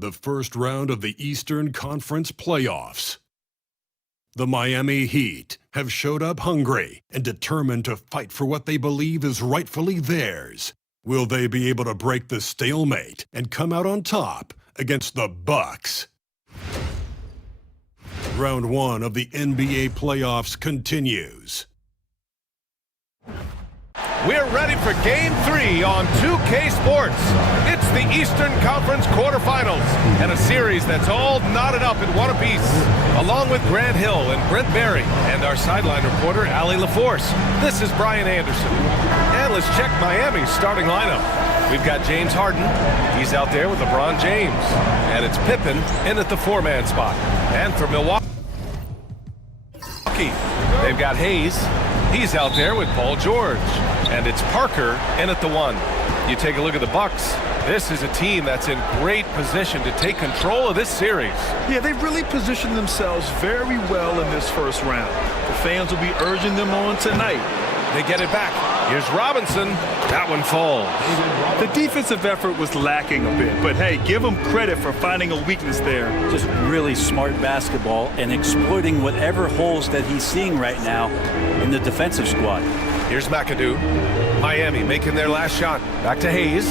the first round of the Eastern Conference playoffs. The Miami Heat have showed up hungry and determined to fight for what they believe is rightfully theirs. Will they be able to break the stalemate and come out on top against the Bucks? Round 1 of the NBA playoffs continues. We're ready for Game 3 on 2K Sports. It's the Eastern Conference quarterfinals and a series that's all knotted up in one apiece. Along with Grant Hill and Brent Berry and our sideline reporter, Allie LaForce, this is Brian Anderson. And let's check Miami's starting lineup. We've got James Harden. He's out there with LeBron James. And it's Pippen in at the 4-man spot. And for Milwaukee, they've got Hayes. He's out there with Paul George. And it's Parker in at the 1. You take a look at the Bucks. This is a team that's in great position to take control of this series. Yeah, they've really positioned themselves very well in this first round. The fans will be urging them on tonight. They get it back. Here's Robinson. That one falls. The defensive effort was lacking a bit, but hey, give them credit for finding a weakness there. Just really smart basketball and exploiting whatever holes that he's seeing right now in the defensive squad. Here's McAdoo. Miami making their last shot. Back to Hayes.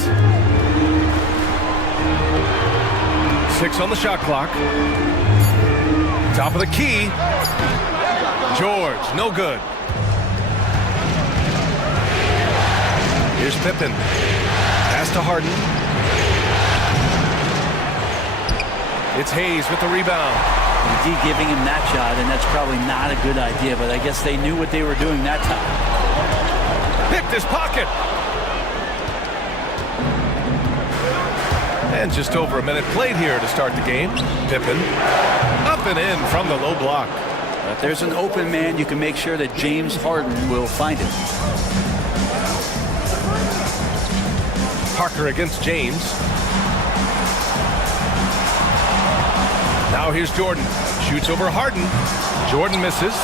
6 on the shot clock. Top of the key. George, no good. Here's Pippen. Pass to Harden. It's Hayes with the rebound. Indeed, giving him that shot, and that's probably not a good idea, but I guess they knew what they were doing that time. Picked his pocket. And just over a minute played here to start the game. Pippen up and in from the low block. If there's an open man, you can make sure that James Harden will find it. Parker against James. Now here's Jordan. Shoots over Harden. Jordan misses.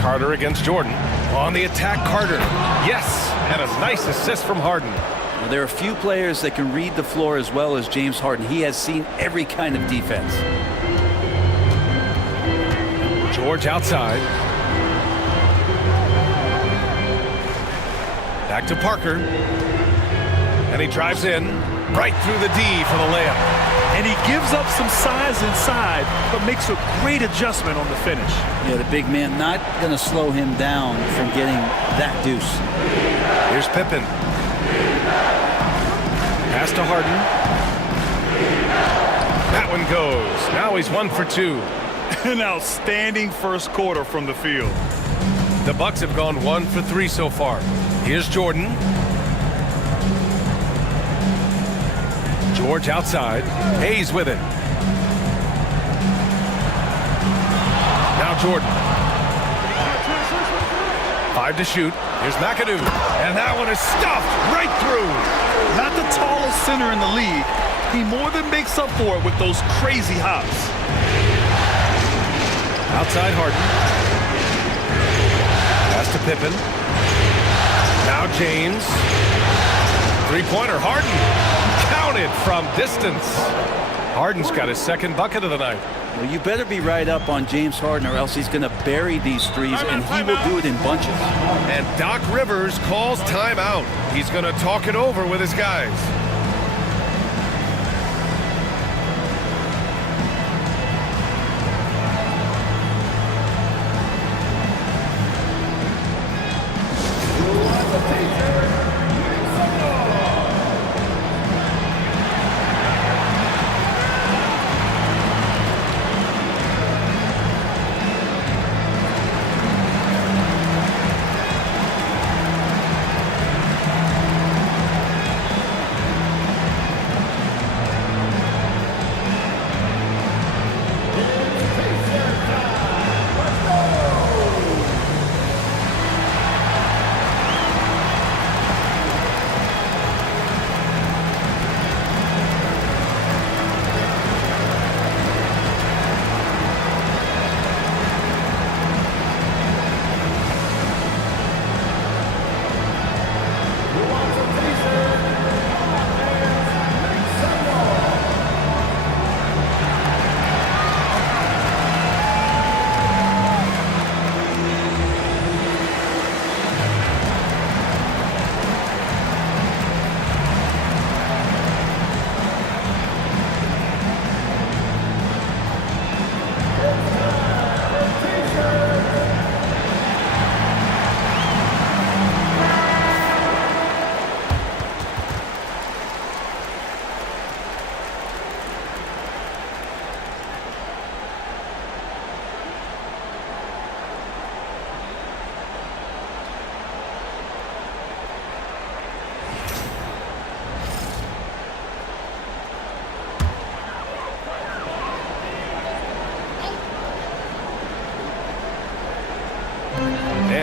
Carter against Jordan. On the attack, Carter. Yes, and a nice assist from Harden. Well, there are few players that can read the floor as well as James Harden. He has seen every kind of defense. George outside. Back to Parker. And he drives in right through the D for the layup. And he gives up some size inside, but makes a great adjustment on the finish. Yeah, the big man not going to slow him down from getting that deuce. Here's Pippen. Pass to Harden. That one goes. Now he's 1 for 2. An outstanding first quarter from the field. The Bucks have gone 1 for 3 so far. Here's Jordan. George outside. Hayes with it. Now Jordan. 5 to shoot. Here's McAdoo. And that one is stuffed right through. Not the tallest center in the league. He more than makes up for it with those crazy hops. Outside Harden. Pass to Pippen. Now James. 3-pointer. Harden. Counted from distance. Harden's got his second bucket of the night. Well, you better be right up on James Harden or else he's going to bury these threes, and he will do it in bunches. And Doc Rivers calls timeout. He's going to talk it over with his guys.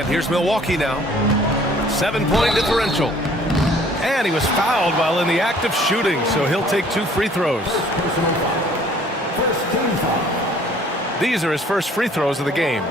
here's Milwaukee now. 7-point differential. And he was fouled while in the act of shooting, so he'll take 2 free throws. These are his first free throws of the game.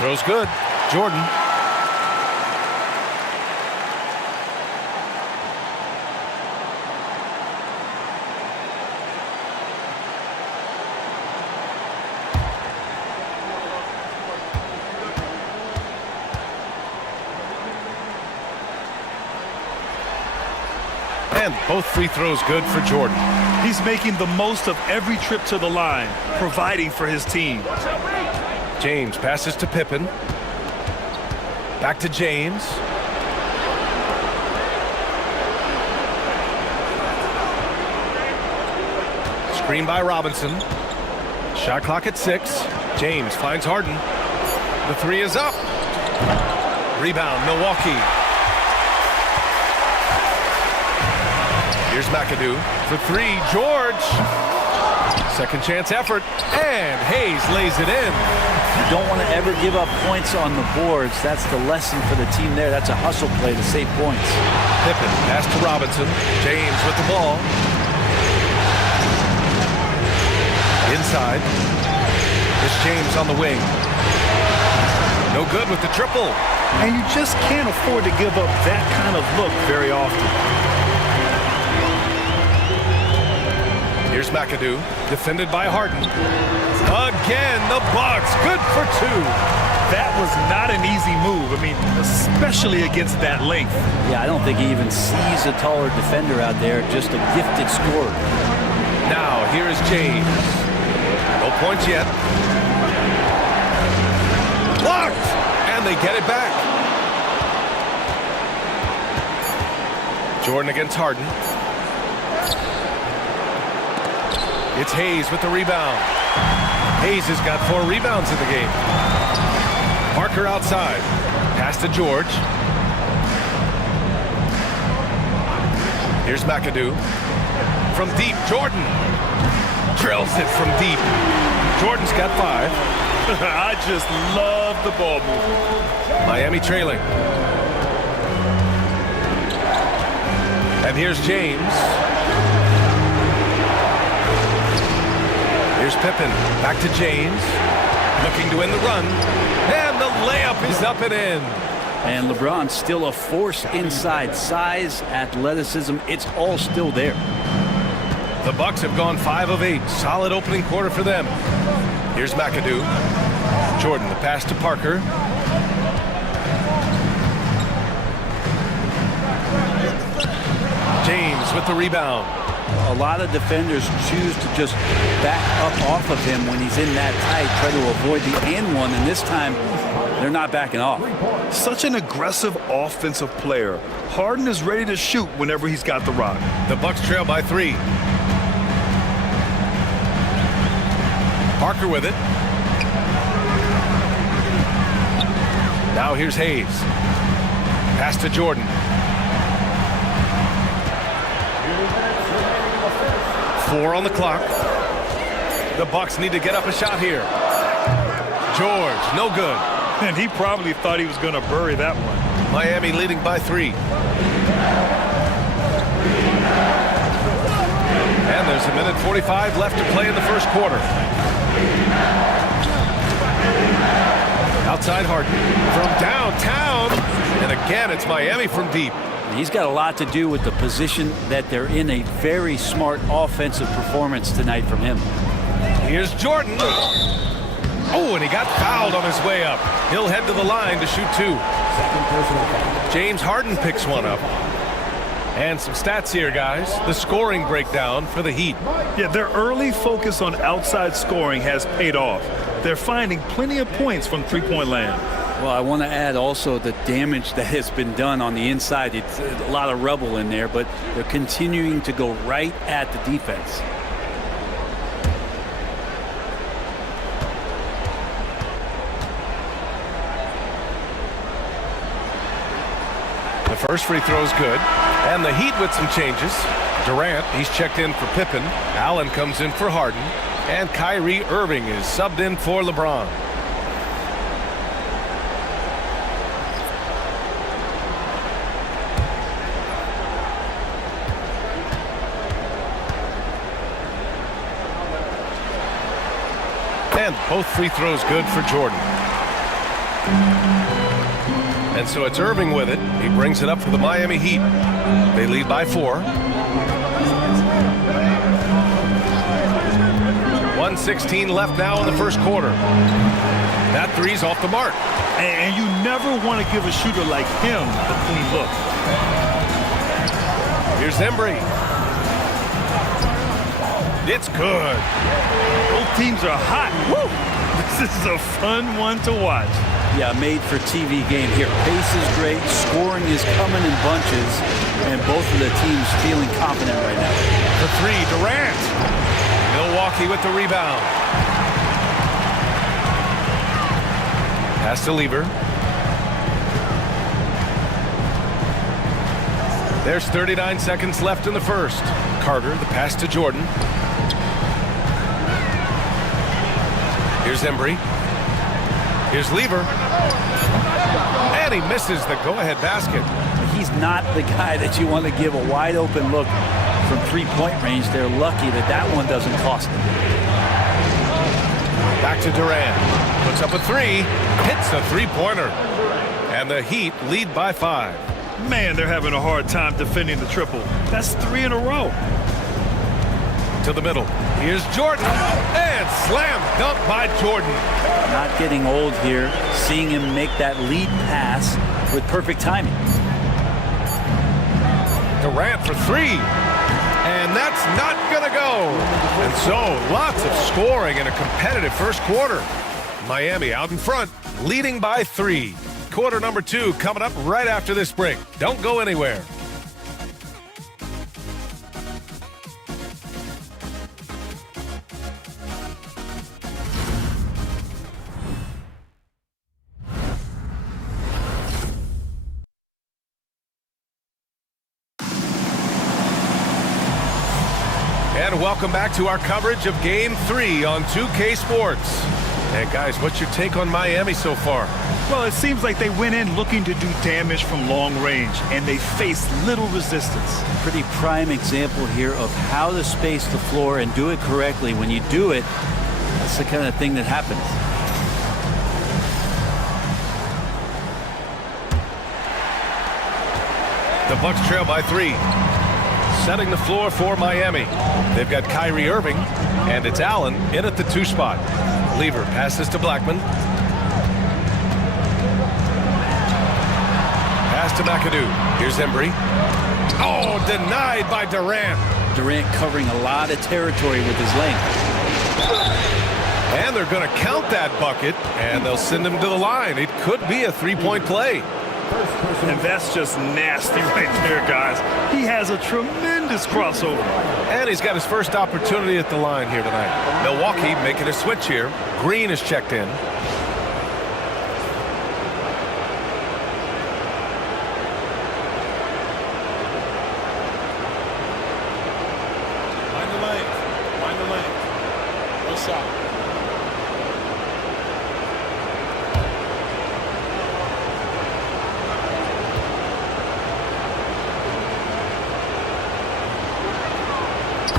Throw's good. Jordan. And both free throws good for Jordan. He's making the most of every trip to the line, providing for his team. James passes to Pippen. Back to James. Screen by Robinson. Shot clock at 6. James finds Harden. The 3 is up. Rebound, Milwaukee. Here's McAdoo for 3. George. Second chance effort. And Hayes lays it in. You don't want to ever give up points on the boards. That's the lesson for the team there. That's a hustle play to save points. Pippen pass to Robinson. James with the ball. Inside. It's James on the wing. No good with the triple. And you just can't afford to give up that kind of look very often. Here's McAdoo, defended by Harden. Again, the Bucks, good for 2. That was not an easy move. I mean, especially against that length. Yeah, I don't think he even sees a taller defender out there, just a gifted scorer. Now, here is James. No points yet. Blocked! And they get it back. Jordan against Harden. It's Hayes with the rebound. Hayes has got 4 rebounds in the game. Parker outside. Pass to George. Here's McAdoo. From deep, Jordan. Drills it from deep. Jordan's got 5. I just love the ball movement. Miami trailing. And here's James. Here's Pippen, back to James, looking to win the run, and the layup is up and in. And LeBron's still a force inside. Size, athleticism, it's all still there. The Bucks have gone 5 of 8. Solid opening quarter for them. Here's McAdoo. Jordan, the pass to Parker. James with the rebound. A lot of defenders choose to just back up off of him when he's in that tight, try to avoid the and one, and this time they're not backing off. Such an aggressive offensive player. Harden is ready to shoot whenever he's got the rock. The Bucks trail by 3. Parker with it. Now here's Hayes. Pass to Jordan. Four on the clock. The Bucks need to get up a shot here. George, no good. And he probably thought he was going to bury that one. Miami leading by 3. And there's 1:45 left to play in the first quarter. Outside Harden from downtown. And again, it's Miami from deep. He's got a lot to do with the position that they're in. A very smart offensive performance tonight from him. Here's Jordan. Oh, and he got fouled on his way up. He'll head to the line to shoot 2. James Harden picks one up. And some stats here, guys. The scoring breakdown for the Heat. Yeah, their early focus on outside scoring has paid off. They're finding plenty of points from three-point land. Well, I want to add also the damage that has been done on the inside. It's a lot of rubble in there, but they're continuing to go right at the defense. first free throw is good. And the Heat with some changes. Durant, he's checked in for Pippen. Allen comes in for Harden. And Kyrie Irving is subbed in for LeBron. And both free throws good for Jordan. And so it's Irving with it. He brings it up for the Miami Heat. They lead by 4. 1:16 left now in the first quarter. That three's off the mark. And you never want to give a shooter like him a clean look. Here's Embry. It's good. Both teams are hot. Woo! This is a fun one to watch. Yeah, made for TV game here. Pace is great. Scoring is coming in bunches. And both of the teams feeling confident right now. The three, Durant. Milwaukee with the rebound. Pass to Lever. There's 39 seconds left in the first. Carter, the pass to Jordan. Here's Embry. Here's Lever. And he misses the go-ahead basket. He's not the guy that you want to give a wide-open look from three-point range. They're lucky that that one doesn't cost them. Back to Durant. Puts up a three. Hits a three-pointer. And the Heat lead by 5. Man, they're having a hard time defending the triple. That's 3 in a row. To the middle. Here's Jordan. And slam dunk by Jordan. Not getting old here. Seeing him make that lead pass with perfect timing. Durant for 3. And that's not going to go. And so, lots of scoring in a competitive first quarter. Miami out in front, leading by 3. Quarter number 2 coming up right after this break. Don't go anywhere. And welcome back to our coverage of Game 3 on 2K Sports. And guys, what's your take on Miami so far? Well, it seems like they went in looking to do damage from long range, and they faced little resistance. Pretty prime example here of how to space the floor and do it correctly. When you do it, that's the kind of thing that happens. The Bucks trail by 3. Setting the floor for Miami. They've got Kyrie Irving, and it's Allen in at the 2 spot. Lever passes to Blackman. Pass to McAdoo. Here's Embry. Oh, denied by Durant. Durant covering a lot of territory with his length. And they're going to count that bucket, and they'll send him to the line. It could be a 3-point play. And that's just nasty right there, guys. He has a tremendous crossover. And he's got his first opportunity at the line here tonight. Milwaukee making a switch here. Green is checked in. Find the lane. Find the lane. No shot.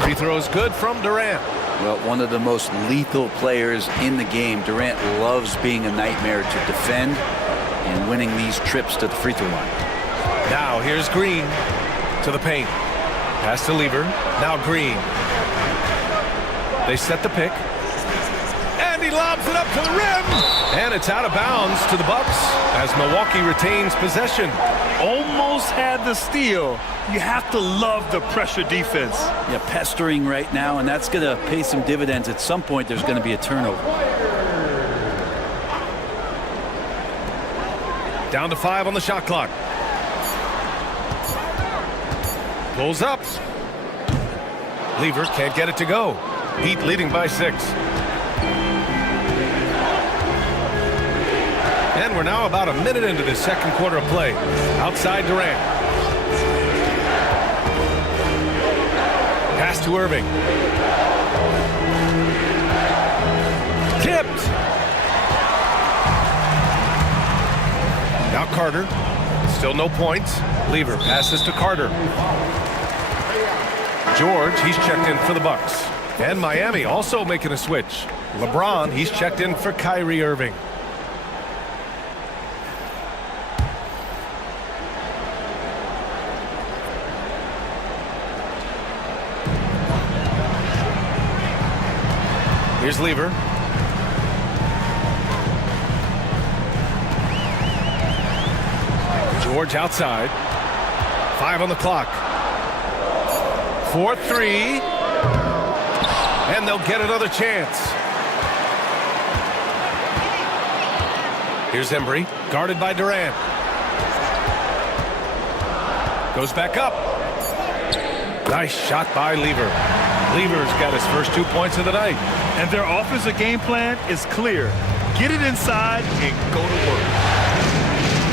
Free throw is good from Durant. Well, one of the most lethal players in the game. Durant loves being a nightmare to defend and winning these trips to the free throw line. Now here's Green to the paint. Pass to Lever. Now Green. They set the pick. And he lobs it up to the rim. And it's out of bounds to the Bucks as Milwaukee retains possession. Almost had the steal. You have to love the pressure defense. Yeah, pestering right now, and that's going to pay some dividends. At some point, there's going to be a turnover. Down to 5 on the shot clock. Pulls up. Lever can't get it to go. Heat leading by 6. And we're now about a minute into the second quarter of play. Outside Durant. Pass to Irving. Tipped. Now Carter. Still no points. Lever passes to Carter. George, he's checked in for the Bucks. And Miami also making a switch. LeBron, he's checked in for Kyrie Irving. Here's Lever. George outside. 5 on the clock. 4-3. And they'll get another chance. Here's Embry, guarded by Durant. Goes back up. Nice shot by Lever. Lever's got his first 2 points of the night. And their offensive game plan is clear. Get it inside and go to work.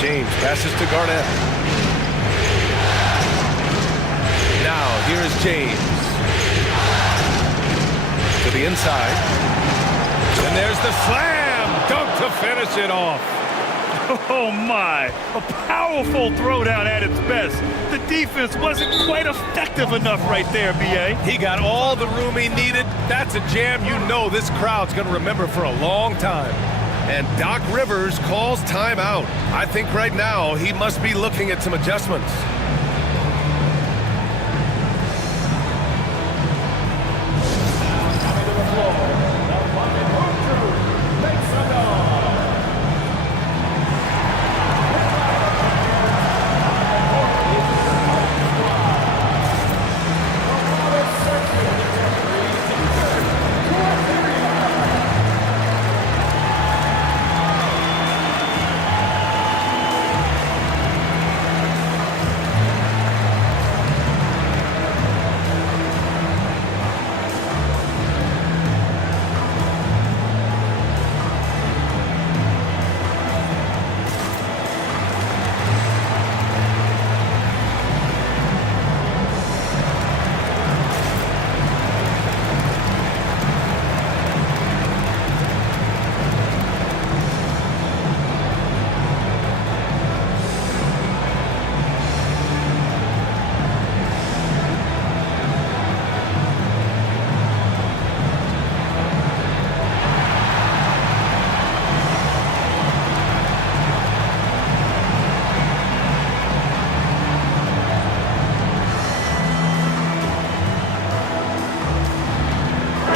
James passes to Garnett. Now here's James. To the inside. And there's the slam dunk to finish it off. Oh my, a powerful throwdown at its best. The defense wasn't quite effective enough right there, B.A. He got all the room he needed. That's a jam you know this crowd's going to remember for a long time. And Doc Rivers calls timeout. I think right now he must be looking at some adjustments.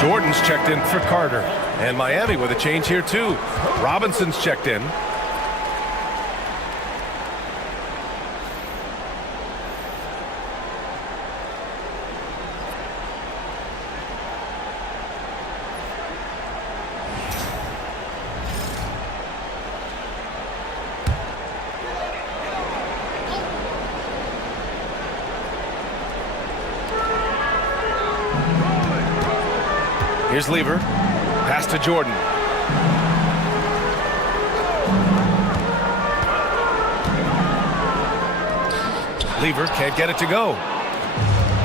Jordan's checked in for Carter. And Miami with a change here too. Robinson's checked in. Here's Lever. Pass to Jordan. Lever can't get it to go.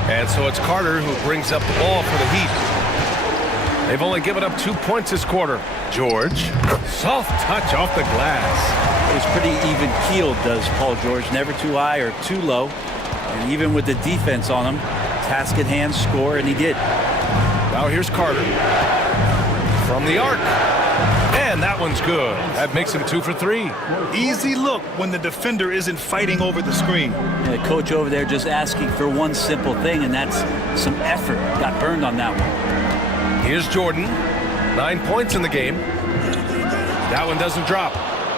And so it's Carter who brings up the ball for the Heat. They've only given up 2 points this quarter. George. Soft touch off the glass. He's pretty even-keeled, does Paul George. Never too high or too low. And even with the defense on him, task at hand, score, and he did. Now here's Carter from the arc. And that one's good. That makes him 2 for 3. Easy look when the defender isn't fighting over the screen. And the coach over there just asking for one simple thing, and that's some effort. Got burned on that one. Here's Jordan. 9 points in the game. That one doesn't drop.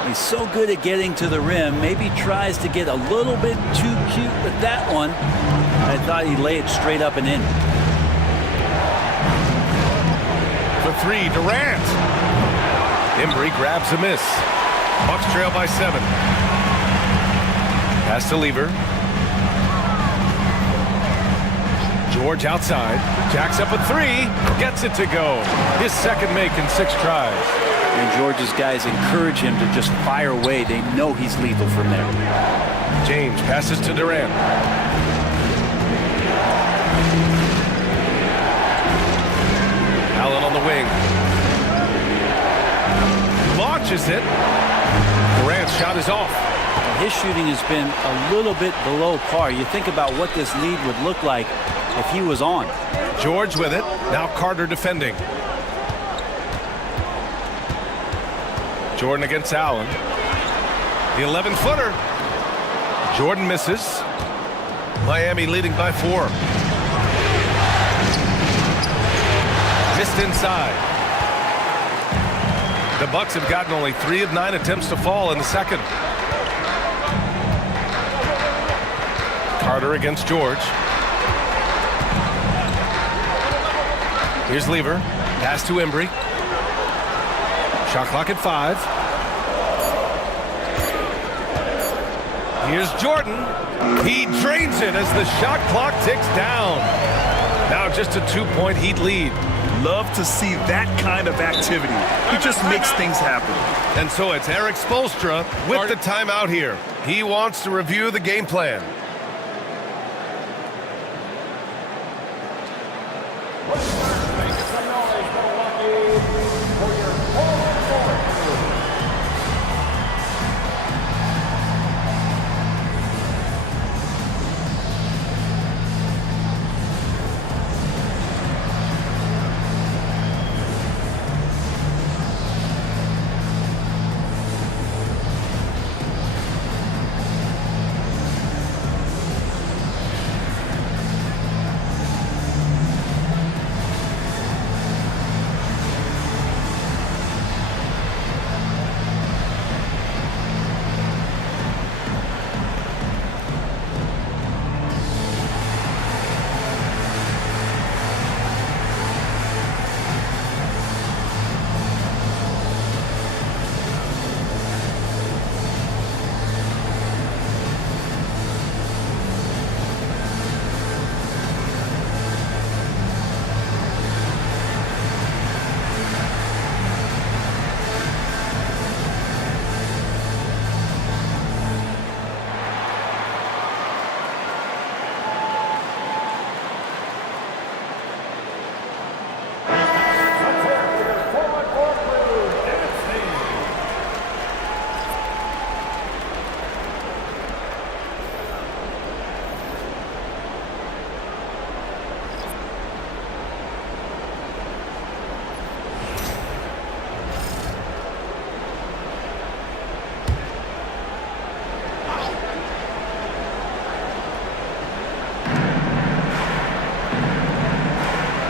He's so good at getting to the rim. Maybe tries to get a little bit too cute with that one. I thought he'd lay it straight up and in. For 3, Durant. Embry grabs a miss. Bucks trail by 7. Pass to Lever. George outside. Jacks up a 3. Gets it to go. His second make in 6 tries. And George's guys encourage him to just fire away. They know he's lethal from there. James passes to Durant. Allen on the wing. Launches it. Durant's shot is off. His shooting has been a little bit below par. You think about what this lead would look like if he was on. George with it. Now Carter defending. Jordan against Allen. The 11-footer. Jordan misses. Miami leading by 4. Missed inside. The Bucks have gotten only 3 of 9 attempts to fall in the second. Carter against George. Here's Lever. Pass to Embry. Shot clock at 5. Here's Jordan. He drains it as the shot clock ticks down. Now just a 2-point Heat lead. Love to see that kind of activity. He just makes things happen. And so it's Eric Spoelstra with the timeout here. He wants to review the game plan.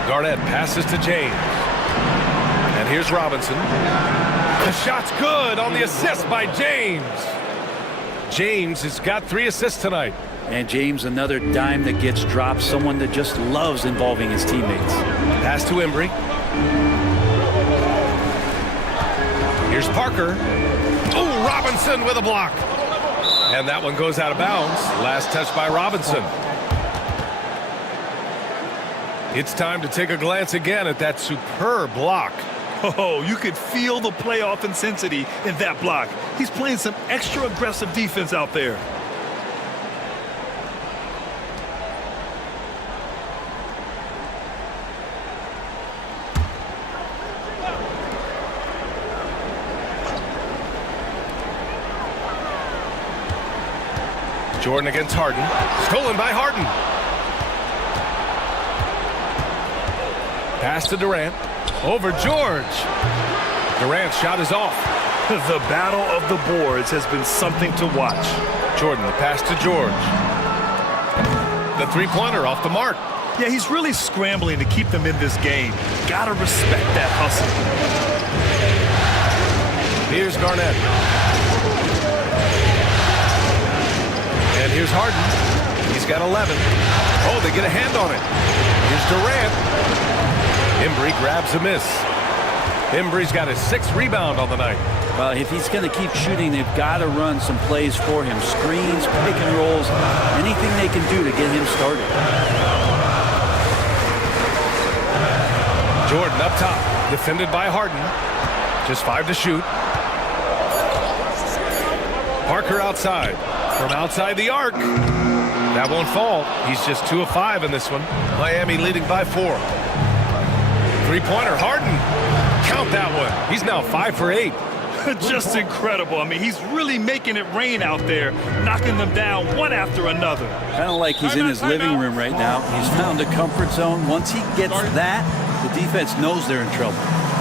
Garnett passes to James. And here's Robinson. The shot's good on the assist by James. James has got 3 assists tonight. And James, another dime that gets dropped. Someone that just loves involving his teammates. Pass to Embry. Here's Parker. Oh, Robinson with a block. And that one goes out of bounds. Last touch by Robinson. It's time to take a glance again at that superb block. Oh, you could feel the playoff intensity in that block. He's playing some extra aggressive defense out there. Jordan against Harden. Stolen by Harden. Pass to Durant. Over George. Durant's shot is off. The battle of the boards has been something to watch. Jordan, the pass to George. The three-pointer off the mark. Yeah, he's really scrambling to keep them in this game. Gotta respect that hustle. Here's Garnett. And here's Harden. He's got 11. Oh, they get a hand on it. Here's Durant. Embry grabs a miss. Embry's got his 6th rebound on the night. Well, if he's going to keep shooting, they've got to run some plays for him. Screens, pick and rolls, anything they can do to get him started. Jordan up top, defended by Harden. Just 5 to shoot. Parker outside. From outside the arc. That won't fall. He's just 2 of 5 in this one. Miami leading by 4. Three-pointer, Harden. Count that one. He's now 5 for 8. Just incredible. I mean, he's really making it rain out there, knocking them down one after another. Kind of like he's in his living room right now. He's found a comfort zone. Once he gets that, the defense knows they're in trouble.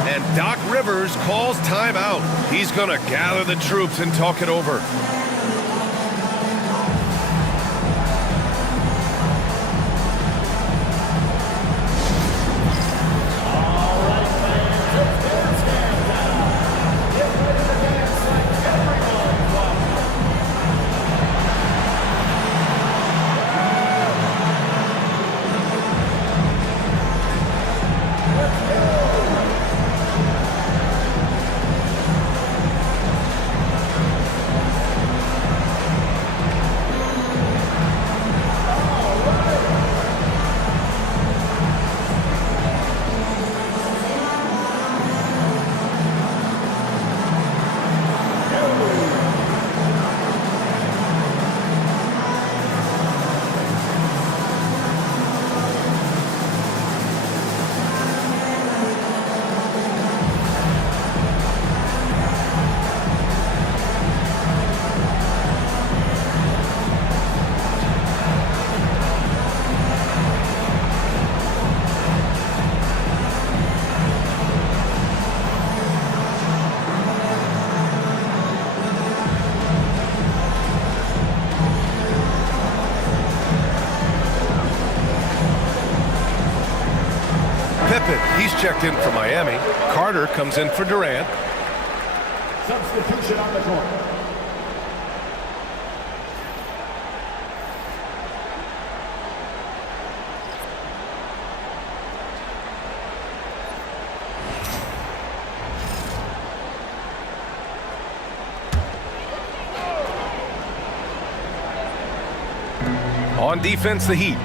And Doc Rivers calls timeout. He's going to gather the troops and talk it over. He's checked in for Miami. Carter comes in for Durant. Substitution on the court. On defense, the Heat.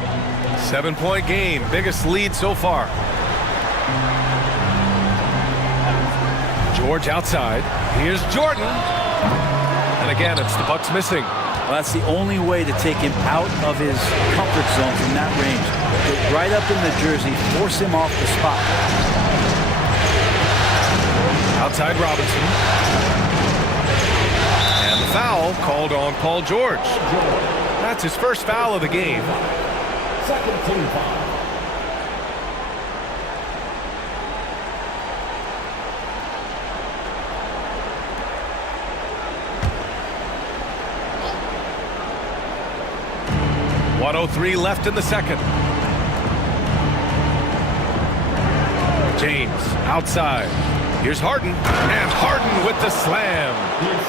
7-point game, biggest lead so far. George outside. Here's Jordan. And again, it's the Bucks missing. Well, that's the only way to take him out of his comfort zone from that range. Get right up in the jersey, force him off the spot. Outside Robinson. And the foul called on Paul George. That's his first foul of the game. Second team foul. .103 left in the second. James outside. Here's Harden. And Harden with the slam.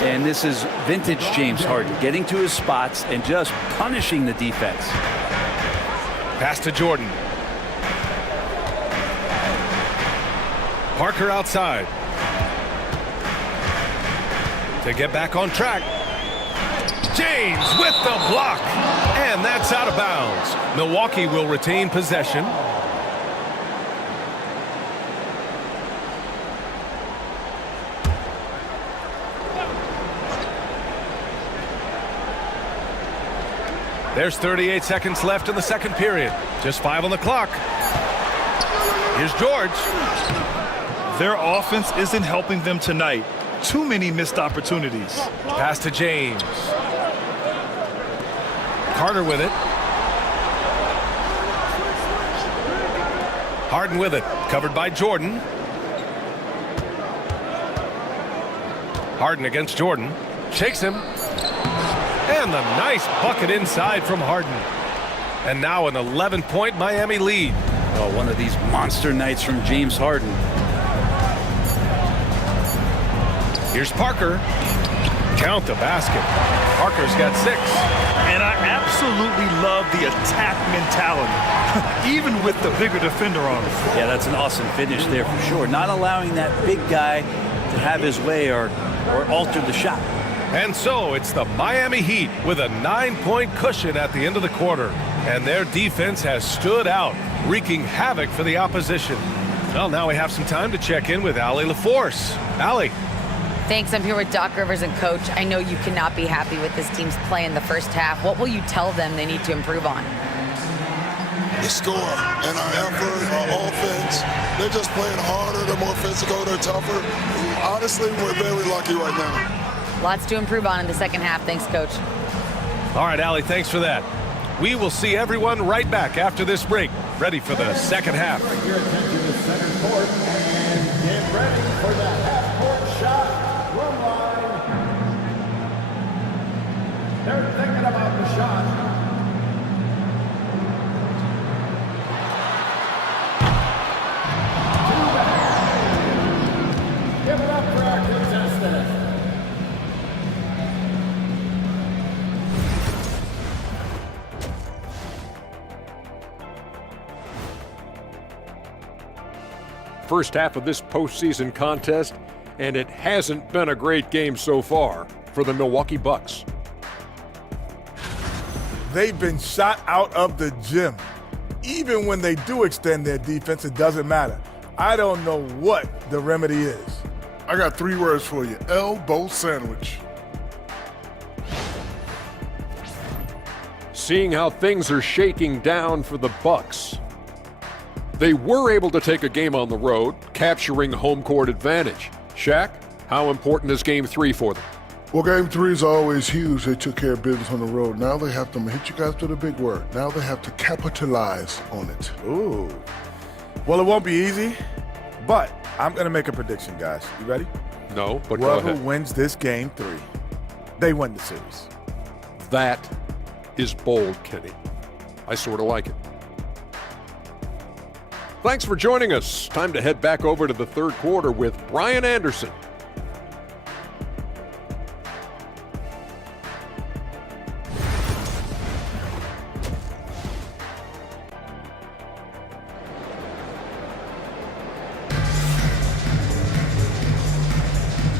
And this is vintage James Harden, getting to his spots and just punishing the defense. Pass to Jordan. Parker outside. To get back on track. James with the block. And that's out of bounds. Milwaukee will retain possession. There's 38 seconds left in the second period. Just 5 on the clock. Here's George. Their offense isn't helping them tonight. Too many missed opportunities. Pass to James. Carter with it. Harden with it. Covered by Jordan. Harden against Jordan. Shakes him. And the nice bucket inside from Harden. And now an 11-point Miami lead. Oh, one of these monster nights from James Harden. Here's Parker. Count the basket. Parker's got 6. And I absolutely love the attack mentality, even with the bigger defender on him. Yeah, that's an awesome finish there for sure. Not allowing that big guy to have his way or alter the shot. And so it's the Miami Heat with a 9-point cushion at the end of the quarter. And their defense has stood out, wreaking havoc for the opposition. Well, now we have some time to check in with Allie LaForce. Allie. Thanks. I'm here with Doc Rivers and Coach. I know you cannot be happy with this team's play in the first half. What will you tell them they need to improve on? The score and our effort, our offense. They're just playing harder. They're more physical. They're tougher. Honestly, we're very lucky right now. Lots to improve on in the second half. Thanks, Coach. All right, Allie, thanks for that. We will see everyone right back after this break, ready for the second half. Direct your attention to center court and get ready for the half-court shot from line. They're thinking about the shot. Give it up for our contestant. First half of this postseason contest, and it hasn't been a great game so far for the Milwaukee Bucks. They've been shot out of the gym. Even when they do extend their defense, it doesn't matter. I don't know what the remedy is. I got 3 words for you. Elbow sandwich. Seeing how things are shaking down for the Bucks. They were able to take a game on the road, capturing home court advantage. Shaq, how important is Game 3 for them? Well, Game 3 is always huge. They took care of business on the road. Now they have to hit you guys with a big word. Now they have to capitalize on it. Ooh. Well, it won't be easy, but I'm going to make a prediction, guys. You ready? No, but go Whoever ahead. wins this Game 3, they win the series. That is bold, Kenny. I sort of like it. Thanks for joining us. Time to head back over to the third quarter with Brian Anderson.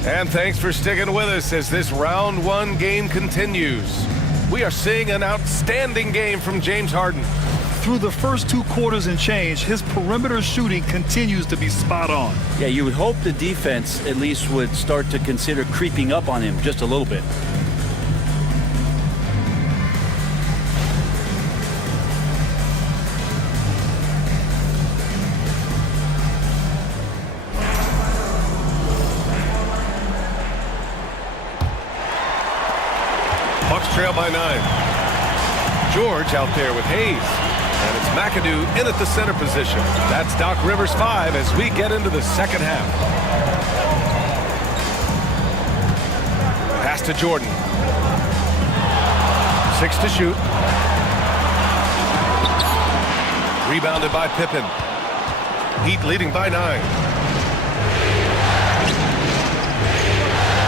And thanks for sticking with us as this round 1 game continues. We are seeing an outstanding game from James Harden. Through the first 2 quarters and change, his perimeter shooting continues to be spot on. Yeah, you would hope the defense at least would start to consider creeping up on him just a little bit. Bucks trail by 9. George out there with Hayes. And it's McAdoo in at the center position. That's Doc Rivers 5 as we get into the second half. Pass to Jordan. 6 to shoot. Rebounded by Pippen. Heat leading by 9.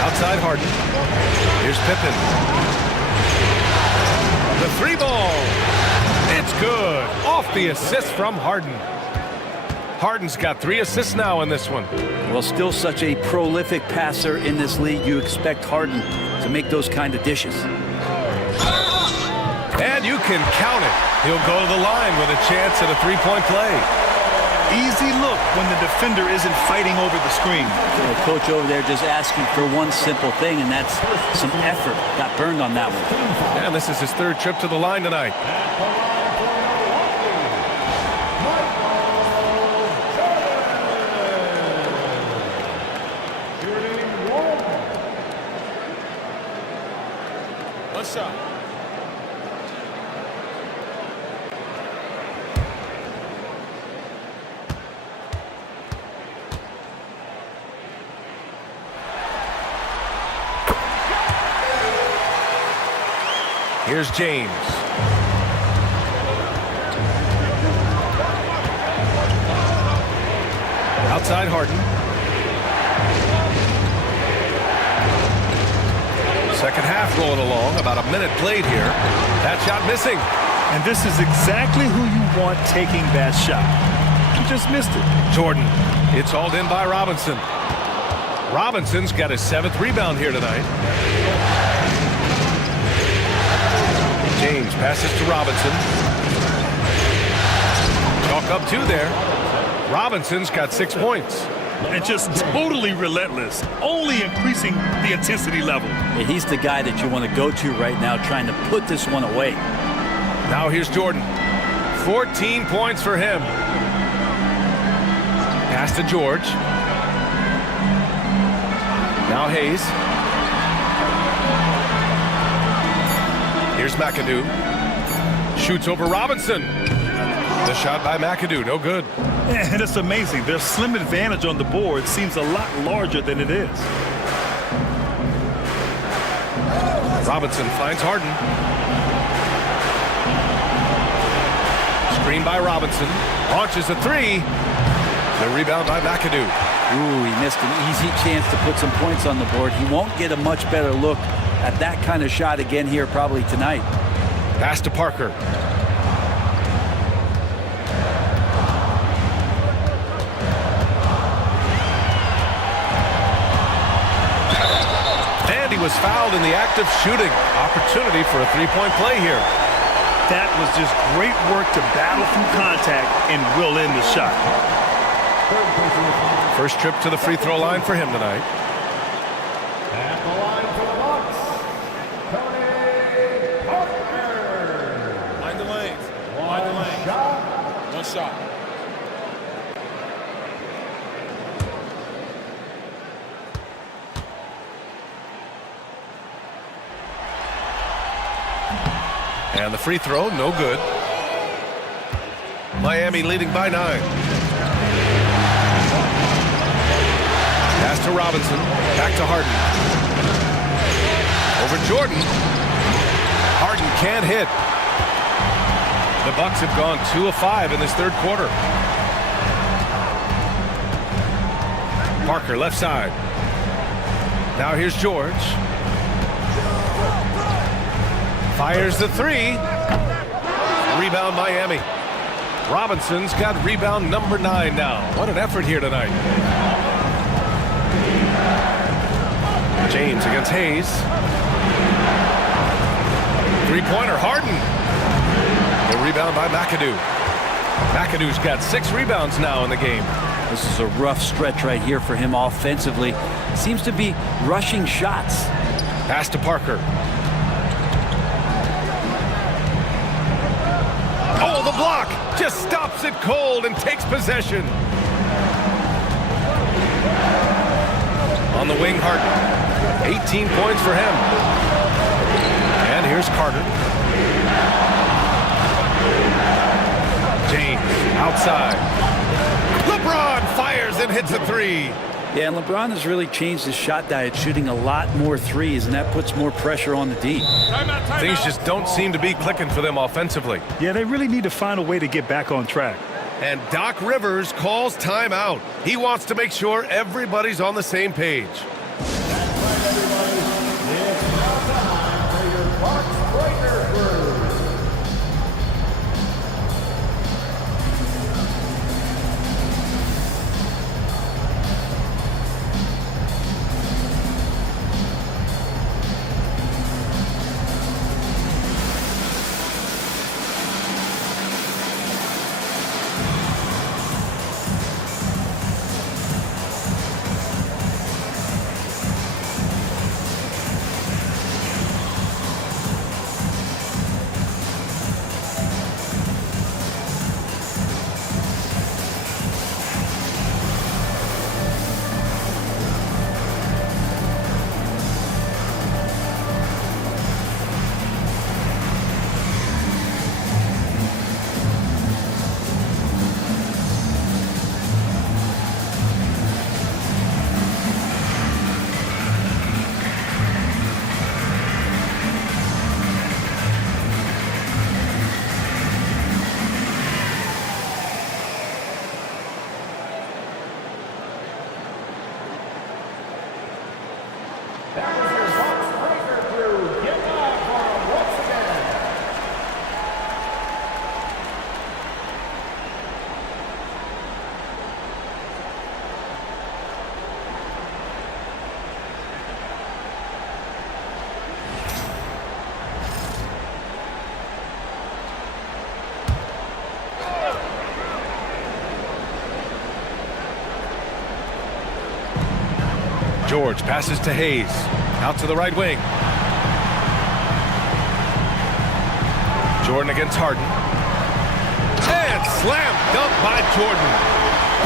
Outside Harden. Here's Pippen. The 3-ball. It's good. Off the assist from Harden. Harden's got 3 assists now in this one. Well, still such a prolific passer in this league. You expect Harden to make those kind of dishes. And you can count it. He'll go to the line with a chance at a 3-point play. Easy look when the defender isn't fighting over the screen. The coach over there just asking for one simple thing, and that's some effort. Got burned on that one. And this is his 3rd trip to the line tonight. One shot. Here's James. Outside Harden. Second half rolling along. About a minute played here. That shot missing. And this is exactly who you want taking that shot. He just missed it. Jordan. It's hauled in by Robinson. Robinson's got his 7th rebound here tonight. James passes to Robinson. Chalk up 2 there. Robinson's got 6 points. And just totally relentless, only increasing the intensity level. Yeah, he's the guy that you want to go to right now, trying to put this one away. Now here's Jordan. 14 points for him. Pass to George. Now Hayes. Here's McAdoo. Shoots over Robinson. The shot by McAdoo, no good. And it's amazing. Their slim advantage on the board seems a lot larger than it is. Robinson finds Harden. Screen by Robinson. Launches a three. The rebound by McAdoo. Ooh, he missed an easy chance to put some points on the board. He won't get a much better look at that kind of shot again here probably tonight. Pass to Parker. And he was fouled in the act of shooting. Opportunity for a three-point play here. That was just great work to battle through contact and will end the shot. First trip to the free throw line for him tonight. At the line for the Bucks, Tony Parker. Mind the lanes. One shot. One shot. And the free throw, no good. Miami leading by 9. Pass to Robinson. Back to Harden. Over Jordan. Harden can't hit. The Bucks have gone 2 of 5 in this third quarter. Parker left side. Now here's George. Fires the three. Rebound Miami. Robinson's got rebound number 9 now. What an effort here tonight. James against Hayes. Three-pointer, Harden. The rebound by McAdoo. McAdoo's got 6 rebounds now in the game. This is a rough stretch right here for him offensively. Seems to be rushing shots. Pass to Parker. Oh, the block! Just stops it cold and takes possession. On the wing, Harden. 18 points for him. And here's Carter. James outside. LeBron fires and hits a three. Yeah, and LeBron has really changed his shot diet, shooting a lot more threes, and that puts more pressure on the D. Things just don't seem to be clicking for them offensively. Yeah, they really need to find a way to get back on track. And Doc Rivers calls timeout. He wants to make sure everybody's on the same page. That's right, everybody. It's now time for your Bucks Breaker Crew. George passes to Hayes. Out to the right wing. Jordan against Harden. And slam dunk by Jordan.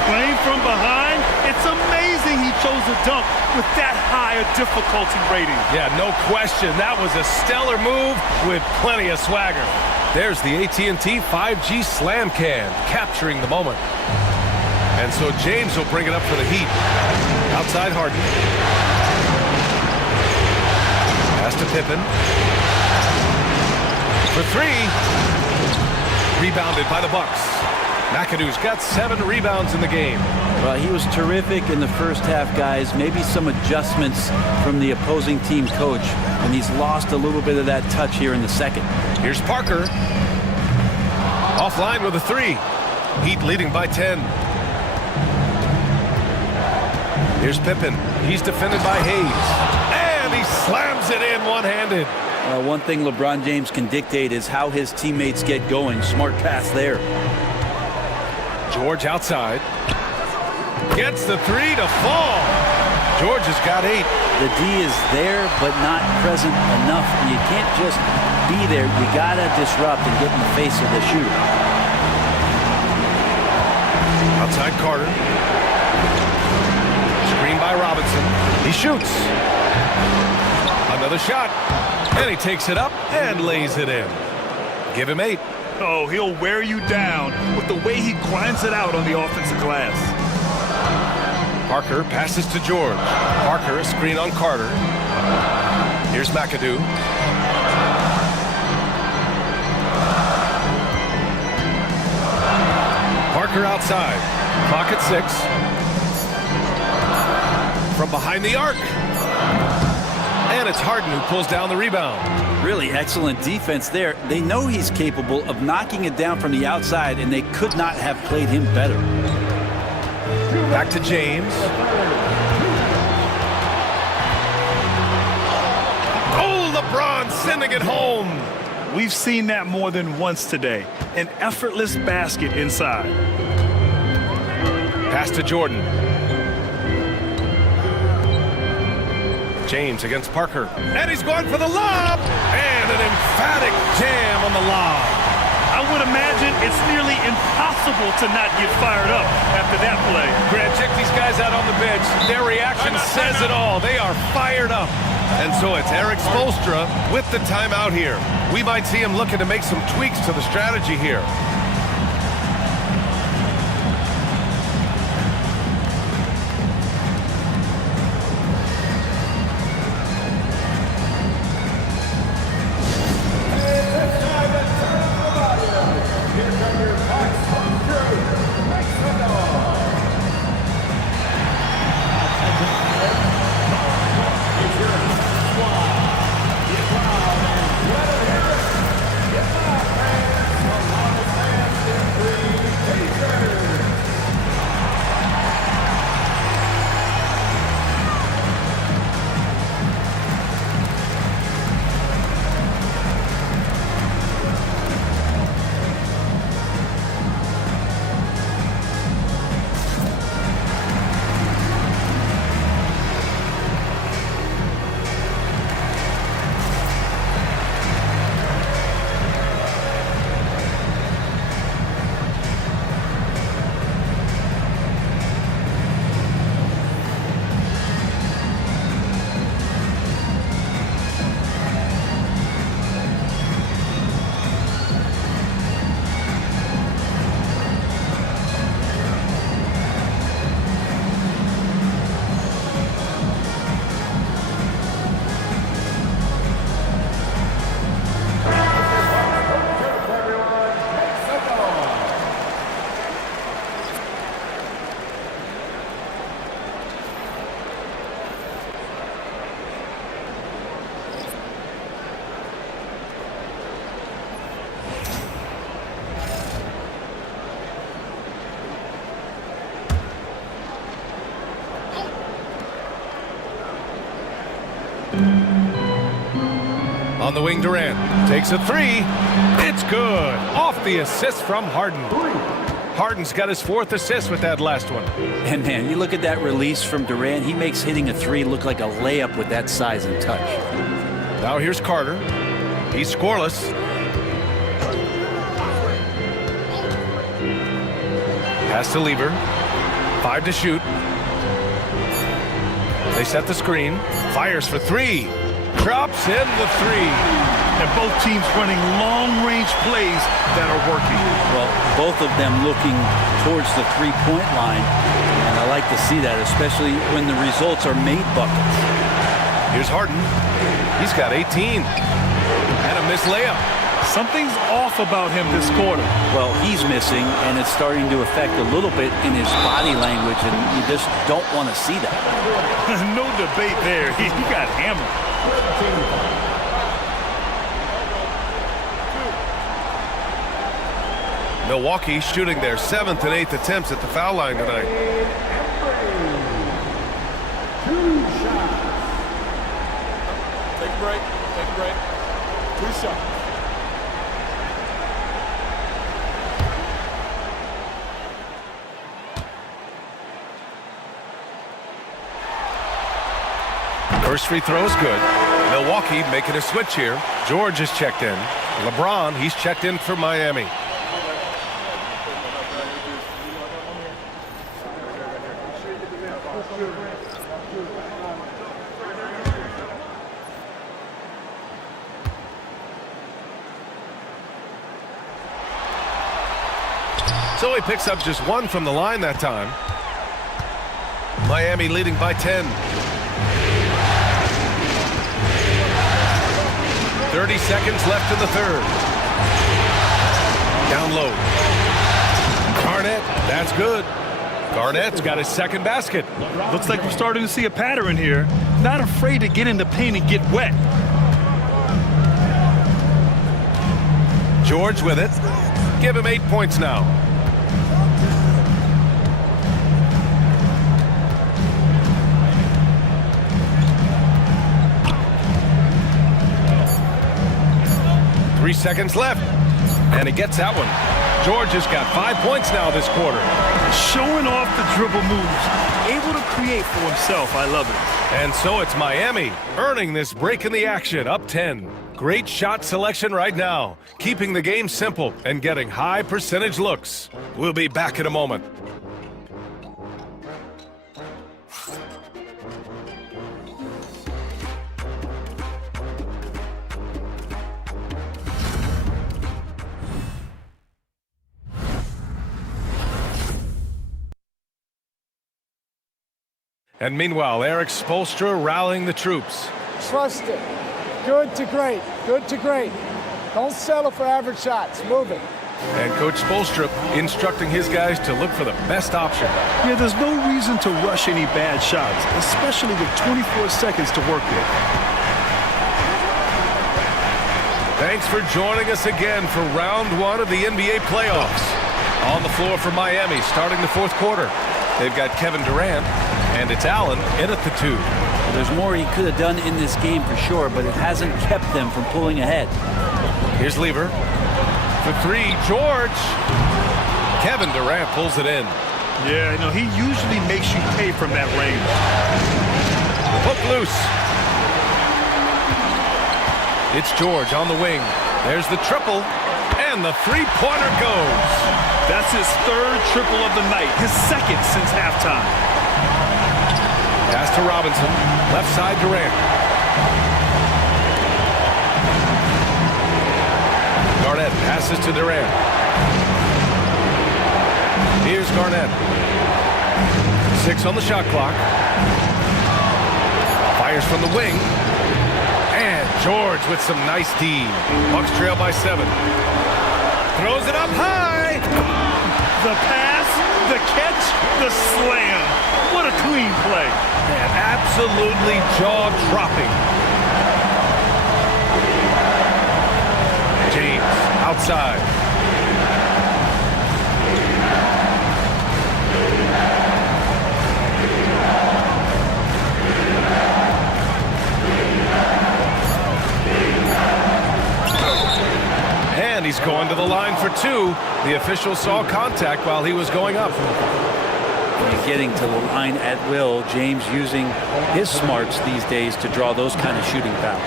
Playing from behind, it's amazing he chose a dunk with that high a difficulty rating. Yeah, no question. That was a stellar move with plenty of swagger. There's the AT&T 5G Slam Can, capturing the moment. And so James will bring it up for the Heat. Outside Harden. Pass to Pippen. For three. Rebounded by the Bucks. McAdoo's got 7 rebounds in the game. Well, he was terrific in the first half, guys. Maybe some adjustments from the opposing team coach, and he's lost a little bit of that touch here in the second. Here's Parker. Offline with a 3. Heat leading by 10. Here's Pippen. He's defended by Hayes. And he slams it in one-handed. One thing LeBron James can dictate is how his teammates get going. Smart pass there. George outside. Gets the 3 to fall. George has got 8. The D is there, but not present enough. You can't just be there. You gotta disrupt and get in the face of the shooter. Outside Carter. Screen by Robinson. He shoots. Another shot. And he takes it up and lays it in. Give him 8. Oh, he'll wear you down with the way he grinds it out on the offensive glass. Parker passes to George. Parker, a screen on Carter. Here's McAdoo. Parker outside. Clock at 6. From behind the arc. And it's Harden who pulls down the rebound. Really excellent defense there. They know he's capable of knocking it down from the outside, and they could not have played him better. Back to James. Oh, LeBron sending it home. We've seen that more than once today. An effortless basket inside. Pass to Jordan. James against Parker. And he's going for the lob. And an emphatic jam on the lob. I would imagine it's nearly impossible to not get fired up after that play. Grant, check these guys out on the bench. Their reaction says it all. They are fired up. And so it's Eric Spoelstra with the timeout here. We might see him looking to make some tweaks to the strategy here. On the wing, Durant takes a 3. It's good. Off the assist from Harden. Harden's got his 4th assist with that last one. And man, you look at that release from Durant. He makes hitting a 3 look like a layup with that size and touch. Now here's Carter. He's scoreless. Pass to Lever. 5 to shoot. They set the screen. Fires for 3. Drops in the 3. And both teams running long-range plays that are working. Well, both of them looking towards the three-point line. And I like to see that, especially when the results are made buckets. Here's Harden. He's got 18. And a missed layup. Something's off about him this quarter. Well, he's missing, and it's starting to affect a little bit in his body language, and you just don't want to see that. No debate there. He got hammered. Milwaukee shooting their 7th and 8th attempts at the foul line tonight. 2 shots. Take a break. Take a break. 2 shots. First free throw is good. Milwaukee making a switch here. George is checked in. LeBron, he's checked in for Miami. So he picks up just 1 from the line that time. Miami leading by 10. 30 seconds left in the 3rd. Down low. Garnett, that's good. Garnett's got his 2nd basket. Looks like we're starting to see a pattern here. Not afraid to get in the paint and get wet. George with it. Give him 8 points now. Three seconds left, and he gets that one. George has got 5 points now this quarter. Showing off the dribble moves, able to create for himself. I love it. And so it's Miami earning this break in the action, up 10. Great shot selection right now, keeping the game simple and getting high percentage looks. We'll be back in a moment. And meanwhile, Eric Spoelstra rallying the troops. Trust it. Good to great. Good to great. Don't settle for average shots. Move it. And Coach Spoelstra instructing his guys to look for the best option. Yeah, there's no reason to rush any bad shots, especially with 24 seconds to work with. Thanks for joining us again for round 1 of the NBA playoffs. On the floor for Miami, starting the 4th quarter. They've got Kevin Durant, and it's Allen in at the 2. Well, there's more he could have done in this game for sure, but it hasn't kept them from pulling ahead. Here's Lever. For 3, George. Kevin Durant pulls it in. Yeah, he usually makes you pay from that range. Hook loose. It's George on the wing. There's the triple, and the 3-pointer goes. That's his 3rd triple of the night, his 2nd since halftime. Pass to Robinson, left side Durant. Garnett passes to Durant. Here's Garnett. 6 on the shot clock. Fires from the wing. And George with some nice D. Bucks trail by 7. Throws it up high. The pass, the catch, the slam. What a clean play. Man, absolutely jaw-dropping. James outside. And he He's going to the line for two. The official saw contact while he was going up. And getting to the line at will, James using his smarts these days to draw those kind of shooting fouls.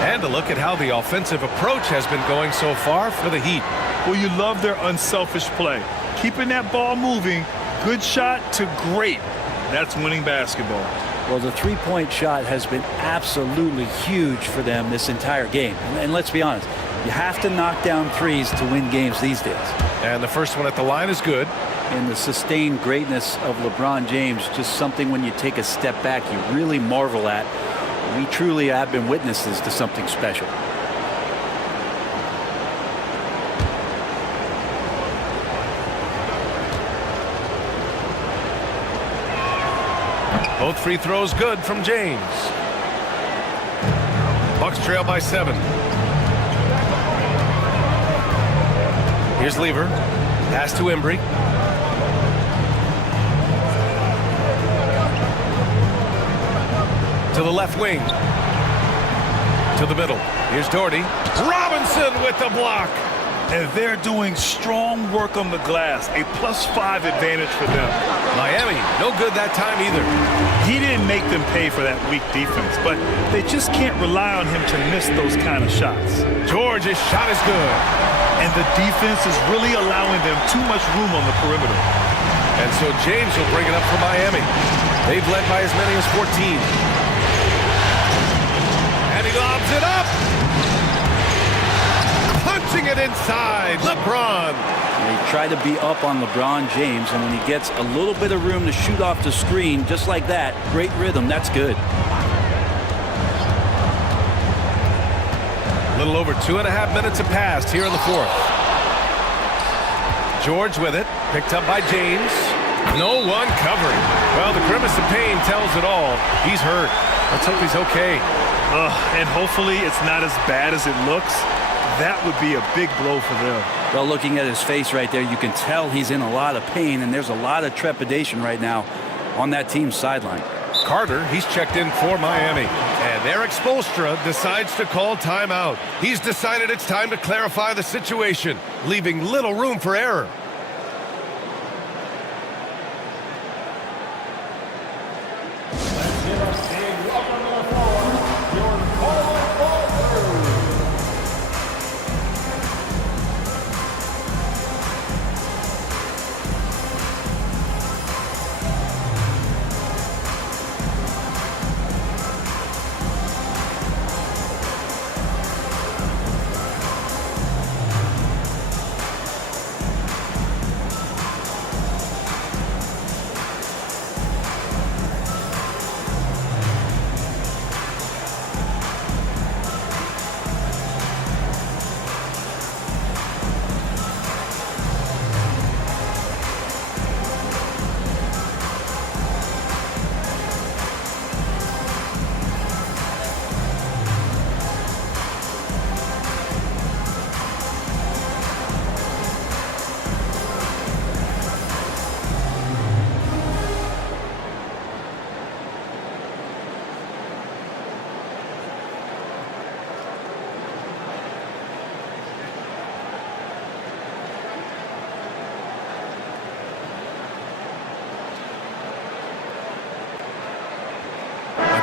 And to look at how the offensive approach has been going so far for the Heat. Well, you love their unselfish play. Keeping that ball moving, good shot to great. That's winning basketball. Well, the three-point shot has been absolutely huge for them this entire game. And let's be honest, you have to knock down threes to win games these days. And the first one at the line is good. And the sustained greatness of LeBron James, just something when you take a step back, you really marvel at. We truly have been witnesses to something special. Both free throws good from James. Bucks trail by 7. Here's Lever. Pass to Embry. To the left wing. To the middle. Here's Doherty. Robinson with the block. And they're doing strong work on the glass. A +5 advantage for them. Miami, no good that time either. He didn't make them pay for that weak defense, but they just can't rely on him to miss those kind of shots. George's shot is good. And the defense is really allowing them too much room on the perimeter. And so James will bring it up for Miami. They've led by as many as 14. And he lobs it up. Punching it inside, LeBron. They try to be up on LeBron James, and when he gets a little bit of room to shoot off the screen, just like that, great rhythm, that's good. A little over 2.5 minutes have passed here in the fourth. George with it, picked up by James. No one covering. Well, the grimace of pain tells it all. He's hurt. Let's hope he's okay. And hopefully it's not as bad as it looks. That would be a big blow for them. Well, looking at his face right there, you can tell he's in a lot of pain, and there's a lot of trepidation right now on that team's sideline. Carter, he's checked in for Miami. And Eric Spoelstra decides to call timeout. He's decided it's time to clarify the situation, leaving little room for error. Let's give us a welcome to the floor, your forward ball crew.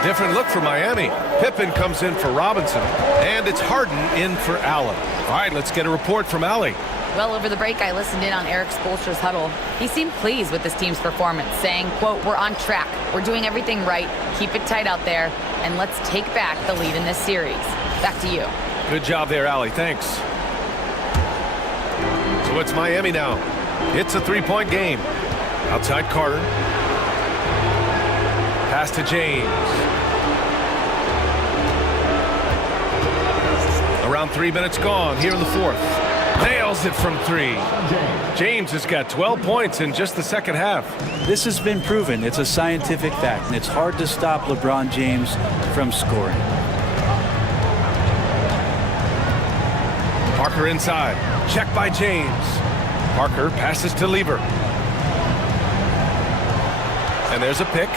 Different look for Miami. Pippen comes in for Robinson, and it's Harden in for Allen. All right, let's get a report from Allie. Well, over the break, I listened in on Eric Spoelstra's huddle. He seemed pleased with this team's performance, saying, quote, "We're on track. We're doing everything right. Keep it tight out there, and let's take back the lead in this series." Back to you. Good job there, Allie. Thanks. So it's Miami now. It's a three-point game. Outside Carter. Pass to James. Around 3 minutes gone here in the fourth. Nails it from three. James has got 12 points in just the second half. This has been proven. It's a scientific fact, and it's hard to stop LeBron James from scoring. Parker inside. Check by James. Parker passes to Lever. And there's a pick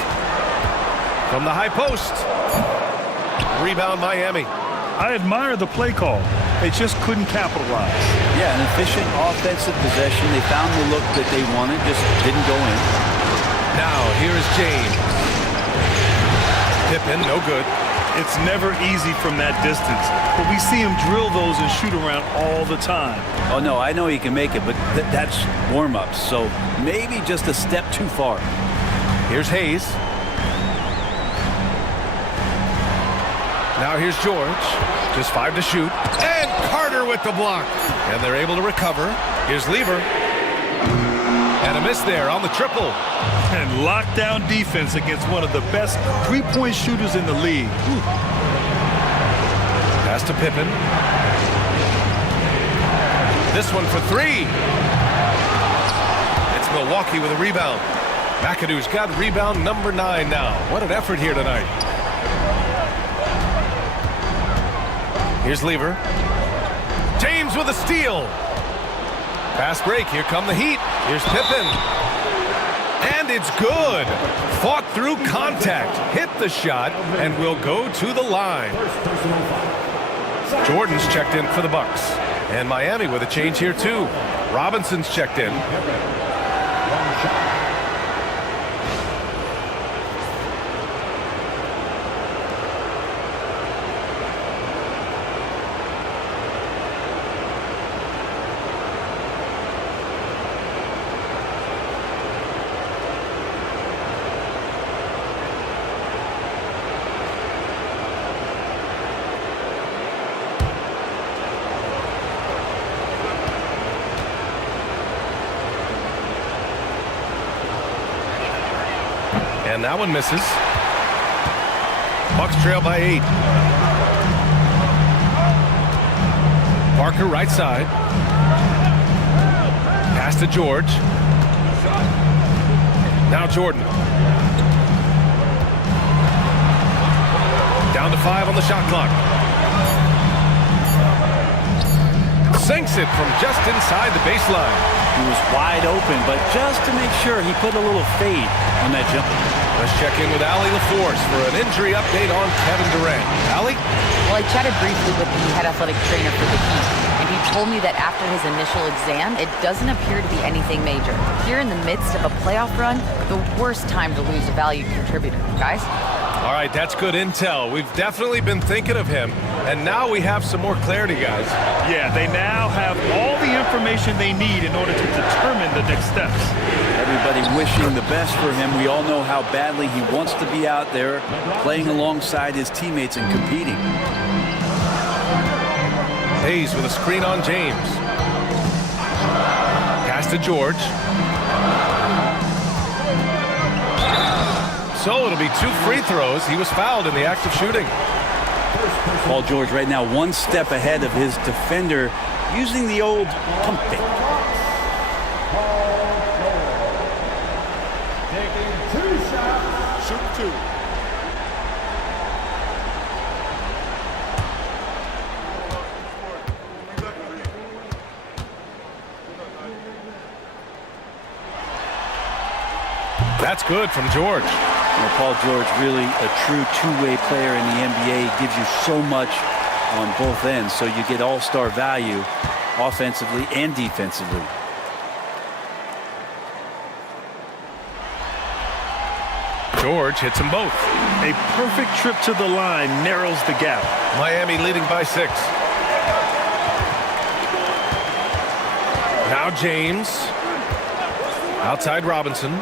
from the high post. Rebound Miami. I admire the play call. They just couldn't capitalize. Yeah, an efficient offensive possession. They found the look that they wanted, just didn't go in. Now, here is James. Pippen, no good. It's never easy from that distance, but we see him drill those and shoot around all the time. Oh, no, I know he can make it, but that's warm-ups, so maybe just a step too far. Here's Hayes. Now here's George. Just 5 to shoot. And Carter with the block. And they're able to recover. Here's Lever. And a miss there on the triple. And lockdown defense against one of the best three-point shooters in the league. Pass to Pippen. This one for 3. It's Milwaukee with a rebound. McAdoo's got rebound number 9 now. What an effort here tonight. Here's Lever. James with a steal. Fast break. Here come the Heat. Here's Pippen. And it's good. Fought through contact. Hit the shot and will go to the line. Jordan's checked in for the Bucks. And Miami with a change here too. Robinson's checked in. And that one misses. Bucks trail by 8. Parker right side. Pass to George. Now Jordan. Down to 5 on the shot clock. Sinks it from just inside the baseline. He was wide open, but just to make sure, he put a little fade on that jumper. Let's check in with Allie LaForce for an injury update on Kevin Durant. Allie? Well, I chatted briefly with the head athletic trainer for the Heat, and he told me that after his initial exam, it doesn't appear to be anything major. Here in the midst of a playoff run, the worst time to lose a valued contributor. Guys? All right, that's good intel. We've definitely been thinking of him, and now we have some more clarity, guys. Yeah, they now have all the information they need in order to determine the next steps. Everybody wishing the best for him. We all know how badly he wants to be out there playing alongside his teammates and competing. Hayes with a screen on James. Pass to George. So it'll be 2 free throws. He was fouled in the act of shooting. Paul George right now 1 step ahead of his defender, using the old pump fake. Taking 2 shots. Shoot 2. That's good from George. Well, Paul George, really a true two-way player in the NBA. Gives you so much on both ends, so you get all-star value offensively and defensively. George hits them both. A perfect trip to the line narrows the gap. Miami leading by 6. Now James. Outside Robinson.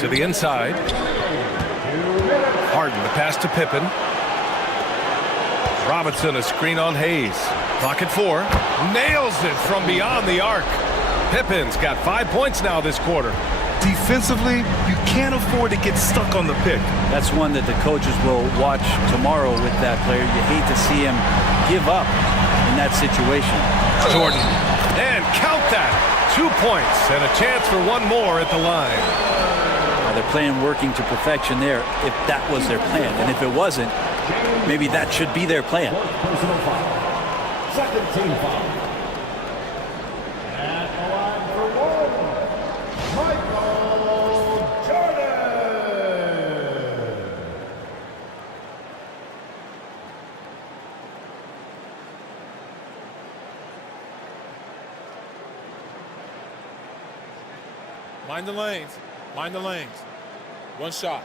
To the inside. Harden, the pass to Pippen. Robinson, a screen on Hayes. Clock at 4. Nails it from beyond the arc. Pippen's got 5 points now this quarter. Defensively, you can't afford to get stuck on the pick. That's one that the coaches will watch tomorrow with that player. You hate to see him give up in that situation. Jordan. And count that. 2 points and a chance for 1 more at the line. They're playing working to perfection there, if that was their plan. And if it wasn't, maybe that should be their plan. Personal foul. Second team foul. At the line for 1, Michael Jordan. Mind the lanes. Mind the lanes. One shot.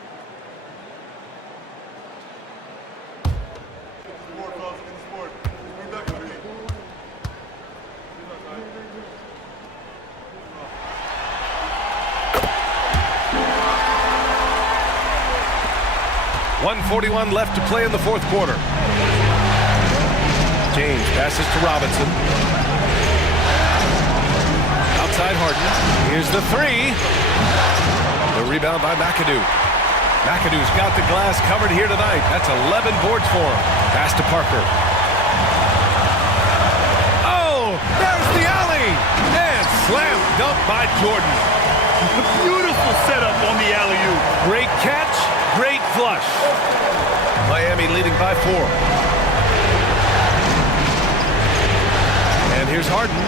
.141 left to play in the fourth quarter. James passes to Robinson. Outside Harden. Here's the three. The rebound by McAdoo. McAdoo's got the glass covered here tonight. That's 11 boards for him. Pass to Parker. Oh, there's the alley. And slam dunk by Jordan. Beautiful setup on the alley-oop. Great catch, great flush. Miami leading by 4. And here's Harden.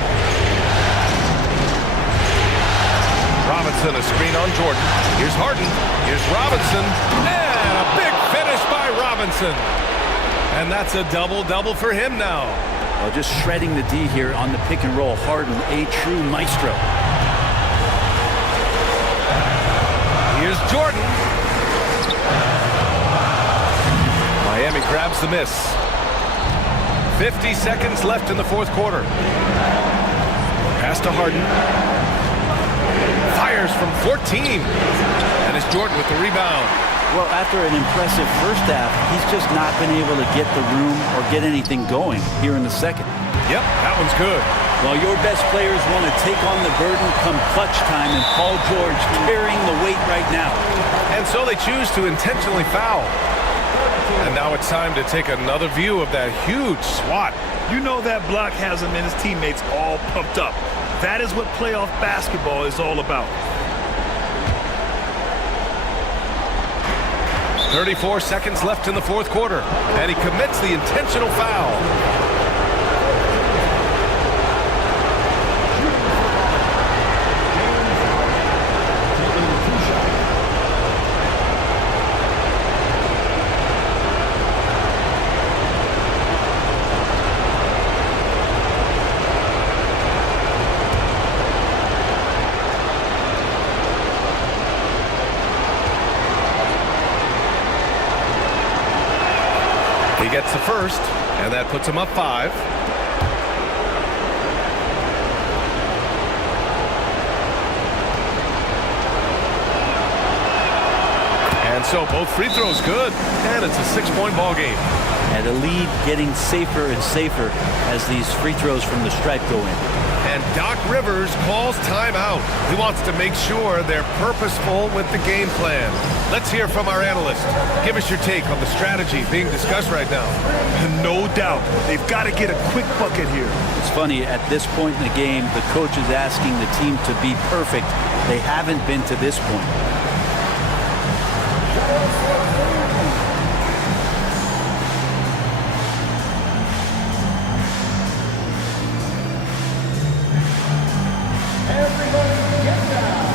Robinson, a screen on Jordan. Here's Harden. Here's Robinson. And a big finish by Robinson. And that's a double-double for him now. Well, just shredding the D here on the pick and roll. Harden, a true maestro. Here's Jordan. Miami grabs the miss. 50 seconds left in the fourth quarter. Pass to Harden. Fires from 14. And it's Jordan with the rebound. Well, after an impressive first half, he's just not been able to get the room or get anything going here in the second. Yep, that one's good. Well, your best players want to take on the burden come clutch time, and Paul George carrying the weight right now. And so they choose to intentionally foul. And now it's time to take another view of that huge swat. You know that block has him and his teammates all pumped up. That is what playoff basketball is all about. 34 seconds left in the fourth quarter, and he commits the intentional foul. He gets the first, and that puts him up 5. And so both free throws good, and it's a 6-point ball game. And the lead getting safer and safer as these free throws from the stripe go in. And Doc Rivers calls timeout. He wants to make sure they're purposeful with the game plan. Let's hear from our analyst. Give us your take on the strategy being discussed right now. No doubt. They've got to get a quick bucket here. It's funny, at this point in the game, the coach is asking the team to be perfect. They haven't been to this point. Everybody get down.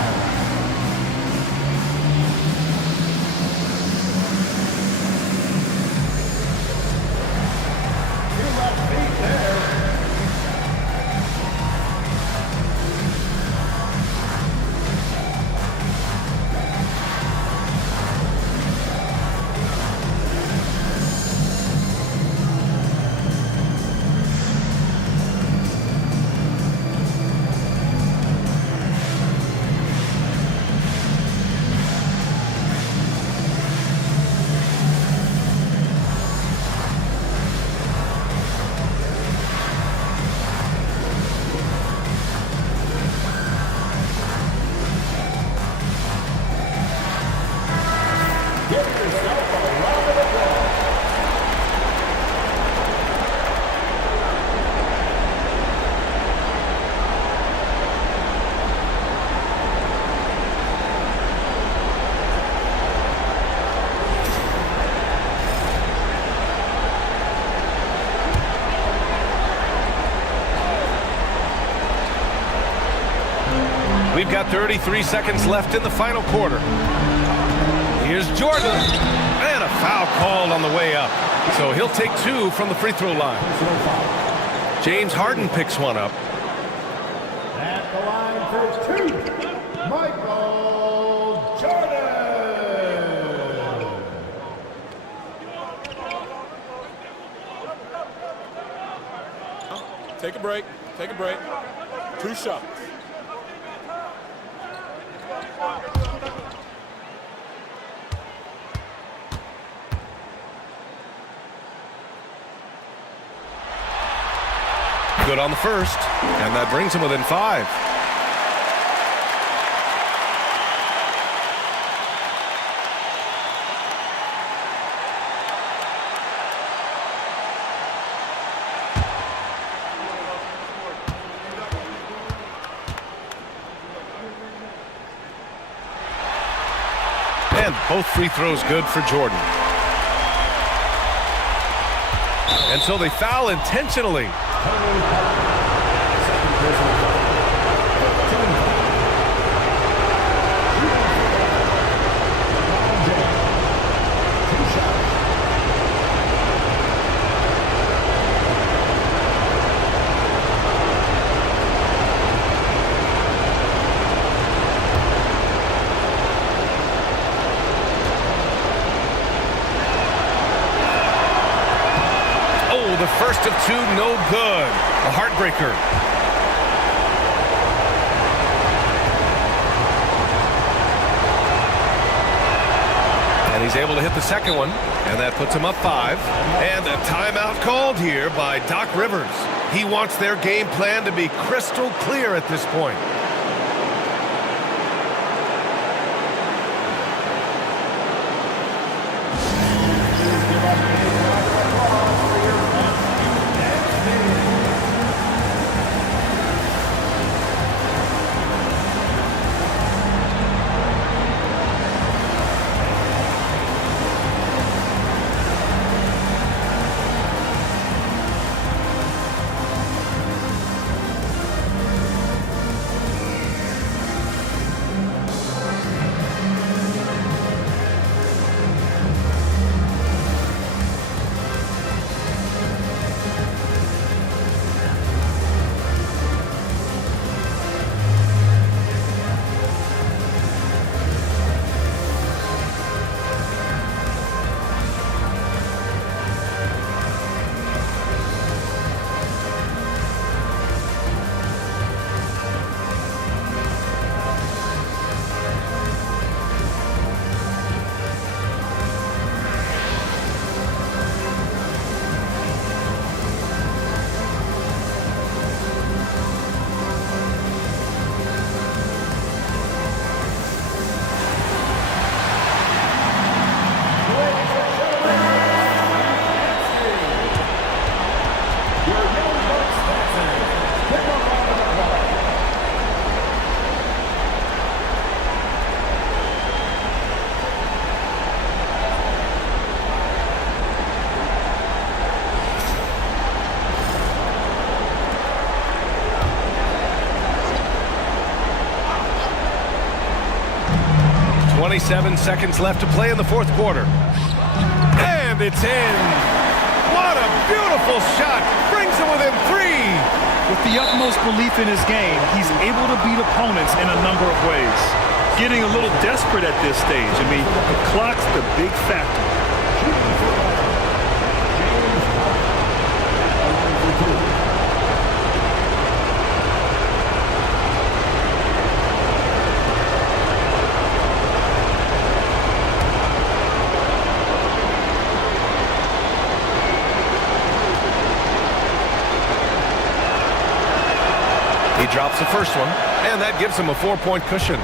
Too much beat there. We've got 33 seconds left in the final quarter. Here's Jordan. And a foul called on the way up. So he'll take 2 from the free throw line. James Harden picks one up. At the line for 2, Michael. Take a break. Take a break. 2 shots. Good on the first, and that brings him within 5. And both free throws good for Jordan. And so they foul intentionally. The first of 2, no good. A heartbreaker. And he's able to hit the second one, and that puts him up 5. And a timeout called here by Doc Rivers. He wants their game plan to be crystal clear at this point. .7 seconds left to play in the fourth quarter. And it's in. What a beautiful shot. Brings him within 3. With the utmost belief in his game, he's able to beat opponents in a number of ways. Getting a little desperate at this stage. I mean, the clock's the big factor. He drops the first one, and that gives him a 4-point cushion.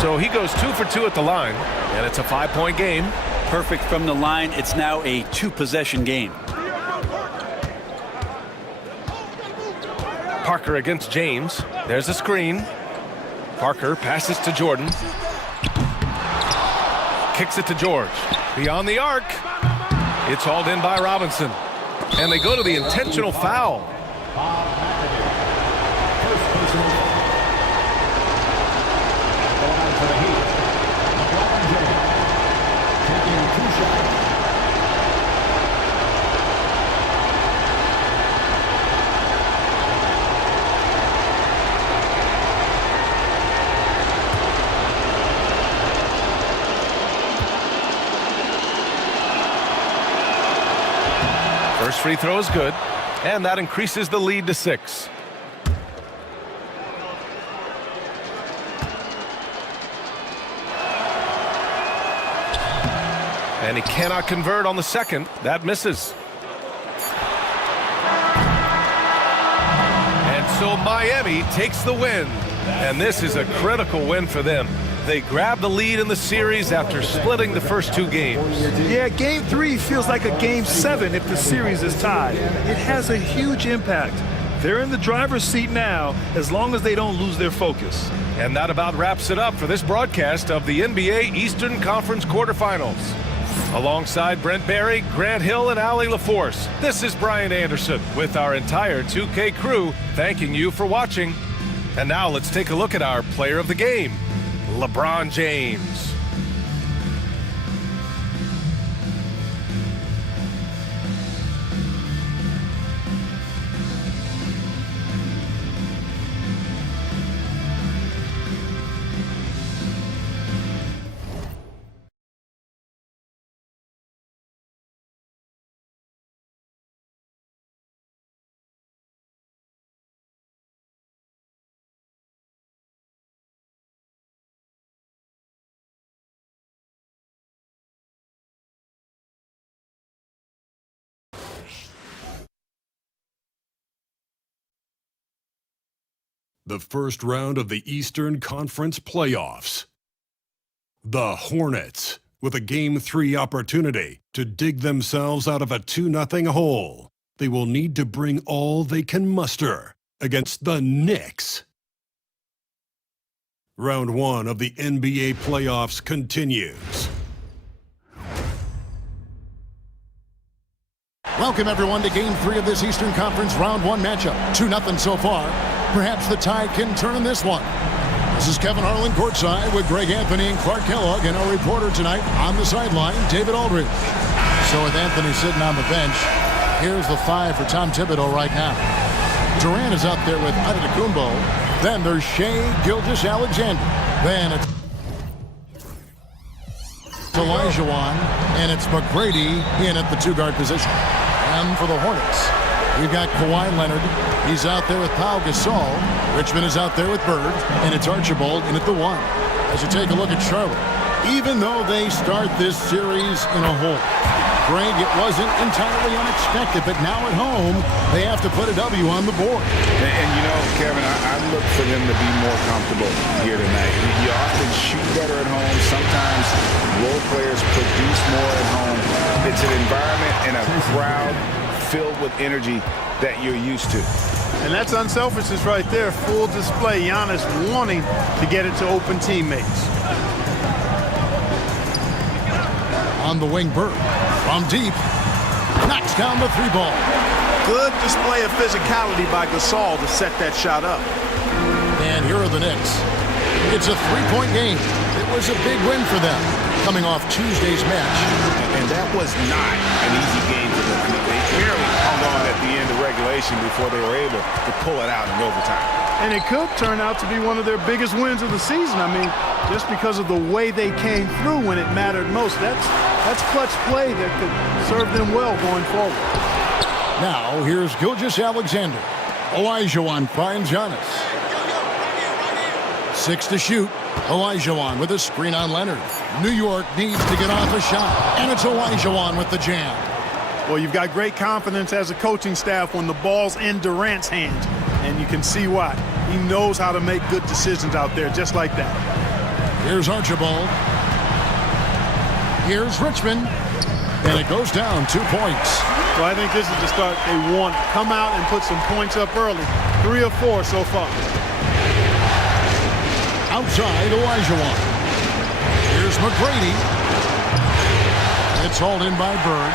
So he goes 2 for 2 at the line, and it's a 5-point game. Perfect from the line. It's now a 2-possession game. Parker against James. There's a screen. Parker passes to Jordan. Kicks it to George. Beyond the arc. It's hauled in by Robinson. And they go to the intentional foul. First free throw is good, and that increases the lead to 6. And he cannot convert on the second. That misses. And so Miami takes the win. And this is a critical win for them. They grab the lead in the series after splitting the first 2 games. Yeah, Game 3 feels like a Game 7 if the series is tied. It has a huge impact. They're in the driver's seat now as long as they don't lose their focus. And that about wraps it up for this broadcast of the NBA Eastern Conference quarterfinals. Alongside Brent Barry, Grant Hill, and Allie LaForce, this is Brian Anderson with our entire 2K crew thanking you for watching. And now let's take a look at our player of the game, LeBron James. The first round of the Eastern Conference playoffs. The Hornets, with a Game 3 opportunity to dig themselves out of a 2-0 hole. They will need to bring all they can muster against the Knicks. Round 1 of the NBA playoffs continues. Welcome, everyone, to Game 3 of this Eastern Conference Round 1 matchup. 2-0 so far. Perhaps the tide can turn in this one. This is Kevin Harlan courtside with Greg Anthony and Clark Kellogg, and our reporter tonight on the sideline, David Aldridge. So with Anthony sitting on the bench, here's the 5 for Tom Thibodeau right now. Durant is out there with Antetokounmpo. Then there's Shai Gilgeous-Alexander. Then it's Olajuwon, and it's McGrady in at the 2-guard position. And for the Hornets, we've got Kawhi Leonard. He's out there with Pau Gasol. Richmond is out there with Bird, and it's Archibald in at the 1. As you take a look at Charlotte, even though they start this series in a hole, Greg, it wasn't entirely unexpected, but now at home, they have to put a W on the board. And you know, Kevin, I look for them to be more comfortable here tonight. You often shoot better at home. Sometimes role players produce more at home. It's an environment and a crowd filled with energy that you're used to. And that's unselfishness right there. Full display. Giannis wanting to get it to open teammates. On the wing, Bird. From deep. Knocks down the 3-ball. Good display of physicality by Gasol to set that shot up. And here are the Knicks. It's a 3-point game. It was a big win for them, coming off Tuesday's match. And that was not an easy game for them. They barely hung on at the end of regulation before they were able to pull it out in overtime. And it could turn out to be one of their biggest wins of the season. I mean, just because of the way they came through when it mattered most. That's clutch play that could serve them well going forward. Now, here's Gilgeous-Alexander. Olajuwon finds Giannis. 6 to shoot. Olajuwon with a screen on Leonard. New York needs to get off a shot, and it's Olajuwon with the jam. Well, you've got great confidence as a coaching staff when the ball's in Durant's hands, and you can see why. He knows how to make good decisions out there, just like that. Here's Archibald. Here's Richmond, and it goes down 2 points. So I think this is the start they want. Come out and put some points up early. 3 of 4 so far. Outside, Olajuwon. Here's McGrady. It's hauled in by Bird.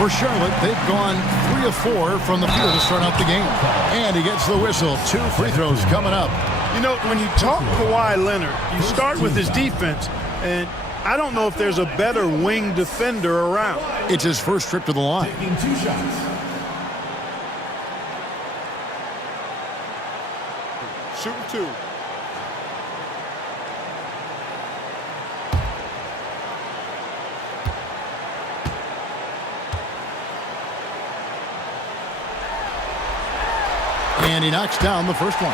For Charlotte, they've gone 3 of 4 from the field to start out the game. And he gets the whistle. 2 free throws coming up. You know, when you talk Kawhi Leonard, you start with his defense, and I don't know if there's a better wing defender around. It's his first trip to the line. Taking 2 shots. Shooting 2. And he knocks down the first one.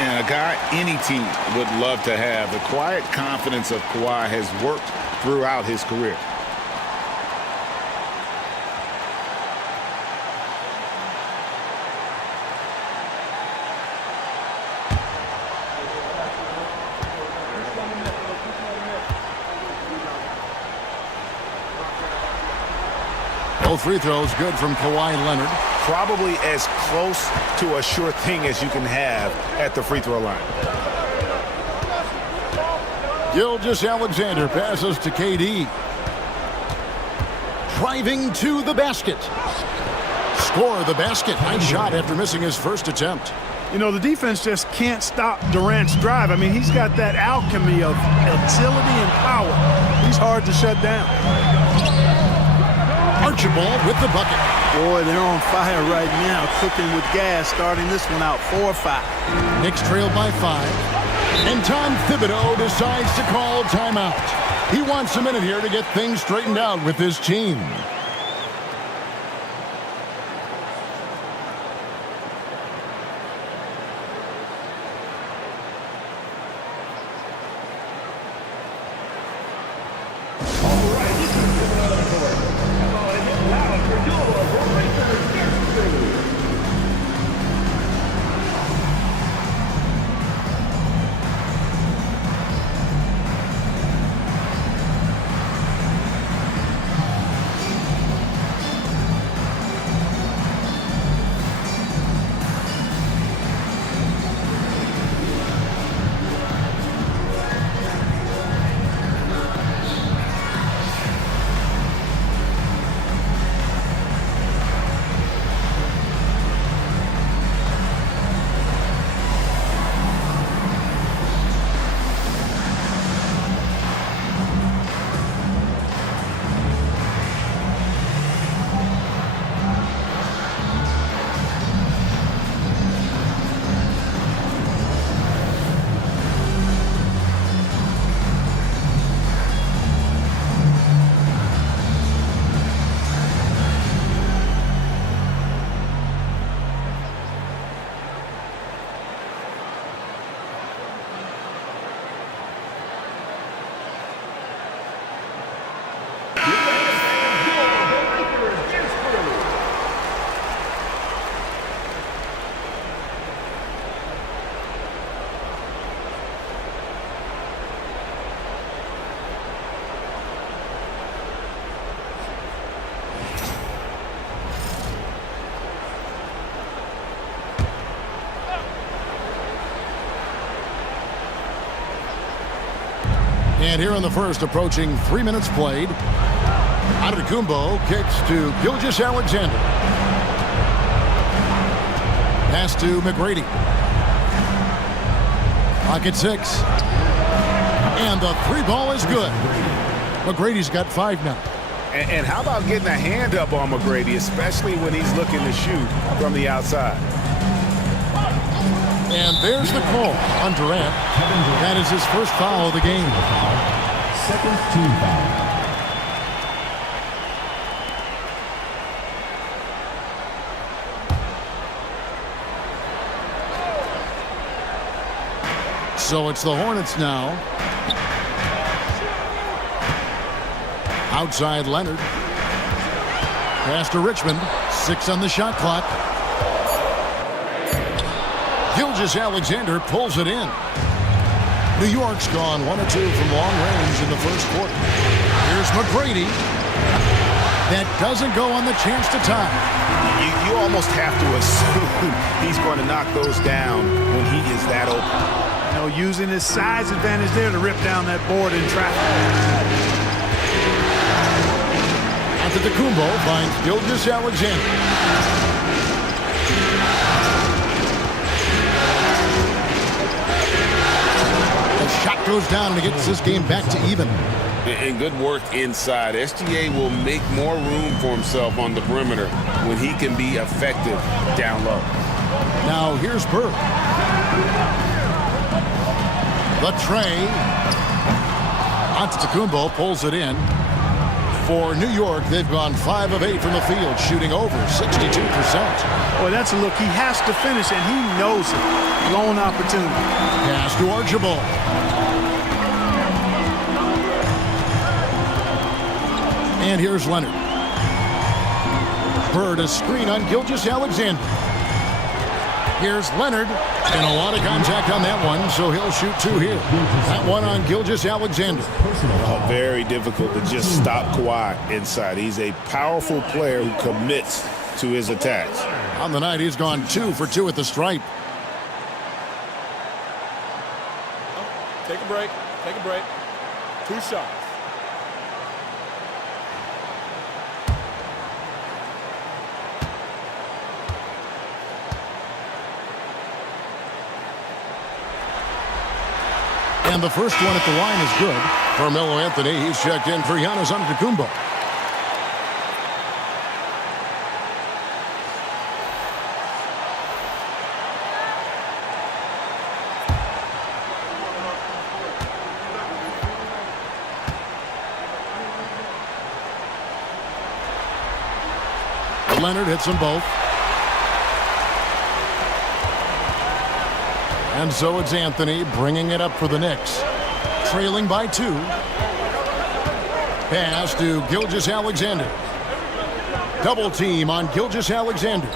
And a guy any team would love to have. The quiet confidence of Kawhi has worked throughout his career. Both free throws good from Kawhi Leonard. Probably as close to a sure thing as you can have at the free throw line. Gilgeous-Alexander passes to KD. Driving to the basket. Score the basket. Nice shot after missing his first attempt. You know, the defense just can't stop Durant's drive. I mean, he's got that alchemy of agility and power. He's hard to shut down. Archibald with the bucket. Boy, they're on fire right now, cooking with gas, starting this one out 4-5. Knicks trailed by 5. And Tom Thibodeau decides to call timeout. He wants a minute here to get things straightened out with his team. And here in the first, approaching 3 minutes played, Antetokounmpo kicks to Gilgeous-Alexander. Pass to McGrady. Pocket 6. And the 3 ball is good. McGrady's got 5 now. And how about getting a hand up on McGrady, especially when he's looking to shoot from the outside? And there's the call on Durant. That is his first foul of the game. Second team foul. So it's the Hornets now. Outside Leonard. Pass to Richmond. 6 on the shot clock. Gilgeous-Alexander pulls it in. New York's gone 1 of 2 from long range in the first quarter. Here's McGrady. That doesn't go on the chance to tie. You almost have to assume he's going to knock those down when he is that open. You know, using his size advantage there to rip down that board in traffic. Antetokounmpo finds Gilgeous-Alexander. Shot goes down and it gets this game back to even. And good work inside. SGA will make more room for himself on the perimeter when he can be effective down low. Now here's Burke. The tray. Antetokounmpo pulls it in. For New York, they've gone 5 of 8 from the field, shooting over 62%. Boy, that's a look he has to finish, and he knows it. Lone opportunity. Pass to Archibald. And here's Leonard. Bird, a screen on Gilgeous-Alexander. Here's Leonard. And a lot of contact on that one, so he'll shoot 2 here. That one on Gilgeous-Alexander. Very difficult to just stop Kawhi inside. He's a powerful player who commits to his attacks. On the night, he's gone 2 for 2 at the stripe. Take a break. Take a break. 2 shots. And the first one at the line is good. Carmelo Anthony, he's checked in for Giannis Antetokounmpo. Leonard hits them both. And so it's Anthony bringing it up for the Knicks. Trailing by 2. Pass to Gilgeous-Alexander. Double team on Gilgeous-Alexander.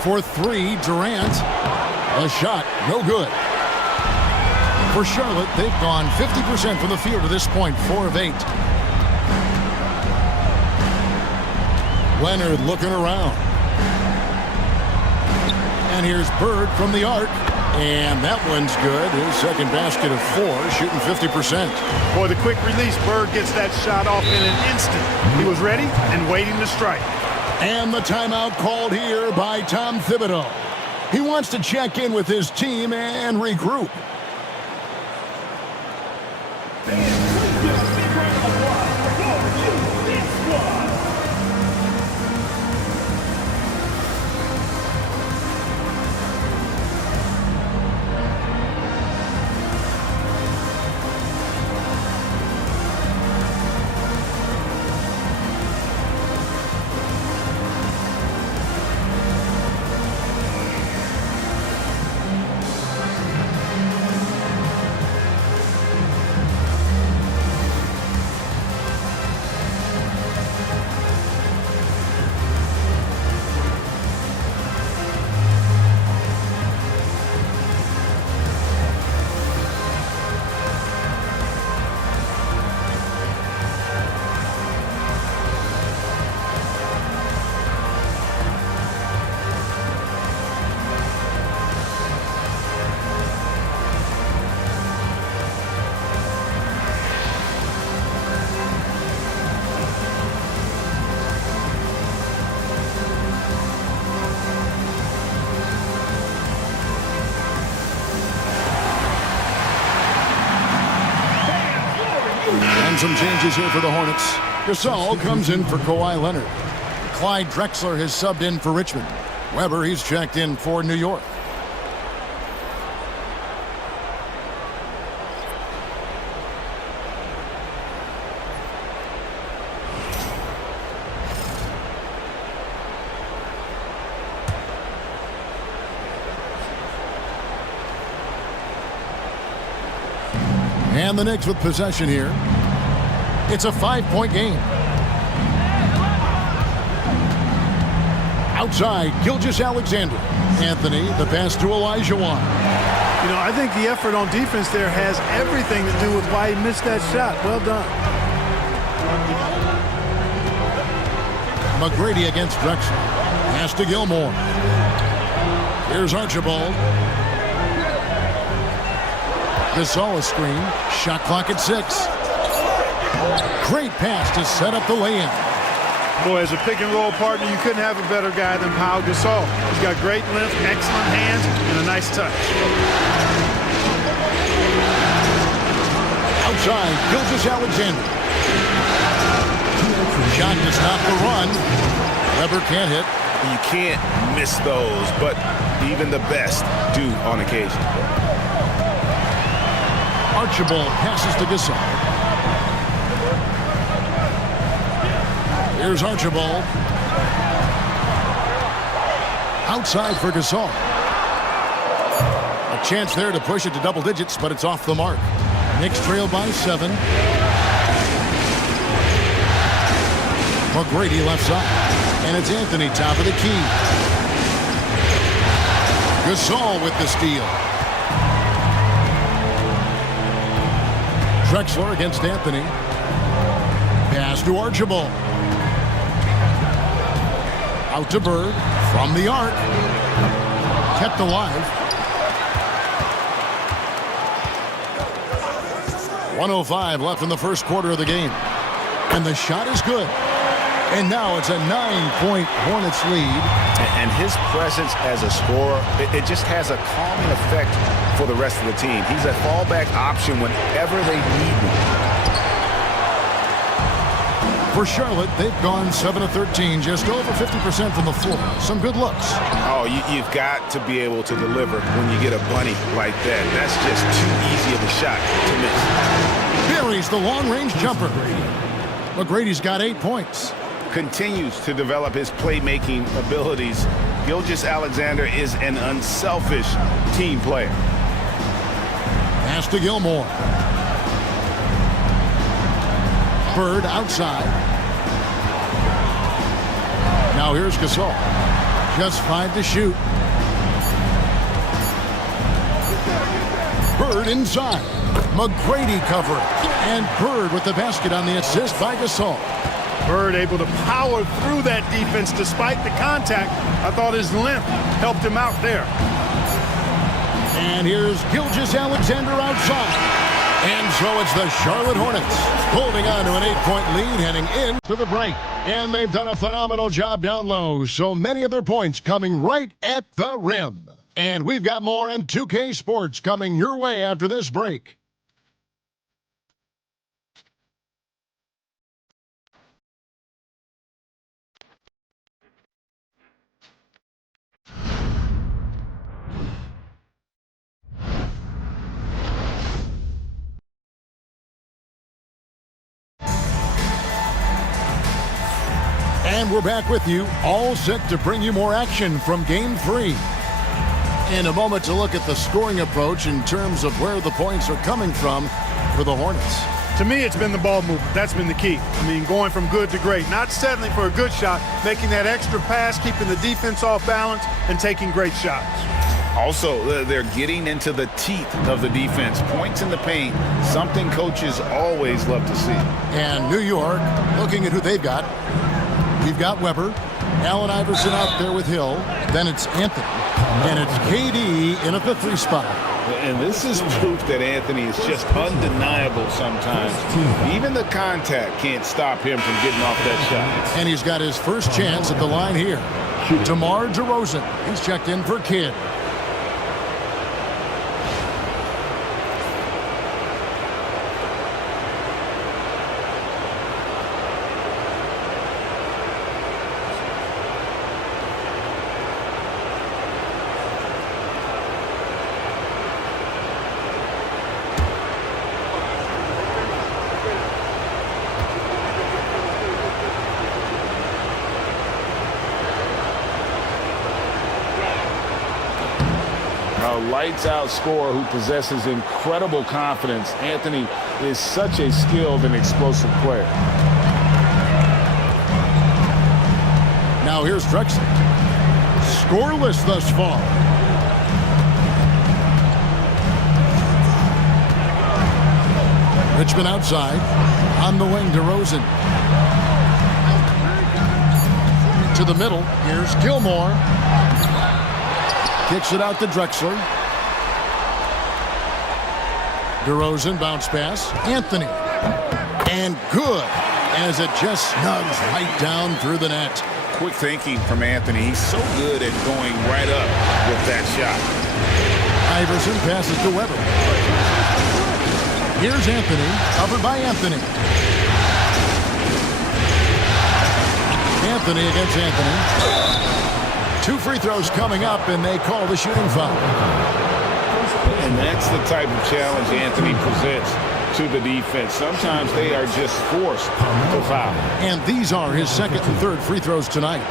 For 3, Durant. A shot, no good. For Charlotte, they've gone 50% from the field to this point, 4 of 8. Leonard looking around. And here's Bird from the arc. And that one's good. His second basket of 4, shooting 50%. Boy, the quick release, Bird gets that shot off in an instant. He was ready and waiting to strike. And the timeout called here by Tom Thibodeau. He wants to check in with his team and regroup. Some changes here for the Hornets. Gasol comes in for Kawhi Leonard. Clyde Drexler has subbed in for Richmond. Weber, he's checked in for New York. And the Knicks with possession here. It's a 5-point game. Outside, Gilgeous-Alexander. Anthony, the pass to Olajuwon. You know, I think the effort on defense there has everything to do with why he missed that shot. Well done. McGrady against Drexler. Pass to Gilmore. Here's Archibald. Gasol a screen. Shot clock at 6. Great pass to set up the lay-in. Boy, as a pick-and-roll partner, you couldn't have a better guy than Pau Gasol. He's got great length, excellent hands, and a nice touch. Outside, Gilgeous-Alexander. Shot to stop the run. Weber can't hit. You can't miss those, but even the best do on occasion. Archibald passes to Gasol. Here's Archibald. Outside for Gasol. A chance there to push it to double digits, but it's off the mark. Knicks trail by 7. McGrady left side. And it's Anthony top of the key. Gasol with the steal. Drexler against Anthony. Pass to Archibald. Out to Bird. From the arc. Kept alive. 1:05 left in the first quarter of the game. And the shot is good. And now it's a 9-point Hornets lead. And his presence as a scorer, it just has a calming effect for the rest of the team. He's a fallback option whenever they need him. For Charlotte, they've gone 7 of 13, just over 50% from the floor. Some good looks. Oh, you've got to be able to deliver when you get a bunny like that. That's just too easy of a shot to miss. Buries the long-range jumper. McGrady's got 8 points. Continues to develop his playmaking abilities. Gilgeous-Alexander is an unselfish team player. Pass to Gilmore. Bird outside. Now here's Gasol. Just 5 to shoot. Bird inside. McGrady covering. And Bird with the basket on the assist by Gasol. Bird able to power through that defense despite the contact. I thought his length helped him out there. And here's Gilgeous-Alexander outside. And so it's the Charlotte Hornets holding on to an 8-point lead heading into the break. And they've done a phenomenal job down low. So many of their points coming right at the rim. And we've got more in 2K Sports coming your way after this break. And we're back with you, all set to bring you more action from Game 3. In a moment to look at the scoring approach in terms of where the points are coming from for the Hornets. To me, it's been the ball movement. That's been the key. I mean, going from good to great. Not settling for a good shot, making that extra pass, keeping the defense off balance, and taking great shots. Also, they're getting into the teeth of the defense. Points in the paint, something coaches always love to see. And New York, looking at who they've got. We've got Weber, Allen Iverson out there with Hill. Then it's Anthony. And it's KD in at the 3 spot. And this is proof that Anthony is just undeniable sometimes. Even the contact can't stop him from getting off that shot. And he's got his first chance at the line here. DeMar DeRozan. He's checked in for Kidd. Lights-out scorer who possesses incredible confidence. Anthony is such a skilled and explosive player. Now here's Drexler. Scoreless thus far. Richmond outside. On the wing, DeRozan. To the middle. Here's Gilmore. Kicks it out to Drexler. DeRozan bounce pass. Anthony. And good as it just snugs right down through the net. Quick thinking from Anthony. He's so good at going right up with that shot. Iverson passes to Weber. Here's Anthony. Covered by Anthony. Anthony against Anthony. 2 free throws coming up, and they call the shooting foul. And that's the type of challenge Anthony presents. to the defense. Sometimes they are just forced to foul. And these are his second and third free throws tonight.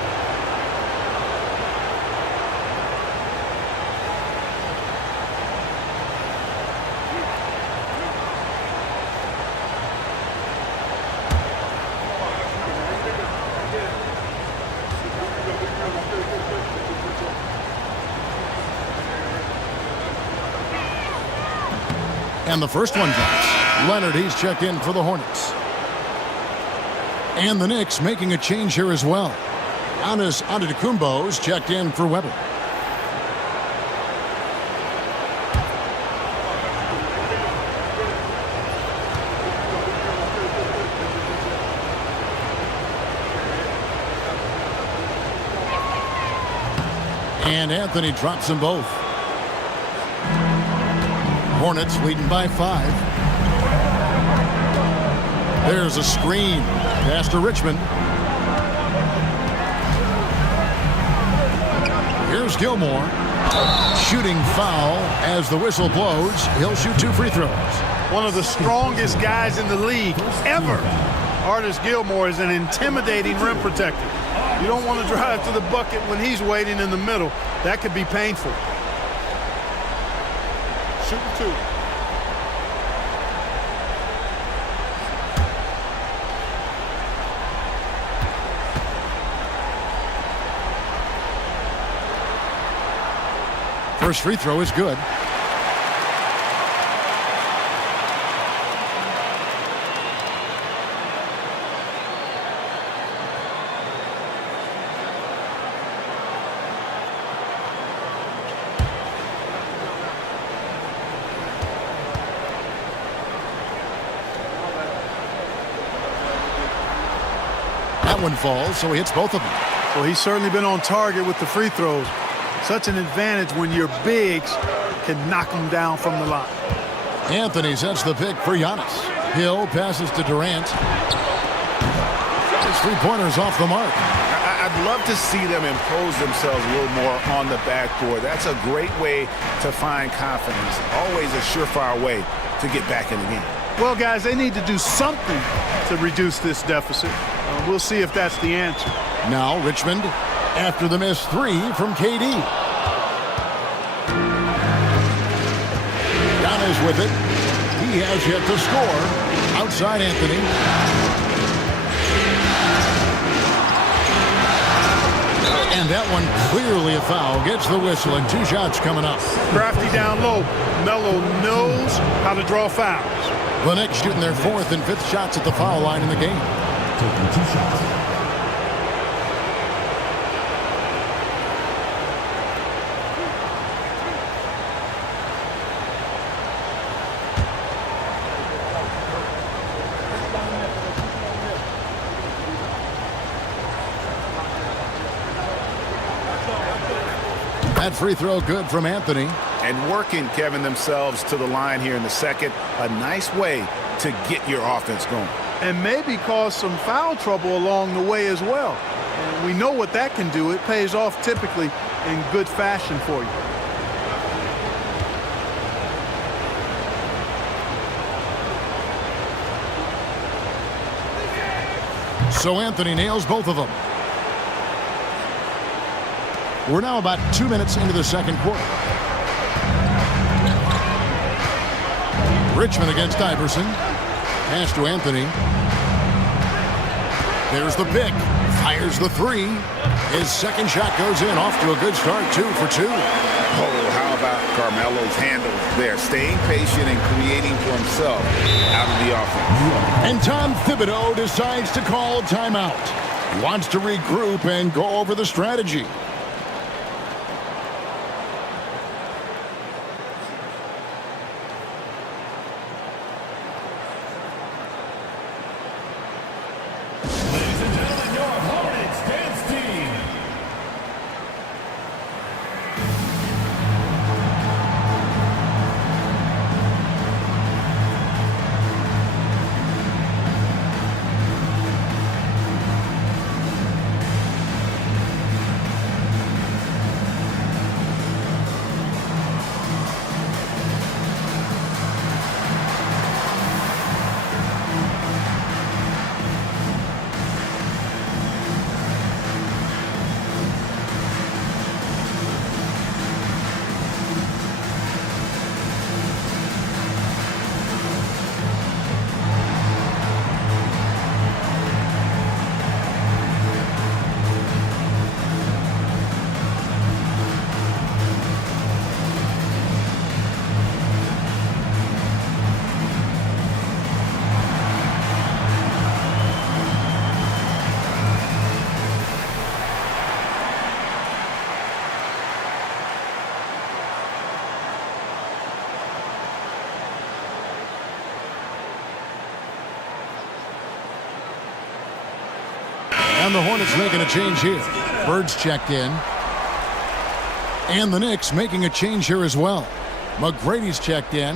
And the first one drops. Leonard, he's checked in for the Hornets. And the Knicks making a change here as well. Giannis Antetokounmpo's checked in for Weber. And Anthony drops them both. Hornets leading by 5. There's a screen. Pass to Richmond. Here's Gilmore. Shooting foul as the whistle blows. He'll shoot 2 free throws. One of the strongest guys in the league ever. Artis Gilmore is an intimidating rim protector. You don't want to drive to the bucket when he's waiting in the middle. That could be painful. Shooting 2. First free throw is good. That one falls, so he hits both of them. Well, he's certainly been on target with the free throws. Such an advantage when your bigs can knock them down from the line. Anthony sets the pick for Giannis. Hill passes to Durant. His 3-pointers off the mark. I'd love to see them impose themselves a little more on the backboard. That's a great way to find confidence. Always a surefire way to get back in the game. Well, guys, they need to do something to reduce this deficit. We'll see if that's the answer. Now Richmond after the missed 3 from KD. Giannis with it. He has yet to score. Outside Anthony. And that one clearly a foul. Gets the whistle and 2 shots coming up. Crafty down low. Melo knows how to draw fouls. The Knicks shooting their 4th and 5th shots at the foul line in the game. Taking 2 shots. That free throw good from Anthony. And working, Kevin, themselves to the line here in the second. A nice way to get your offense going. And maybe cause some foul trouble along the way as well. And we know what that can do. It pays off typically in good fashion for you. So Anthony nails both of them. We're now about 2 minutes into the second quarter. Richmond against Iverson. Pass to Anthony. There's the pick. Fires the 3. His second shot goes in. Off to a good start. 2 for 2. Oh, how about Carmelo's handle there? Staying patient and creating for himself out of the offense. And Tom Thibodeau decides to call timeout. He wants to regroup and go over the strategy. And the Hornets making a change here. Bird's checked in. And the Knicks making a change here as well. McGrady's checked in.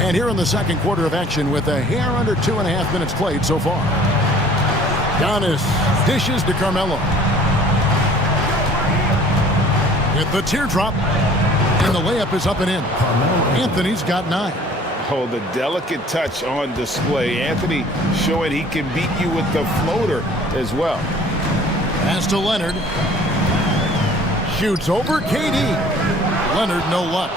And here in the second quarter of action with a hair under 2.5 minutes played so far. Giannis dishes to Carmelo. With the teardrop. And the layup is up and in. Anthony's got 9. Oh, the delicate touch on display. Anthony showing he can beat you with the floater as well. Pass to Leonard. Shoots over KD. Leonard, no luck.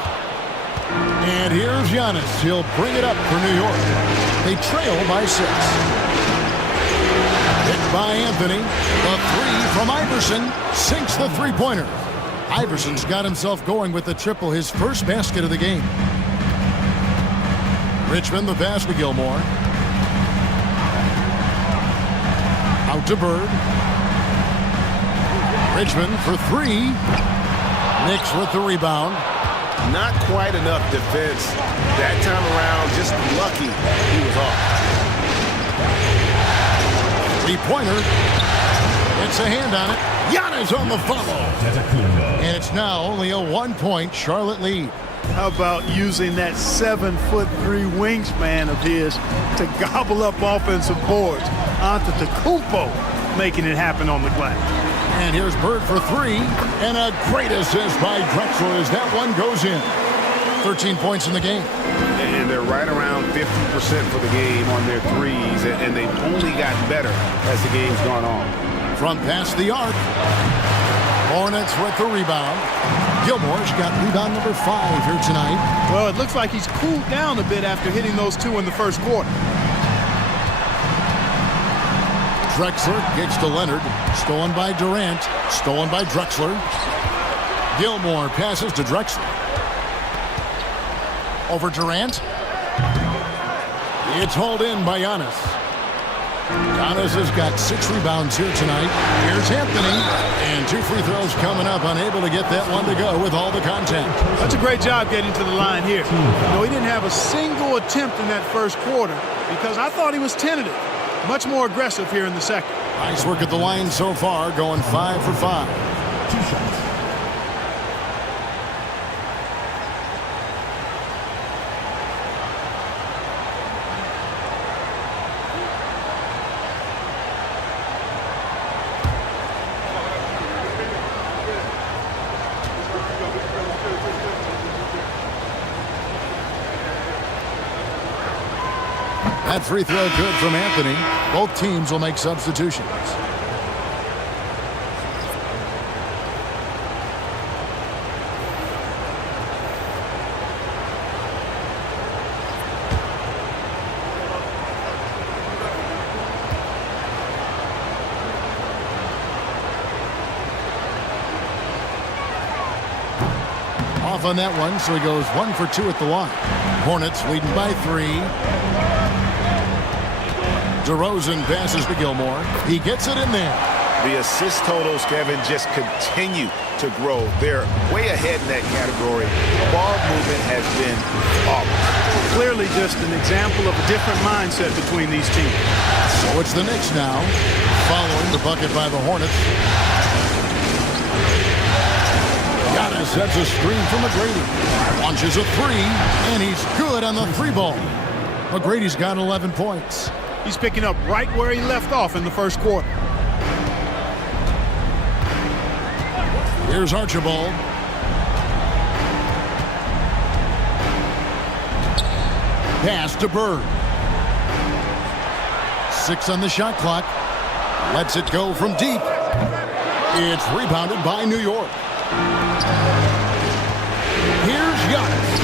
And here's Giannis. He'll bring it up for New York. They trail by 6. Hit by Anthony. The 3 from Iverson sinks the three-pointer. Iverson's got himself going with the triple, his first basket of the game. Richmond, the pass to Gilmore. Out to Bird. Richmond for 3. Knicks with the rebound. Not quite enough defense that time around. Just lucky he was off. Three-pointer. It's a hand on it. Giannis on the follow. And it's now only a 1-point Charlotte lead. How about using that 7'3" wingspan of his to gobble up offensive boards? Antetokounmpo making it happen on the glass. And here's Bird for 3. And a great assist by Drexler as that one goes in. 13 points in the game. And they're right around 50% for the game on their threes, and they've only gotten better as the game's gone on. From past the arc. Hornets with the rebound. Gilmore's got rebound number 5 here tonight. Well, it looks like he's cooled down a bit after hitting those 2 in the first quarter. Drexler gets to Leonard. Stolen by Durant. Stolen by Drexler. Gilmore passes to Drexler. Over Durant. It's hauled in by Giannis. Giannis has got 6 rebounds here tonight. Here's Anthony. And 2 free throws coming up. Unable to get that one to go with all the contact. That's a great job getting to the line here. No, he didn't have a single attempt in that first quarter because I thought he was tentative. Much more aggressive here in the second. Nice work at the line so far, going 5 for 5. 2 shots. That free throw good from Anthony. Both teams will make substitutions. Off on that one, so he goes 1 for 2 at the line. Hornets leading by 3. DeRozan passes to Gilmore. He gets it in there. The assist totals, Kevin, just continue to grow. They're way ahead in that category. Ball movement has been flawless. Clearly just an example of a different mindset between these teams. So it's the Knicks now, following the bucket by the Hornets. Giannis sets a screen from McGrady. Launches a 3, and he's good on the 3 ball. McGrady's got 11 points. He's picking up right where he left off in the first quarter. Here's Archibald. Pass to Bird. 6 on the shot clock. Lets it go from deep. It's rebounded by New York. Here's Giannis.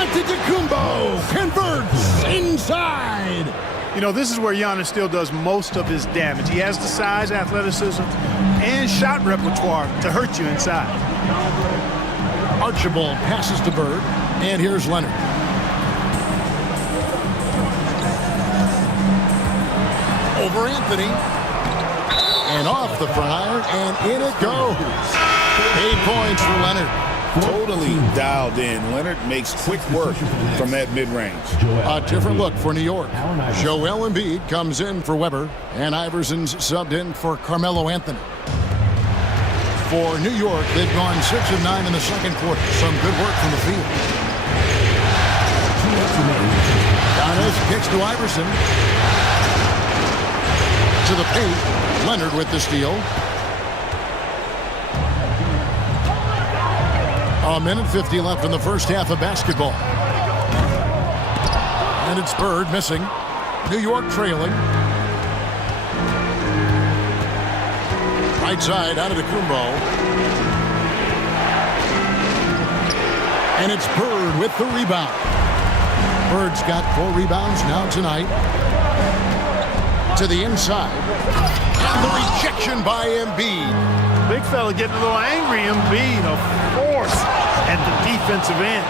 Antetokounmpo converts inside. You know, this is where Giannis still does most of his damage. He has the size, athleticism, and shot repertoire to hurt you inside. Archibald passes to Bird, and here's Leonard. Over Anthony. And off the front iron, and in it goes. 8 points for Leonard. Totally dialed in. Leonard makes quick work from that mid-range. A different look for New York. Joel Embiid comes in for Weber, and Iverson's subbed in for Carmelo Anthony. For New York, they've gone 6 of 9 in the second quarter. Some good work from the field. Giannis kicks to Iverson. To the paint. Leonard with the steal. A minute 50 left in the first half of basketball. And it's Bird missing. New York trailing. Right side out of the Kumbo. And it's Bird with the rebound. Bird's got 4 rebounds now tonight. To the inside. And the rejection by Embiid. Big fella getting a little angry. Embiid, of course, at the defensive end.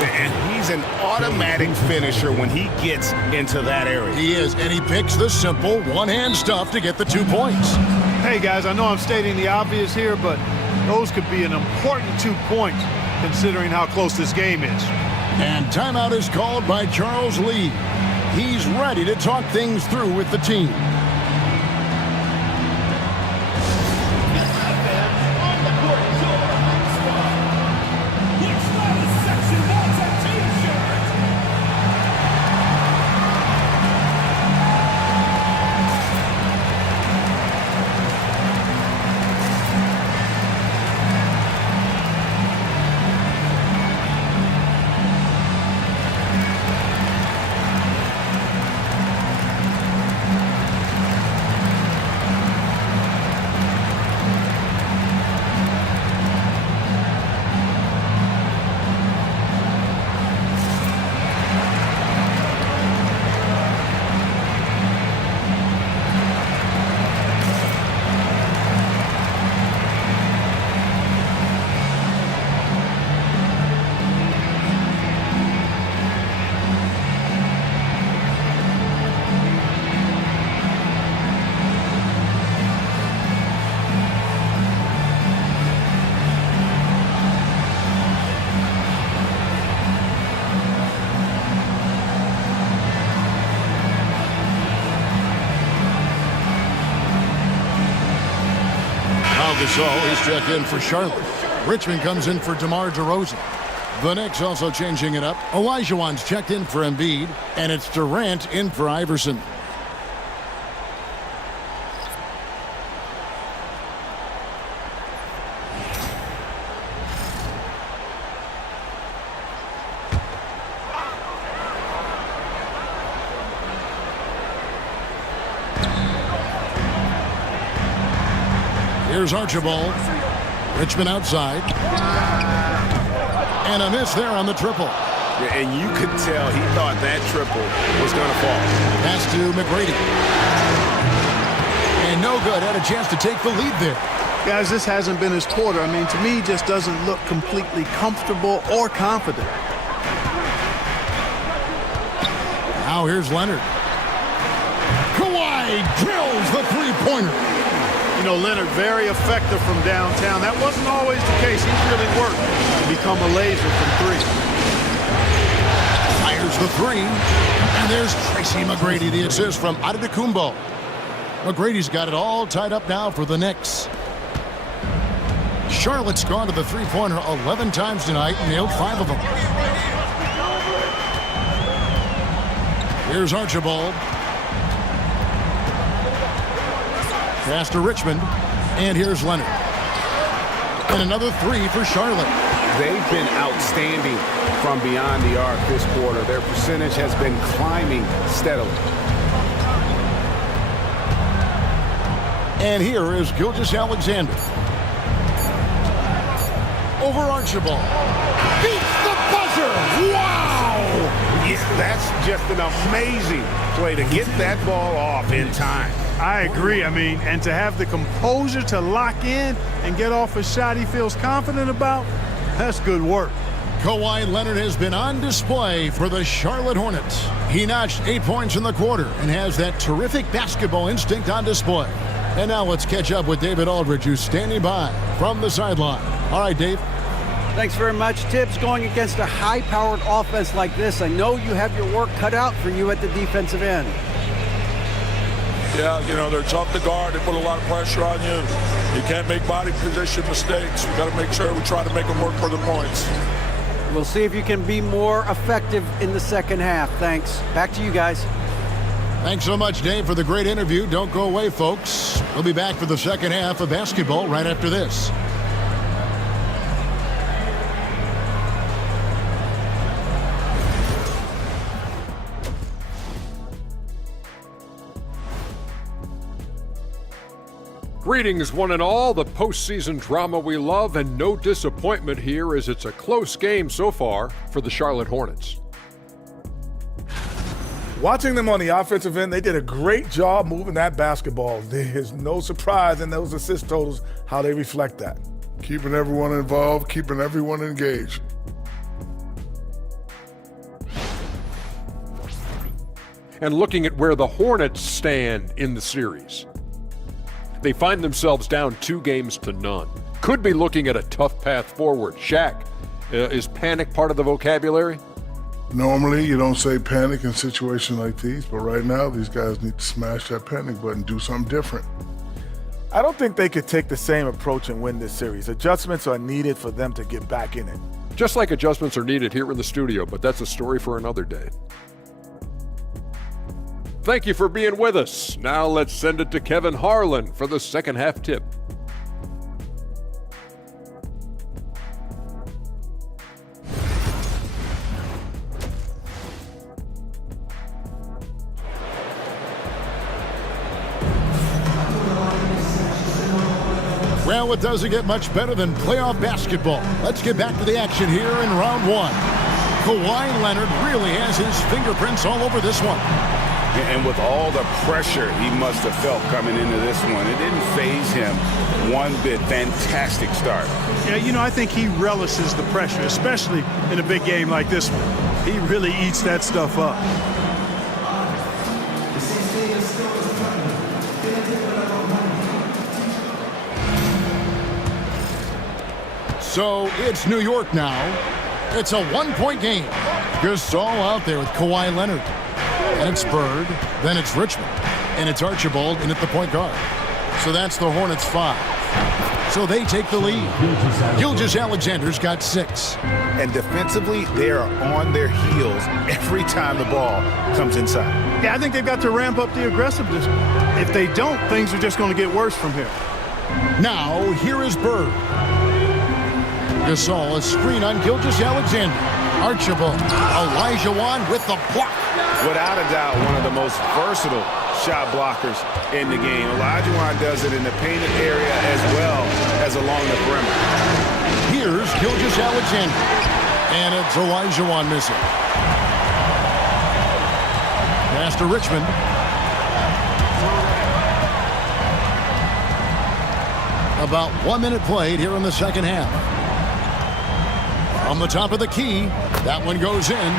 And he's an automatic finisher when he gets into that area. He is, and he picks the simple one-hand stuff to get the 2 points. Hey, guys, I know I'm stating the obvious here, but those could be an important 2 points considering how close this game is. And timeout is called by Charles Lee. He's ready to talk things through with the team. Gasol is checked in for Charlotte. Richmond comes in for DeMar DeRozan. The Knicks also changing it up. Olajuwon's checked in for Embiid, and it's Durant in for Iverson. Here's Archibald. Richmond outside. And a miss there on the triple. Yeah, and you could tell he thought that triple was going to fall. Pass to McGrady. And no good. Had a chance to take the lead there. Guys, this hasn't been his quarter. I mean, to me, he just doesn't look completely comfortable or confident. Now here's Leonard. Kawhi drills the three-pointer. You know, Leonard, very effective from downtown. That wasn't always the case. He's really worked to become a laser from 3. Fires the 3. And there's Tracy McGrady, the assist from Antetokounmpo. McGrady's got it all tied up now for the Knicks. Charlotte's gone to the three-pointer 11 times tonight and nailed 5 of them. Here's Archibald. Pass to Richmond, and here's Leonard. And another 3 for Charlotte. They've been outstanding from beyond the arc this quarter. Their percentage has been climbing steadily. And here is Gilgeous-Alexander. Over Archibald. Beats the buzzer! Wow! Yeah, that's just an amazing play to get that ball off in time. I agree. I mean, and to have the composure to lock in and get off a shot he feels confident about, that's good work. Kawhi Leonard has been on display for the Charlotte Hornets. He notched 8 points in the quarter and has that terrific basketball instinct on display. And now let's catch up with David Aldridge, who's standing by from the sideline. All right, Dave. Thanks very much. Tibbs, going against a high-powered offense like this, I know you have your work cut out for you at the defensive end. Yeah, they're tough to guard. They put a lot of pressure on you. You can't make body position mistakes. We got to make sure we try to make them work for the points. We'll see if you can be more effective in the second half. Thanks. Back to you guys. Thanks so much, Dave, for the great interview. Don't go away, folks. We'll be back for the second half of basketball right after this. Greetings, one and all. The postseason drama we love, and no disappointment here as it's a close game so far for the Charlotte Hornets. Watching them on the offensive end, they did a great job moving that basketball. There's no surprise in those assist totals how they reflect that. Keeping everyone involved, keeping everyone engaged. And looking at where the Hornets stand in the series. They find themselves down 2-0. Could be looking at a tough path forward. Shaq, is panic part of the vocabulary? Normally, you don't say panic in situations like these, but right now, these guys need to smash that panic button, do something different. I don't think they could take the same approach and win this series. Adjustments are needed for them to get back in it. Just like adjustments are needed here in the studio, but that's a story for another day. Thank you for being with us. Now let's send it to Kevin Harlan for the second half tip. Well, it doesn't get much better than playoff basketball. Let's get back to the action here in round one. Kawhi Leonard really has his fingerprints all over this one. And with all the pressure he must have felt coming into this one, it didn't faze him one bit. Fantastic start. Yeah, I think he relishes the pressure, especially in a big game like this one. He really eats that stuff up. So it's New York now. It's a one-point game. Gasol out there with Kawhi Leonard. And it's Bird, then it's Richmond, and it's Archibald in at the point guard. So that's the Hornets 5. So they take the lead. Gilgeous-Alexander's got 6. And defensively, they are on their heels every time the ball comes inside. Yeah, I think they've got to ramp up the aggressiveness. If they don't, things are just going to get worse from here. Now, here is Bird. Gasol, a screen on Gilgeous-Alexander. Archibald, Olajuwon with the block. Without a doubt, one of the most versatile shot blockers in the game. Olajuwon does it in the painted area as well as along the perimeter. Here's Gilgeous-Alexander. And it's Olajuwon missing. Pass to Richmond. About 1 minute played here in the second half. On the top of the key, that one goes in.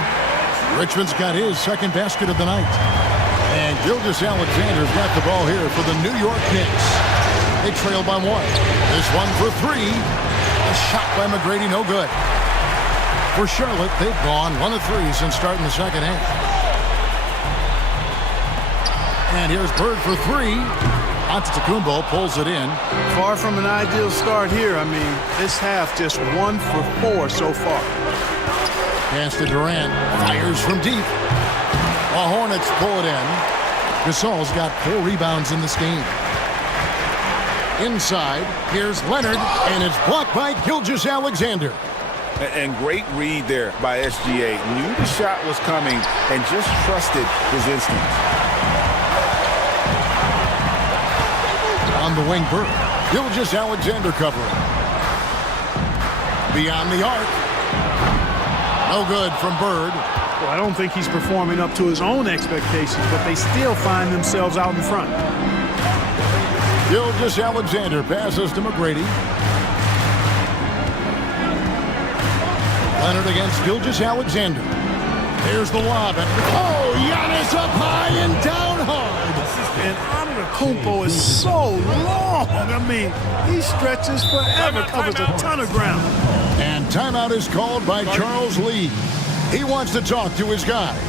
Richmond's got his second basket of the night. And Gilgeous-Alexander's got the ball here for the New York Knicks. They trail by 1. This one for 3. A shot by McGrady, no good. For Charlotte, they've gone 1 of 3 since starting the second half. And here's Bird for 3. Antetokounmpo pulls it in. Far from an ideal start here. I mean, this half just 1 for 4 so far. Pass to Durant. Fires from deep. The Hornets pull it in. Gasol's got 4 rebounds in this game. Inside, here's Leonard, and it's blocked by Gilgeous-Alexander. And great read there by SGA. Knew the shot was coming and just trusted his instincts. On the wing, Bird. Gilgeous-Alexander covering. Beyond the arc. No good from Bird. Well, I don't think he's performing up to his own expectations, but they still find themselves out in front. Gilgeous-Alexander passes to McGrady. Leonard against Gilgeous-Alexander. There's the lob. Oh, Giannis up high and down hard. And out of the Antetokounmpo is so long. I mean, he stretches forever, covers a ton of ground. And timeout is called by Charles Lee. He wants to talk to his guys.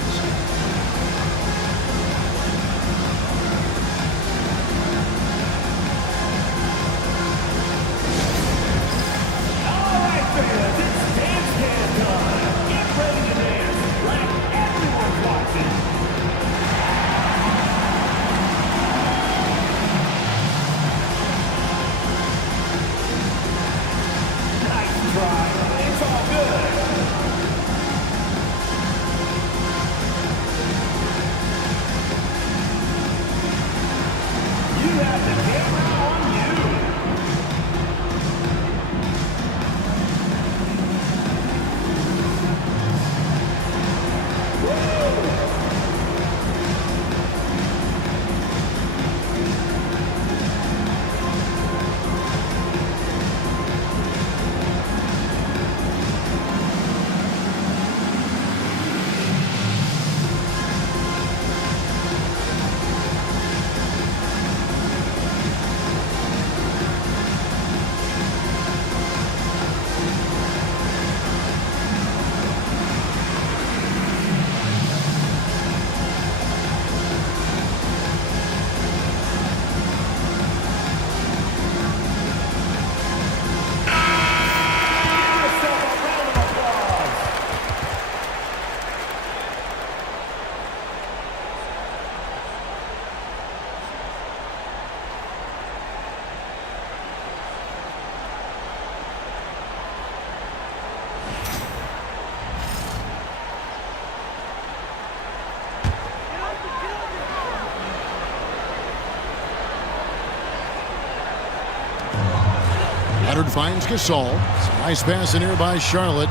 Leonard finds Gasol. Nice pass in here by Charlotte.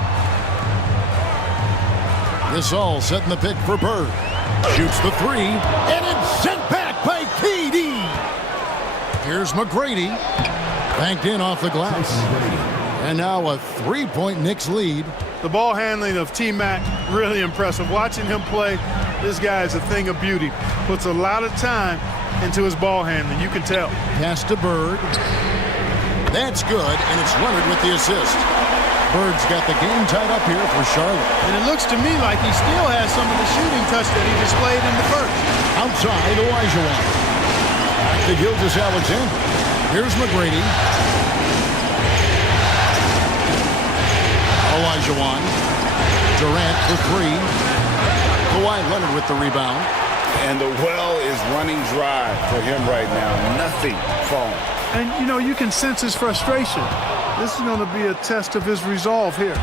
Gasol setting the pick for Bird. Shoots the three, and it's sent back by KD. Here's McGrady. Banked in off the glass. And now a three-point Knicks lead. The ball handling of T-Mac, really impressive. Watching him play, this guy is a thing of beauty. Puts a lot of time into his ball handling, you can tell. Pass to Bird. That's good, and it's Leonard with the assist. Bird's got the game tied up here for Charlotte. And it looks to me like he still has some of the shooting touch that he displayed in the first. Outside, Olajuwon. Back to Gilgeous-Alexander. Here's McGrady. Olajuwon. Durant for three. Kawhi Leonard with the rebound. And the well is running dry for him right now. Nothing falling. And, you know, you can sense his frustration. This is going to be a test of his resolve here.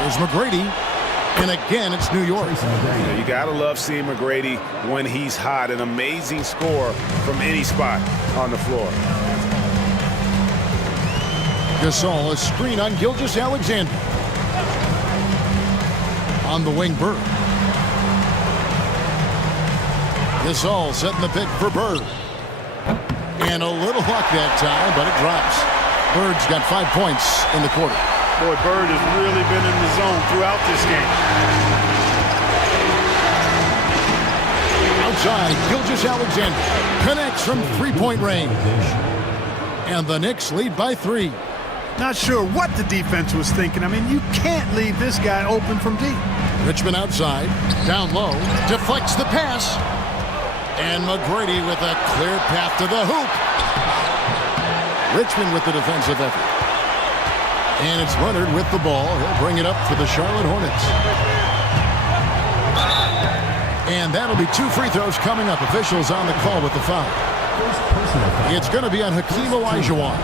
There's McGrady. And again, it's New York. You got to love seeing McGrady when he's hot. An amazing score from any spot on the floor. Gasol, a screen on Gilgeous-Alexander. On the wing, Bird. Gasol setting the pick for Bird. And a little luck that time, but it drops. Bird's got 5 points in the quarter. Boy, Bird has really been in the zone throughout this game. Outside, Gilgeous-Alexander connects from three-point range. And the Knicks lead by 3. Not sure what the defense was thinking. I mean, you can't leave this guy open from deep. Richmond outside, down low, deflects the pass. And McGrady with a clear path to the hoop. Richmond with the defensive effort. And it's Leonard with the ball. He'll bring it up for the Charlotte Hornets. And that'll be 2 free throws coming up. Officials on the call with the foul. It's going to be on Hakeem Olajuwon.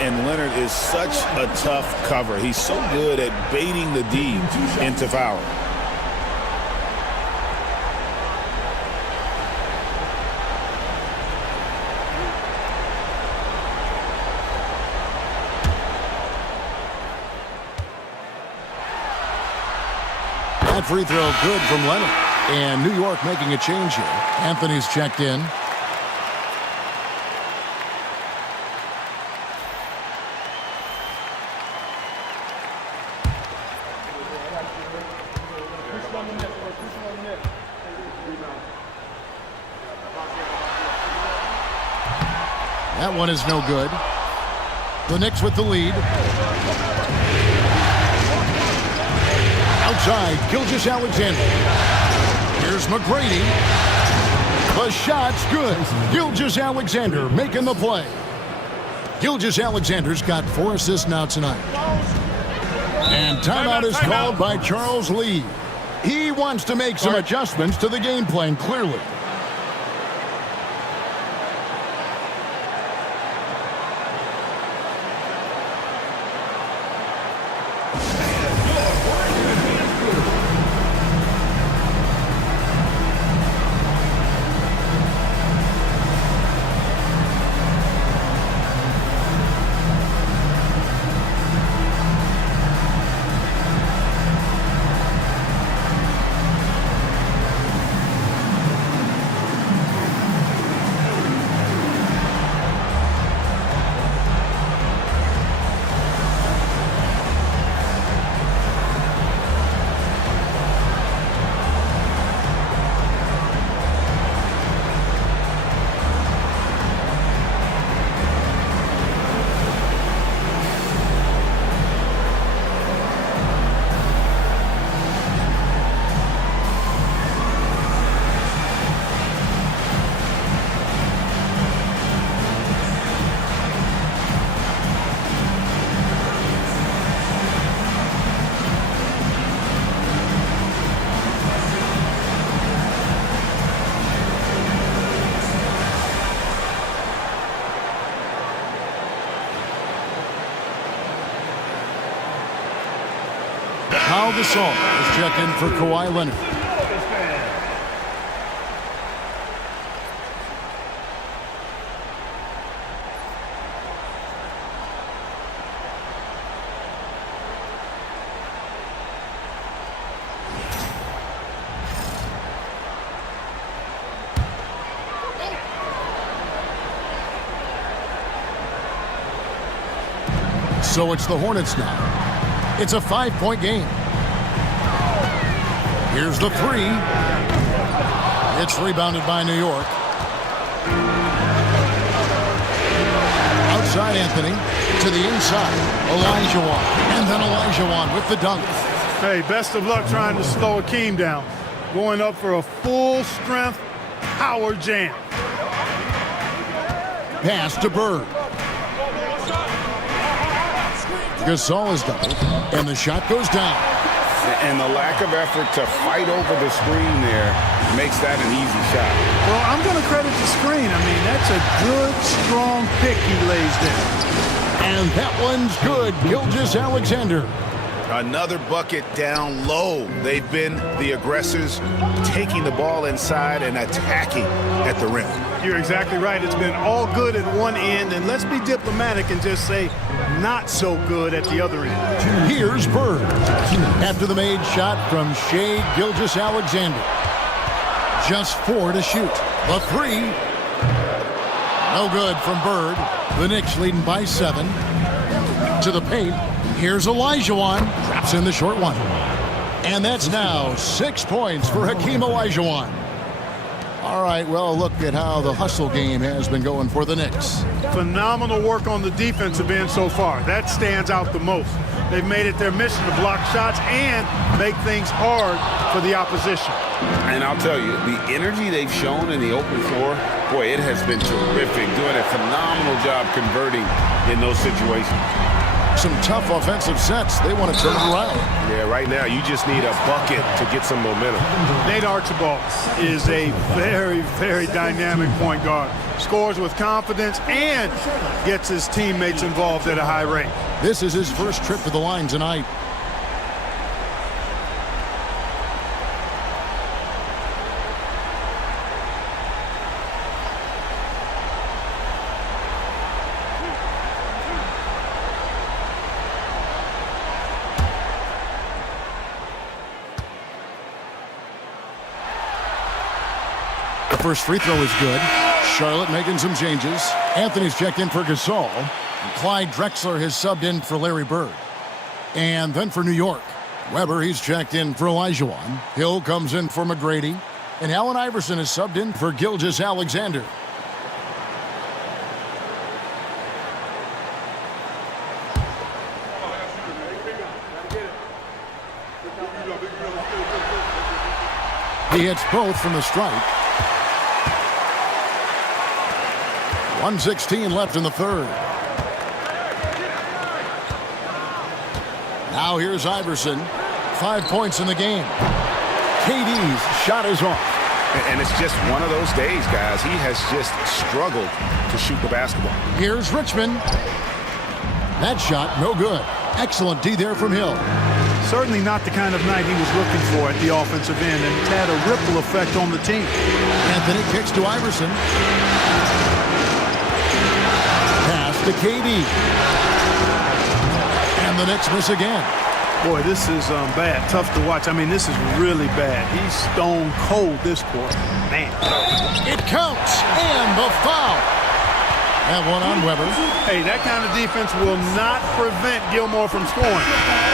And Leonard is such a tough cover. He's so good at baiting the D into fouling. That free throw good from Leonard. And New York making a change here. Anthony's checked in. That one is no good. The Knicks with the lead. Outside, Gilgeous-Alexander. Here's McGrady. The shot's good. Gilgeous-Alexander making the play. Gilgeous-Alexander's got 4 assists now tonight. And timeout is called by Charles Lee. He wants to make some adjustments to the game plan, clearly. Pau Gasol is checked in for Kawhi Leonard. So it's the Hornets now. It's a 5-point game. Here's the 3. It's rebounded by New York. Outside Anthony to the inside. Olajuwon. And then Olajuwon with the dunk. Hey, best of luck trying to slow Akeem down. Going up for a full-strength power jam. Pass to Bird. Gasol is doubled, and the shot goes down. And the lack of effort to fight over the screen there makes that an easy shot. Well, I'm going to credit the screen. I mean, that's a good, strong pick he lays there. And that one's good. Gilgeous-Alexander. Another bucket down low. They've been the aggressors, taking the ball inside and attacking at the rim. You're exactly right. It's been all good at one end, and let's be diplomatic and just say not so good at the other end. Here's Bird. After the made shot from Shai Gilgeous-Alexander. Just 4 to shoot. The 3. No good from Bird. The Knicks leading by 7. To the paint. Here's Olajuwon. Traps in the short one. And that's now 6 points for Hakeem Olajuwon. All right, well, look at how the hustle game has been going for the Knicks. Phenomenal work on the defensive end so far. That stands out the most. They've made it their mission to block shots and make things hard for the opposition. And I'll tell you, the energy they've shown in the open floor, boy, it has been terrific. Doing a phenomenal job converting in those situations. Some tough offensive sets. They want to turn it around. Yeah, right now you just need a bucket to get some momentum. Nate Archibald is a very, very dynamic point guard. Scores with confidence and gets his teammates involved at a high rate. This is his first trip to the line tonight. First free throw is good. Charlotte making some changes. Anthony's checked in for Gasol. Clyde Drexler has subbed in for Larry Bird. And then for New York, Weber, he's checked in for Olajuwon. Hill comes in for McGrady. And Allen Iverson is subbed in for Gilgeous-Alexander. He hits both from the stripe. 1:16 left in the third. Now here's Iverson. 5 points in the game. KD's shot is off. And it's just one of those days, guys. He has just struggled to shoot the basketball. Here's Richmond. That shot, no good. Excellent D there from Hill. Certainly not the kind of night he was looking for at the offensive end, and it's had a ripple effect on the team. Anthony kicks to Iverson. Pass to KD. And the Knicks miss again. Boy, this is bad. Tough to watch. I mean, this is really bad. He's stone cold this quarter. Man. It counts. And the foul. That one on Weber. Hey, that kind of defense will not prevent Gilmore from scoring.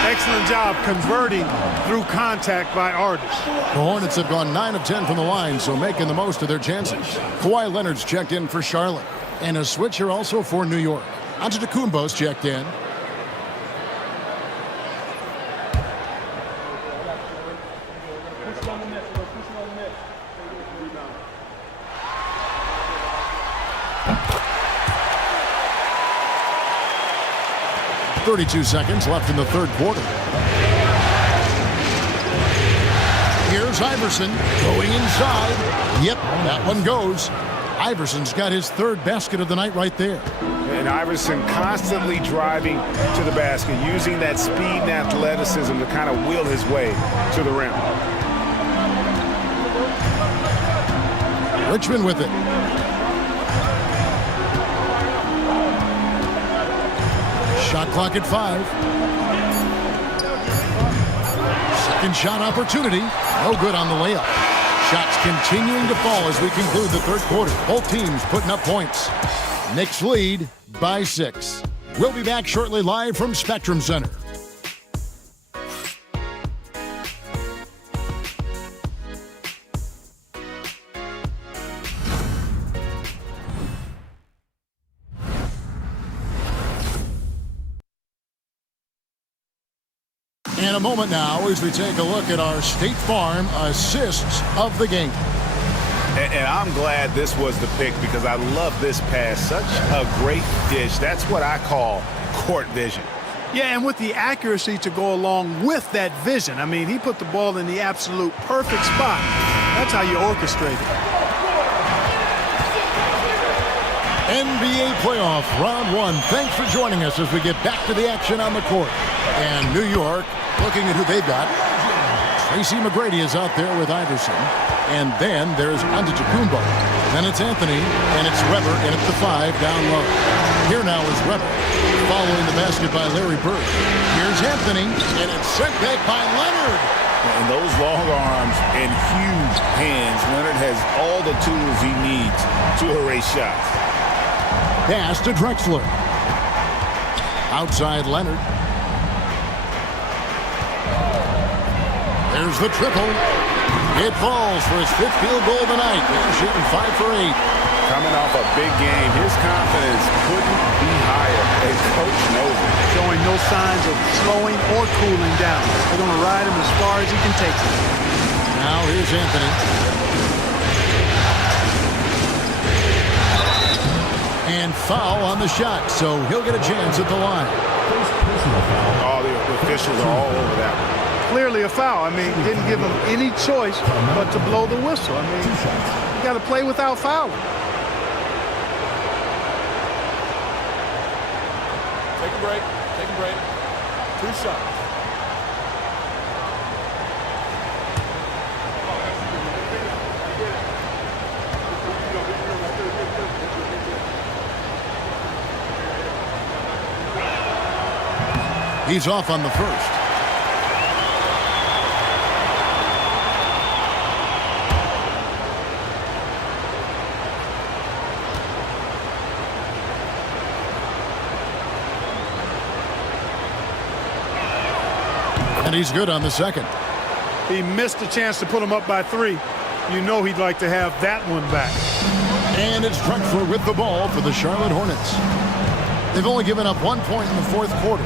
Excellent job converting through contact by Artis. The Hornets have gone 9 of 10 from the line, so making the most of their chances. Kawhi Leonard's checked in for Charlotte. And a switcher also for New York. Antetokounmpo's checked in. .32 seconds left in the third quarter. Here's Iverson going inside. Yep, that one goes. Iverson's got his third basket of the night right there. And Iverson constantly driving to the basket, using that speed and athleticism to kind of wheel his way to the rim. Richmond with it. Shot clock at 5. Second shot opportunity. No good on the layup. Shots continuing to fall as we conclude the third quarter. Both teams putting up points. Knicks lead by 6. We'll be back shortly live from Spectrum Center. In a moment now as we take a look at our State Farm assists of the game. And I'm glad this was the pick because I love this pass. Such a great dish. That's what I call court vision. Yeah, and with the accuracy to go along with that vision. I mean, he put the ball in the absolute perfect spot. That's how you orchestrate it. NBA playoff round 1. Thanks for joining us as we get back to the action on the court. And New York looking at who they've got. Tracy McGrady is out there with Iverson. And then there's Antetokounmpo. Then it's Anthony, and it's Weber in at the 5 down low. Here now is Weber, following the basket by Larry Bird. Here's Anthony, and it's sent back by Leonard. And those long arms and huge hands, Leonard has all the tools he needs to erase shots. Pass to Drexler. Outside Leonard. There's the triple. It falls for his 5th field goal of the night. He's shooting 5 for 8. Coming off a big game, his confidence couldn't be higher. And coach knows it. Showing no signs of slowing or cooling down. They're going to ride him as far as he can take him. Now here's Anthony. And foul on the shot, so he'll get a chance at the line. Oh, the officials are all over that one. Clearly a foul. I mean, didn't give him any choice but to blow the whistle. I mean, you got to play without fouling. Take a break. Take a break. 2 shots. He's off on the first. And he's good on the second. He missed a chance to put him up by 3. You know he'd like to have that one back. And it's Drexler with the ball for the Charlotte Hornets. They've only given up 1 point in the fourth quarter.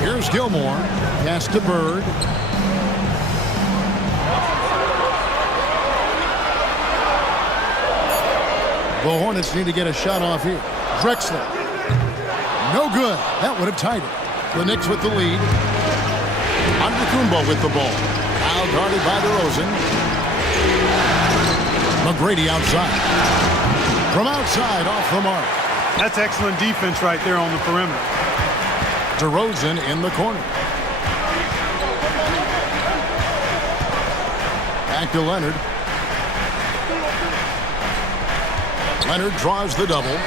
Here's Gilmore. Pass to Bird. The Hornets need to get a shot off here. Drexler. No good. That would have tied it. The Knicks with the lead. Antetokounmpo with the ball. Now guarded by DeRozan. McGrady outside. From outside, off the mark. That's excellent defense right there on the perimeter. DeRozan in the corner. Back to Leonard. Leonard draws the double.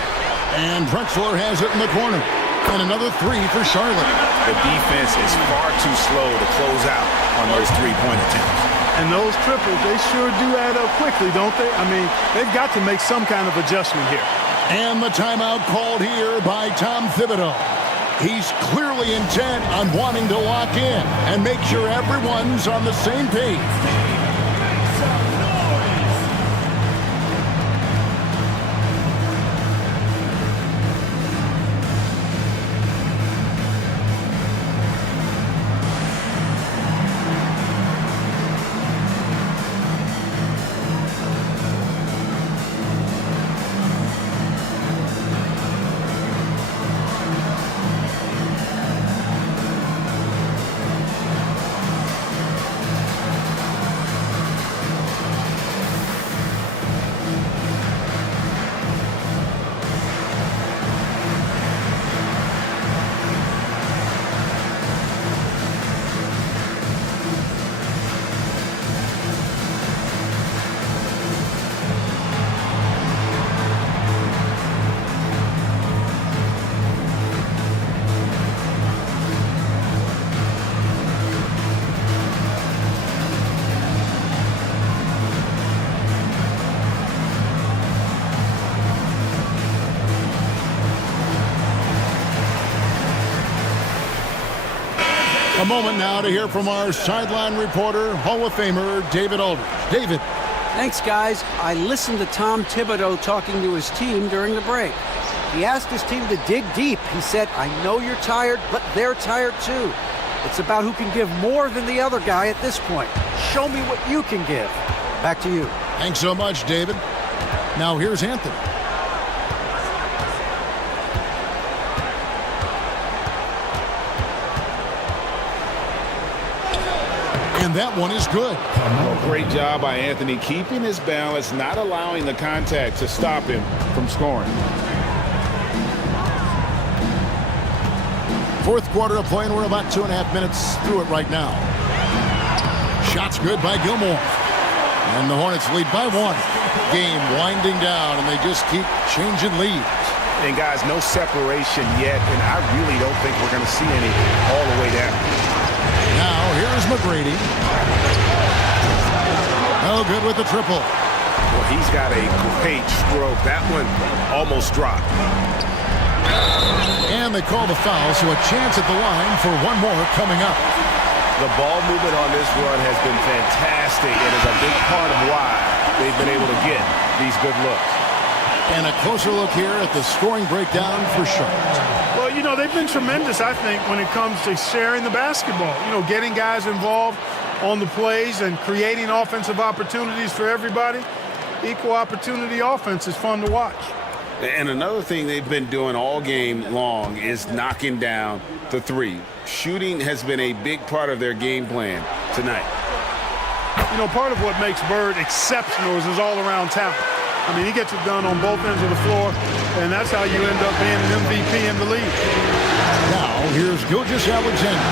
And Drexler has it in the corner. And another three for Charlotte. The defense is far too slow to close out on those three-point attempts. And those triples, they sure do add up quickly, don't they? I mean, they've got to make some kind of adjustment here. And the timeout called here by Tom Thibodeau. He's clearly intent on wanting to lock in and make sure everyone's on the same page. A moment now to hear from our sideline reporter, Hall of Famer David Aldridge. David. Thanks, guys. I listened to Tom Thibodeau talking to his team during the break. He asked his team to dig deep. He said, I know you're tired, but they're tired too. It's about who can give more than the other guy at this point. Show me what you can give. Back to you. Thanks so much, David. Now here's Anthony. And that one is good. Great job by Anthony keeping his balance, not allowing the contact to stop him from scoring. Fourth quarter of play, and we're about 2.5 minutes through it right now. Shots good by Gilmore. And the Hornets lead by one. Game winding down, and they just keep changing leads. And guys, no separation yet, and I really don't think we're going to see any all the way down. Now, here's McGrady. No good with the triple. Well, he's got a great stroke. That one almost dropped. And they call the foul, so a chance at the line for one more coming up. The ball movement on this run has been fantastic and is a big part of why they've been able to get these good looks. And a closer look here at the scoring breakdown for Charlotte. Well, you know, they've been tremendous, I think, when it comes to sharing the basketball. You know, getting guys involved on the plays and creating offensive opportunities for everybody. Equal opportunity offense is fun to watch. And another thing they've been doing all game long is knocking down the three. Shooting has been a big part of their game plan tonight. You know, part of what makes Bird exceptional is his all-around talent. I mean, he gets it done on both ends of the floor, and that's how you end up being an MVP in the league. Now, here's Gilgeous-Alexander.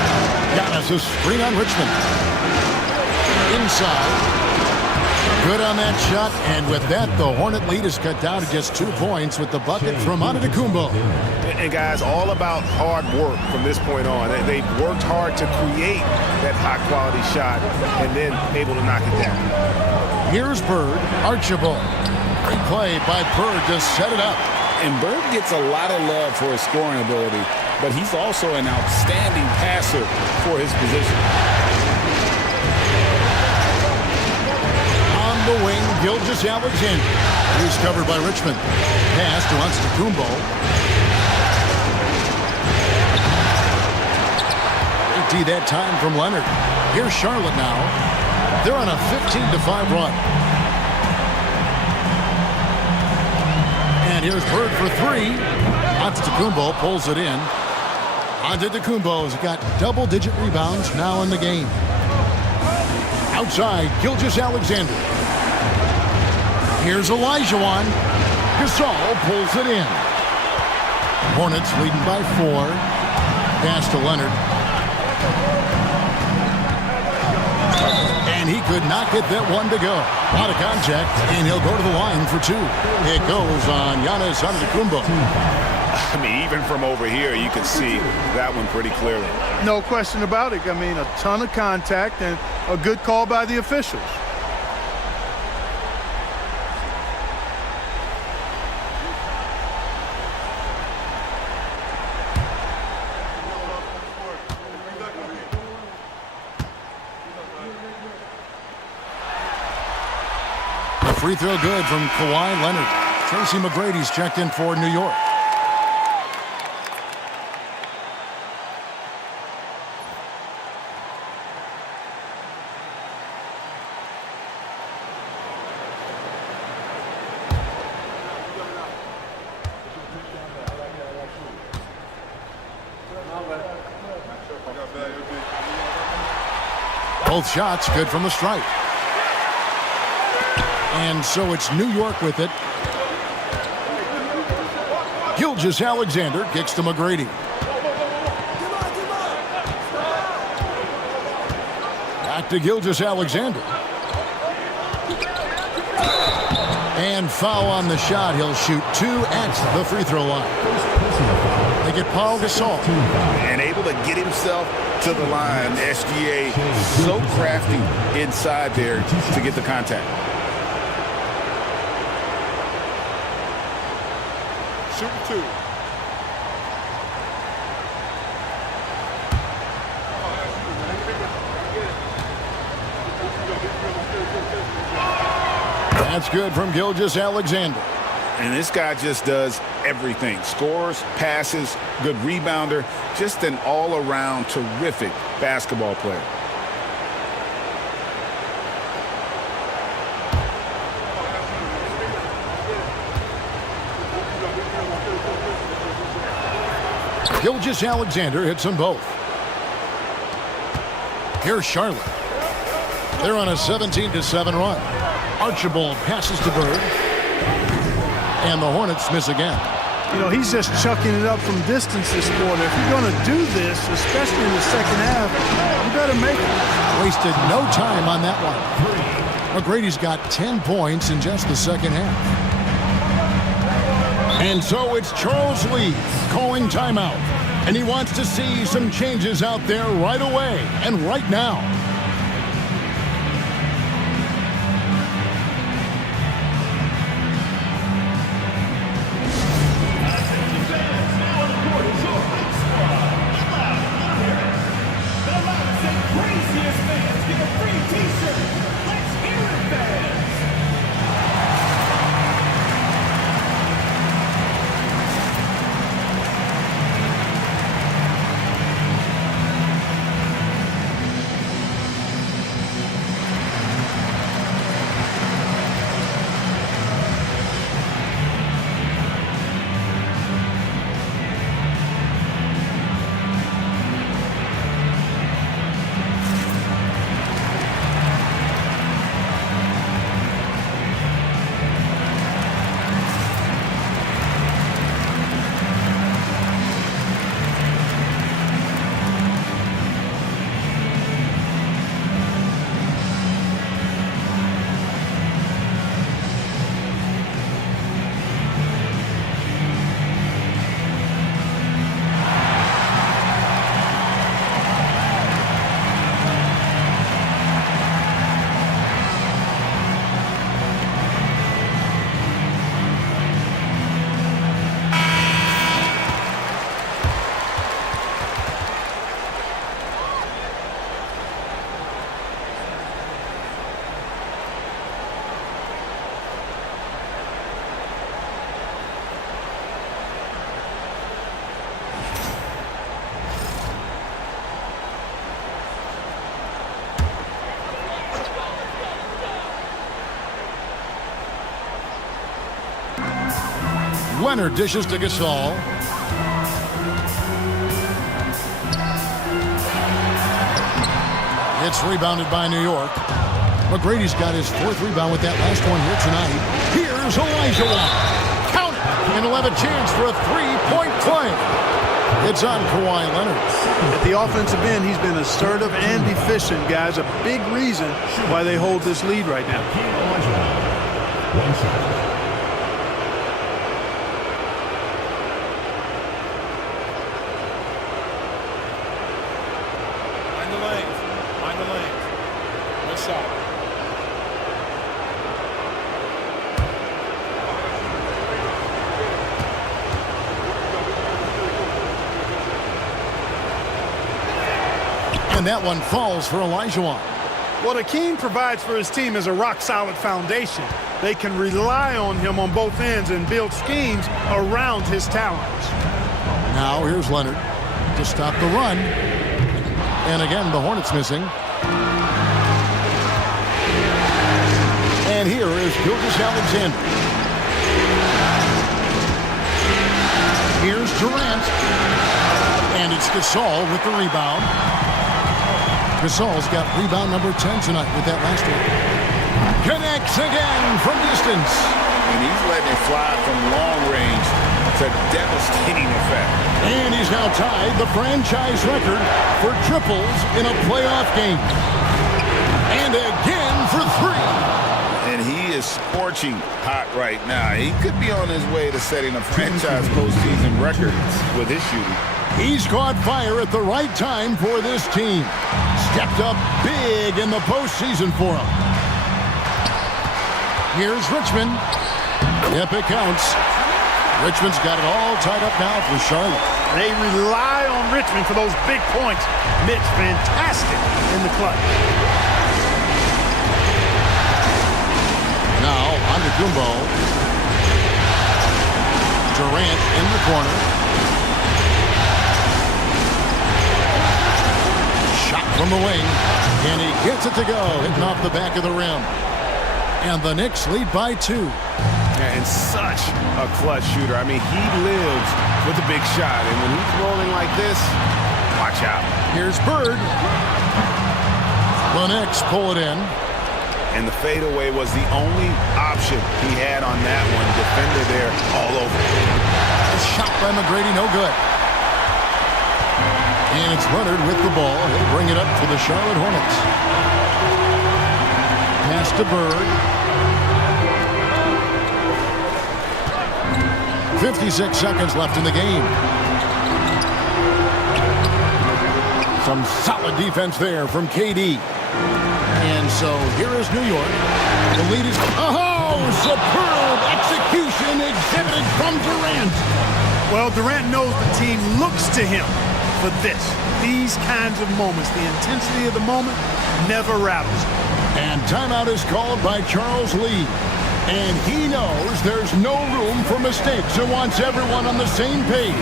Got us a screen on Richmond. Inside. Good on that shot, and with that, the Hornet lead is cut down to just 2 points with the bucket from Antetokounmpo. And guys, all about hard work from this point on. They've worked hard to create that high-quality shot and then able to knock it down. Here's Bird, Archibald. Great play by Bird to set it up. And Bird gets a lot of love for his scoring ability, but he's also an outstanding passer for his position. The wing, Gilgeous-Alexander. He's covered by Richmond. Pass to Antetokounmpo. They empty that time from Leonard. Here's Charlotte now. They're on a 15-5 run. And here's Bird for three. Antetokounmpo pulls it in. Antetokounmpo's got double-digit rebounds now in the game. Outside, Gilgeous-Alexander. Here's Olajuwon. Gasol pulls it in. Hornets leading by 4. Pass to Leonard. And he could not get that one to go. Out of contact, and he'll go to the line for 2. It goes on Giannis Antetokounmpo. I mean, even from over here, you can see that one pretty clearly. No question about it. I mean, a ton of contact and a good call by the officials. Free throw good from Kawhi Leonard. Tracy McGrady's checked in for New York. Both shots good from the stripe. And so it's New York with it. Gilgeous-Alexander kicks to McGrady. Back to Gilgeous-Alexander. And foul on the shot. He'll shoot 2 at the free throw line. They get Paul Gasol. And able to get himself to the line. SGA so crafty inside there to get the contact. Shooting 2. That's good from Gilgeous-Alexander. And this guy just does everything. Scores, passes, good rebounder. Just an all-around terrific basketball player. Gilgeous-Alexander hits them both. Here's Charlotte. They're on a 17-7 run. Archibald passes to Bird. And the Hornets miss again. You know, he's just chucking it up from distance this quarter. If you're going to do this, especially in the second half, you better make it. Wasted no time on that one. McGrady's got 10 points in just the second half. And so it's Charles Lee calling timeout. And he wants to see some changes out there right away and right now. Leonard dishes to Gasol. It's rebounded by New York. McGrady's got his 4th rebound with that last one here tonight. Here's Elijah Wan. Count it! An 11 chance for a 3-point play. It's on Kawhi Leonard. At the offensive end, he's been assertive and efficient, guys. A big reason why they hold this lead right now. One shot. Mind the lanes. Mind the lanes. Nice shot. And that one falls for Olajuwon. What Akeem provides for his team is a rock-solid foundation. They can rely on him on both ends and build schemes around his talents. Now here's Leonard to stop the run. And again, the Hornets missing. And here is Gilgeous-Alexander. Here's Durant. And it's Gasol with the rebound. Gasol's got rebound number 10 tonight with that last one. Connects again from distance. And he's letting it fly from long range. It's a devastating effect. And he's now tied the franchise record for triples in a playoff game. And again for 3. And he is scorching hot right now. He could be on his way to setting a franchise postseason record with his shooting. He's caught fire at the right time for this team. Stepped up big in the postseason for him. Here's Richmond. Yep, it counts. Richmond's got it all tied up now for Charlotte. They rely on Richmond for those big points. Mitch, fantastic in the clutch. Now, on to Kumbo. Durant in the corner. Shot from the wing. And he gets it to go. Hitting off the back of the rim. And the Knicks lead by 2. Yeah, and such a clutch shooter. I mean, he lives with a big shot. And when he's rolling like this, watch out. Here's Bird. The Knicks pull it in. And the fadeaway was the only option he had on that one. Defender there all over. A shot by McGrady, no good. And it's Leonard with the ball. He'll bring it up for the Charlotte Hornets. Pass to Bird. 56 seconds left in the game. Some solid defense there from KD. And so here is New York. The lead is... Oh, superb execution exhibited from Durant. Well, Durant knows the team looks to him for this. These kinds of moments, the intensity of the moment never rattles. And timeout is called by Charles Lee. And he knows there's no room for mistakes and wants everyone on the same page.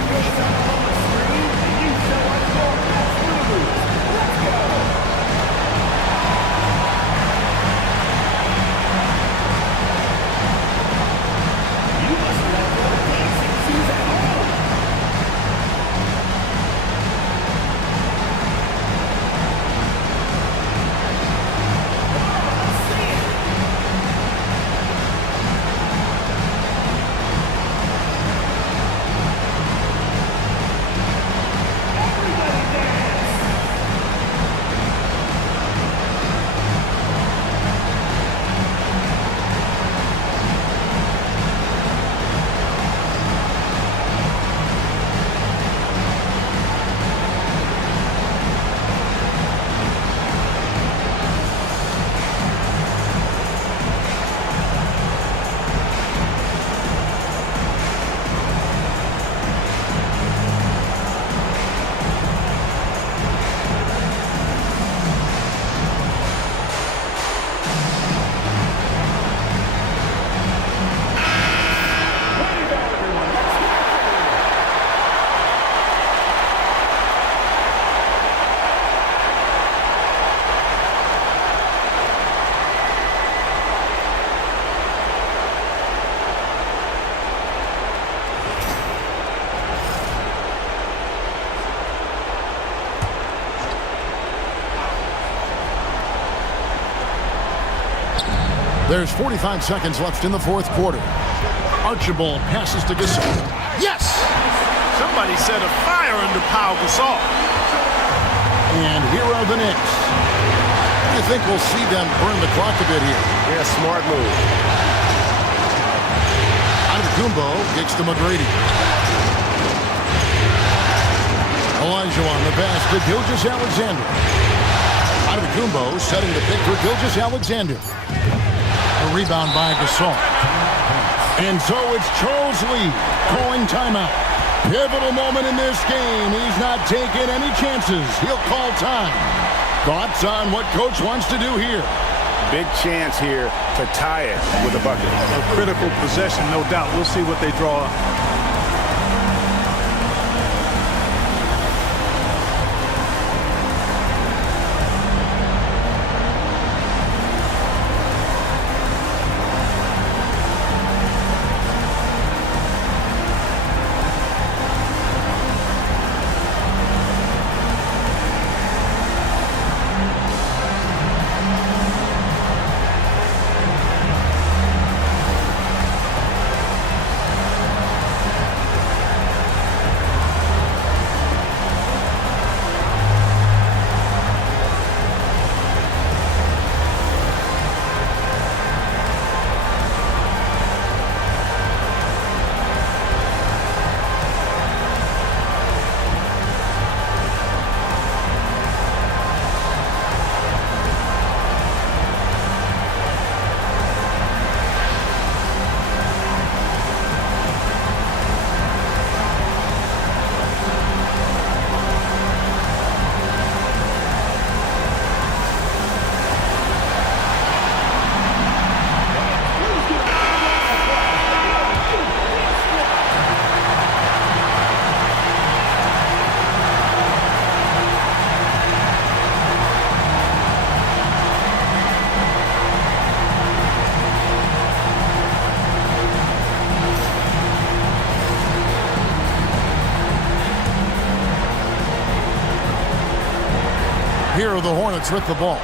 There's 45 seconds left in the fourth quarter. Archibald passes to Gasol. Yes! Somebody set a fire under Pau Gasol. And here are the Knicks. I think we'll see them burn the clock a bit here. Yeah, smart move. Antetokounmpo kicks to McGrady. Elijah on the pass to Gilgeous-Alexander. Antetokounmpo setting the pick for Gilgeous-Alexander. A rebound by Gasol. And so it's Charles Lee calling timeout. Pivotal moment in this game. He's not taking any chances. He'll call time. Thoughts on what Coach wants to do here? Big chance here to tie it with a bucket. A critical possession, no doubt. We'll see what they draw up. Here are the Hornets with the ball.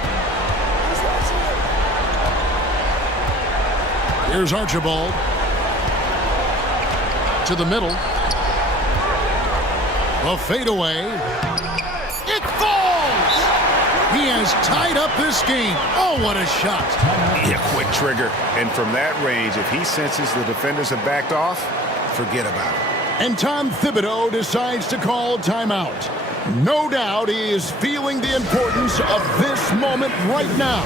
Here's Archibald. To the middle. A fadeaway. It falls! He has tied up this game. Oh, what a shot. Yeah, quick trigger. And from that range, if he senses the defenders have backed off, forget about it. And Tom Thibodeau decides to call timeout. No doubt he is feeling the importance of this moment right now.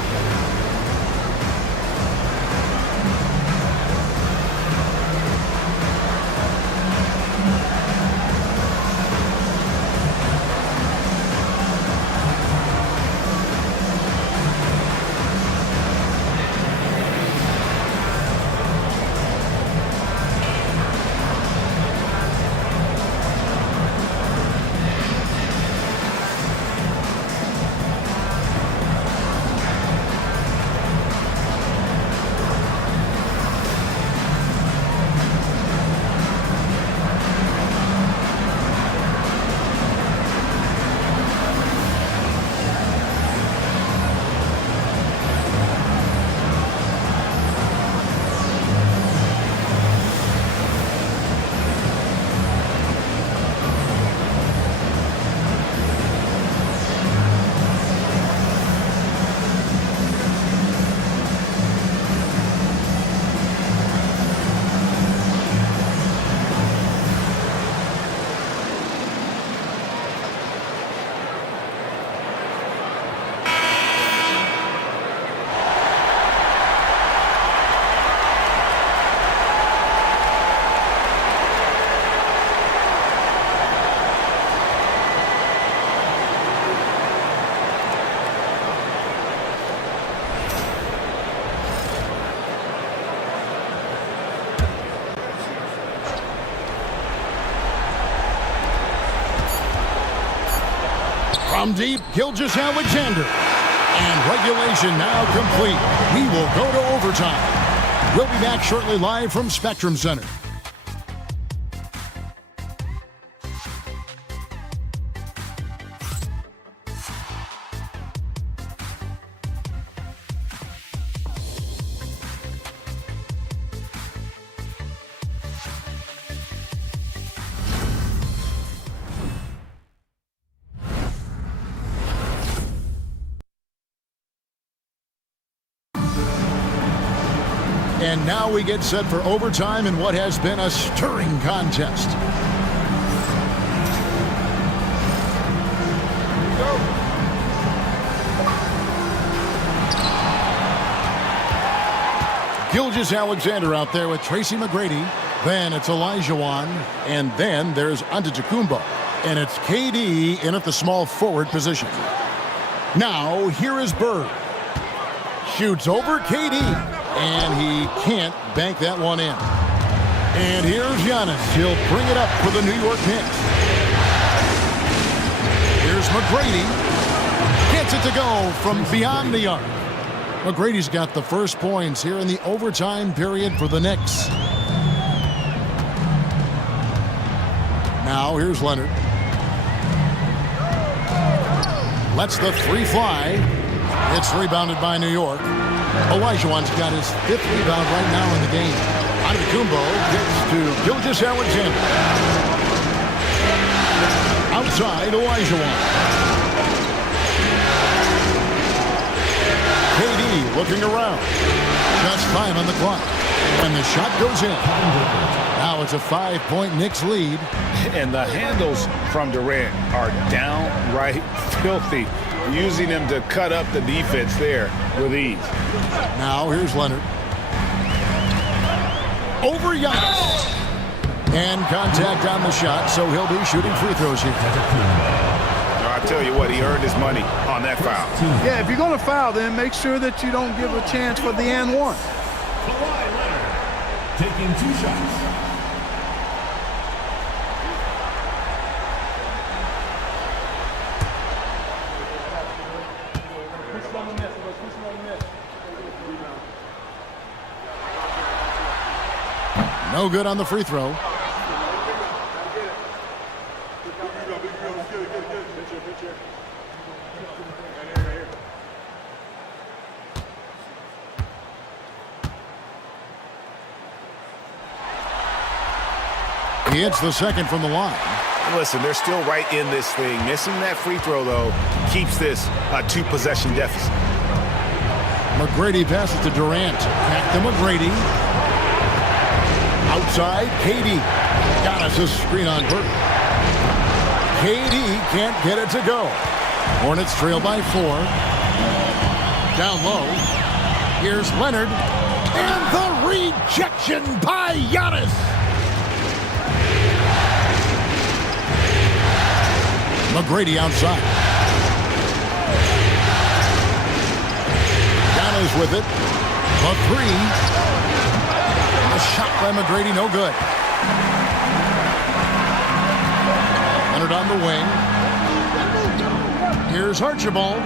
From deep, Gilgeous-Alexander. And regulation now complete. We will go to overtime. We'll be back shortly live from Spectrum Center. And now we get set for overtime in what has been a stirring contest. Gilgeous-Alexander out there with Tracy McGrady. Then it's Olajuwon. And then there's Antetokounmpo. And it's KD in at the small forward position. Now, here is Bird. Shoots over KD. And he can't bank that one in. And here's Giannis. He'll bring it up for the New York Knicks. Here's McGrady. Gets it to go from beyond the arc. McGrady's got the first points here in the overtime period for the Knicks. Now here's Leonard. Lets the three fly. It's rebounded by New York. Olajuwon's got his 5th rebound right now in the game. Antetokounmpo gets to Gilgeous-Alexander. Outside, Olajuwon. KD looking around. Just 5 on the clock. And the shot goes in. Now it's a 5-point Knicks lead. And the handles from Durant are downright filthy. Using them to cut up the defense there with ease. Now here's Leonard. Over Giannis. And contact on the shot, so he'll be shooting free throws here. I tell you what, he earned his money on that foul. Yeah, if you're going to foul, then make sure that you don't give a chance for the and one. Kawhi Leonard taking 2 shots. No good on the free throw. He hits the second from the line. Listen, they're still right in this thing. Missing that free throw, though, keeps this a 2-possession deficit. McGrady passes to Durant. Back to McGrady. Outside, KD. Got us a screen on Burke. KD can't get it to go. Hornets trail by 4. Down low. Here's Leonard. And the rejection by Giannis. McGrady outside. Giannis with it. A 3. A shot by McGrady, no good. Leonard on the wing. Here's Archibald.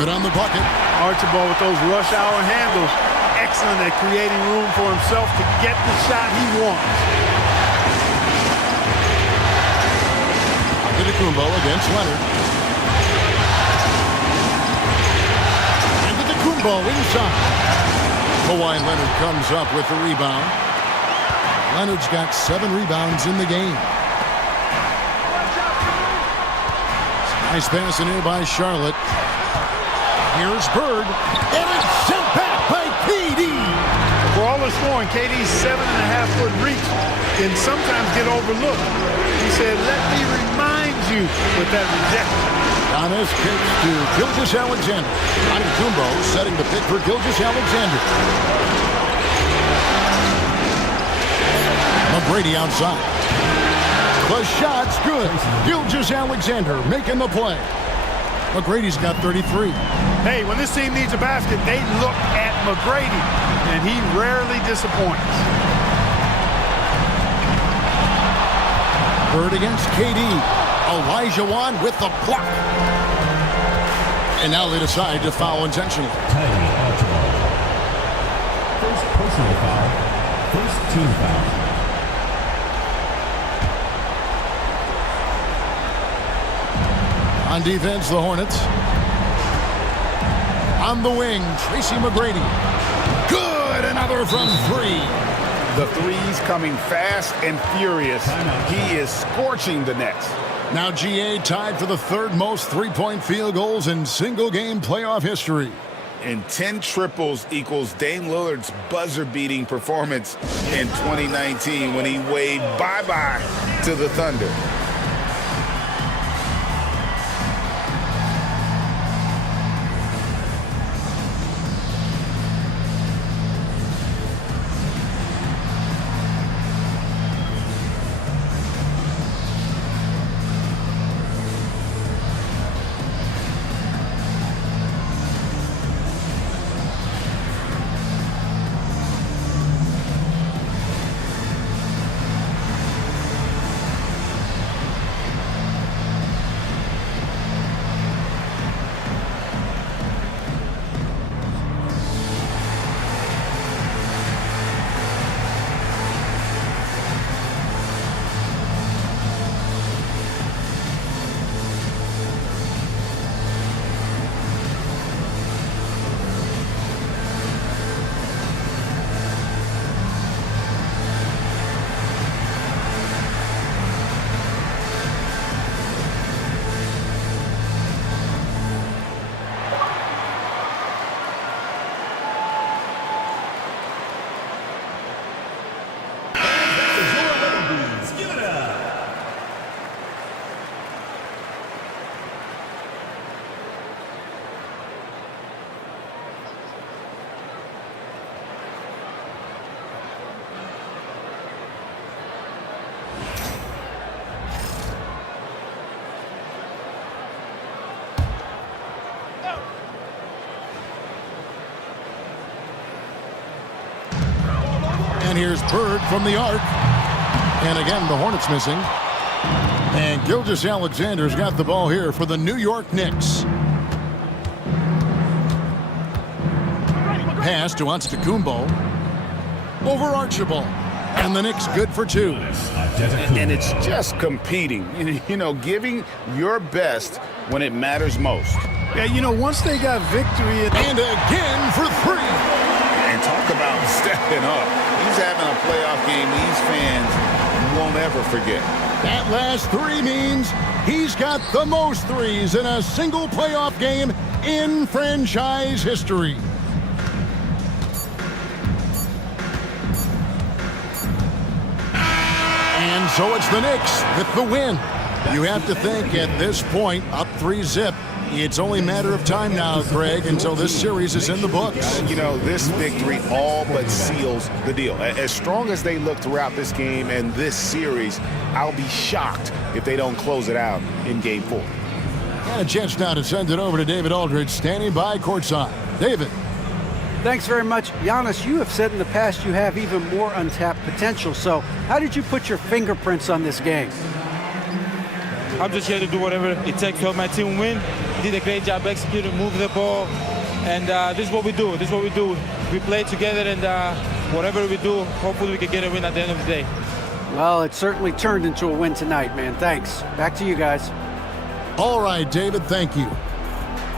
Good on the bucket. Archibald with those rush hour handles. Excellent at creating room for himself to get the shot he wants. Antetokounmpo against Leonard. Antetokounmpo inside. Kawhi Leonard comes up with the rebound. Leonard's got 7 rebounds in the game. Nice pass in here by Charlotte. Here's Bird. And it's sent back by KD. For all the scoring, KD's 7.5-foot reach can sometimes get overlooked. He said, let me remind you with that rejection. Giannis kicks to Gilgeous-Alexander. Antetokounmpo setting the pick for Gilgeous-Alexander. McGrady outside. The shot's good. Gilgeous-Alexander making the play. McGrady's got 33. Hey, when this team needs a basket, they look at McGrady, and he rarely disappoints. Bird against KD. Olajuwon with the block. And now they decide to foul intentionally. First personal foul. First team foul. On defense, the Hornets. On the wing, Tracy McGrady. Good, another from 3. The threes coming fast and furious. He is scorching the Nets. Now GA tied for the 3rd most 3-point field goals in single-game playoff history. And 10 triples equals Dame Lillard's buzzer-beating performance in 2019 when he waved bye-bye to the Thunder. And here's Bird from the arc. And again, the Hornets missing. And Gilgeous-Alexander's got the ball here for the New York Knicks. Pass to Antetokounmpo. Over Archibald. And the Knicks good for two. And it's just competing, you know, giving your best when it matters most. Yeah, you know, once they got victory. And again for three. And talk about stepping up. He's having a playoff game these fans won't ever forget. That last three means he's got the most threes in a single playoff game in franchise history. And so it's the Knicks with the win. You have to think at this point, up 3-0. It's only a matter of time now, Greg, until this series is in the books. You know, this victory all but seals the deal. As strong as they look throughout this game and this series, I'll be shocked if they don't close it out in Game 4. And a chance now to send it over to David Aldridge, standing by courtside. David. Thanks very much. Giannis, you have said in the past you have even more untapped potential. So how did you put your fingerprints on this game? I'm just here to do whatever it takes to help my team win. We did a great job executing, moving the ball, and this is what we do. This is what we do. We play together, and whatever we do, hopefully we can get a win at the end of the day. Well, it certainly turned into a win tonight, man. Thanks. Back to you guys. All right, David, thank you.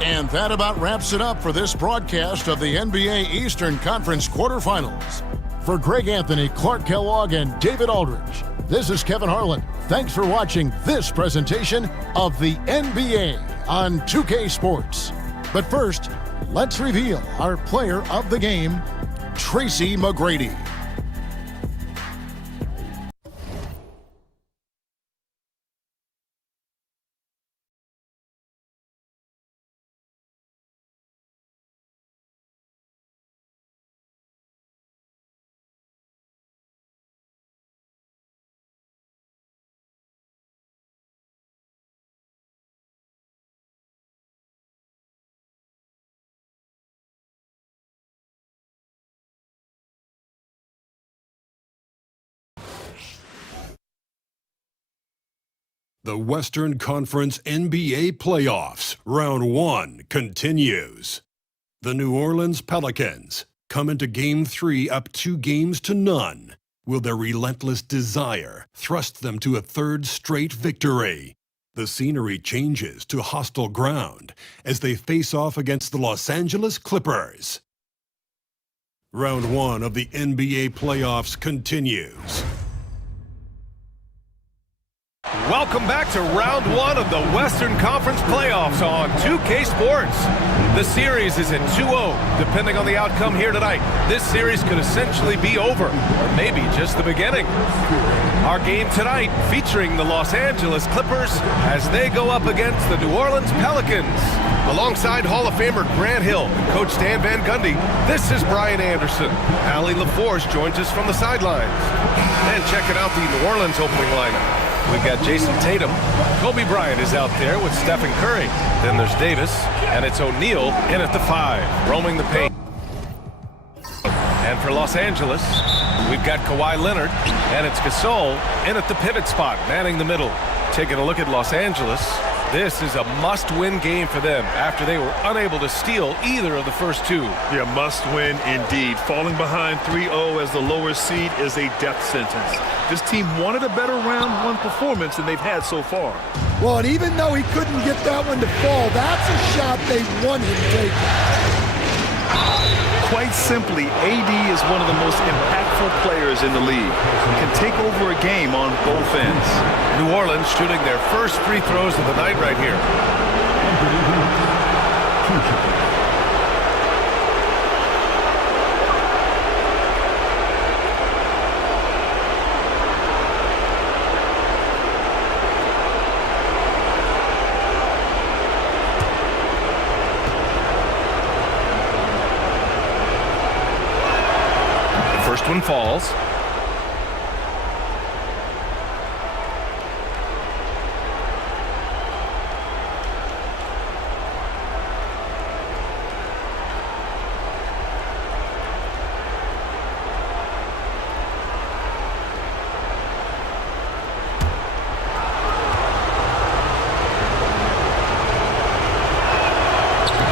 And that about wraps it up for this broadcast of the NBA Eastern Conference quarterfinals. For Greg Anthony, Clark Kellogg, and David Aldridge, this is Kevin Harlan. Thanks for watching this presentation of the NBA on 2K Sports. But first, let's reveal our player of the game, Tracy McGrady. The Western Conference NBA Playoffs, Round 1 continues. The New Orleans Pelicans come into Game 3 up 2-0. Will their relentless desire thrust them to a third straight victory? The scenery changes to hostile ground as they face off against the Los Angeles Clippers. Round 1 of the NBA Playoffs continues. welcome back to round one of the Western Conference playoffs on 2K Sports. The series is at 2-0. Depending on the outcome here tonight, this series could essentially be over, or maybe just the beginning. Our game tonight featuring the Los Angeles Clippers as they go up against the New Orleans Pelicans. Alongside Hall of Famer Grant Hill and Coach Stan Van Gundy, this is Brian Anderson. Allie LaForce joins us from the sidelines. And checking out the New Orleans opening lineup. We've got Jason Tatum. Kobe Bryant is out there with Stephen Curry. Then there's Davis, and it's O'Neal in at the 5, roaming the paint. And for Los Angeles, we've got Kawhi Leonard, and it's Gasol in at the pivot spot, manning the middle. Taking a look at Los Angeles, this is a must-win game for them after they were unable to steal either of the first two. Yeah, must-win indeed. Falling behind 3-0 as the lower seed is a death sentence. This team wanted a better round one performance than they've had so far. Well, and even though he couldn't get that one to fall, that's a shot they wanted to take. Quite simply, AD is one of the most impactful players in the league. Can take over a game on both ends. New Orleans shooting their first free throws of the night right here. First one falls.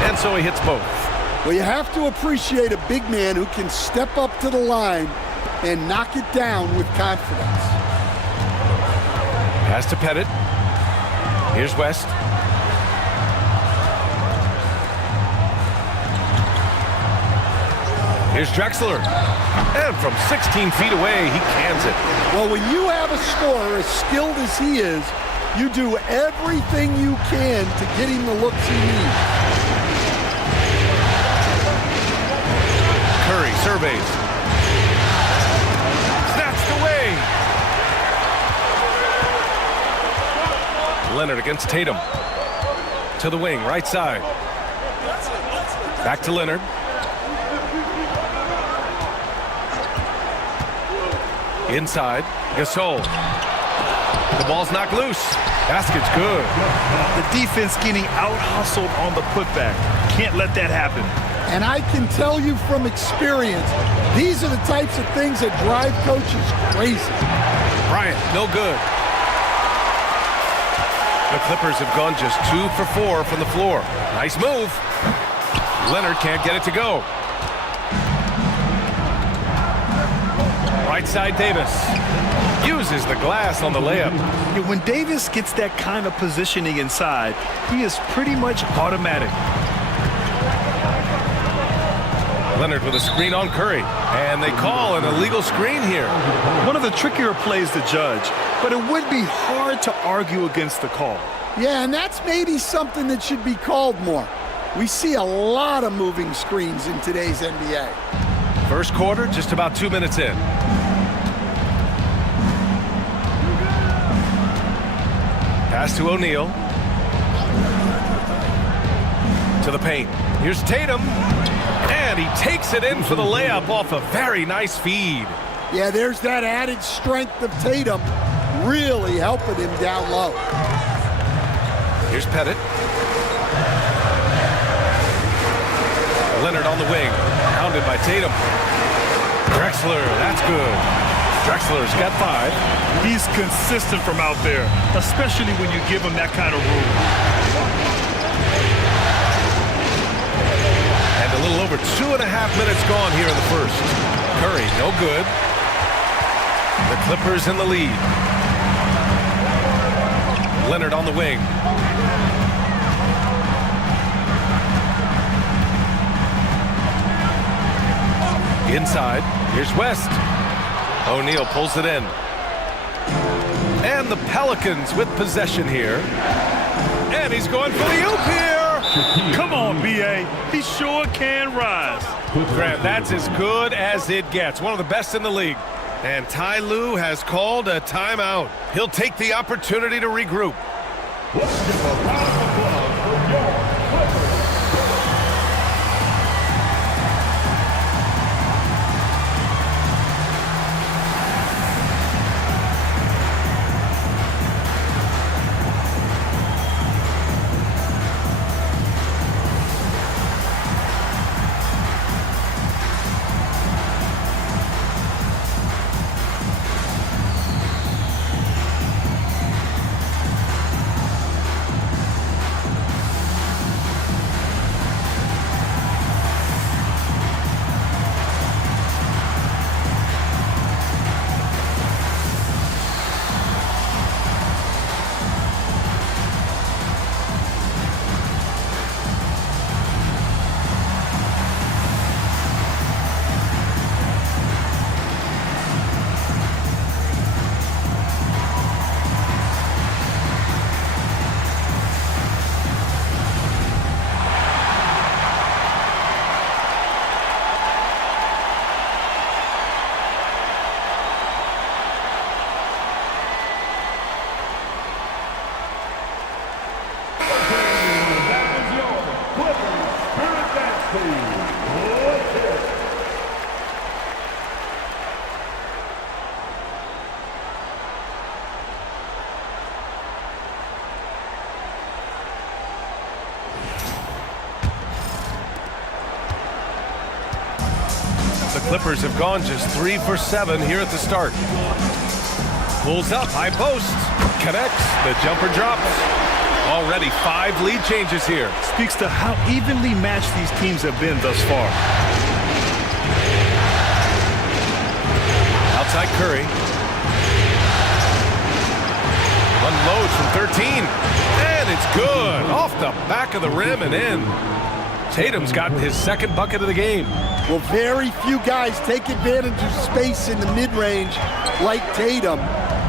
And so he hits both. Well, you have to appreciate a big man who can step up to the line and knock it down with confidence. Pass to Pettit. Here's West. Here's Drexler. And from 16 feet away, he cans it. Well, when you have a scorer as skilled as he is, you do everything you can to get him the looks he needs. Curry surveys. Snatched away. Leonard against Tatum. To the wing, right side. Back to Leonard. Inside, Gasol. The ball's knocked loose. Basket's good. The defense getting out-hustled on the putback. Can't let that happen. And I can tell you from experience, these are the types of things that drive coaches crazy. Bryant, no good. The Clippers have gone just 2 for 4 from the floor. Nice move. Leonard can't get it to go. Right side, Davis. Uses the glass on the layup. Yeah, when Davis gets that kind of positioning inside, he is pretty much automatic. Leonard with a screen on Curry, and they call an illegal screen here. One of the trickier plays to judge, but it would be hard to argue against the call. Yeah, and that's maybe something that should be called more. We see a lot of moving screens in today's NBA. First quarter, just about 2 minutes in. Pass to O'Neal. To the paint. Here's Tatum. And he takes it in for the layup off a very nice feed. Yeah, there's that added strength of Tatum really helping him down low. Here's Pettit. Leonard on the wing. Hounded by Tatum. Drexler, that's good. Drexler's got 5. He's consistent from out there, especially when you give him that kind of room. And a little over 2.5 minutes gone here in the first. Curry, no good. The Clippers in the lead. Leonard on the wing. Inside, here's West. O'Neal pulls it in. And the Pelicans with possession here. And he's going for the oop here. Come on, B.A. He sure can rise. Grant, that's as good as it gets. One of the best in the league. And Ty Lue has called a timeout. He'll take the opportunity to regroup. The Clippers have gone just 3 for 7 here at the start. Pulls up, high post, connects, the jumper drops. Already 5 lead changes here. Speaks to how evenly matched these teams have been thus far. Outside Curry. Unloads from 13. And it's good. Off the back of the rim and in. Tatum's gotten his second bucket of the game. Well, very few guys take advantage of space in the mid-range like Tatum.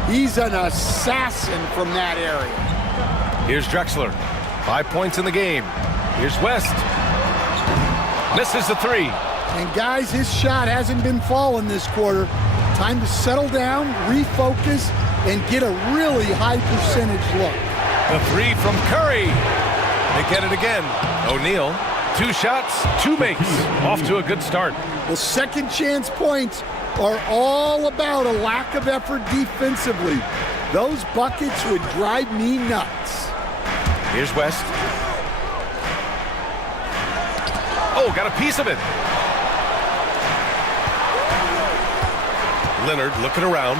He's an assassin from that area. Here's Drexler. 5 points in the game. Here's West. Misses the 3. And guys, his shot hasn't been falling this quarter. Time to settle down, refocus, and get a really high percentage look. The 3 from Curry. They get it again. O'Neal. 2 shots, 2 makes. Off to a good start. Well, second chance points are all about a lack of effort defensively. Those buckets would drive me nuts. Here's West. Oh, got a piece of it. Leonard looking around.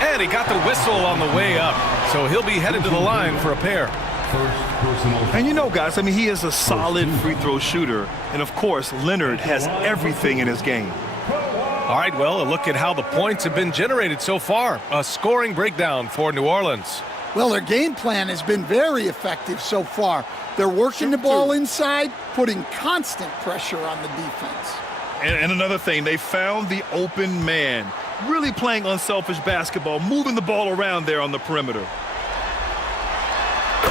And he got the whistle on the way up. So he'll be headed to the line for a pair. And you know, guys, I mean, he is a solid free throw shooter. And, of course, Leonard has everything in his game. All right, well, a look at how the points have been generated so far. A scoring breakdown for New Orleans. Well, their game plan has been very effective so far. They're working the ball inside, putting constant pressure on the defense. And another thing, they found the open man. Really playing unselfish basketball, moving the ball around there on the perimeter.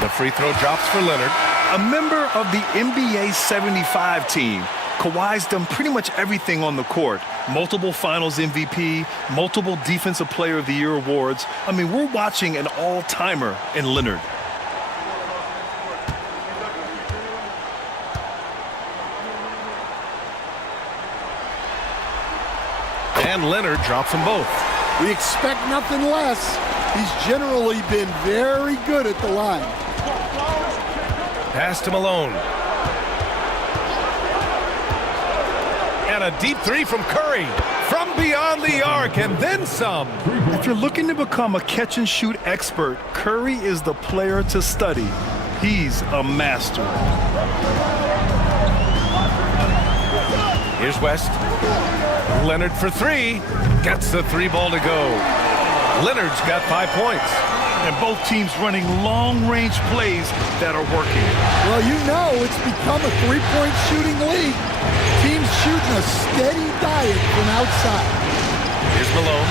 The free throw drops for Leonard. A member of the NBA 75 team. Kawhi's done pretty much everything on the court. Multiple Finals MVP, multiple Defensive Player of the Year awards. I mean, we're watching an all-timer in Leonard. And Leonard drops them both. We expect nothing less. He's generally been very good at the line. Pass to Malone. And a deep 3 from Curry. From beyond the arc and then some. If you're looking to become a catch-and-shoot expert, Curry is the player to study. He's a master. Here's West. Leonard for 3. Gets the 3 ball to go. Leonard's got 5 points. And both teams running long-range plays that are working. Well, you know it's become a three-point shooting league. Teams shooting a steady diet from outside. Here's Malone.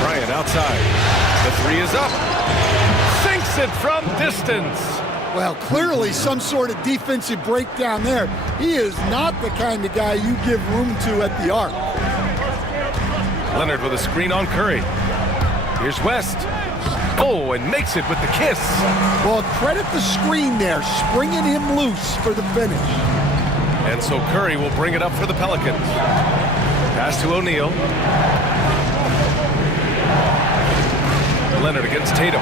Bryant outside. The three is up. Sinks it from distance. Well, clearly some sort of defensive breakdown there. He is not the kind of guy you give room to at the arc. Leonard with a screen on Curry. Here's West. Oh, and makes it with the kiss. Well, credit the screen there, springing him loose for the finish. And so Curry will bring it up for the Pelicans. Pass to O'Neal. Leonard against Tatum.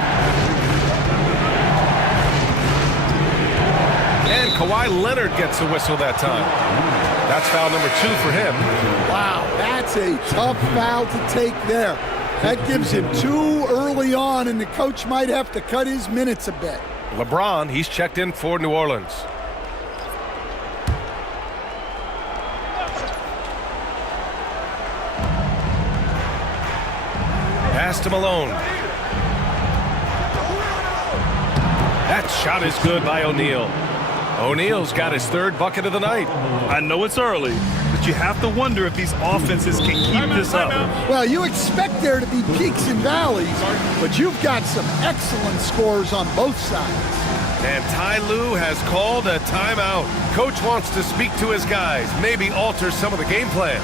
And Kawhi Leonard gets a whistle that time. That's foul number 2 for him. Wow, that's a tough foul to take there. That gives him 2 early on, and the coach might have to cut his minutes a bit. LeBron, he's checked in for New Orleans. Pass to Malone. That shot is good by O'Neal. O'Neal's got his 3rd bucket of the night. I know it's early, but you have to wonder if these offenses can keep this up. Well, you expect there to be peaks and valleys, but you've got some excellent scores on both sides. And Ty Lue has called a timeout. Coach wants to speak to his guys, maybe alter some of the game plan.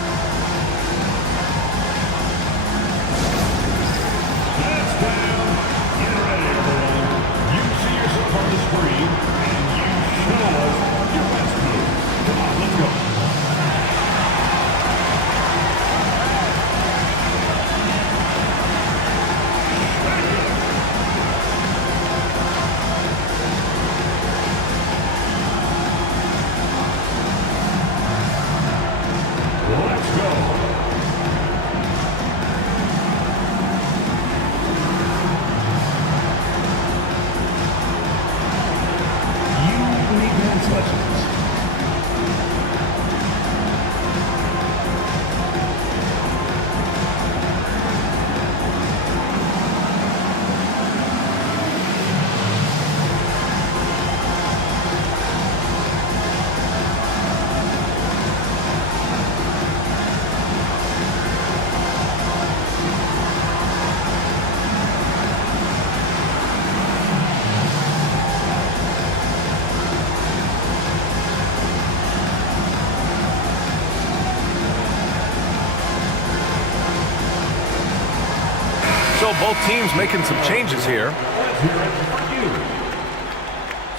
So both teams making some changes here.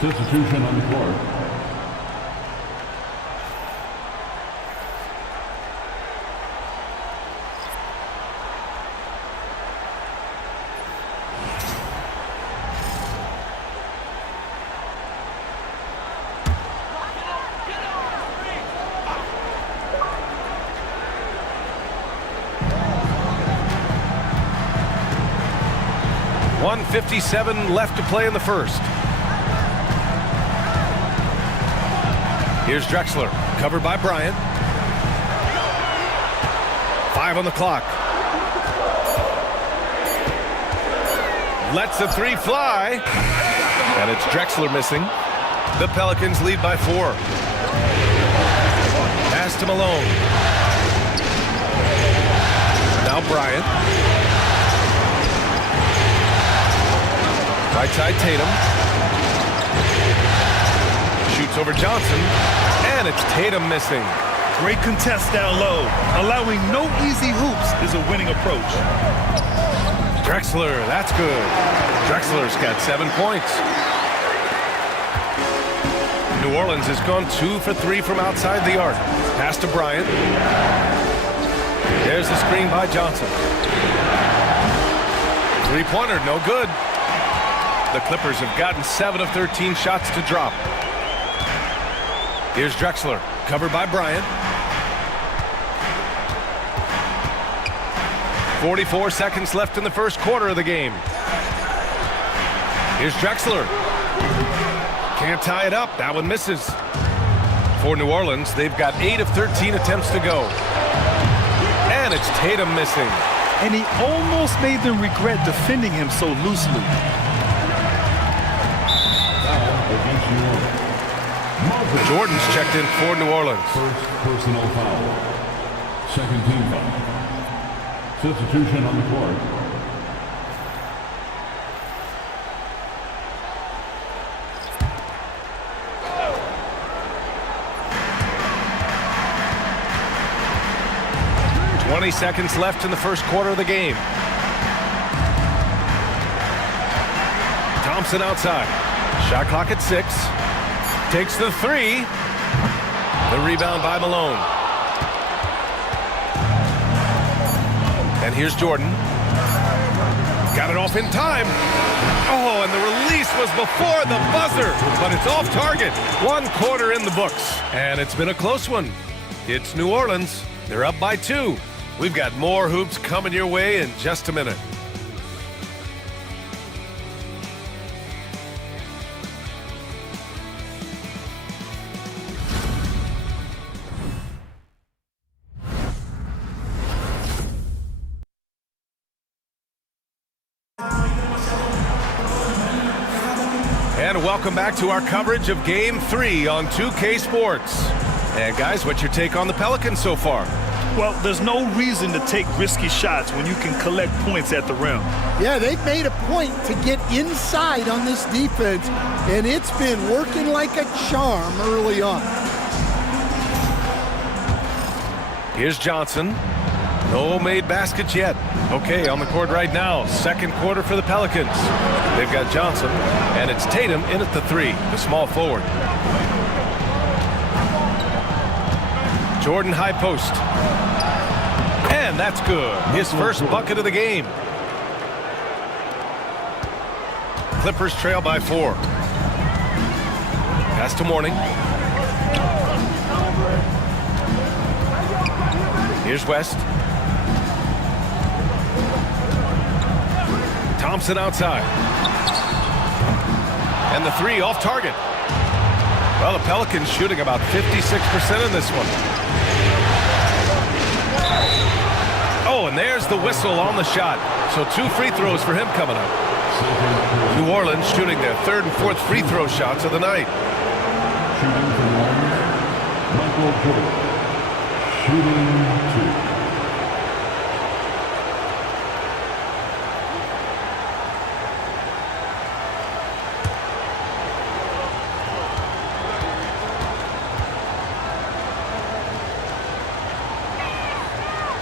Substitution on the court. .157 left to play in the first. Here's Drexler, covered by Bryant. 5 on the clock. Lets the 3 fly. And it's Drexler missing. The Pelicans lead by 4. Pass to Malone. Now Bryant. Right side Tatum. Shoots over Johnson. And it's Tatum missing. Great contest down low. Allowing no easy hoops is a winning approach. Drexler, that's good. Drexler's got 7 points. New Orleans has gone 2 for 3 from outside the arc. Pass to Bryant. There's the screen by Johnson. 3-pointer, no good. The Clippers have gotten 7 of 13 shots to drop. Here's Drexler, covered by Bryant. 44 seconds left in the first quarter of the game. Here's Drexler. Can't tie it up. That one misses. For New Orleans, they've got 8 of 13 attempts to go. And it's Tatum missing. And he almost made them regret defending him so loosely. Jordan's checked in for New Orleans. First personal foul. Second team foul. Substitution on the court. 20 seconds left in the first quarter of the game. Thompson outside. Shot clock at 6. Takes the 3. The rebound by Malone. And here's Jordan. Got it off in time. Oh, and the release was before the buzzer, but it's off target. 1 quarter in the books, and it's been a close one. It's New Orleans. They're up by 2. We've got more hoops coming your way in just a minute. And welcome back to our coverage of Game 3 on 2K Sports. And guys, what's your take on the Pelicans so far? Well, there's no reason to take risky shots when you can collect points at the rim. Yeah, they've made a point to get inside on this defense, and it's been working like a charm early on. Here's Johnson. No made baskets yet. Okay, on the court right now. Second quarter for the Pelicans. They've got Johnson, and it's Tatum in at the 3, the small forward. Jordan high post. And that's good. His first bucket of the game. Clippers trail by 4. Pass to Mourning. Here's West. Thompson outside. And the 3 off target. Well, the Pelicans shooting about 56% in this one. Oh, and there's the whistle on the shot. So 2 free throws for him coming up. New Orleans shooting their 3rd and 4th free throw shots of the night. Shooting for New Orleans, Michael Porter. Shooting 2.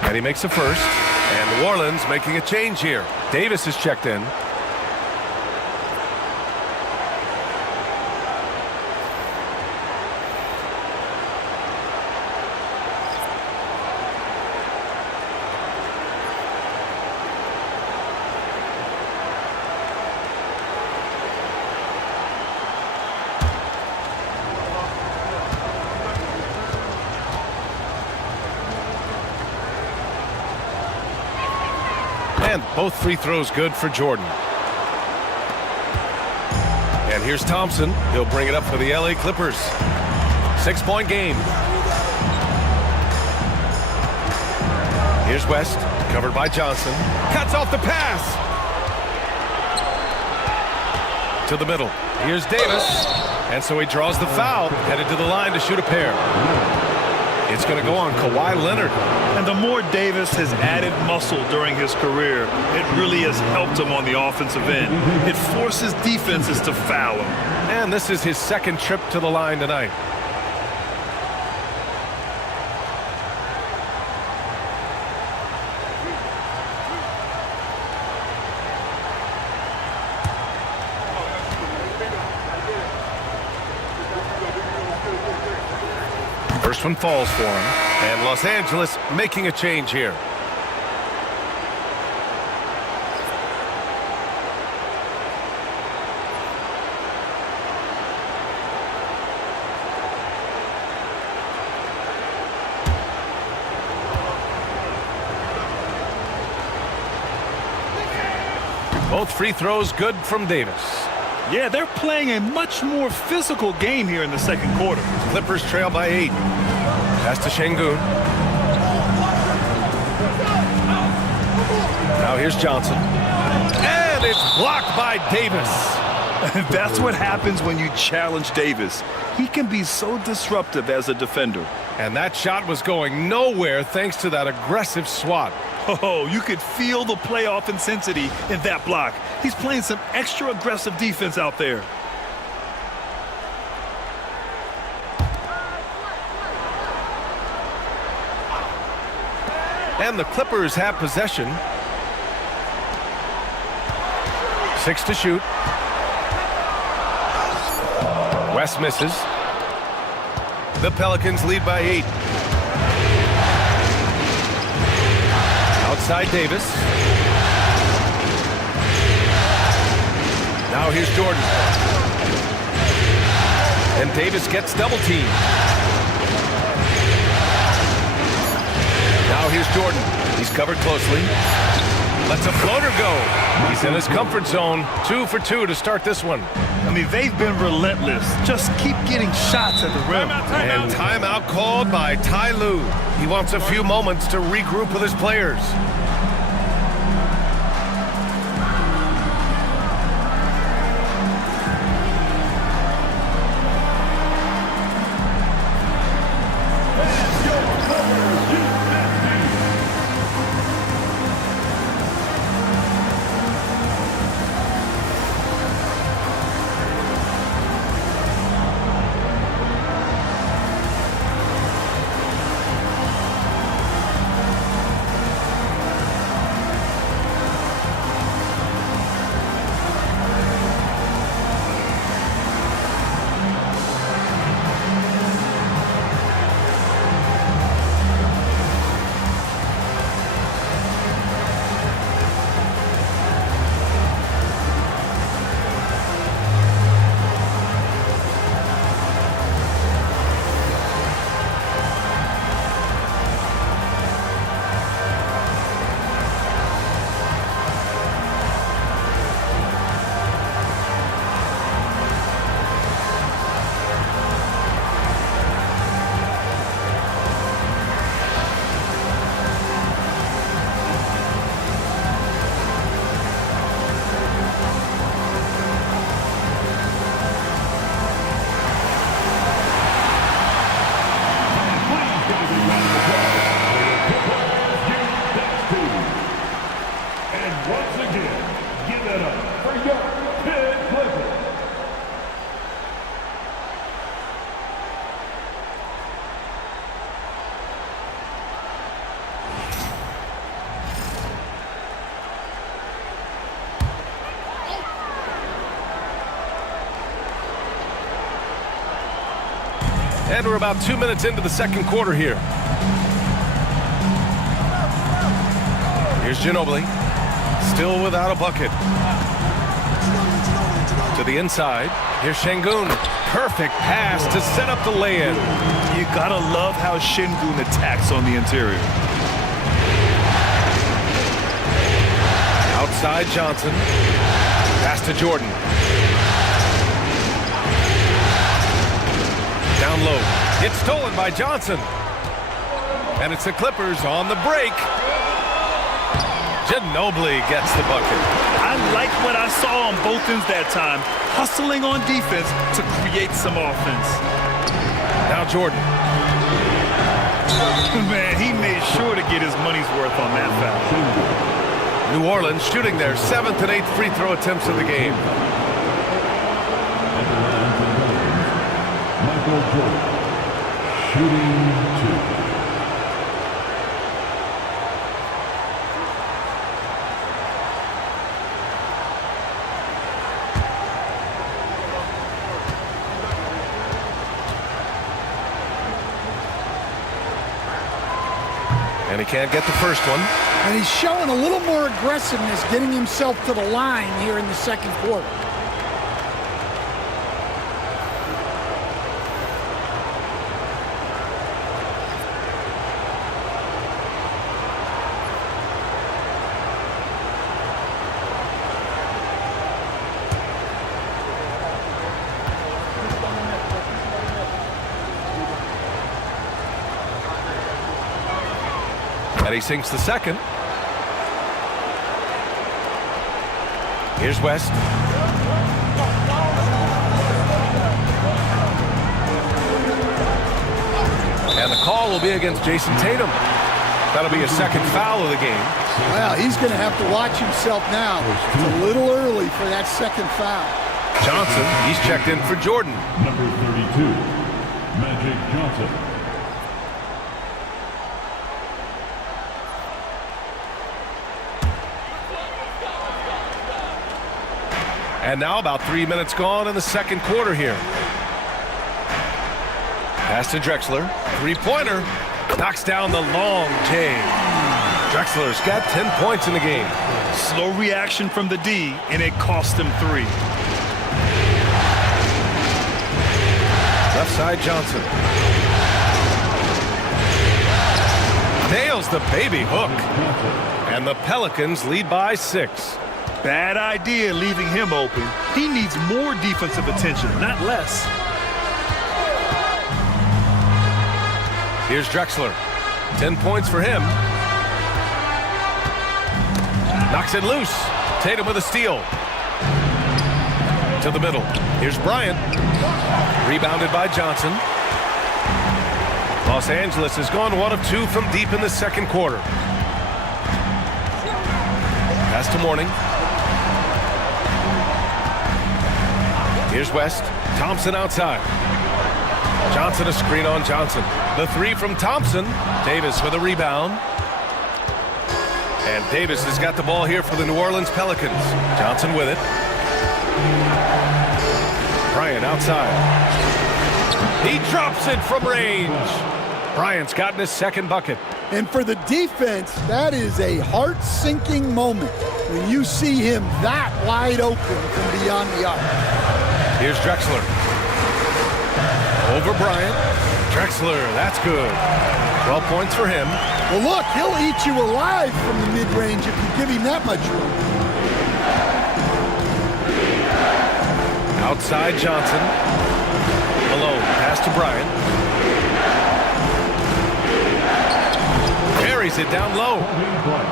And he makes a first. And New Orleans making a change here. Davis is checked in. And both free throws good for Jordan. And here's Thompson. He'll bring it up for the LA Clippers. 6-point game. Here's West, covered by Johnson. Cuts off the pass. To the middle. Here's Davis. And so he draws the foul, headed to the line to shoot a pair. It's going to go on Kawhi Leonard. And the more Davis has added muscle during his career, it really has helped him on the offensive end. It forces defenses to foul him. And this is his 2nd trip to the line tonight. First one falls for him. And Los Angeles making a change here. Both free throws good from Davis. Yeah, they're playing a much more physical game here in the second quarter. Clippers trail by 8. Pass to Şengün. Now here's Johnson. And it's blocked by Davis. That's what happens when you challenge Davis. He can be so disruptive as a defender. And that shot was going nowhere thanks to that aggressive swat. Oh, you could feel the playoff intensity in that block. He's playing some extra aggressive defense out there. And the Clippers have possession. 6 to shoot. West misses. The Pelicans lead by 8. Outside Davis. Now here's Jordan. And Davis gets double teamed. Now here's Jordan. He's covered closely. Lets a floater go. He's in his comfort zone. 2 for 2 to start this one. I mean, they've been relentless. Just keep getting shots at the rim. And timeout called by Ty Lue. He wants a few moments to regroup with his players. And we're about 2 minutes into the second quarter here. Here's Ginobili. Still without a bucket. To the inside. Here's Şengün. Perfect pass to set up the lay-in. You gotta love how Şengün attacks on the interior. Outside Johnson. Pass to Jordan. Down low. It's stolen by Johnson. And it's the Clippers on the break. Ginobili gets the bucket. I like what I saw on both ends that time. Hustling on defense to create some offense. Now Jordan. Man, he made sure to get his money's worth on that foul. New Orleans shooting their 7th and 8th free throw attempts of the game. Michael Jordan, shooting 2. And he can't get the first one. And he's showing a little more aggressiveness, getting himself to the line here in the second quarter. And he sinks the second. Here's West. And the call will be against Jason Tatum. That'll be a second foul of the game. Well, he's going to have to watch himself now. It's a little early for that second foul. Johnson, he's checked in for Jordan. Number 32, Magic Johnson. And now about 3 minutes gone in the second quarter here. Pass to Drexler. Three-pointer. Knocks down the long J. Drexler's got 10 points in the game. Slow reaction from the D, and it cost him 3. Left side Johnson. Nails the baby hook. And the Pelicans lead by 6. Bad idea leaving him open. He needs more defensive attention, not less. Here's Drexler. 10 points for him. Knocks it loose. Tatum with a steal. To the middle. Here's Bryant. Rebounded by Johnson. Los Angeles has gone 1 of 2 from deep in the second quarter. Pass to Mourning. Here's West. Thompson outside. Johnson a screen on Johnson. The 3 from Thompson. Davis with a rebound. And Davis has got the ball here for the New Orleans Pelicans. Johnson with it. Bryant outside. He drops it from range. Bryant's gotten his second bucket. And for the defense, that is a heart-sinking moment when you see him that wide open from beyond the arc. Here's Drexler. Over Bryant. Drexler, that's good. 12 points for him. Well, look, he'll eat you alive from the mid-range if you give him that much room. Outside Johnson. Malone, pass to Bryant. Carries it down low.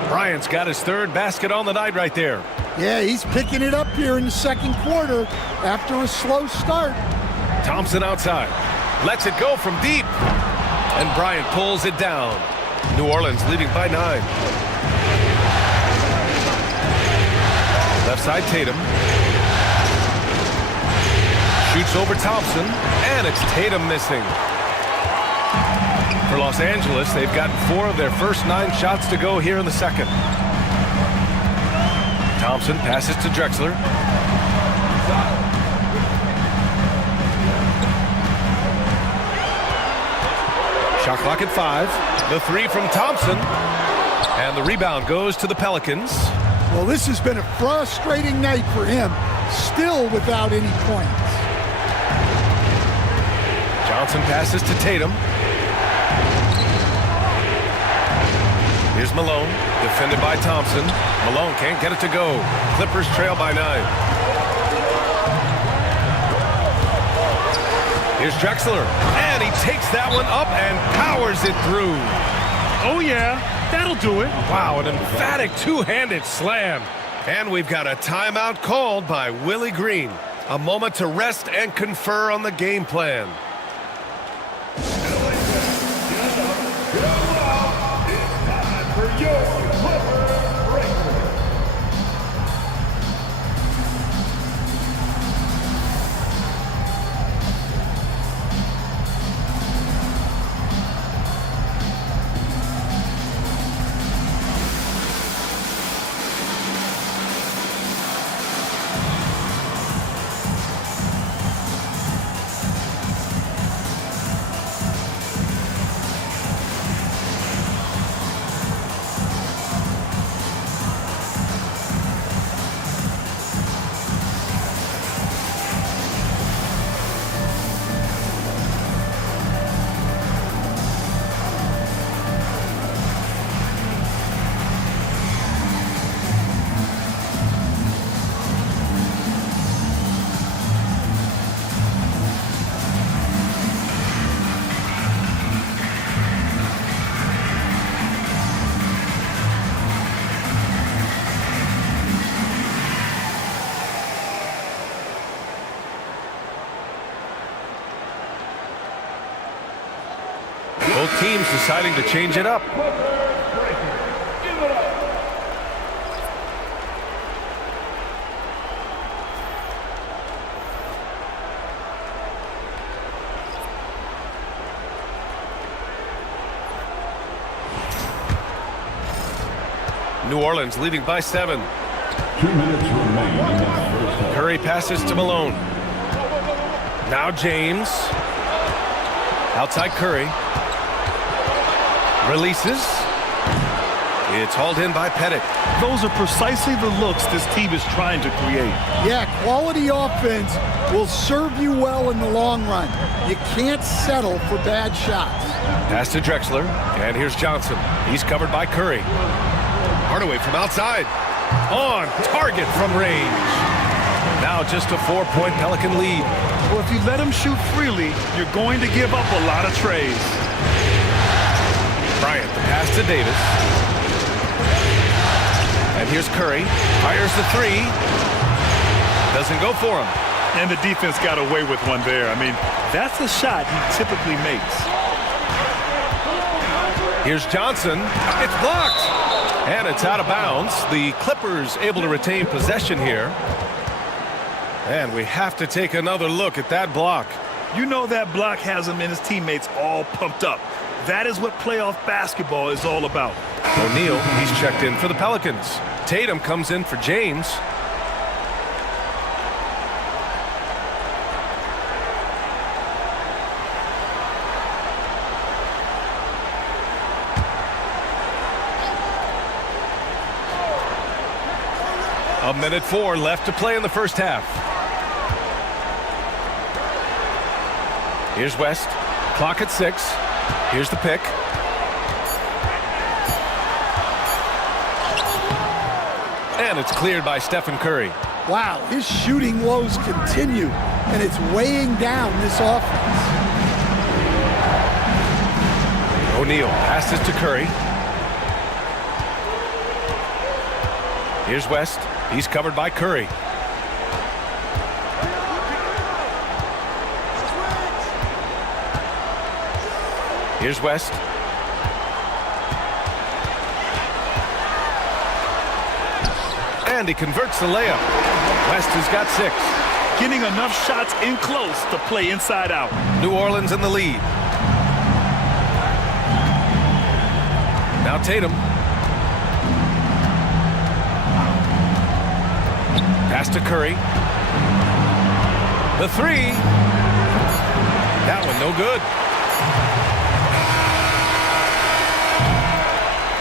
Bryant's got his third basket on the night right there. Yeah, he's picking it up here in the second quarter after a slow start. Thompson outside. Lets it go from deep. And Bryant pulls it down. New Orleans leading by 9. Left side Tatum. Shoots over Thompson. And it's Tatum missing. For Los Angeles, they've gotten 4 of their first 9 shots to go here in the second. Thompson passes to Drexler. Shot clock at 5. The 3 from Thompson. And the rebound goes to the Pelicans. Well, this has been a frustrating night for him. Still without any points. Johnson passes to Tatum. Here's Malone, defended by Thompson. Malone can't get it to go. Clippers trail by 9. Here's Drexler, and he takes that one up and powers it through. Oh, yeah, that'll do it. Wow, an emphatic two-handed slam. And we've got a timeout called by Willie Green. A moment to rest and confer on the game plan. Both teams deciding to change it up. New Orleans leading by 7. 2 minutes remain in the first half. Curry passes to Malone. Now James. Outside Curry. Releases. It's hauled in by Pettit. Those are precisely the looks this team is trying to create. Yeah, quality offense will serve you well in the long run. You can't settle for bad shots. Pass to Drexler, and here's Johnson. He's covered by Curry. Hardaway from outside. On target from range. Now just a 4-point Pelican lead. Well, if you let him shoot freely, you're going to give up a lot of trays. Bryant, the pass to Davis. And here's Curry. Fires the three. Doesn't go for him. And the defense got away with one there. I mean, that's a shot he typically makes. Here's Johnson. It's blocked. And it's out of bounds. The Clippers able to retain possession here. And we have to take another look at that block. You know that block has him and his teammates all pumped up. That is what playoff basketball is all about. O'Neal, he's checked in for the Pelicans. Tatum comes in for James. A minute 4 left to play in the first half. Here's West. Clock at 6. Here's the pick. And it's cleared by Stephen Curry. Wow, his shooting woes continue, and it's weighing down this offense. O'Neal passes to Curry. Here's West. He's covered by Curry. Here's West. And he converts the layup. West has got 6. Getting enough shots in close to play inside out. New Orleans in the lead. Now Tatum. Pass to Curry. The three. That one no good.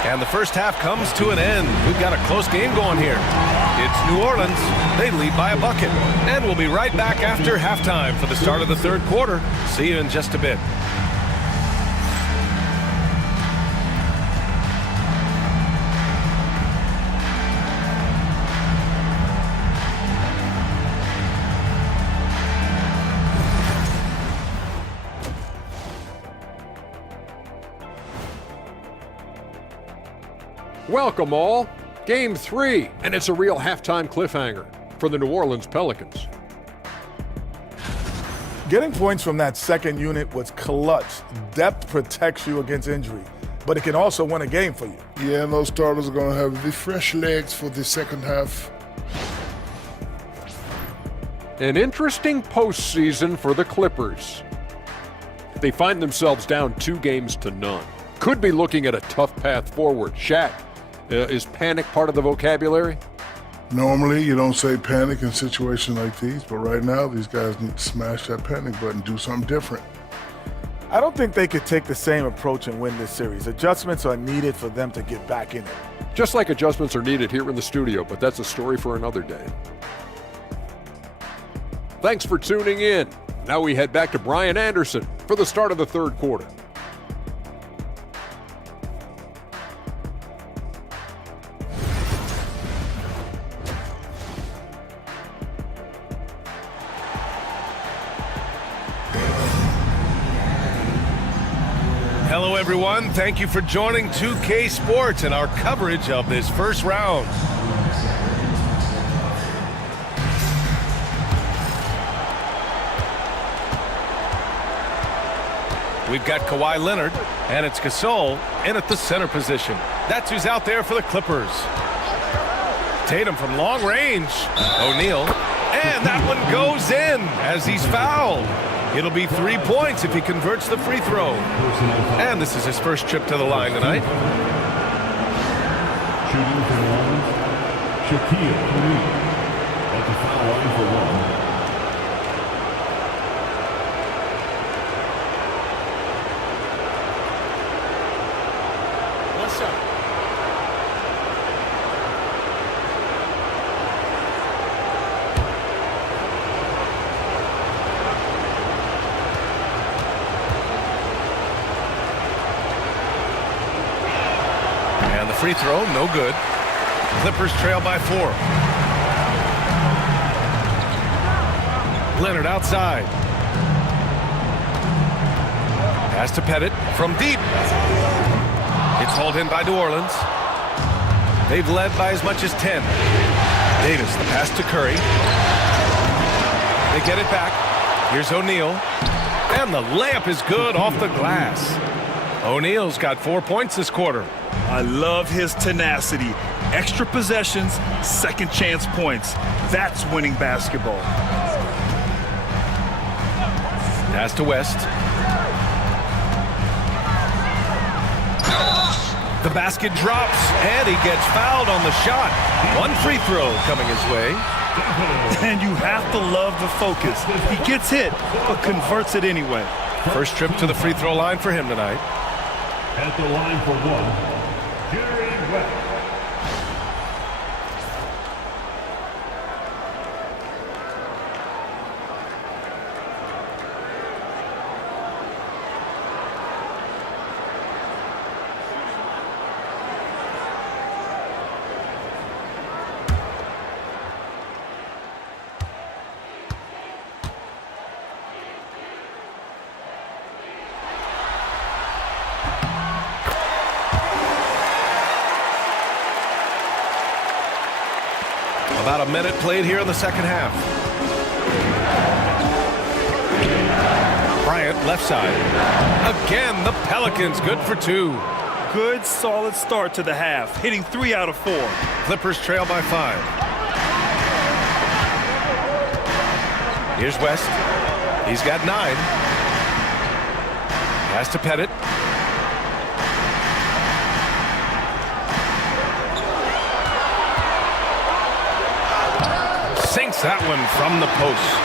And the first half comes to an end. We've got a close game going here. It's New Orleans. They lead by a bucket. And we'll be right back after halftime for the start of the third quarter. See you in just a bit. Welcome all. Game 3, and it's a real halftime cliffhanger for the New Orleans Pelicans. Getting points from that second unit was clutch. Depth protects you against injury, but it can also win a game for you. Yeah, and those starters are going to have the fresh legs for the second half. An interesting postseason for the Clippers. They find themselves down 2-0. Could be looking at a tough path forward. Shaq, is panic part of the vocabulary? Normally, you don't say panic in situations like these, but right now, these guys need to smash that panic button, do something different. I don't think they could take the same approach and win this series. Adjustments are needed for them to get back in it. Just like adjustments are needed here in the studio, but that's a story for another day. Thanks for tuning in. Now we head back to Brian Anderson for the start of the third quarter. Hello, everyone. Thank you for joining 2K Sports and our coverage of this first round. We've got Kawhi Leonard, and it's Gasol in at the center position. That's who's out there for the Clippers. Tatum from long range. O'Neal. And that one goes in as he's fouled. It'll be 3 points if he converts the free throw. And this is his first trip to the line tonight. Shooting for Shaquille O'Neal at the foul line for one. One shot. And the free throw, no good. Clippers trail by 4. Leonard outside. Pass to Pettit from deep. It's hauled in by New Orleans. They've led by as much as 10. Davis, the pass to Curry. They get it back. Here's O'Neal. And the layup is good off the glass. O'Neal's got 4 points this quarter. I love his tenacity. Extra possessions, second chance points. That's winning basketball. Pass to West. The basket drops, and he gets fouled on the shot. One free throw coming his way. And you have to love the focus. He gets hit, but converts it anyway. First trip to the free throw line for him tonight. At the line for one, Jerry West. About a minute played here in the second half. Bryant left side. Again, the Pelicans good for 2. Good, solid start to the half, hitting 3 out of 4. Clippers trail by 5. Here's West. He's got 9. Pass to Pettit. Sinks that one from the post.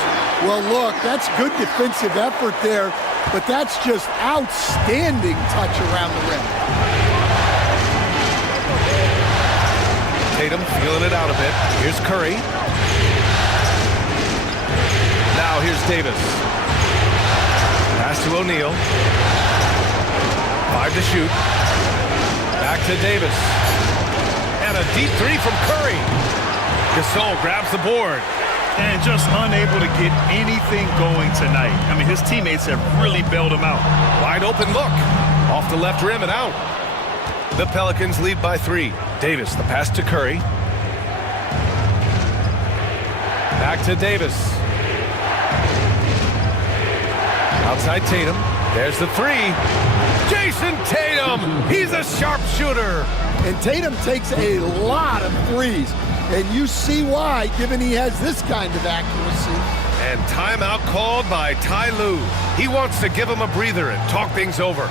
Well, look, that's good defensive effort there, but that's just outstanding touch around the rim. Tatum feeling it out a bit. Here's Curry. Now here's Davis. Pass to O'Neal. 5 to shoot. Back to Davis. And a deep 3 from Curry. Gasol grabs the board. And just unable to get anything going tonight. I mean, his teammates have really bailed him out. Wide open look. Off the left rim and out. The Pelicans lead by 3. Davis, the pass to Curry. Back to Davis. Outside Tatum. There's the 3. Jason Tatum! He's a sharpshooter. And Tatum takes a lot of threes. And you see why, given he has this kind of accuracy. And timeout called by Ty Lue. He wants to give him a breather and talk things over.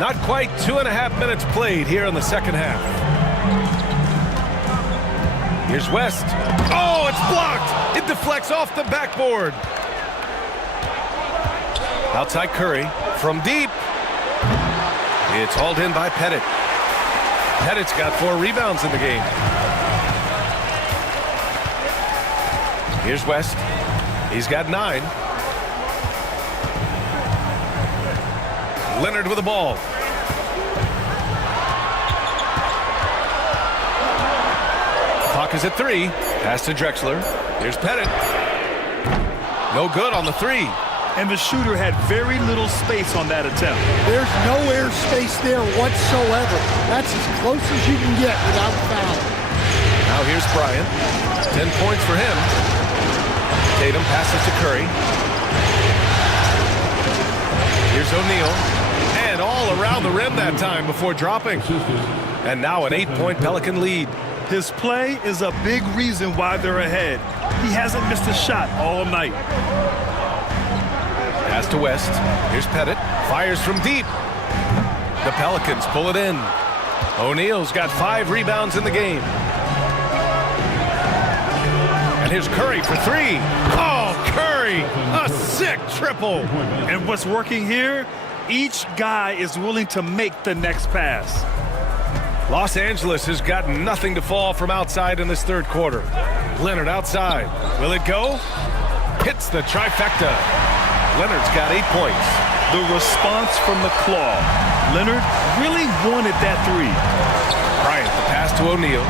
Not quite 2.5 minutes played here in the second half. Here's West. Oh, it's blocked. It deflects off the backboard. Outside Curry from deep. It's hauled in by Pettit. Pettit's got 4 rebounds in the game. Here's West. He's got 9. Leonard with the ball. Clock is at 3. Pass to Drexler. Here's Pettit. No good on the 3. And the shooter had very little space on that attempt. There's no air space there whatsoever. That's as close as you can get without foul. Now here's Bryant. 10 points for him. Tatum passes to Curry. Here's O'Neal. And all around the rim that time before dropping. And now an 8-point Pelican lead. His play is a big reason why they're ahead. He hasn't missed a shot all night. Pass to West. Here's Pettit. Fires from deep. The Pelicans pull it in. O'Neal's got 5 rebounds in the game. And here's Curry for 3. Oh, Curry! A sick triple. And what's working here? Each guy is willing to make the next pass. Los Angeles has got nothing to fall from outside in this third quarter. Leonard outside. Will it go? Hits the trifecta. Leonard's got 8 points. The response from the claw. Leonard really wanted that 3. Bryant, the pass to O'Neal.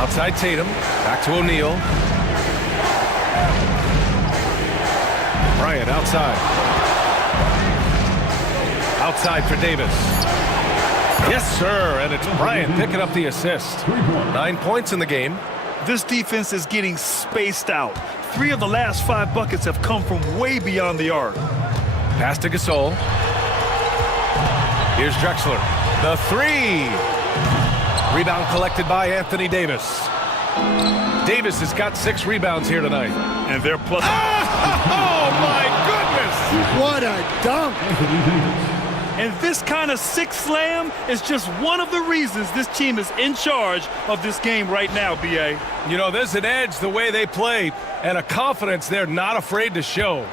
Outside Tatum. Back to O'Neal. Bryant outside. Outside for Davis. Yes, sir. And it's Bryant picking up the assist. 9 points in the game. This defense is getting spaced out. 3 of the last 5 buckets have come from way beyond the arc. Pass to Gasol. Here's Drexler. The 3. Rebound collected by Anthony Davis. Davis has got 6 rebounds here tonight. And they're plus. Oh, my goodness! What a dunk! And this kind of sick slam is just one of the reasons this team is in charge of this game right now, B.A. You know, there's an edge the way they play and a confidence they're not afraid to show.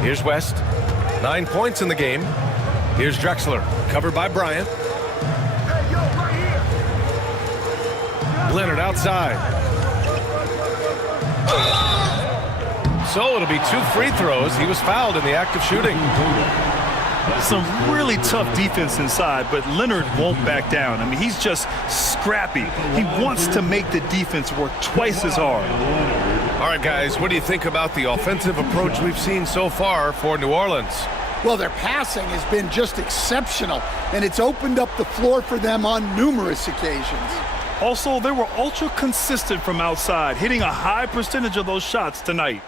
Here's West. 9 points in the game. Here's Drexler. Covered by Bryant. Leonard outside. So it'll be 2 free throws. He was fouled in the act of shooting. Some really tough defense inside, but Leonard won't back down. I mean, he's just scrappy. He wants to make the defense work twice as hard. All right, guys, what do you think about the offensive approach we've seen so far for New Orleans? Well, their passing has been just exceptional, and it's opened up the floor for them on numerous occasions. Also, they were ultra consistent from outside, hitting a high percentage of those shots tonight.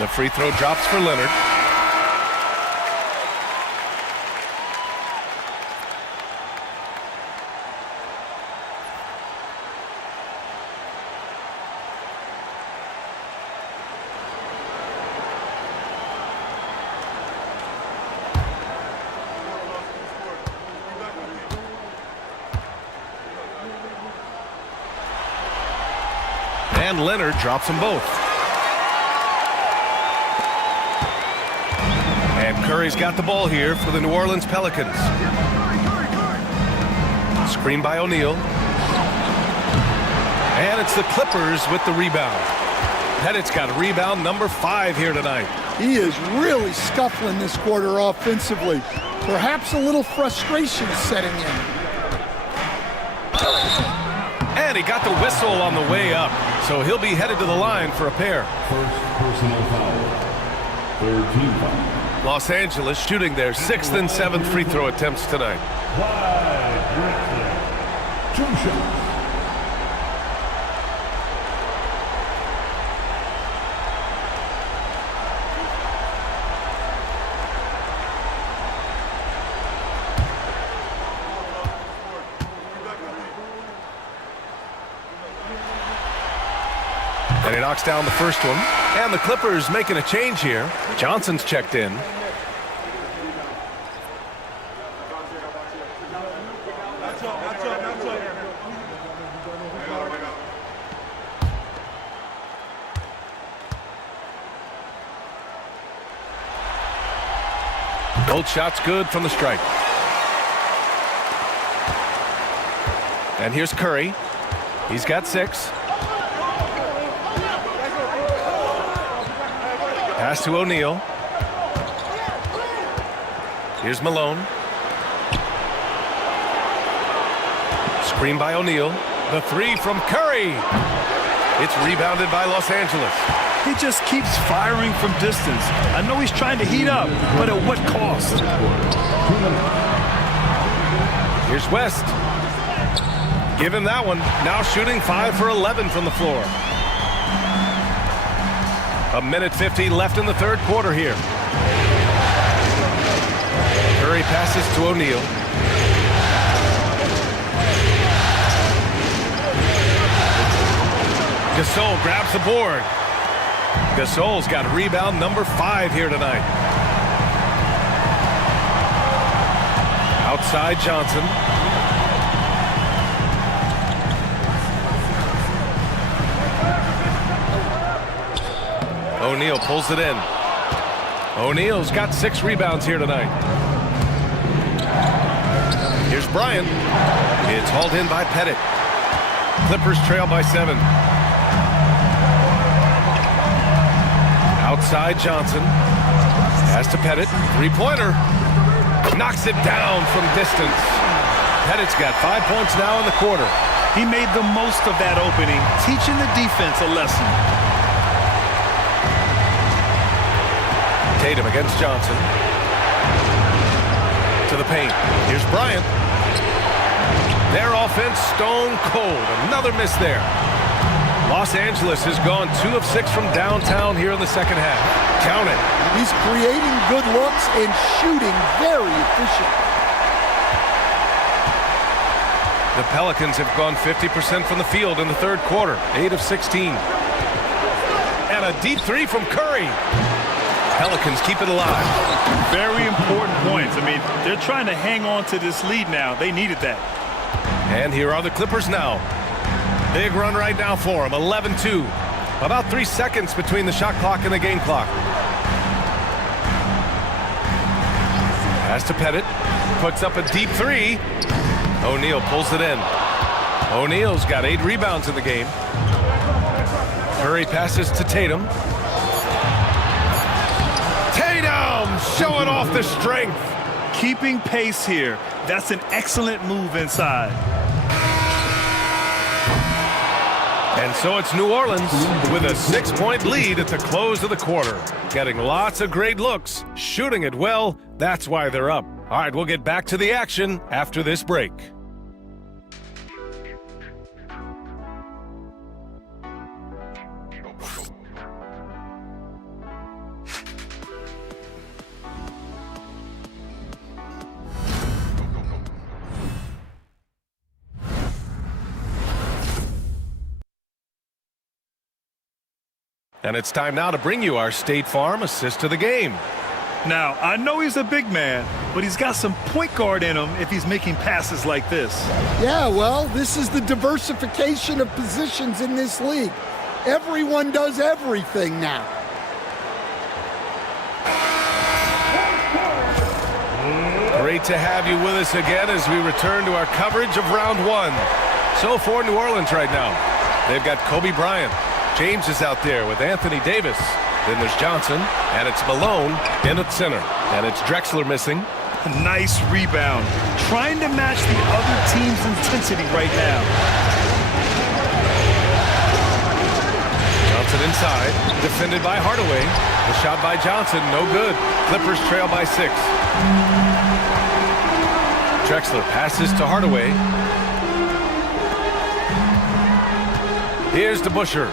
The free throw drops for Leonard. And Leonard drops them both. And Curry's got the ball here for the New Orleans Pelicans. Screen by O'Neal. And it's the Clippers with the rebound. Pettit's got rebound number 5 here tonight. He is really scuffling this quarter offensively. Perhaps a little frustration is setting in. And he got the whistle on the way up. So he'll be headed to the line for a pair. First personal foul. Third team foul. Los Angeles shooting their 6th and 7th free throw attempts tonight. 2 shots. And he knocks down the first one. And the Clippers making a change here. Johnson's checked in. Both shots good from the stripe. And here's Curry. He's got 6. Pass to O'Neal. Here's Malone. Screen by O'Neal. The 3 from Curry. It's rebounded by Los Angeles. He just keeps firing from distance. I know he's trying to heat up, but at what cost? Here's West. Give him that one. Now shooting 5 for 11 from the floor. 1:50 left in the third quarter here. Curry passes to O'Neal. Gasol grabs the board. Gasol's got rebound number 5 here tonight. Outside Johnson. O'Neal pulls it in. O'Neal's got 6 rebounds here tonight. Here's Bryant. It's hauled in by Pettit. Clippers trail by 7. Outside Johnson. Pass to Pettit. 3-pointer. Knocks it down from distance. Pettit's got 5 points now in the quarter. He made the most of that opening, teaching the defense a lesson. Tatum against Johnson. To the paint. Here's Bryant. Their offense stone cold. Another miss there. Los Angeles has gone 2 of 6 from downtown here in the second half. Count it. He's creating good looks and shooting very efficiently. The Pelicans have gone 50% from the field in the third quarter. 8 of 16. And a deep 3 from Curry. Pelicans keep it alive. Very important points. I mean, they're trying to hang on to this lead now. They needed that. And here are the Clippers now. Big run right now for them. 11-2. About 3 seconds between the shot clock and the game clock. Pass to Pettit. Puts up a deep 3. O'Neal pulls it in. O'Neal's got 8 rebounds in the game. Curry passes to Tatum. Tatum showing off the strength. Keeping pace here. That's an excellent move inside. And so it's New Orleans with a 6-point lead at the close of the quarter. Getting lots of great looks, shooting it well. That's why they're up. All right, we'll get back to the action after this break. And it's time now to bring you our State Farm assist to the game. Now, I know he's a big man, but he's got some point guard in him if he's making passes like this. Yeah, well, this is the diversification of positions in this league. Everyone does everything now. Great to have you with us again as we return to our coverage of round 1. So for New Orleans right now, they've got Kobe Bryant. James is out there with Anthony Davis. Then there's Johnson, and it's Malone in at center. And it's Drexler missing. A nice rebound. Trying to match the other team's intensity right now. Johnson inside, defended by Hardaway. The shot by Johnson, no good. Clippers trail by 6. Drexler passes to Hardaway. Here's to Busher.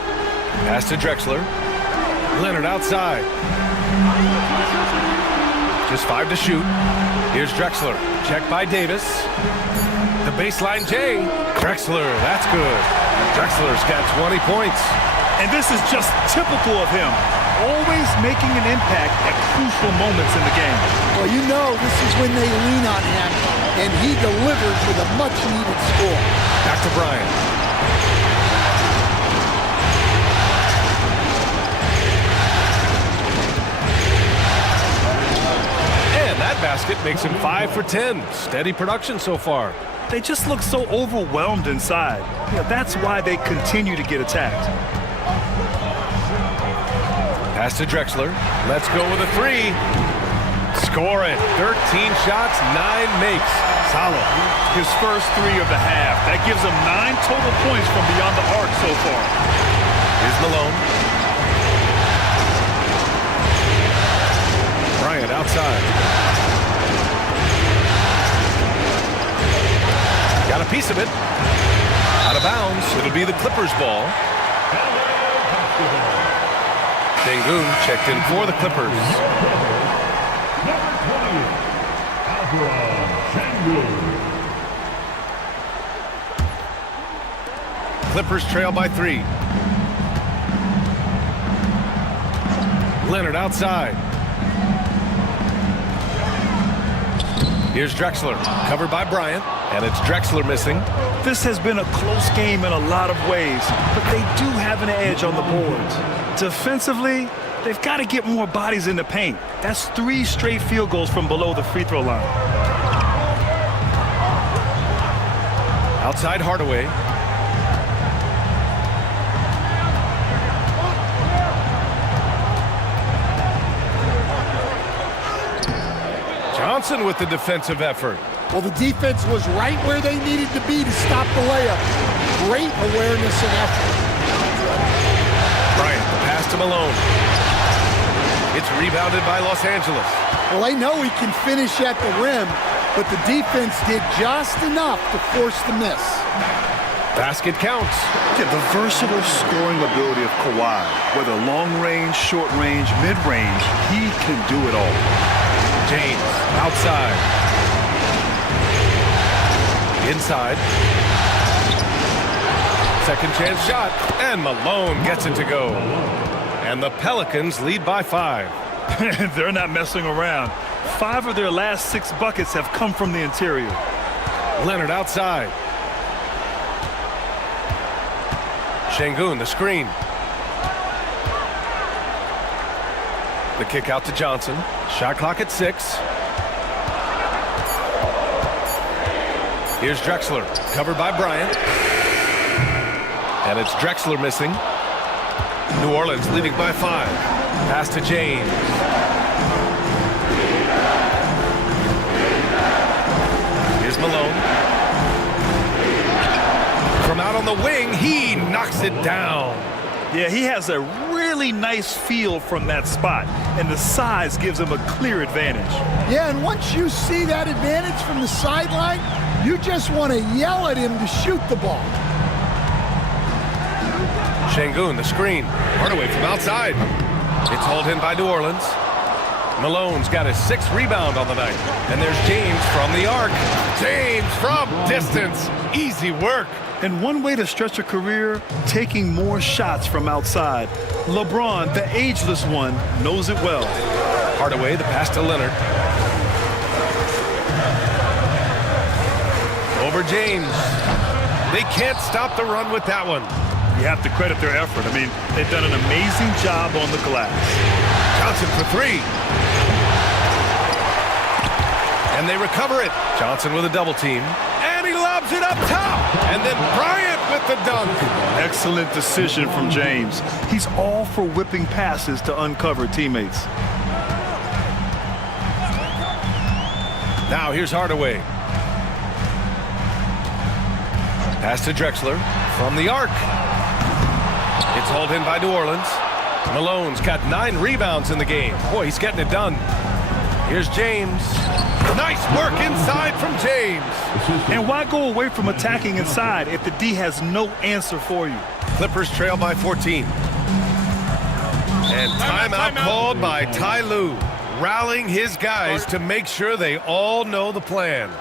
Pass to Drexler. Leonard outside. Just 5 to shoot. Here's Drexler. Checked by Davis. The baseline J. Drexler, that's good. Drexler's got 20 points. And this is just typical of him, always making an impact at crucial moments in the game. Well, you know this is when they lean on him, and he delivers with a much-needed score. Back to Bryant. And that basket makes him 5 for 10. Steady production so far. They just look so overwhelmed inside. That's why they continue to get attacked. Pass to Drexler. Let's go with a 3. Score it. 13 shots, 9 makes. Solid. His first 3 of the half. That gives him 9 total points from beyond the arc so far. Here's Malone. Bryant outside. Got a piece of it. Out of bounds. It'll be the Clippers' ball. Sengun checked in for the Clippers. Clippers trail by 3. Leonard outside. Here's Drexler, covered by Bryant, and it's Drexler missing. This has been a close game in a lot of ways, but they do have an edge on the boards. Defensively, they've got to get more bodies in the paint. That's 3 straight field goals from below the free throw line. Outside Hardaway. Johnson with the defensive effort. Well, the defense was right where they needed to be to stop the layup. Great awareness and effort. Bryant, the pass to Malone. It's rebounded by Los Angeles. Well, they know he can finish at the rim, but the defense did just enough to force the miss. Basket counts. Yeah, the versatile scoring ability of Kawhi, whether long range, short range, mid range, he can do it all. James outside. Inside. Second chance shot, and Malone gets it to go. And the Pelicans lead by 5. They're not messing around. 5 of their last 6 buckets have come from the interior. Leonard outside. Sengun, the screen. The kick out to Johnson. Shot clock at 6. Here's Drexler, covered by Bryant. And it's Drexler missing. New Orleans leading by 5. Pass to James. Here's Malone. From out on the wing, he knocks it down. Yeah, he has a really nice feel from that spot, and the size gives him a clear advantage. Yeah, and once you see that advantage from the sideline, you just want to yell at him to shoot the ball. Sengun, the screen. Hardaway from outside. It's hauled in by New Orleans. Malone's got his 6th rebound on the night. And there's James from the arc. James from distance. Easy work. And one way to stretch a career, taking more shots from outside. LeBron, the ageless one, knows it well. Hardaway, the pass to Leonard. Over James. They can't stop the run with that one. You have to credit their effort. I mean, they've done an amazing job on the glass. Johnson for 3. And they recover it. Johnson with a double team. And he lobs it up top. And then Bryant with the dunk. Excellent decision from James. He's all for whipping passes to uncover teammates. Now here's Hardaway. Pass to Drexler from the arc. It's hauled in by New Orleans. Malone's got 9 rebounds in the game. Boy, he's getting it done. Here's James. Nice work inside from James. And why go away from attacking inside if the D has no answer for you? Clippers trail by 14. And timeout called by Ty Lue, rallying his guys to make sure they all know the plan.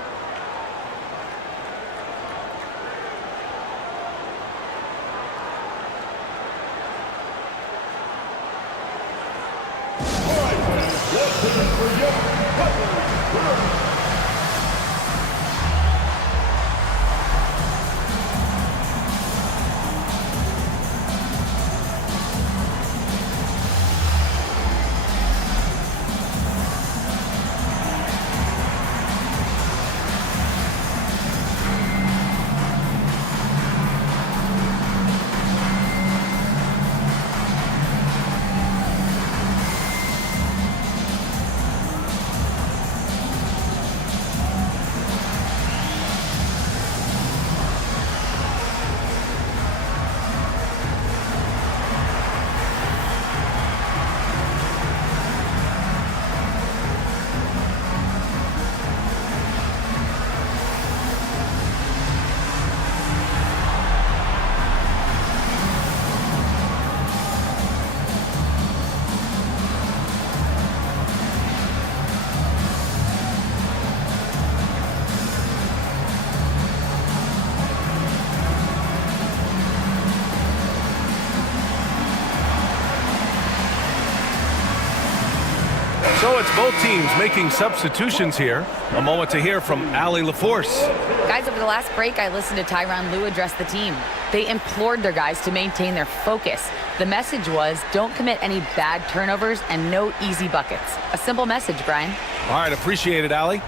So it's both teams making substitutions here. A moment to hear from Allie LaForce. Guys, over the last break, I listened to Tyronn Lue address the team. They implored their guys to maintain their focus. The message was, don't commit any bad turnovers and no easy buckets. A simple message, Brian. All right, appreciate it, Allie.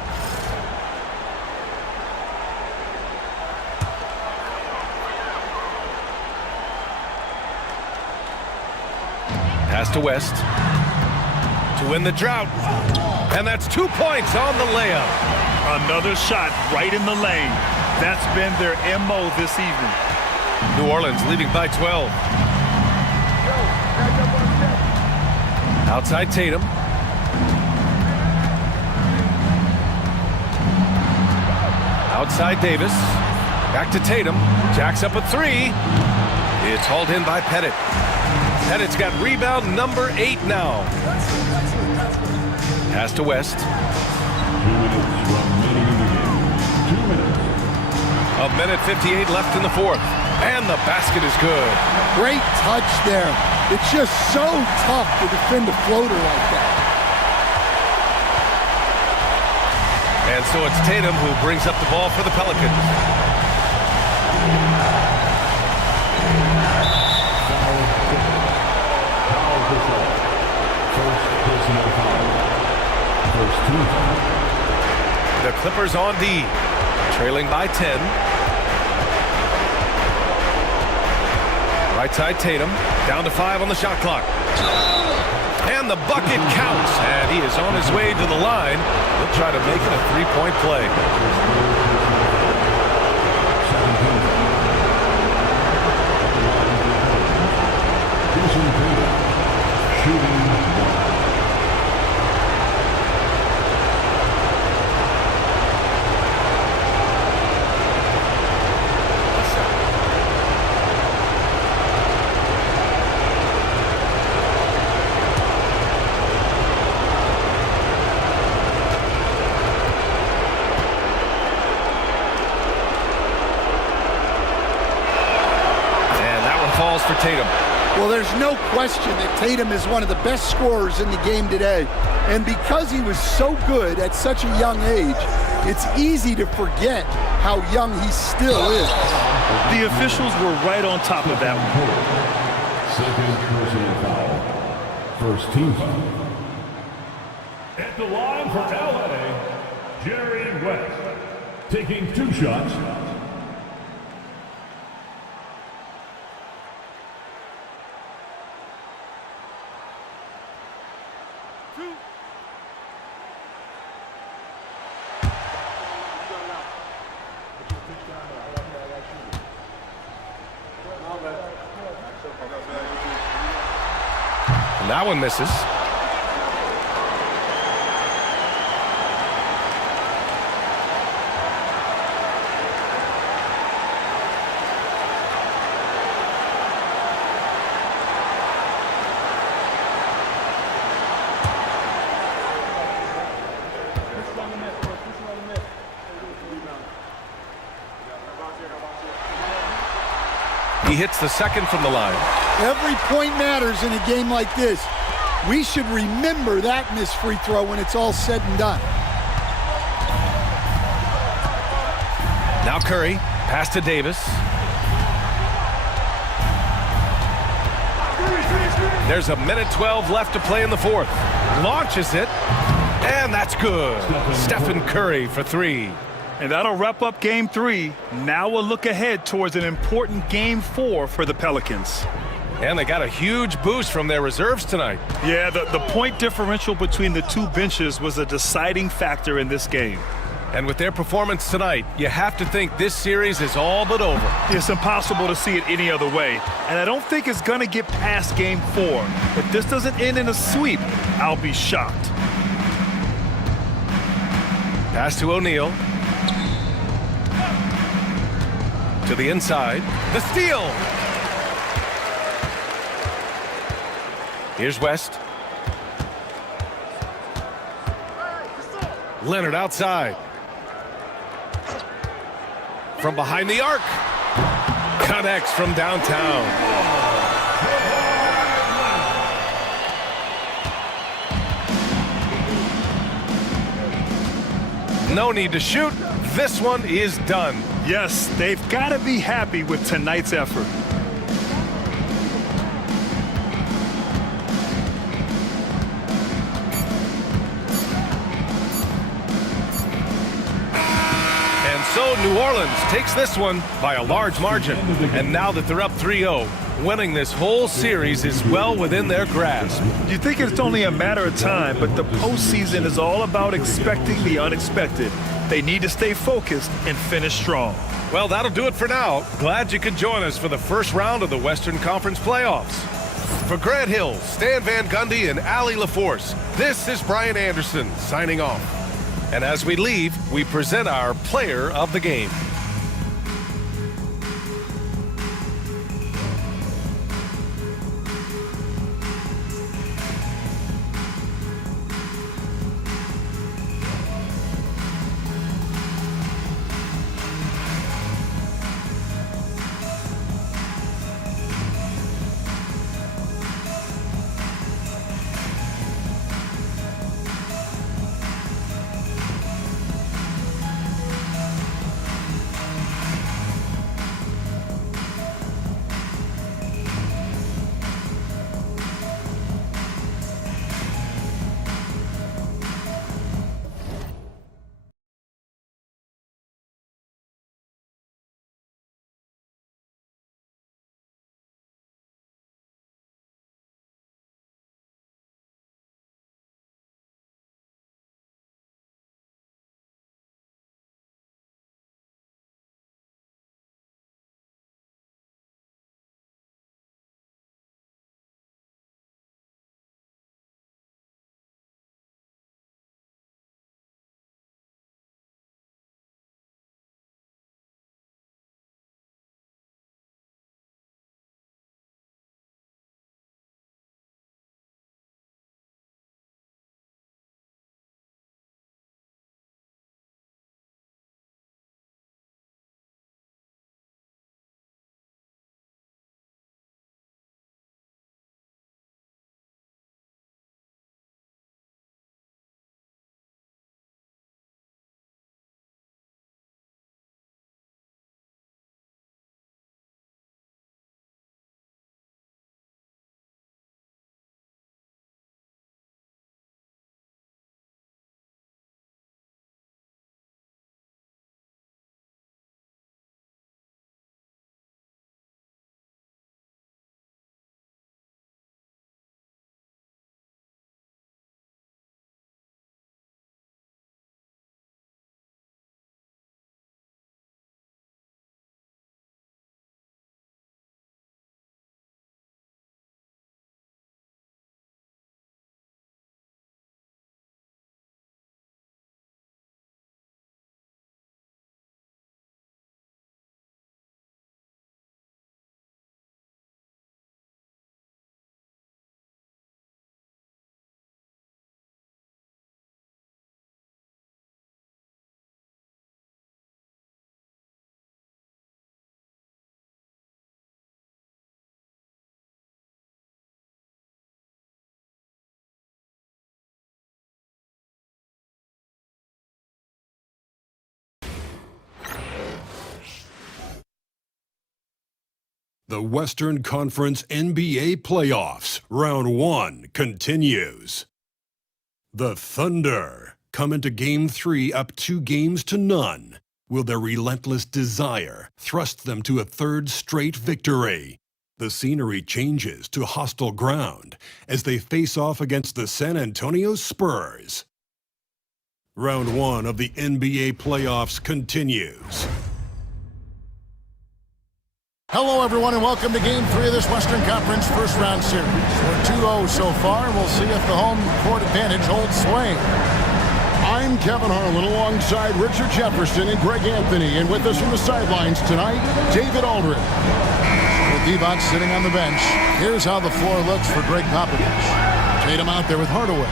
Pass to West to win the drought. And that's 2 points on the layup. Another shot right in the lane. That's been their MO this evening. New Orleans leading by 12. Outside Tatum. Outside Davis. Back to Tatum. Jacks up a three. It's hauled in by Pettit. Pettit's got rebound number 8 now. Pass to West. 2 minutes remaining in the game. 2 minutes. A minute 58 left in the fourth. And the basket is good. Great touch there. It's just so tough to defend a floater like that. And so it's Tatum who brings up the ball for the Pelicans. The Clippers on D, trailing by 10. Right side Tatum, down to 5 on the shot clock. And the bucket counts, and he is on his way to the line. He'll try to make it a three-point play. For Tatum. Well, there's no question that Tatum is one of the best scorers in the game today. And because he was so good at such a young age, it's easy to forget how young he still is. The officials were right on top of that one. Second personal foul. First team foul. At the line for LA, Jerry West. Taking 2 shots. That one misses. He hits the second from the line. Every point matters in a game like this. We should remember that missed free throw when it's all said and done. Now Curry, pass to Davis. There's a minute 12 left to play in the fourth. Launches it, and that's good. Stephen Curry for 3. And that'll wrap up Game 3. Now we'll look ahead towards an important Game 4 for the Pelicans. And they got a huge boost from their reserves tonight. Yeah, the point differential between the two benches was a deciding factor in this game. And with their performance tonight, you have to think this series is all but over. It's impossible to see it any other way. And I don't think it's going to get past Game 4. If this doesn't end in a sweep, I'll be shocked. Pass to O'Neal. To the inside. The steal. Here's West. Leonard outside. From behind the arc. Connects from downtown. No need to shoot. This one is done. Yes, they've got to be happy with tonight's effort. And so New Orleans takes this one by a large margin. And now that they're up 3-0, winning this whole series is well within their grasp. You think it's only a matter of time, but the postseason is all about expecting the unexpected. They need to stay focused and finish strong. Well, that'll do it for now. Glad you could join us for the first round of the Western Conference playoffs. For Grant Hill, Stan Van Gundy, and Allie LaForce, this is Brian Anderson signing off. And as we leave, we present our player of the game. The Western Conference NBA Playoffs, Round 1 continues. The Thunder come into Game 3 up 2-0. Will their relentless desire thrust them to a third straight victory? The scenery changes to hostile ground as they face off against the San Antonio Spurs. Round 1 of the NBA Playoffs continues. Hello, everyone, and welcome to Game 3 of this Western Conference first-round series. We're 2-0 so far. We'll see if the home court advantage holds sway. I'm Kevin Harlan alongside Richard Jefferson and Greg Anthony. And with us from the sidelines tonight, David Aldridge. With Divac sitting on the bench, here's how the floor looks for Greg Popovich. Tatum out there with Hardaway.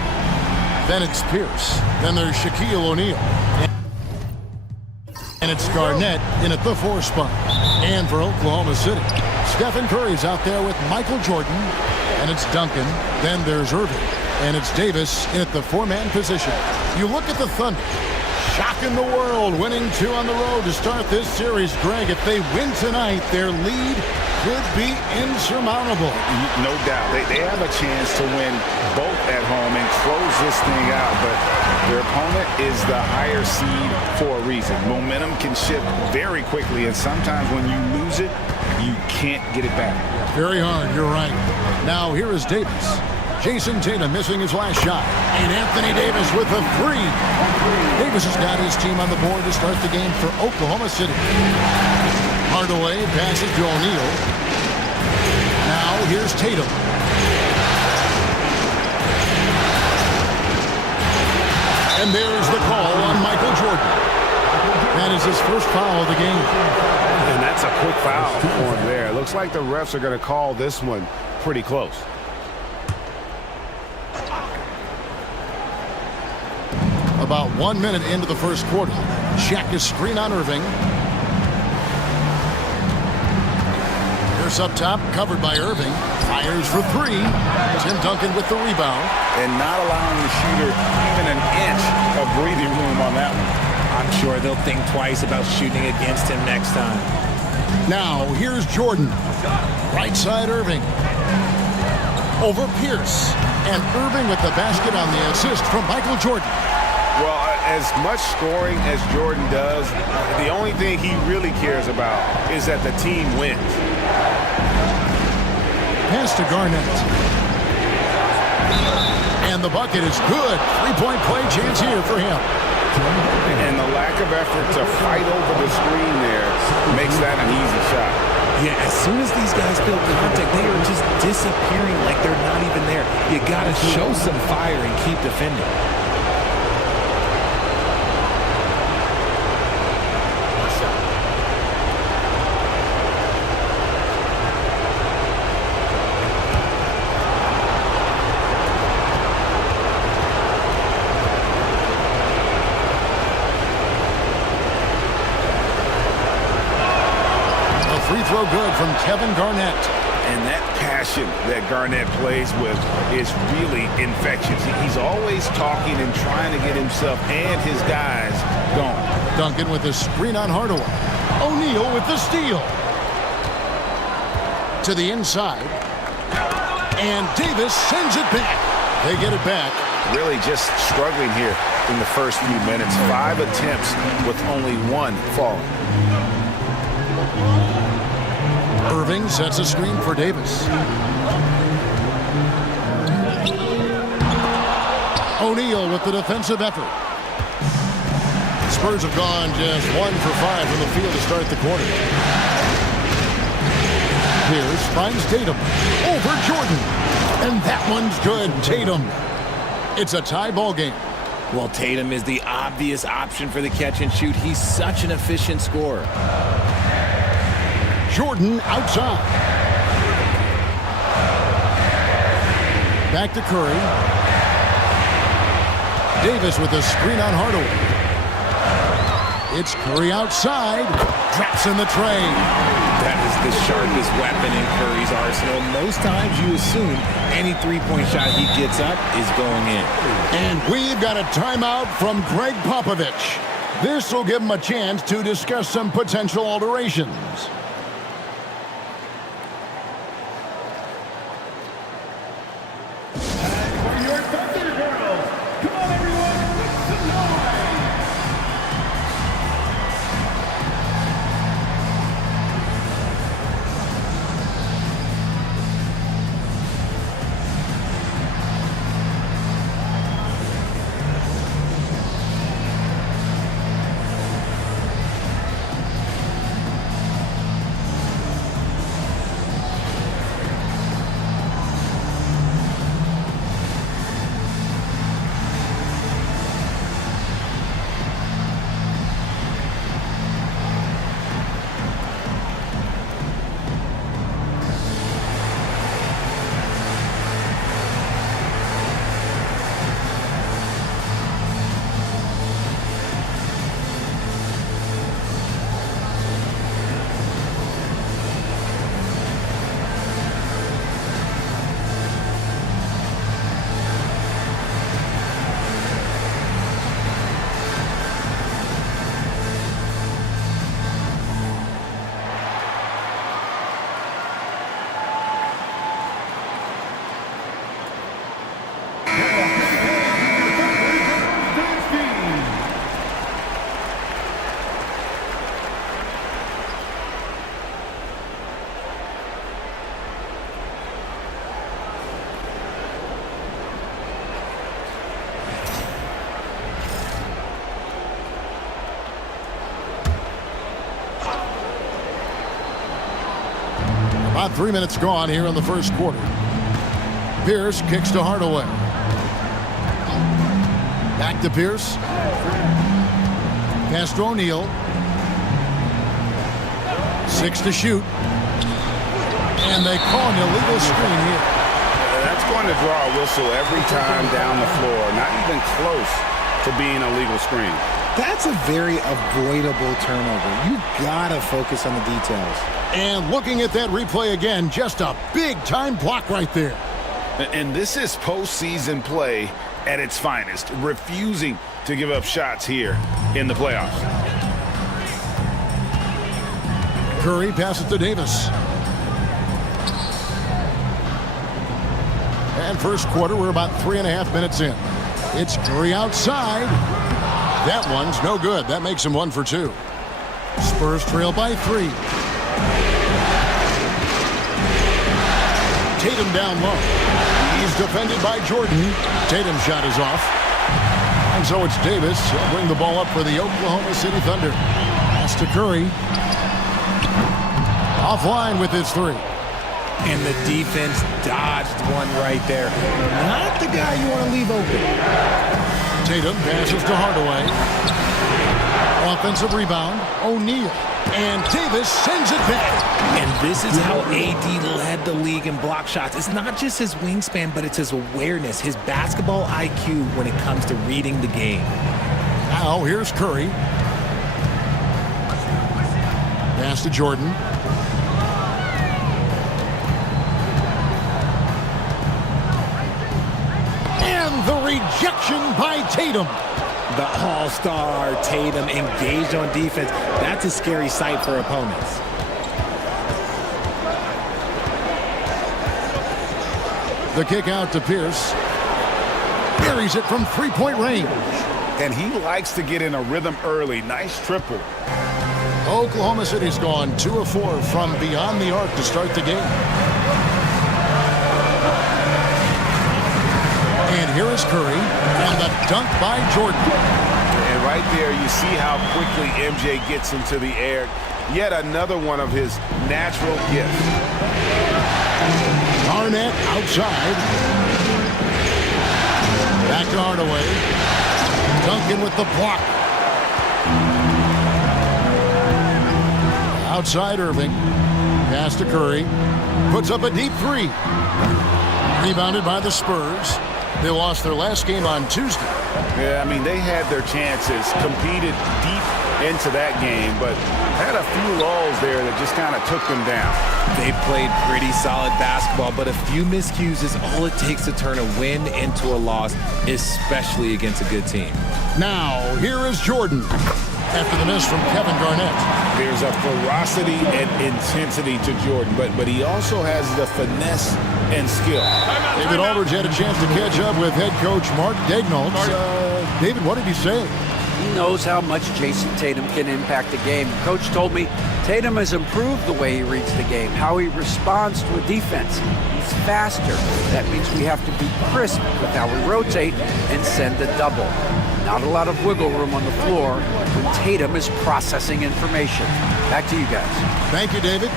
Then it's Pierce. Then there's Shaquille O'Neal. And it's Garnett in at the 4 spot. And for Oklahoma City, Stephen Curry's out there with Michael Jordan. And it's Duncan. Then there's Irving. And it's Davis in at the 4-man position. You look at the Thunder. Shocking the world, winning 2 on the road to start this series. Greg, if they win tonight, their lead could be insurmountable. No doubt. They have a chance to win both at home and close this thing out, but their opponent is the higher seed for a reason. Momentum can shift very quickly, and sometimes when you lose it, you can't get it back. Very hard, you're right. Now here is Davis. Jason Tatum missing his last shot. And Anthony Davis with a 3. Davis has got his team on the board to start the game for Oklahoma City. Hardaway passes to O'Neal. Now here's Tatum. And there's the call on Michael Jordan. That is his first foul of the game. And that's a quick foul for him there. It looks like the refs are going to call this one pretty close. About 1 minute into the first quarter. Shaq is screen on Irving. Here's up top, covered by Irving. Fires for 3. Tim Duncan with the rebound. And not allowing the shooter even an inch of breathing room on that one. I'm sure they'll think twice about shooting against him next time. Now, here's Jordan. Right side Irving. Over Pierce. And Irving with the basket on the assist from Michael Jordan. Well, as much scoring as Jordan does, the only thing he really cares about is that the team wins. Pass to Garnett. And the bucket is good. 3-point play chance here for him. And the lack of effort to fight over the screen there makes that an easy shot. Yeah, as soon as these guys feel contact, they are just disappearing like they're not even there. You got to show some fire and keep defending. Throw good from Kevin Garnett. And that passion that Garnett plays with is really infectious. He's always talking and trying to get himself and his guys going. Duncan with the screen on Hardaway. O'Neal with the steal. To the inside. And Davis sends it back. They get it back. Really just struggling here in the first few minutes. 5 attempts with only 1 falling. Irving sets a screen for Davis. O'Neal with the defensive effort. Spurs have gone just 1 for 5 from the field to start the quarter. Pierce finds Tatum over Jordan. And that one's good. Tatum. It's a tie ball game. Well, Tatum is the obvious option for the catch and shoot. He's such an efficient scorer. Jordan outside. Back to Curry. Davis with a screen on Hardaway. It's Curry outside. Drops in the tray. That is the sharpest weapon in Curry's arsenal. Most times you assume any three-point shot he gets up is going in. And we've got a timeout from Greg Popovich. This will give him a chance to discuss some potential alterations. About 3 minutes gone here in the first quarter. Pierce kicks to Hardaway. Back to Pierce. Pass to O'Neal. 6 to shoot. And they call an illegal screen here. That's going to draw a whistle every time down the floor. Not even close to being a legal screen. That's a very avoidable turnover. You gotta focus on the details. And looking at that replay again, just a big-time block right there. And this is postseason play at its finest, refusing to give up shots here in the playoffs. Curry passes to Davis. And first quarter, we're about 3.5 minutes in. It's Curry outside. That one's no good. That makes him 1 for 2. Spurs trail by 3. Tatum down low. He's defended by Jordan. Tatum's shot is off. And so it's Davis. He'll bring the ball up for the Oklahoma City Thunder. Pass to Curry. Offline with his 3. And the defense dodged one right there. Not the guy you want to leave open. Tatum passes to Hardaway. Offensive rebound. O'Neal. And Davis sends it back. And this is how AD led the league in block shots. It's not just his wingspan, but it's his awareness, his basketball IQ when it comes to reading the game. Now here's Curry. Pass to Jordan. And the rejection by Tatum. The all-star Tatum engaged on defense. That's a scary sight for opponents. The kick out to Pierce. Buries it from three-point range. And he likes to get in a rhythm early. Nice triple. Oklahoma City's gone 2 of 4 from beyond the arc to start the game. And here is Curry, and the dunk by Jordan. And right there, you see how quickly MJ gets into the air. Yet another one of his natural gifts. Garnett outside. Back to Hardaway. Duncan with the block. Outside Irving. Pass to Curry. Puts up a deep 3. Rebounded by the Spurs. They lost their last game on Tuesday. Yeah, I mean, they had their chances, competed deep into that game, but had a few lulls there that just kind of took them down. They played pretty solid basketball, but a few miscues is all it takes to turn a win into a loss, especially against a good team. Now, here is Jordan. After the miss from Kevin Garnett. There's a ferocity and intensity to Jordan, but he also has the finesse and skill. David Aldridge had a chance to catch up with head coach Mark Daignault. David, what did he say? He knows how much Jason Tatum can impact the game. Coach told me Tatum has improved the way he reads the game, how he responds to a defense. He's faster. That means we have to be crisp with how we rotate and send a double. Not a lot of wiggle room on the floor when Tatum is processing information. Back to you guys. Thank you, David.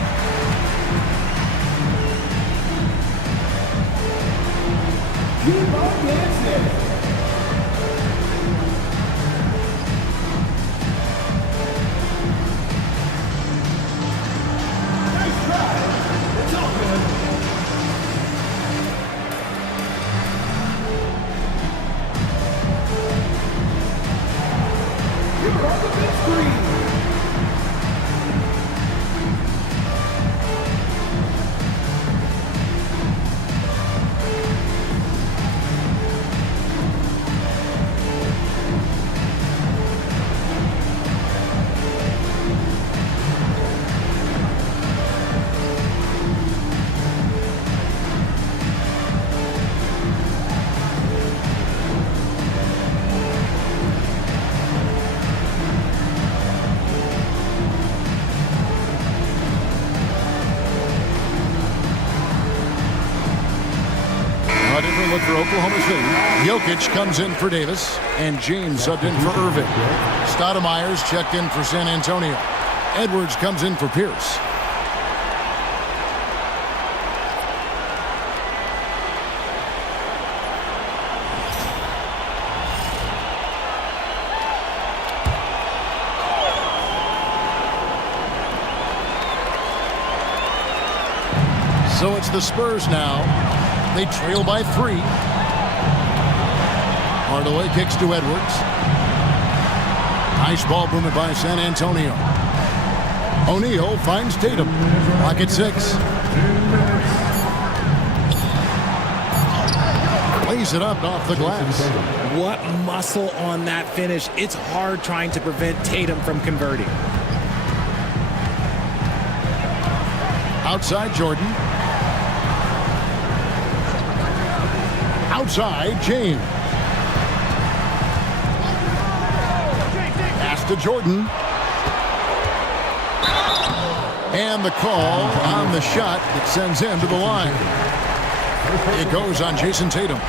Keep on dancing. Nice try. It's all good. Here are the big three. Look for Oklahoma City. Jokic comes in for Davis, and James subbed in for Irving. Stoudemire's checked in for San Antonio. Edwards comes in for Pierce. So it's the Spurs now. They trail by 3. Hardaway kicks to Edwards. Nice ball movement by San Antonio. O'Neal finds Tatum. Clock at 6. Lays it up off the glass. What muscle on that finish. It's hard trying to prevent Tatum from converting. Outside Jordan. Outside James. Pass to Jordan. And the call on the shot that sends him to the line. It goes on Jason Tatum.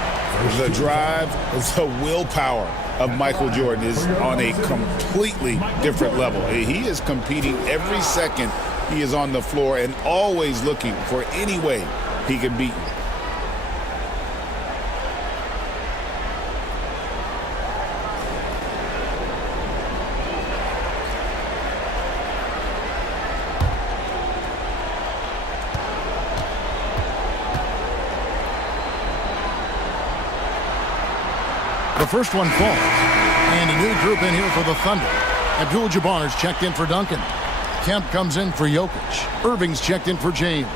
The drive, the willpower of Michael Jordan is on a completely different level. He is competing every second he is on the floor and always looking for any way he can beat you. The first one falls. And a new group in here for the Thunder. Abdul-Jabbar's checked in for Duncan. Kemp comes in for Jokic. Irving's checked in for James.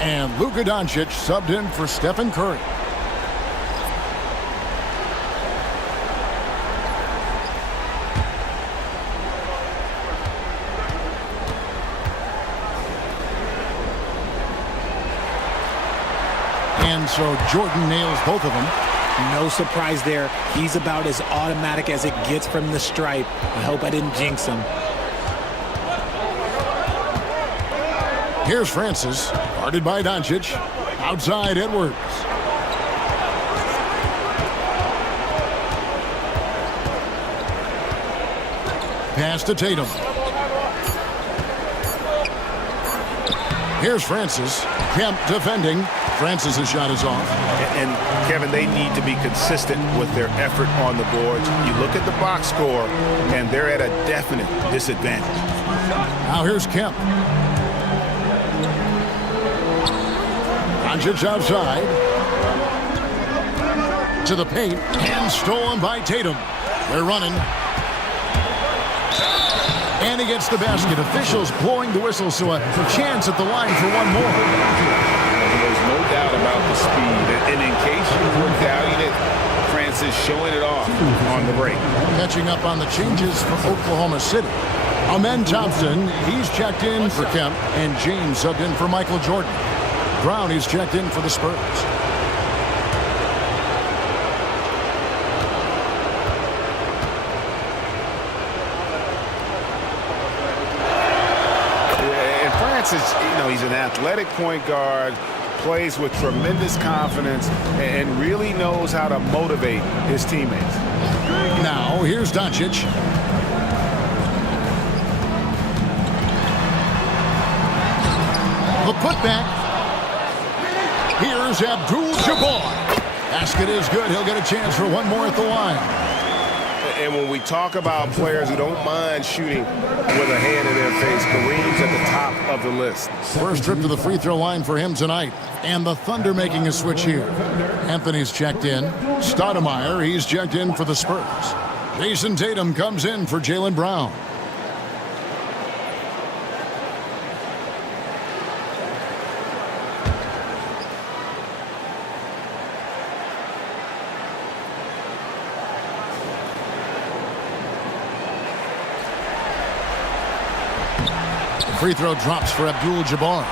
And Luka Doncic subbed in for Stephen Curry. And so Jordan nails both of them. No surprise there. He's about as automatic as it gets from the stripe. I hope I didn't jinx him. Here's Francis, guarded by Doncic. Outside Edwards. Pass to Tatum. Here's Francis. Kemp defending. Francis' shot is off. And Kevin, they need to be consistent with their effort on the boards. You look at the box score, and they're at a definite disadvantage. Now here's Kemp. Doncic outside. To the paint, and stolen by Tatum. They're running. And he gets the basket. Officials blowing the whistle, so a chance at the line for one more. There's no doubt about the speed. And in case you were doubting it, Francis showing it off on the break. Catching up on the changes for Oklahoma City. Amen Thompson, he's checked in for Kemp, and James subbed in for Michael Jordan. Brown, he's checked in for the Spurs. And Francis, he's an athletic point guard, plays with tremendous confidence, and really knows how to motivate his teammates. Now, here's Doncic. The putback. Here's Abdul-Jabbar. Basket is good. He'll get a chance for one more at the line. And when we talk about players who don't mind shooting with a hand in their face, Kareem's at the top of the list. First trip to the free throw line for him tonight. And the Thunder making a switch here. Anthony's checked in. Stoudemire, he's checked in for the Spurs. Jason Tatum comes in for Jaylen Brown. Free throw drops for Abdul-Jabbar.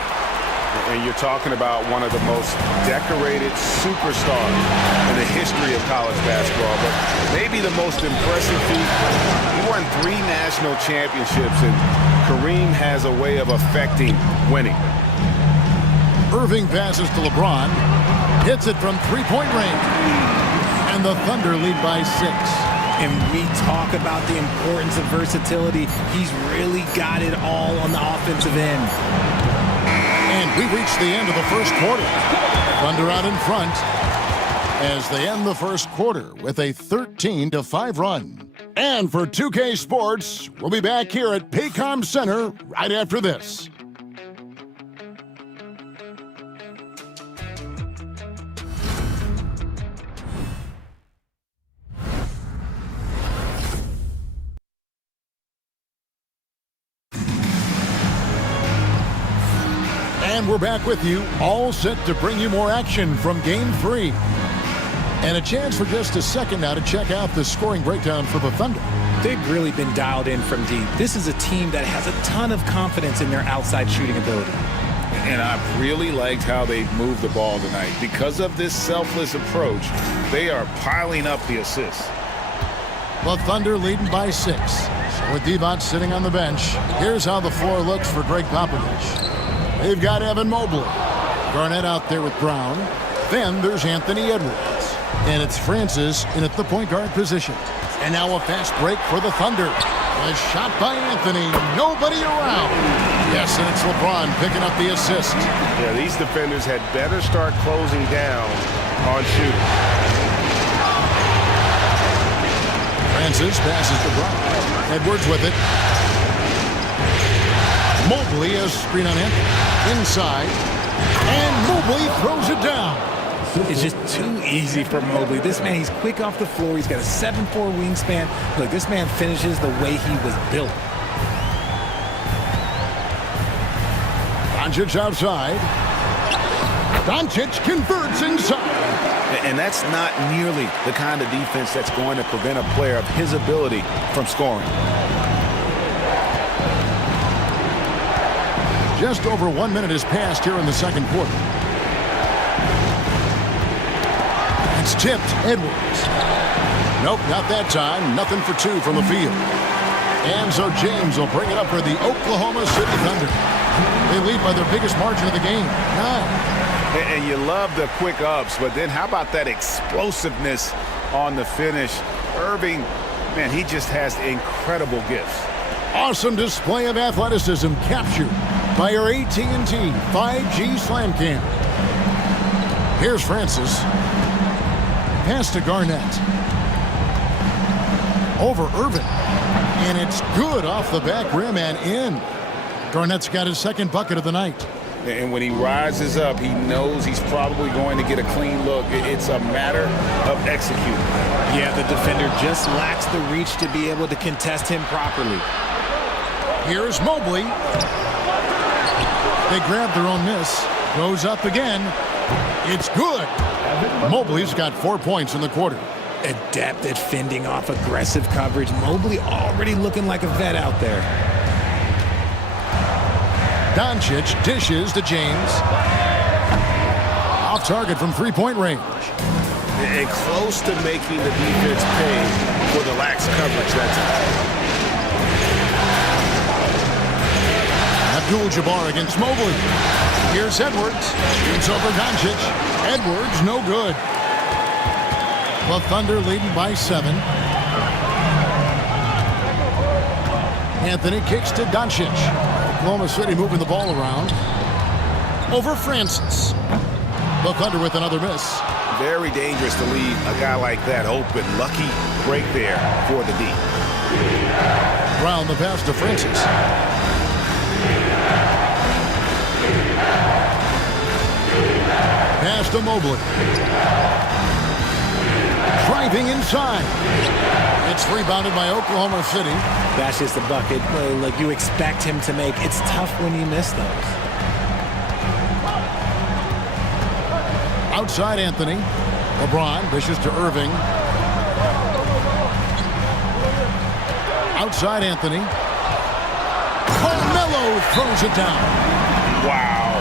And you're talking about one of the most decorated superstars in the history of college basketball. But maybe the most impressive feat, he won 3 national championships, and Kareem has a way of affecting winning. Irving passes to LeBron. Hits it from three-point range. And the Thunder lead by 6. And we talk about the importance of versatility. He's really got it all on the offensive end. And we reach the end of the first quarter. Thunder out in front as they end the first quarter with a 13-5 run. And for 2K Sports, we'll be back here at Paycom Center right after this. And we're back with you, all set to bring you more action from Game 3. And a chance for just a second now to check out the scoring breakdown for the Thunder. They've really been dialed in from deep. This is a team that has a ton of confidence in their outside shooting ability. And I've really liked how they've moved the ball tonight. Because of this selfless approach, they are piling up the assists. The Thunder leading by 6. With Divac sitting on the bench, here's how the floor looks for Greg Popovich. They've got Evan Mobley. Garnett out there with Brown. Then there's Anthony Edwards. And it's Francis in at the point guard position. And now a fast break for the Thunder. A shot by Anthony. Nobody around. Yes, and it's LeBron picking up the assist. Yeah, these defenders had better start closing down on shooting. Francis passes to Brown. Edwards with it. Mobley has screen on Anthony. Inside. And Mobley throws it down. It's just too easy for Mobley. This man, he's quick off the floor. He's got a 7'4" wingspan. Look, this man finishes the way he was built. Doncic outside. Doncic converts inside. And that's not nearly the kind of defense that's going to prevent a player of his ability from scoring. Just over 1 minute has passed here in the second quarter. It's tipped. Edwards. Nope, not that time. Nothing for 2 from the field. And so James will bring it up for the Oklahoma City Thunder. They lead by their biggest margin of the game, 9. And you love the quick ups, but then how about that explosiveness on the finish? Irving, man, he just has incredible gifts. Awesome display of athleticism captured by our AT&T 5G Slam Cam. Here's Francis. Pass to Garnett. Over Irving. And it's good off the back rim and in. Garnett's got his second bucket of the night. And when he rises up, he knows he's probably going to get a clean look. It's a matter of executing. Yeah, the defender just lacks the reach to be able to contest him properly. Here's Mobley. They grab their own miss. Goes up again. It's good. Mobley's got 4 points in the quarter. Adept at fending off aggressive coverage. Mobley already looking like a vet out there. Doncic dishes to James. Off target from three-point range. And close to making the defense pay for the lax coverage that time. Abdul-Jabbar against Mobley. Here's Edwards. Shoots over Doncic. Edwards, no good. The Thunder leading by 7. Anthony kicks to Doncic. Oklahoma City moving the ball around. Over Francis. The Thunder with another miss. Very dangerous to leave a guy like that open. Lucky break there for the D. Brown the pass to Francis. Pass to Mobley. Driving inside. It's rebounded by Oklahoma City. That's just a bucket like you expect him to make. It's tough when you miss those. Outside Anthony. LeBron dishes to Irving. Outside Anthony. Carmelo throws it down. Wow.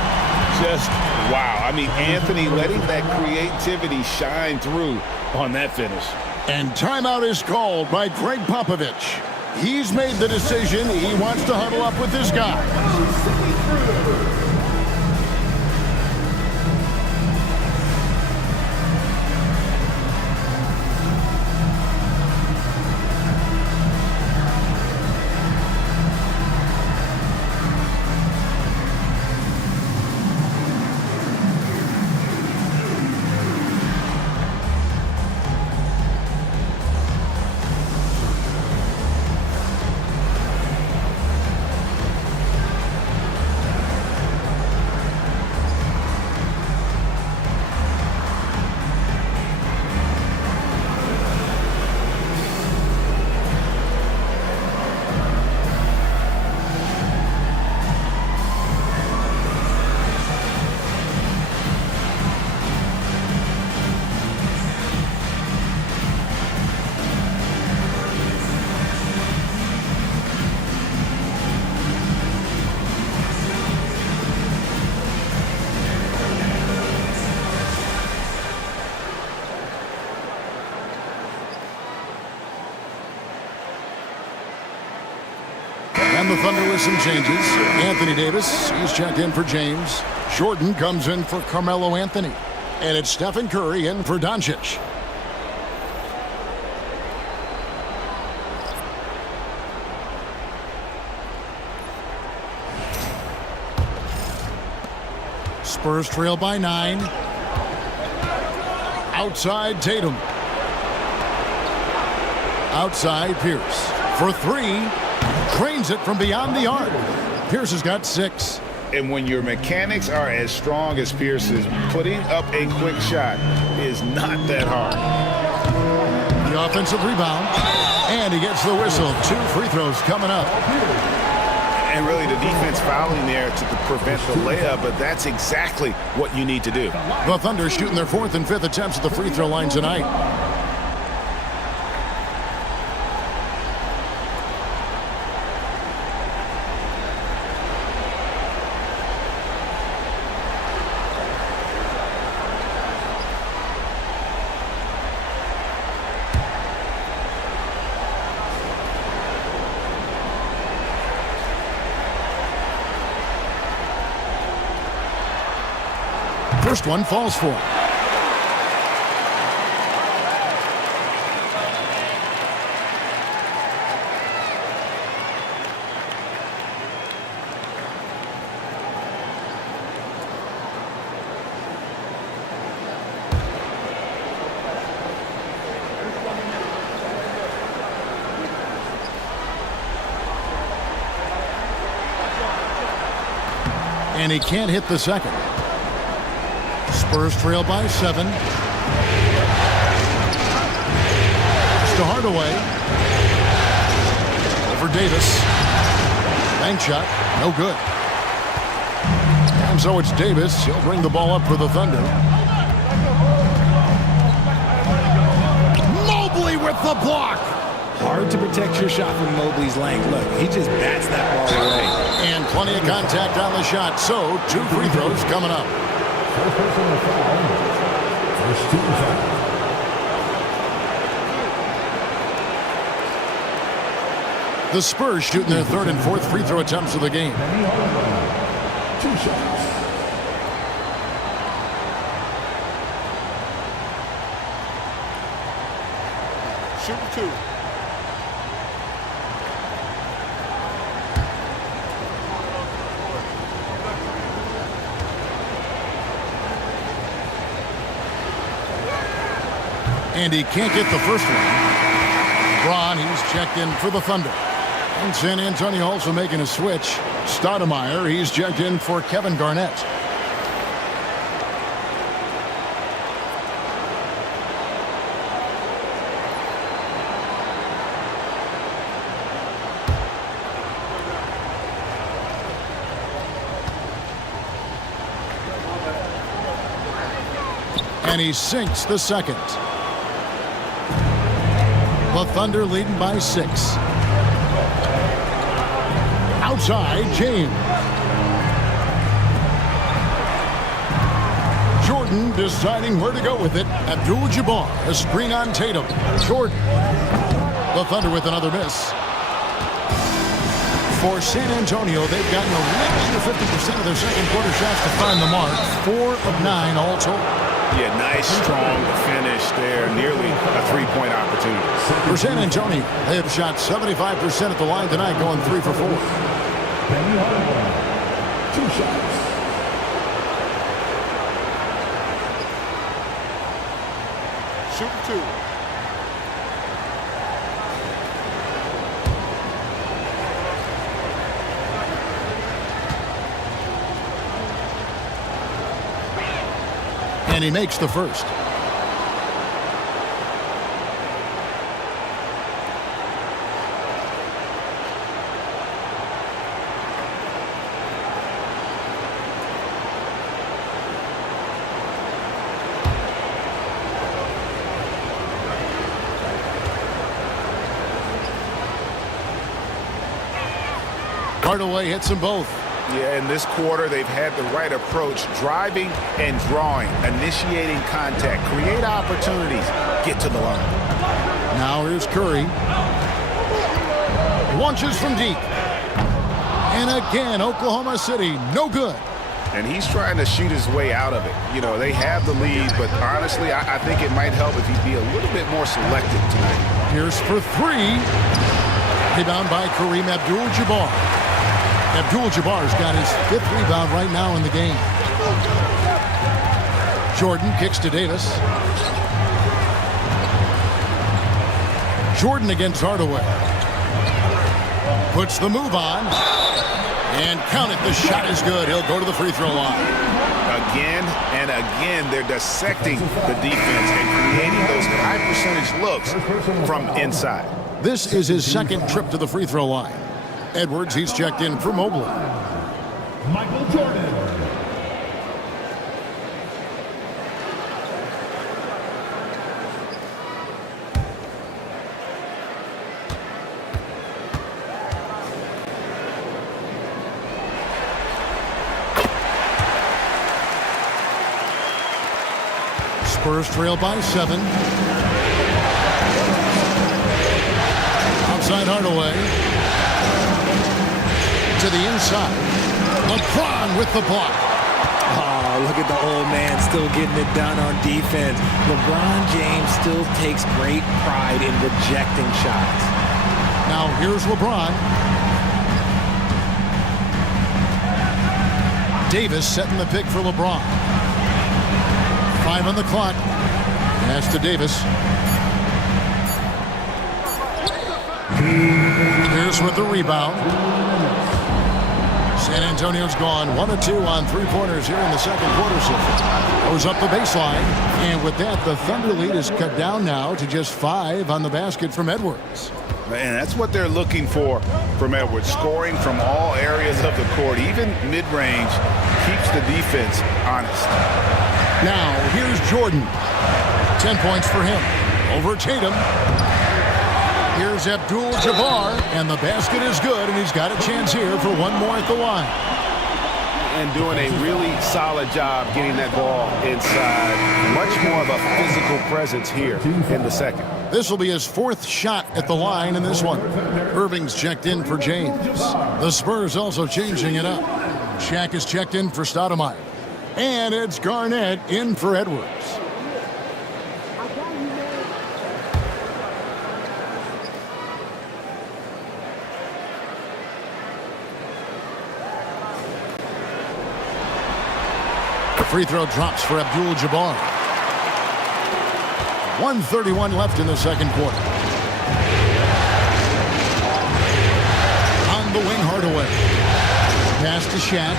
Just wow. I mean, Anthony letting that creativity shine through on that finish. And timeout is called by Greg Popovich. He's made the decision. He wants to huddle up with this guy. Thunder with some changes. Anthony Davis, he's checked in for James. Jordan comes in for Carmelo Anthony. And it's Stephen Curry in for Doncic. Spurs trail by 9. Outside Tatum. Outside Pierce. For 3. Trains it from beyond the arc. Pierce has got 6. And when your mechanics are as strong as Pierce's, putting up a quick shot is not that hard. The offensive rebound. And he gets the whistle. 2 free throws coming up. And really the defense fouling there to prevent the layup, but that's exactly what you need to do. The Thunder shooting their 4th and 5th attempts at the free throw line tonight. First one falls for him. And he can't hit the second. Spurs trail by 7. To Hardaway. For Davis. Bank shot. No good. And so it's Davis. He'll bring the ball up for the Thunder. Mobley with the block. Hard to protect your shot from Mobley's length. Look, he just bats that ball away. And plenty of contact on the shot. So 2 free throws coming up. First personal foul. First team foul. The Spurs shooting their 3rd and 4th free throw attempts of the game. 2 shots. Shooting 2. And he can't get the first one. Braun, he's checked in for the Thunder. And San Antonio also making a switch. Stoudemire, he's checked in for Kevin Garnett. And he sinks the second. The Thunder leading by 6. Outside, James. Jordan deciding where to go with it. Abdul-Jabbar, a screen on Tatum. Jordan. The Thunder with another miss. For San Antonio, they've gotten a little under 50% of their second quarter shots to find the mark. 4 of 9 all told. Yeah, nice, strong finish there. Nearly a 3-point opportunity. For San Antonio, they have shot 75% at the line tonight, going 3 for 4. 2 shots. Shooting 2. And he makes the first. Hardaway hits them both. Yeah, in this quarter, they've had the right approach, driving and drawing, initiating contact, create opportunities, get to the line. Now here's Curry. Launches from deep. And again, Oklahoma City, no good. And he's trying to shoot his way out of it. You know, they have the lead, but honestly, I think it might help if he'd be a little bit more selective tonight. Here's for three. Rebound by Kareem Abdul-Jabbar. Abdul-Jabbar's got his 5th rebound right now in the game. Jordan kicks to Davis. Jordan against Hardaway. Puts the move on. And count it, the shot is good. He'll go to the free throw line. Again and again, they're dissecting the defense and creating those high percentage looks from inside. This is his 2nd trip to the free throw line. Edwards, he's checked in for Mobley. Michael Jordan. Spurs trail by 7. Outside Hardaway. To the inside. LeBron with the block. Oh, look at the old man still getting it done on defense. LeBron James still takes great pride in rejecting shots. Now here's LeBron. Davis setting the pick for LeBron. 5 on the clock. Pass to Davis. Here's with the rebound. San Antonio's gone 1 of 2 on 3-pointers here in the 2nd quarter. Goes up the baseline. And with that, the Thunder lead is cut down now to just 5 on the basket from Edwards. And that's what they're looking for from Edwards. Scoring from all areas of the court, even mid-range, keeps the defense honest. Now, here's Jordan. 10 points for him. Over Tatum. Here's Abdul-Jabbar, and the basket is good, and he's got a chance here for one more at the line. And doing a really solid job getting that ball inside. Much more of a physical presence here in the 2nd. This will be his 4th shot at the line in this one. Irving's checked in for James. The Spurs also changing it up. Shaq is checked in for Stoudemire. And it's Garnett in for Edwards. The free throw drops for Abdul-Jabbar. 1:31 left in the 2nd quarter. On the wing, Hardaway. Pass to Shaq.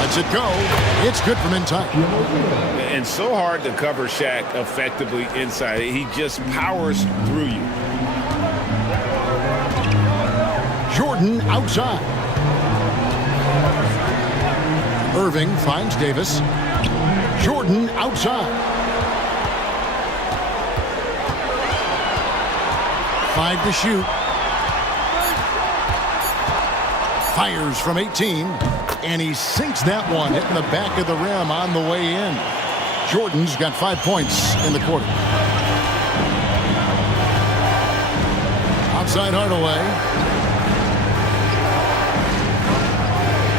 Lets it go. It's good from inside. And so hard to cover Shaq effectively inside. He just powers through you. Jordan outside. Irving finds Davis. Jordan outside. 5 to shoot. Fires from 18. And he sinks that one, hitting the back of the rim on the way in. Jordan's got 5 points in the quarter. Outside Hardaway.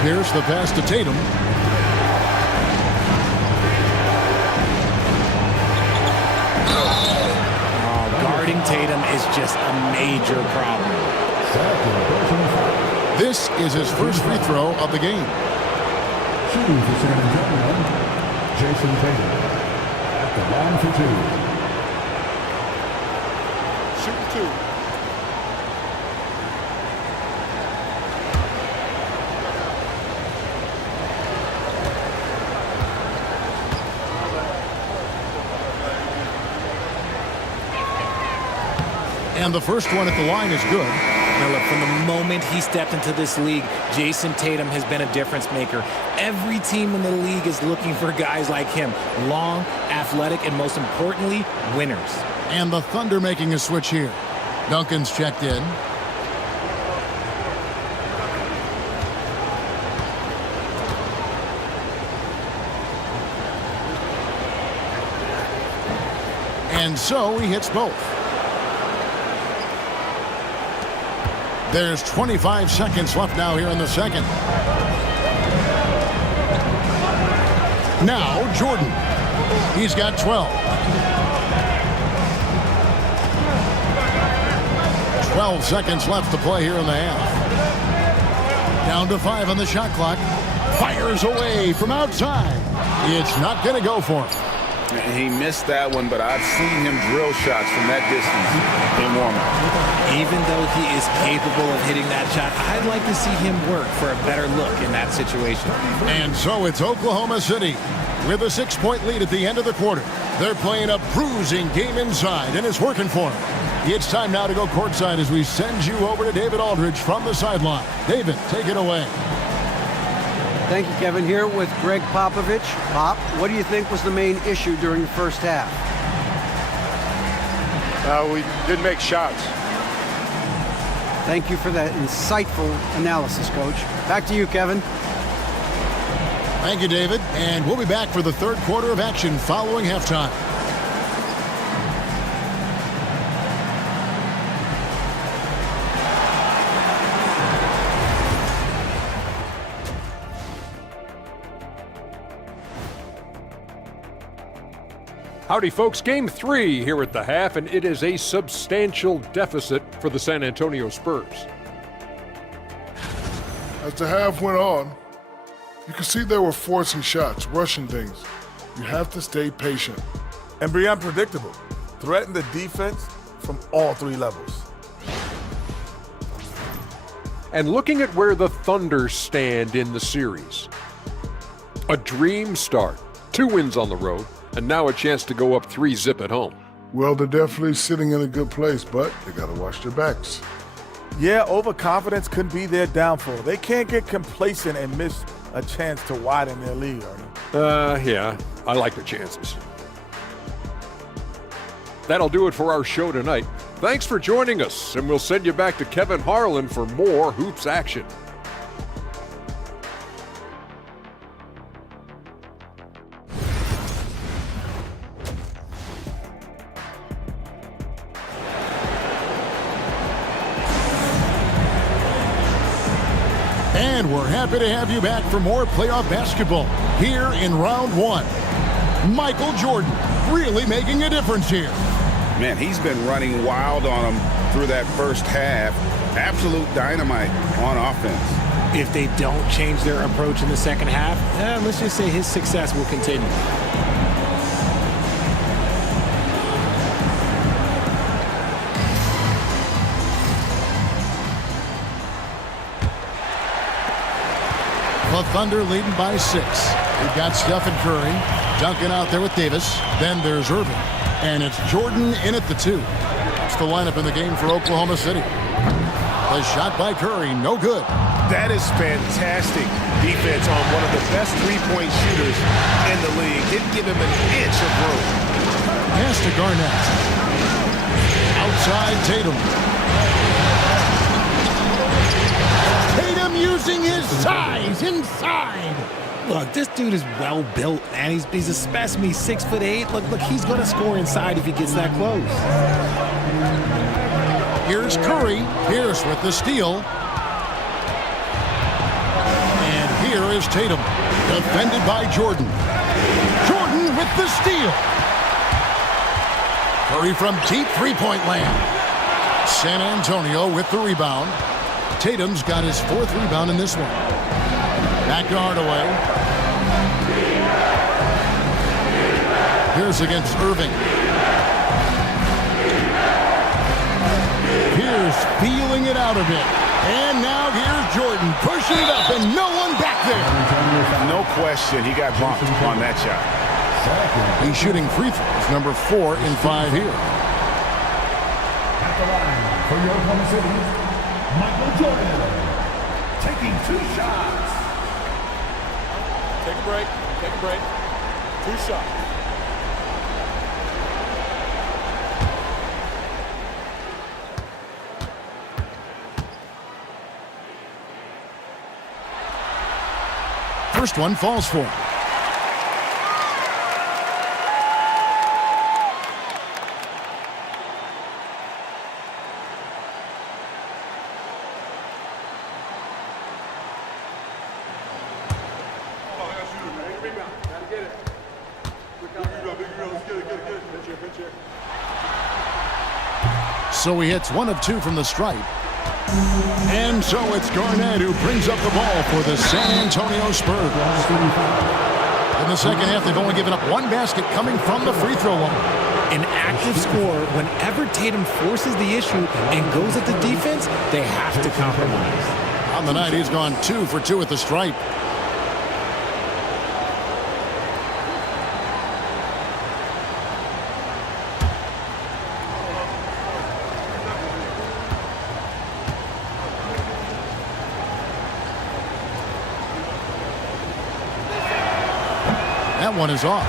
Here's the pass to Tatum. Guarding Tatum is just a major problem. This is his first free throw of the game. Shooting for San Antonio, Jason Tatum. At the line for 2. Shooting 2. And the first one at the line is good. Now look, from the moment he stepped into this league, Jason Tatum has been a difference maker. Every team in the league is looking for guys like him. Long, athletic, and most importantly, winners. And the Thunder making a switch here. Duncan's checked in. And so he hits both. There's 25 seconds left now here in the second. Now Jordan. He's got 12. 12 seconds left to play here in the half. Down to 5 on the shot clock. Fires away from outside. It's not going to go for him. He missed that one, but I've seen him drill shots from that distance in warm-up. Even though he is capable of hitting that shot, I'd like to see him work for a better look in that situation. And so it's Oklahoma City with a 6-point lead at the end of the quarter. They're playing a bruising game inside, and it's working for them. It's time now to go courtside as we send you over to David Aldridge from the sideline. David, take it away. Thank you, Kevin. Here with Greg Popovich. Pop, what do you think was the main issue during the first half? We didn't make shots. Thank you for that insightful analysis, Coach. Back to you, Kevin. Thank you, David. And we'll be back for the third quarter of action following halftime. Howdy, folks. Game 3 here at the half, and it is a substantial deficit for the San Antonio Spurs. As the half went on, you could see they were forcing shots, rushing things. You have to stay patient. And be unpredictable. Threaten the defense from all three levels. And looking at where the Thunder stand in the series. A dream start. 2 wins on the road, and now a chance to go up 3-0 at home. Well, they're definitely sitting in a good place, but they got to watch their backs. Yeah, overconfidence could be their downfall. They can't get complacent and miss a chance to widen their lead, Ernie. Yeah, I like the chances. That'll do it for our show tonight. Thanks for joining us, and we'll send you back to Kevin Harlan for more hoops action. And we're happy to have you back for more playoff basketball here in round 1. Michael Jordan really making a difference here. Man, he's been running wild on them through that first half. Absolute dynamite on offense. If they don't change their approach in the second half, let's just say his success will continue. The Thunder leading by 6. We've got Stephen Curry, Duncan out there with Davis. Then there's Irving. And it's Jordan in at the 2. That's the lineup in the game for Oklahoma City. The shot by Curry, no good. That is fantastic defense on one of the best three-point shooters in the league. Didn't give him an inch of room. Pass to Garnett. Outside Tatum. Tatum using his size inside. Look, this dude is well built, man. He's a specimen. He's 6'8". Look, he's gonna score inside if he gets that close. Here's Curry. Pierce with the steal. And here is Tatum, defended by Jordan. Jordan with the steal. Curry from deep three-point land. San Antonio with the rebound. Tatum's got his 4th rebound in this one. Back to Hardaway. Here's against Irving. Here's feeling it out a bit. And now here's Jordan pushing it up and no one back there. No question, he got bumped on that shot. He's shooting free throws, number 4 in 5 here. At the line for your Oklahoma City, Michael Jordan, taking 2 shots. Take a break. Take a break. 2 shots. First one falls for him. So he hits 1 of 2 from the stripe. And so it's Garnett who brings up the ball for the San Antonio Spurs. In the second half, they've only given up 1 basket coming from the free throw line. An active scorer, whenever Tatum forces the issue and goes at the defense, they have to compromise. On the night, he's gone 2 for 2 at the stripe. That one is off.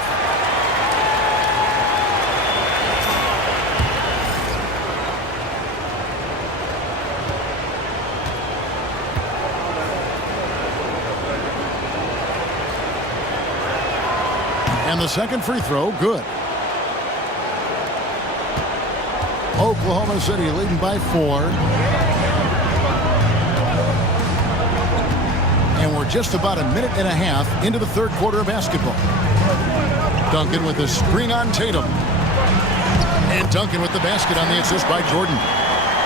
And the second free throw, good. Oklahoma City leading by 4. And we're just about a minute and a half into the third quarter of basketball. Duncan with the screen on Tatum. And Duncan with the basket on the assist by Jordan.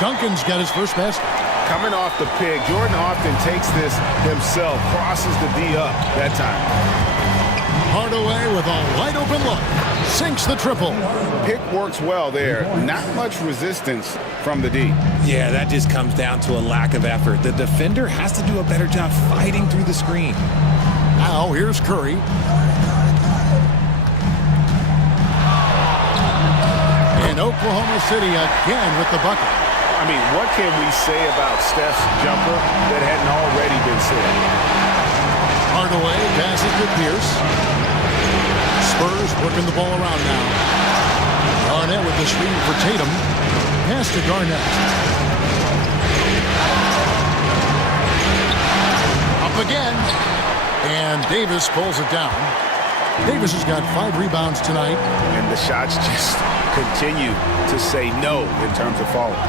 Duncan's got his first basket. Coming off the pick, Jordan often takes this himself, crosses the D up that time. Hardaway with a wide open look. Sinks the triple. Pick works well there. Not much resistance from the D. Yeah, that just comes down to a lack of effort. The defender has to do a better job fighting through the screen. Now here's Curry. And Oklahoma City again with the bucket. I mean, what can we say about Steph's jumper that hadn't already been said? Hardaway passes to Pierce. Spurs working the ball around now. Garnett with the screen for Tatum. Pass to Garnett. Up again. And Davis pulls it down. Davis has got 5 rebounds tonight. And the shots just continue to say no in terms of falling.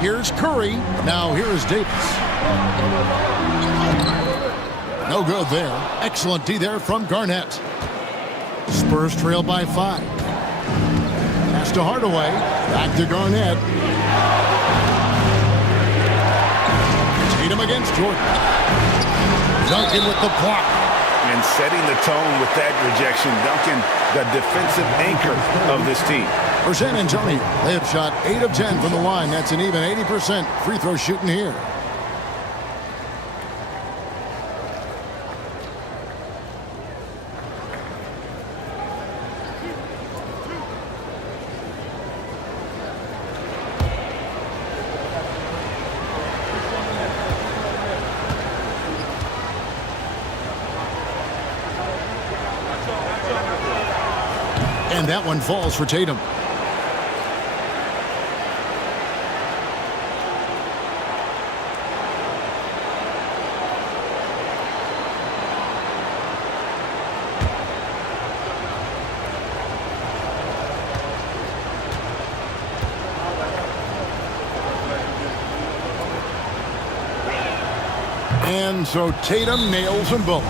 Here's Curry. Now here is Davis. No good there. Excellent D there from Garnett. Spurs trail by 5. Pass to Hardaway. Back to Garnett. Tatum against Jordan. Duncan with the block. And setting the tone with that rejection. Duncan, the defensive anchor of this team. For San Antonio, they have shot 8 of 10 from the line. That's an even 80% free throw shooting here. And that one falls for Tatum. And so Tatum nails them both.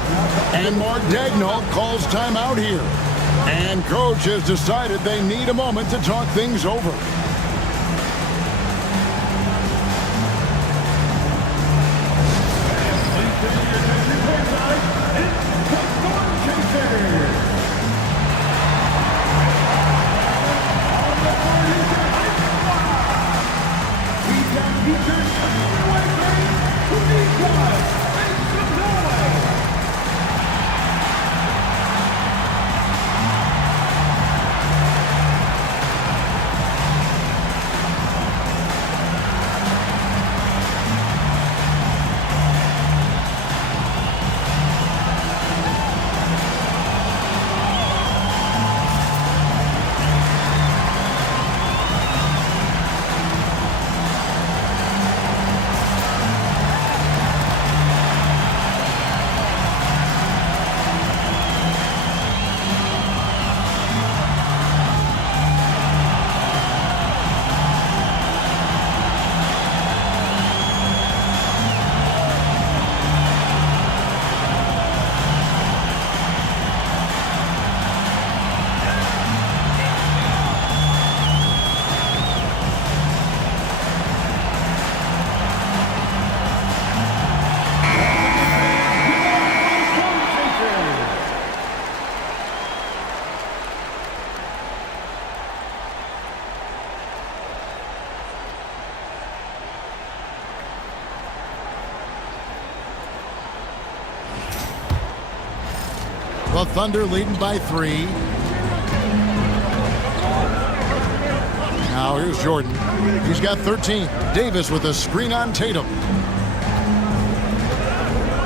And Mark Daigneault calls timeout here. And coach has decided they need a moment to talk things over. The Thunder leading by 3. Now here's Jordan. He's got 13. Davis with a screen on Tatum.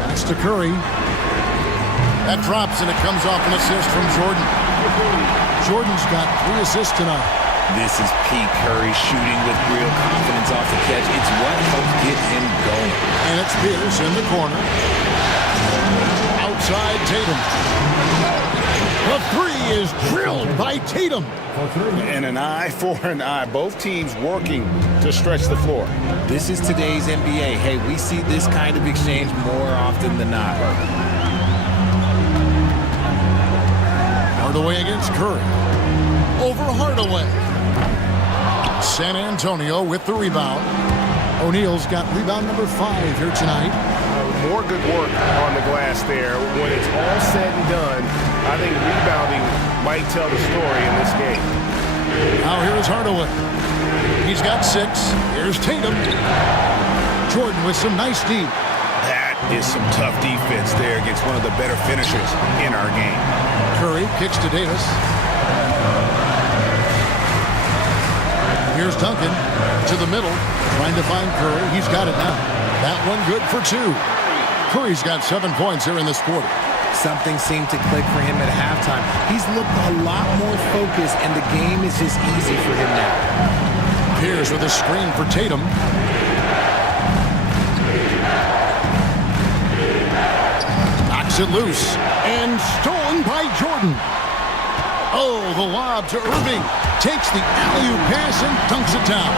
Pass to Curry. That drops, and it comes off an assist from Jordan. Jordan's got 3 assists tonight. This is Pete Curry shooting with real confidence off the catch. It's what helps get him going. And it's Pierce in the corner. Outside Tatum. The 3 is drilled by Tatum. And an eye for an eye. Both teams working to stretch the floor. This is today's NBA. Hey, we see this kind of exchange more often than not. Hardaway against Curry. Over Hardaway. San Antonio with the rebound. O'Neal's got rebound number 5 here tonight. More good work on the glass there. When it's all said and done, I think rebounding might tell the story in this game. Now here's Hardaway. He's got 6. Here's Tatum. Jordan with some nice D. That is some tough defense there against one of the better finishers in our game. Curry kicks to Davis. Here's Duncan to the middle, trying to find Curry. He's got it now. That one good for 2. Curry's got 7 points here in this quarter. Something seemed to click for him at halftime. He's looked a lot more focused, and the game is just easy for him now. Pierce with a screen for Tatum. Knocks it loose. And stolen by Jordan. Oh, the lob to Irving. Takes the alley-oop pass and dunks it down.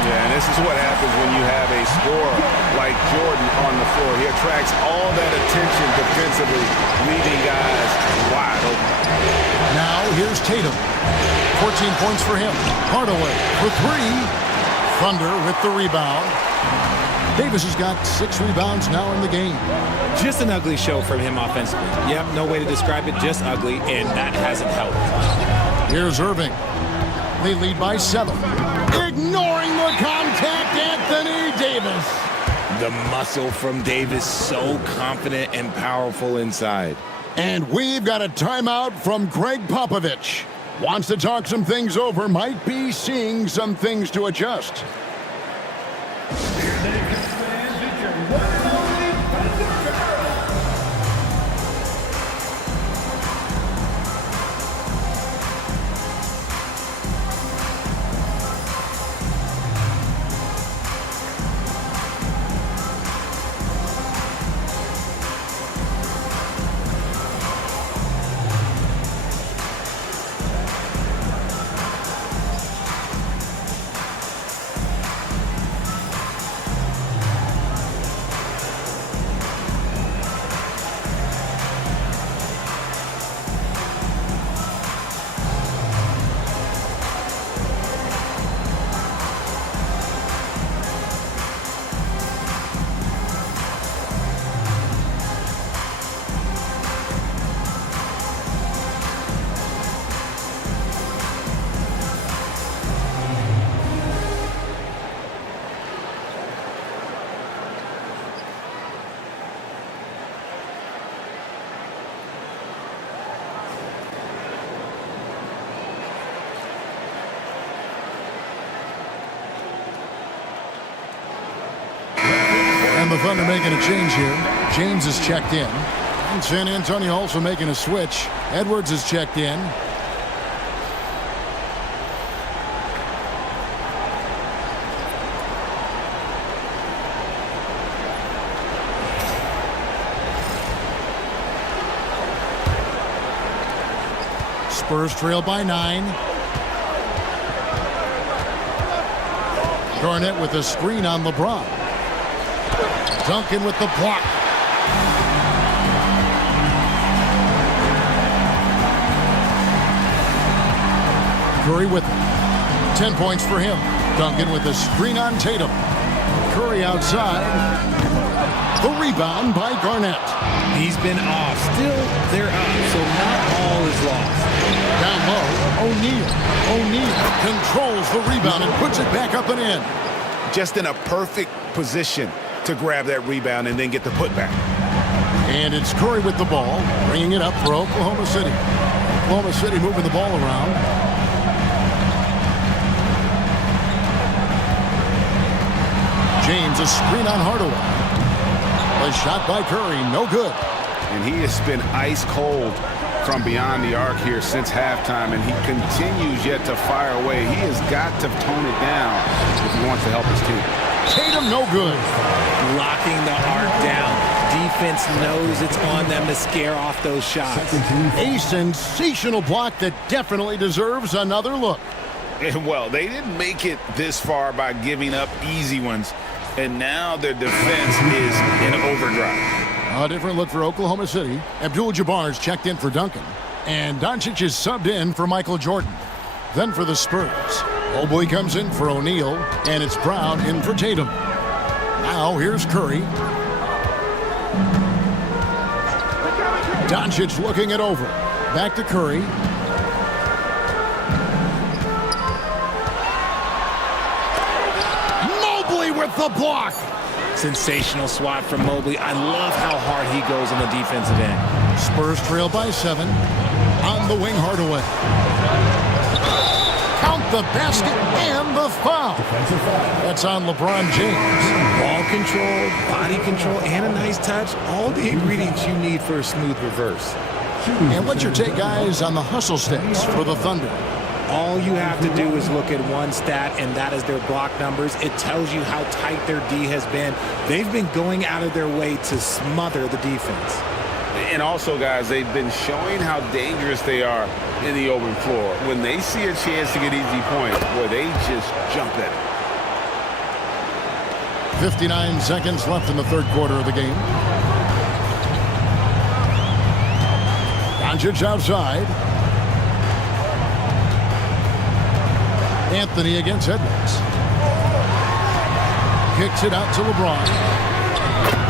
Yeah, and this is what happens when you have a scorer like Jordan on the floor. He attracts all that attention defensively, leaving guys wide open. Now here's Tatum. 14 points for him. Hardaway for 3. Thunder with the rebound. Davis has got 6 rebounds now in the game. Just an ugly show from him offensively. Yep, no way to describe it, just ugly, and that hasn't helped. Here's Irving. They lead by 7. Ignoring the contact, Anthony Davis. The muscle from Davis, so confident and powerful inside. And we've got a timeout from Greg Popovich. Wants to talk some things over, might be seeing some things to adjust. And the Thunder making a change here. James is checked in. And San Antonio also making a switch. Edwards is checked in. Spurs trail by 9. Garnett with a screen on LeBron. Duncan with the block. Curry with it. 10 points for him. Duncan with a screen on Tatum. Curry outside. The rebound by Garnett. He's been off. Still, they're up, so not all is lost. Down low, O'Neal. O'Neal controls the rebound and puts it back up and in. Just in a perfect position to grab that rebound and then get the putback. And it's Curry with the ball, bringing it up for Oklahoma City. Oklahoma City moving the ball around. James, a screen on Hardaway. A shot by Curry, no good. And he has been ice cold from beyond the arc here since halftime, and he continues yet to fire away. He has got to tone it down if he wants to help his team. Tatum, no good. Locking the arc down. Defense knows it's on them to scare off those shots. A sensational block that definitely deserves another look. And well, they didn't make it this far by giving up easy ones, and now their defense is in overdrive. A different look for Oklahoma City. Abdul-Jabbar's checked in for Duncan. And Doncic is subbed in for Michael Jordan. Then for the Spurs, Mobley comes in for O'Neal, and it's Brown in for Tatum. Now here's Curry. Doncic looking it over. Back to Curry. Mobley with the block. Sensational swat from Mobley. I love how hard he goes on the defensive end. Spurs trail by 7. On the wing, Hardaway. Count the basket and the foul. That's on LeBron James. Ball control, body control, and a nice touch. All the ingredients you need for a smooth reverse. And what's your take, guys, on the hustle stats for the Thunder? All you have to do is look at one stat, and that is their block numbers. It tells you how tight their D has been. They've been going out of their way to smother the defense. And also, guys, they've been showing how dangerous they are in the open floor. When they see a chance to get easy points, boy, they just jump at it. 59 seconds left in the third quarter of the game. Doncic outside. Anthony against Edwards. Kicks it out to LeBron.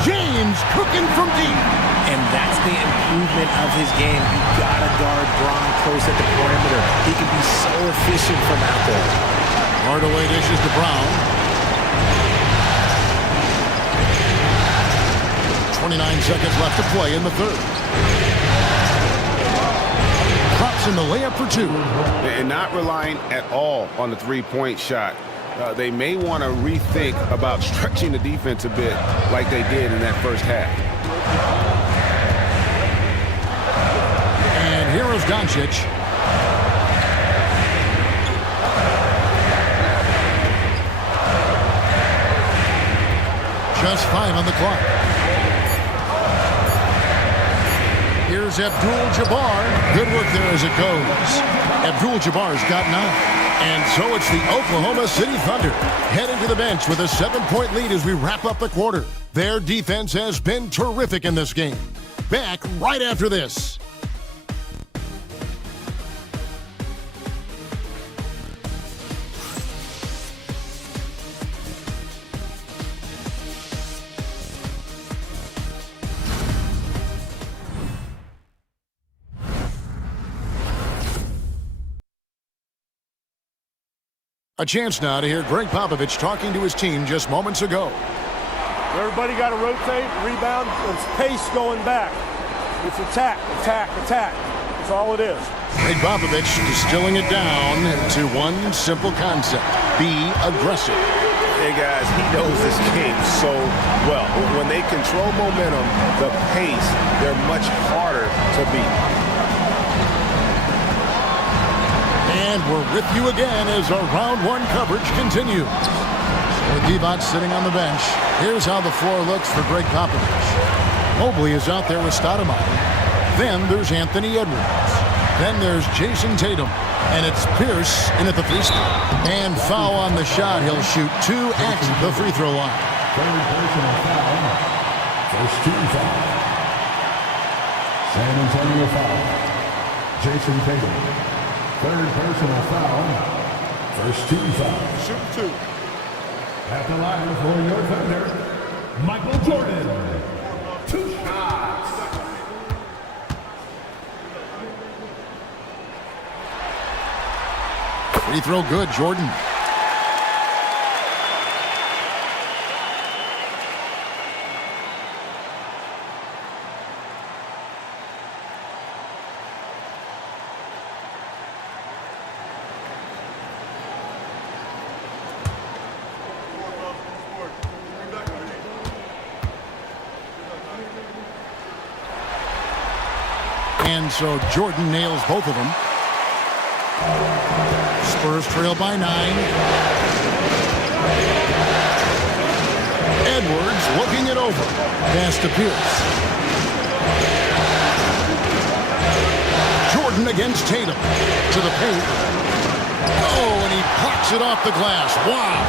James cooking from deep. And that's the improvement of his game. You gotta guard Bron close at the perimeter. He can be so efficient from out there. Hardaway dishes to Brown. 29 seconds left to play in the third. Drops in the layup for 2. And not relying at all on the three-point shot. They may want to rethink about stretching the defense a bit like they did in that first half. And here is Doncic. Just 5 on the clock. Here's Abdul-Jabbar. Good work there as it goes. Abdul-Jabbar's got 9. And so it's the Oklahoma City Thunder heading to the bench with a 7-point lead as we wrap up the quarter. Their defense has been terrific in this game. Back right after this. A chance now to hear Greg Popovich talking to his team just moments ago. Everybody got to rotate, rebound, it's pace going back. It's attack, attack, attack. That's all it is. Greg Popovich distilling it down to one simple concept. Be aggressive. Hey, guys, he knows this game so well. When they control momentum, the pace, they're much harder to beat. And we're with you again as our round 1 coverage continues. With Divac sitting on the bench, here's how the floor looks for Greg Popovich. Mobley is out there with Stoudemire. Then there's Anthony Edwards. Then there's Jason Tatum. And it's Pierce in at the free throw. And foul on the shot. He'll shoot 2 at the free throw line. Third personal foul. First team foul. San Antonio foul. Jason Tatum. Third personal foul. First team foul. Shoot 2. At the line for your Thunder, Michael Jordan. 2 shots. Free throw good, Jordan. And so Jordan nails both of them. Spurs trail by 9. Edwards looking it over. Pass to Pierce. Jordan against Tatum. To the paint. Oh, and he plucks it off the glass. Wow.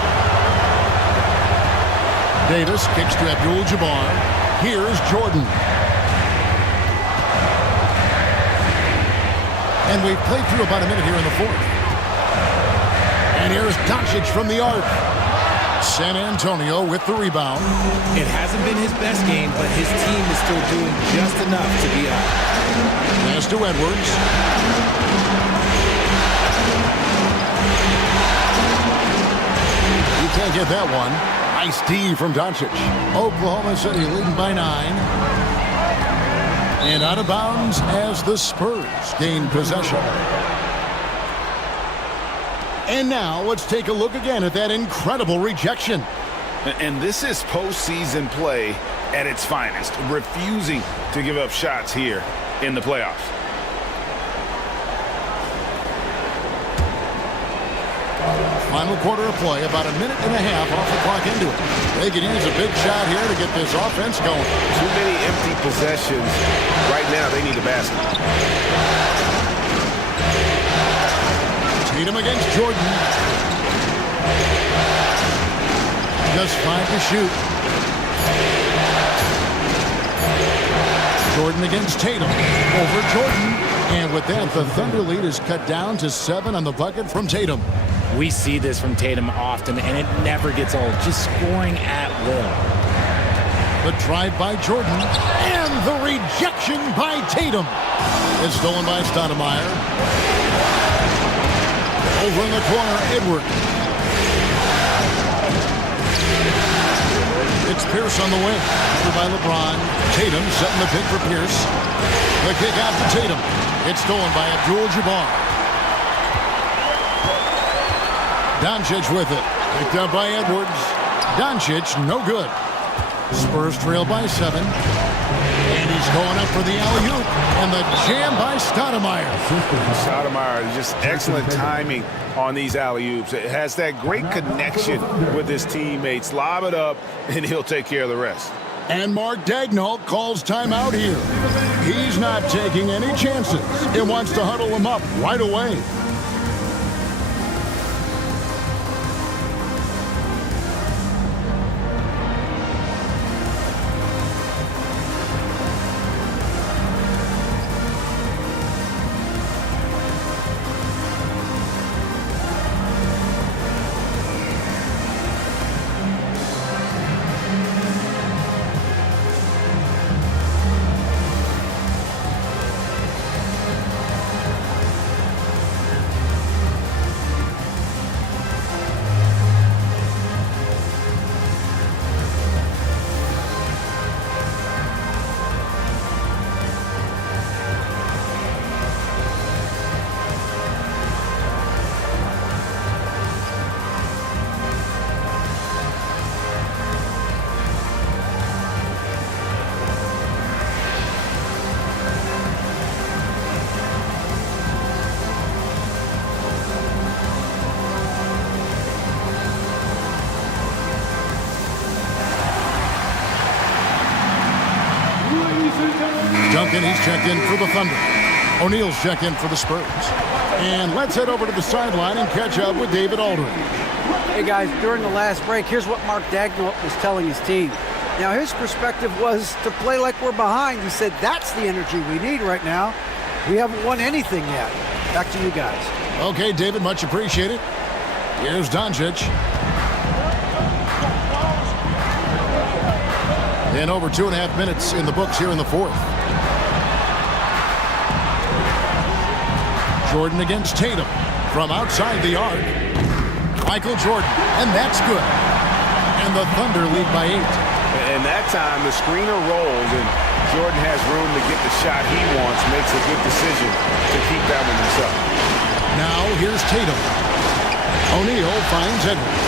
Davis kicks to Abdul-Jabbar. Here's Jordan. And we've played through about a minute here in the fourth. And here's Doncic from the arc. San Antonio with the rebound. It hasn't been his best game, but his team is still doing just enough to be up. Pass to Edwards. You can't get that one. Nice D from Doncic. Oklahoma City leading by 9. And out of bounds as the Spurs gain possession. And now let's take a look again at that incredible rejection. And this is postseason play at its finest, refusing to give up shots here in the playoffs. Final quarter of play, about a minute and a half off the clock into it. They could use a big shot here to get this offense going. Too many empty possessions. Right now, they need a basket. Tatum against Jordan. Just 5 to shoot. Jordan against Tatum. Over Jordan. And with that, the Thunder lead is cut down to 7 on the bucket from Tatum. We see this from Tatum often, and it never gets old. Just scoring at will. The drive by Jordan, and the rejection by Tatum. It's stolen by Stoudemire. Over in the corner, Edwards. It's Pierce on the wing. Over by LeBron. Tatum setting the pick for Pierce. The kick out to Tatum. It's stolen by Abdul-Jabbar. Doncic with it. Picked up by Edwards. Doncic, no good. Spurs trail by 7. And he's going up for the alley-oop. And the jam by Stoudemire. Stoudemire, just excellent timing on these alley-oops. It has that great connection with his teammates. Lob it up, and he'll take care of the rest. And Mark Daigneault calls timeout here. He's not taking any chances. He wants to huddle him up right away. Duncan, he's checked in for the Thunder. O'Neal's checked in for the Spurs. And let's head over to the sideline and catch up with David Aldridge. Hey, guys, during the last break, here's what Mark Daigneault was telling his team. Now, his perspective was to play like we're behind. He said, that's the energy we need right now. We haven't won anything yet. Back to you guys. Okay, David, much appreciated. Here's Doncic. And over 2.5 minutes in the books here in the fourth. Jordan against Tatum from outside the arc. Michael Jordan, and that's good. And the Thunder lead by 8. And that time, the screener rolls, and Jordan has room to get the shot he wants, makes a good decision to keep that one himself. Now here's Tatum. O'Neal finds Edwards.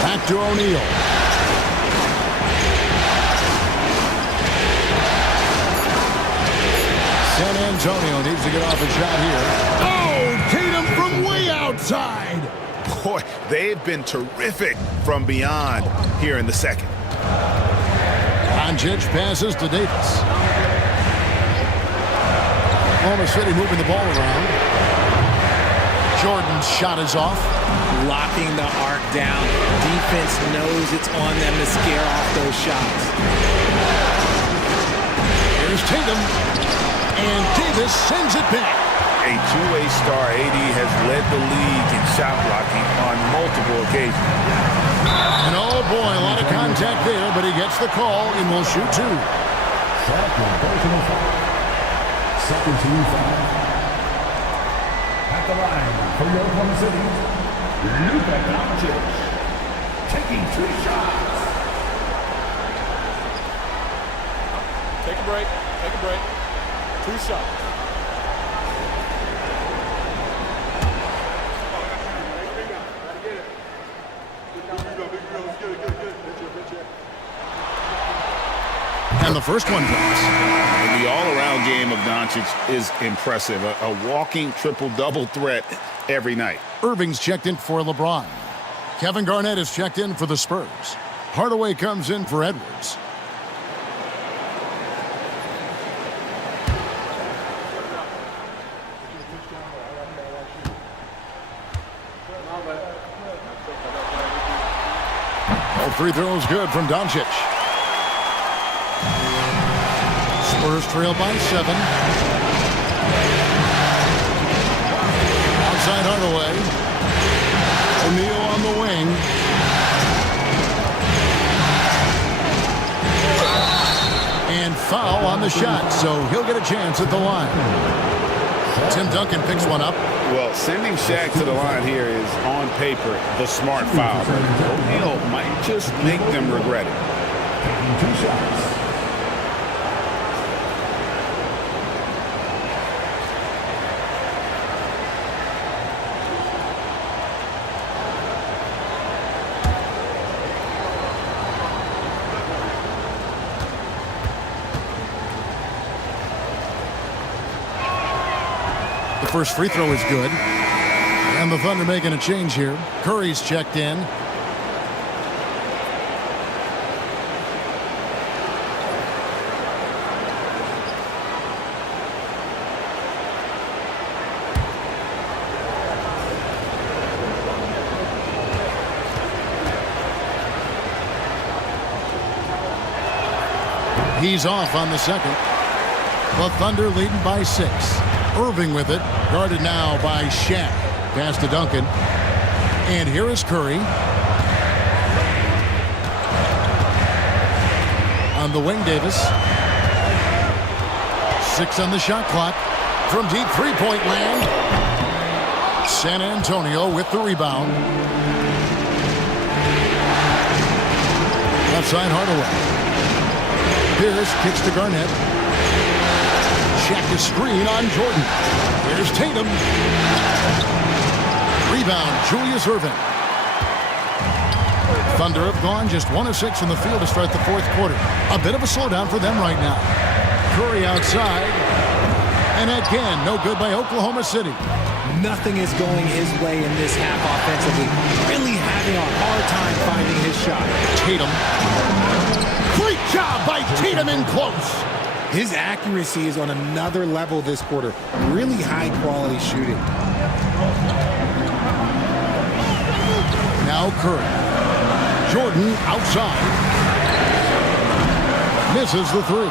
Back to O'Neal. San Antonio needs to get off a shot here. Oh, Tatum from way outside. Boy, they've been terrific from beyond here in the second. Doncic passes to Davis. Oklahoma City moving the ball around. Jordan's shot is off. Locking the arc down. Defense knows it's on them to scare off those shots. Here's Tatum. And Davis sends it back. A two-way star, AD has led the league in shot blocking on multiple occasions. And oh boy, a lot of contact there, but he gets the call and will shoot two. Second team foul. At the line for your Oklahoma City, Luka Doncic, taking 2 shots. Take a break. Take a break. 2 shots. And the first one drops. The all-around game of Doncic is impressive. A walking triple-double threat every night. Irving's checked in for LeBron. Kevin Garnett is checked in for the Spurs. Hardaway comes in for Edwards. All free throws good from Doncic. Spurs trail by 7. Outside Hardaway. O'Neal on the wing. And foul on the shot, so he'll get a chance at the line. Tim Duncan picks one up. Well, sending Shaq to the line here is, on paper, the smart foul. O'Neal might just make them regret it. 2 shots. The first free throw is good. And the Thunder making a change here. Curry's checked in. He's off on the second. The Thunder leading by 6. Irving with it, guarded now by Shaq. Pass to Duncan. And here is Curry. On the wing, Davis. 6 on the shot clock. From deep three-point land. San Antonio with the rebound. Outside Hardaway. Pierce kicks to Garnett. Shaq the screen on Jordan. Here's Tatum. Rebound, Julius Irving. Thunder have gone just 1 of 6 from the field to start the fourth quarter. A bit of a slowdown for them right now. Curry outside. And again, no good by Oklahoma City. Nothing is going his way in this half offensively. Really having a hard time finding his shot. Tatum. Great job by Tatum in close. His accuracy is on another level this quarter. Really high-quality shooting. Now Curry. Jordan outside. Misses the 3.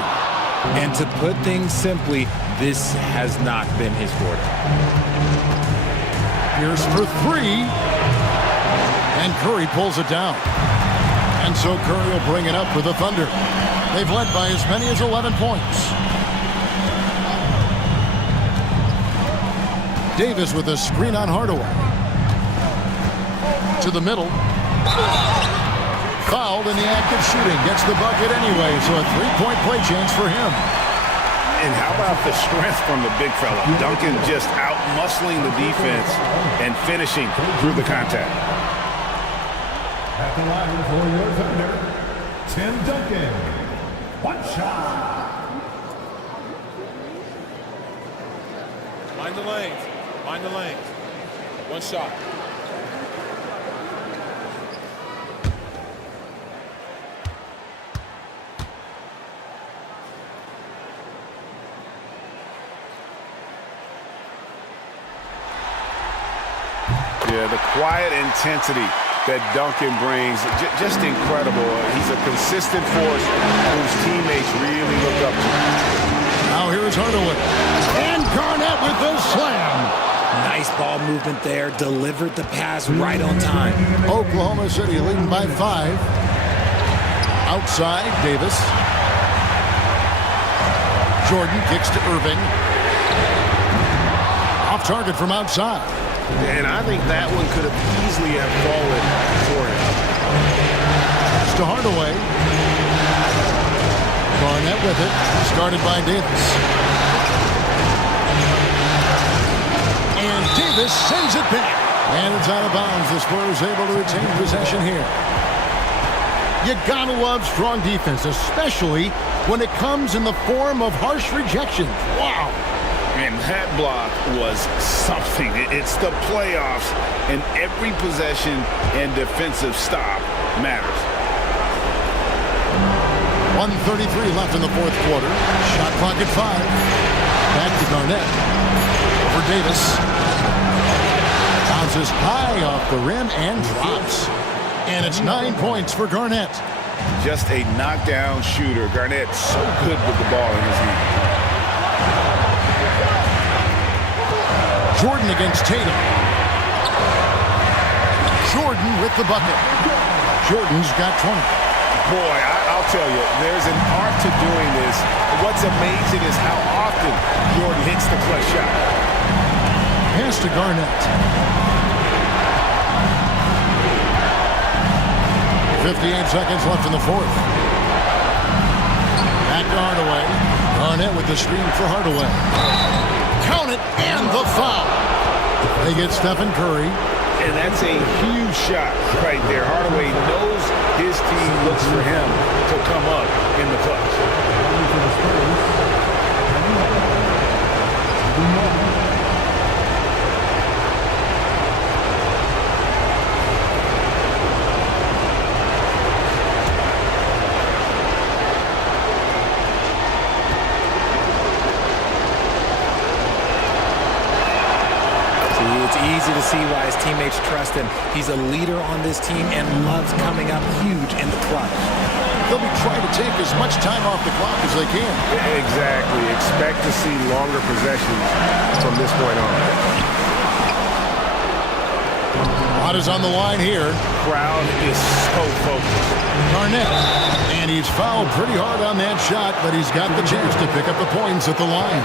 And to put things simply, this has not been his quarter. Pierce for 3. And Curry pulls it down. And so Curry will bring it up for the Thunder. They've led by as many as 11 points. Davis with a screen on Hardaway. To the middle. Fouled in the act of shooting. Gets the bucket anyway, so a 3-point play chance for him. And how about the strength from the big fella? Duncan just out-muscling the defense and finishing through the contact. At the line for your Thunder, Tim Duncan. 1 shot. Mind the lanes. Mind the lanes. One shot. Yeah, the quiet intensity that Duncan brings, just incredible. He's a consistent force whose teammates really look up to. Now here's Hardaway. And Garnett with the slam. Nice ball movement there. Delivered the pass right on time. Oklahoma City leading by 5. Outside, Davis. Jordan kicks to Irving. Off target from outside. And I think that one could have easily have fallen for him. It's to Hardaway. Garnett with it. Started by Davis. And Davis sends it back. And it's out of bounds. The Spurs able to retain possession here. You gotta love strong defense, especially when it comes in the form of harsh rejections. Wow. And that block was something. It's the playoffs, and every possession and defensive stop matters. 1:33 left in the fourth quarter. Shot clock at 5. Back to Garnett. For Davis. Bounces high off the rim and drops. And it's 9 points for Garnett. Just a knockdown shooter. Garnett so good with the ball in his hand. Jordan against Tatum. Jordan with the bucket. Jordan's got 20. Boy, I'll tell you, there's an art to doing this. What's amazing is how often Jordan hits the clutch shot. Pass to Garnett. 58 seconds left in the fourth. Back to Hardaway. Garnett with the screen for Hardaway. Count it, and the foul. They get Stephen Curry. And that's a huge shot right there. Hardaway knows his team looks for him to come up in the clutch. Easy to see why his teammates trust him. He's a leader on this team and loves coming up huge in the clutch. They'll be trying to take as much time off the clock as they can. Exactly. Expect to see longer possessions from this point on. Lot is on the line here. Crowd is so focused. Garnett. And he's fouled pretty hard on that shot, but he's got the chance to pick up the points at the line.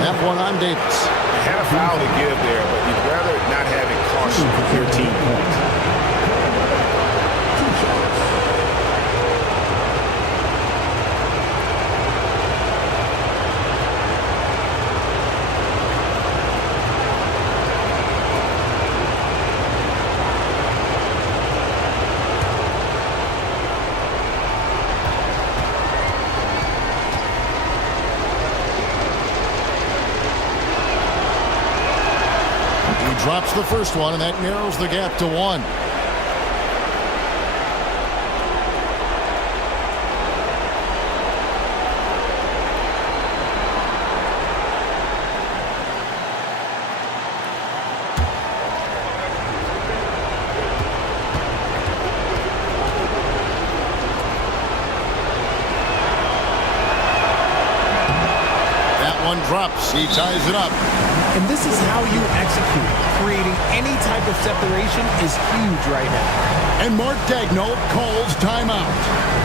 That one on Davis. Had a foul to give there, but you'd rather not have it cost your team points. Drops the first one, and that narrows the gap to 1. That one drops. He ties it up. And this is how you execute. Creating any type of separation is huge right now. And Mark Daigneault calls timeout.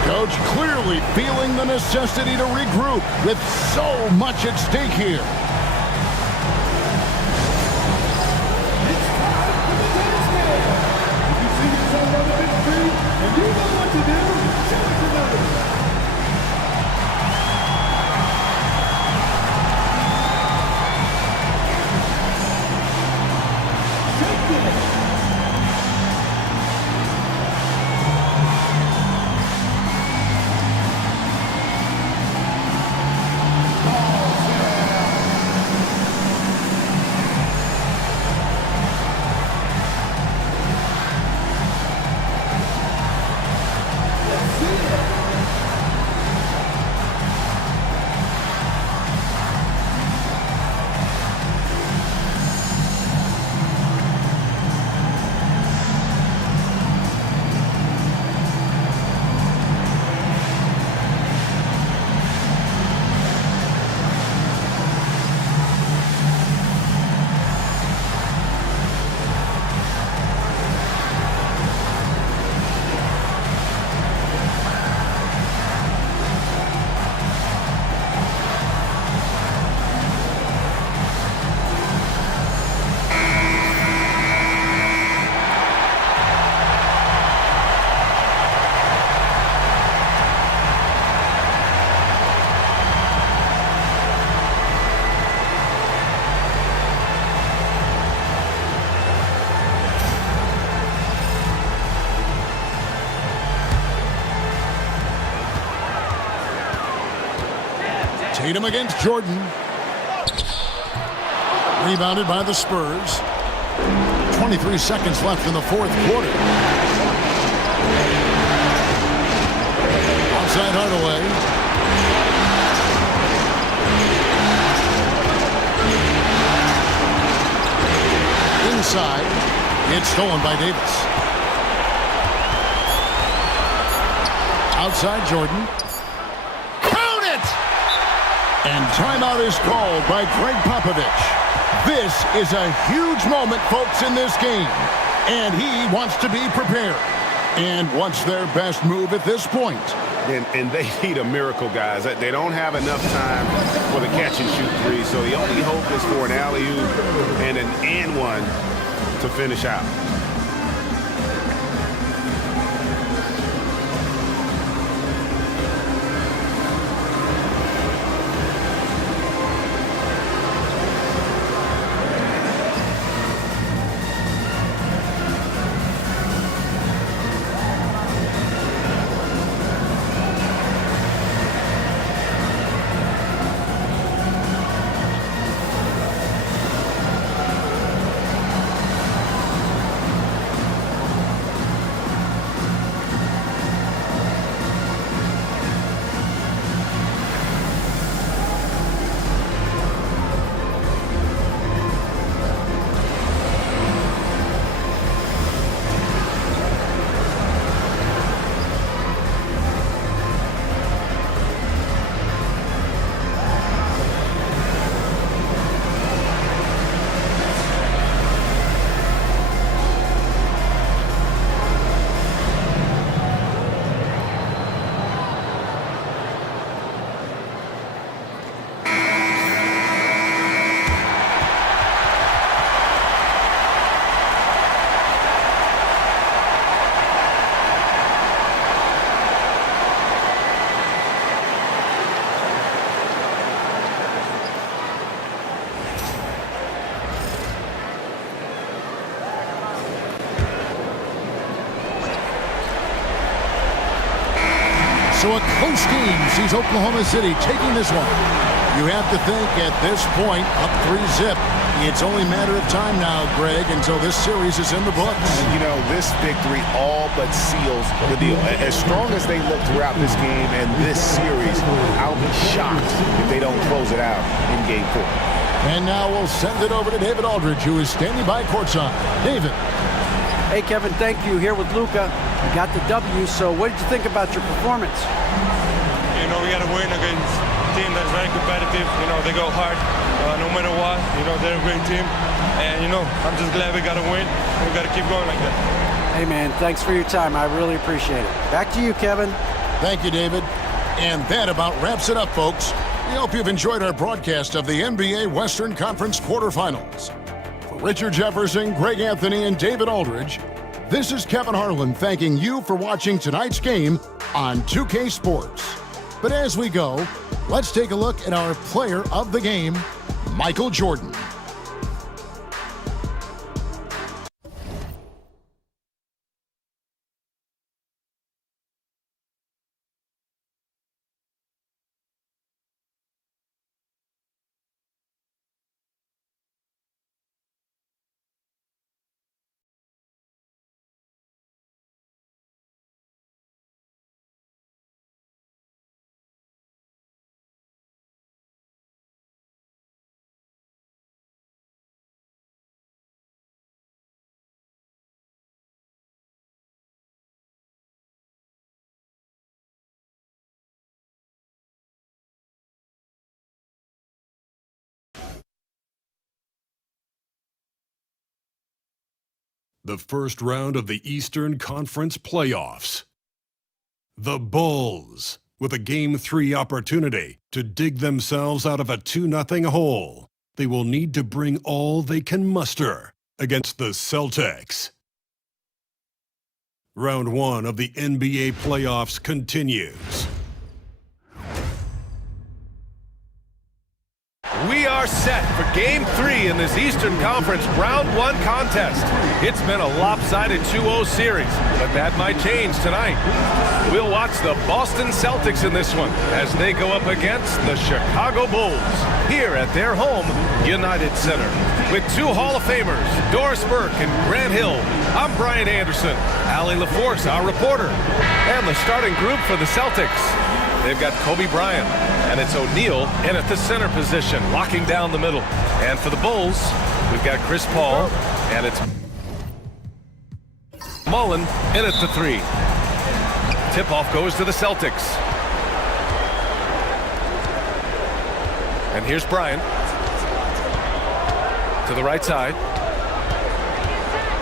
Coach clearly feeling the necessity to regroup with so much at stake here. If you see yourself on the big screen and you know what to do, show it to them. Tatum against Jordan. Rebounded by the Spurs. 23 seconds left in the fourth quarter. Outside Hardaway. Inside. It's stolen by Davis. Outside Jordan. Count it! And timeout is called by Greg Popovich. This is a huge moment, folks, in this game. And he wants to be prepared. And what's their best move at this point? And they need a miracle, guys. They don't have enough time for the catch-and-shoot three, so the only hope is for an alley-oop and an and-one to finish out. So a close game sees Oklahoma City taking this one. You have to think at this point, up 3-zip, it's only a matter of time now, Greg, until this series is in the books. You know, this victory all but seals the deal. As strong as they look throughout this game and this series, I'll be shocked if they don't close it out in Game 4. And now we'll send it over to David Aldridge, who is standing by courtside. David. Hey, Kevin, thank you. Here with Luka. You got the W, so what did you think about your performance? You know, we got to win against a team that's very competitive. You know, they go hard no matter what. You know, they're a great team. And, you know, I'm just glad we got to win. We got to keep going like that. Hey, man, thanks for your time. I really appreciate it. Back to you, Kevin. Thank you, David. And that about wraps it up, folks. We hope you've enjoyed our broadcast of the NBA Western Conference quarterfinals. For Richard Jefferson, Greg Anthony, and David Aldridge, this is Kevin Harlan thanking you for watching tonight's game on 2K Sports. But as we go, let's take a look at our player of the game, Michael Jordan. The first round of the Eastern Conference playoffs. The Bulls, with a Game 3 opportunity to dig themselves out of a 2-0 hole. They will need to bring all they can muster against the Celtics. Round 1 of the NBA playoffs continues. We are set for Game 3 in this Eastern Conference Round 1 contest. It's been a lopsided 2-0 series, but that might change tonight. We'll watch the Boston Celtics in this one as they go up against the Chicago Bulls here at their home, United Center. With two Hall of Famers, Doris Burke and Grant Hill, I'm Brian Anderson, Allie LaForce, our reporter, and the starting group for the Celtics. They've got Kobe Bryant, and it's O'Neal in at the center position, locking down the middle. And for the Bulls, we've got Chris Paul, and it's Mullen in at the 3. Tip-off goes to the Celtics. And here's Bryant. To the right side.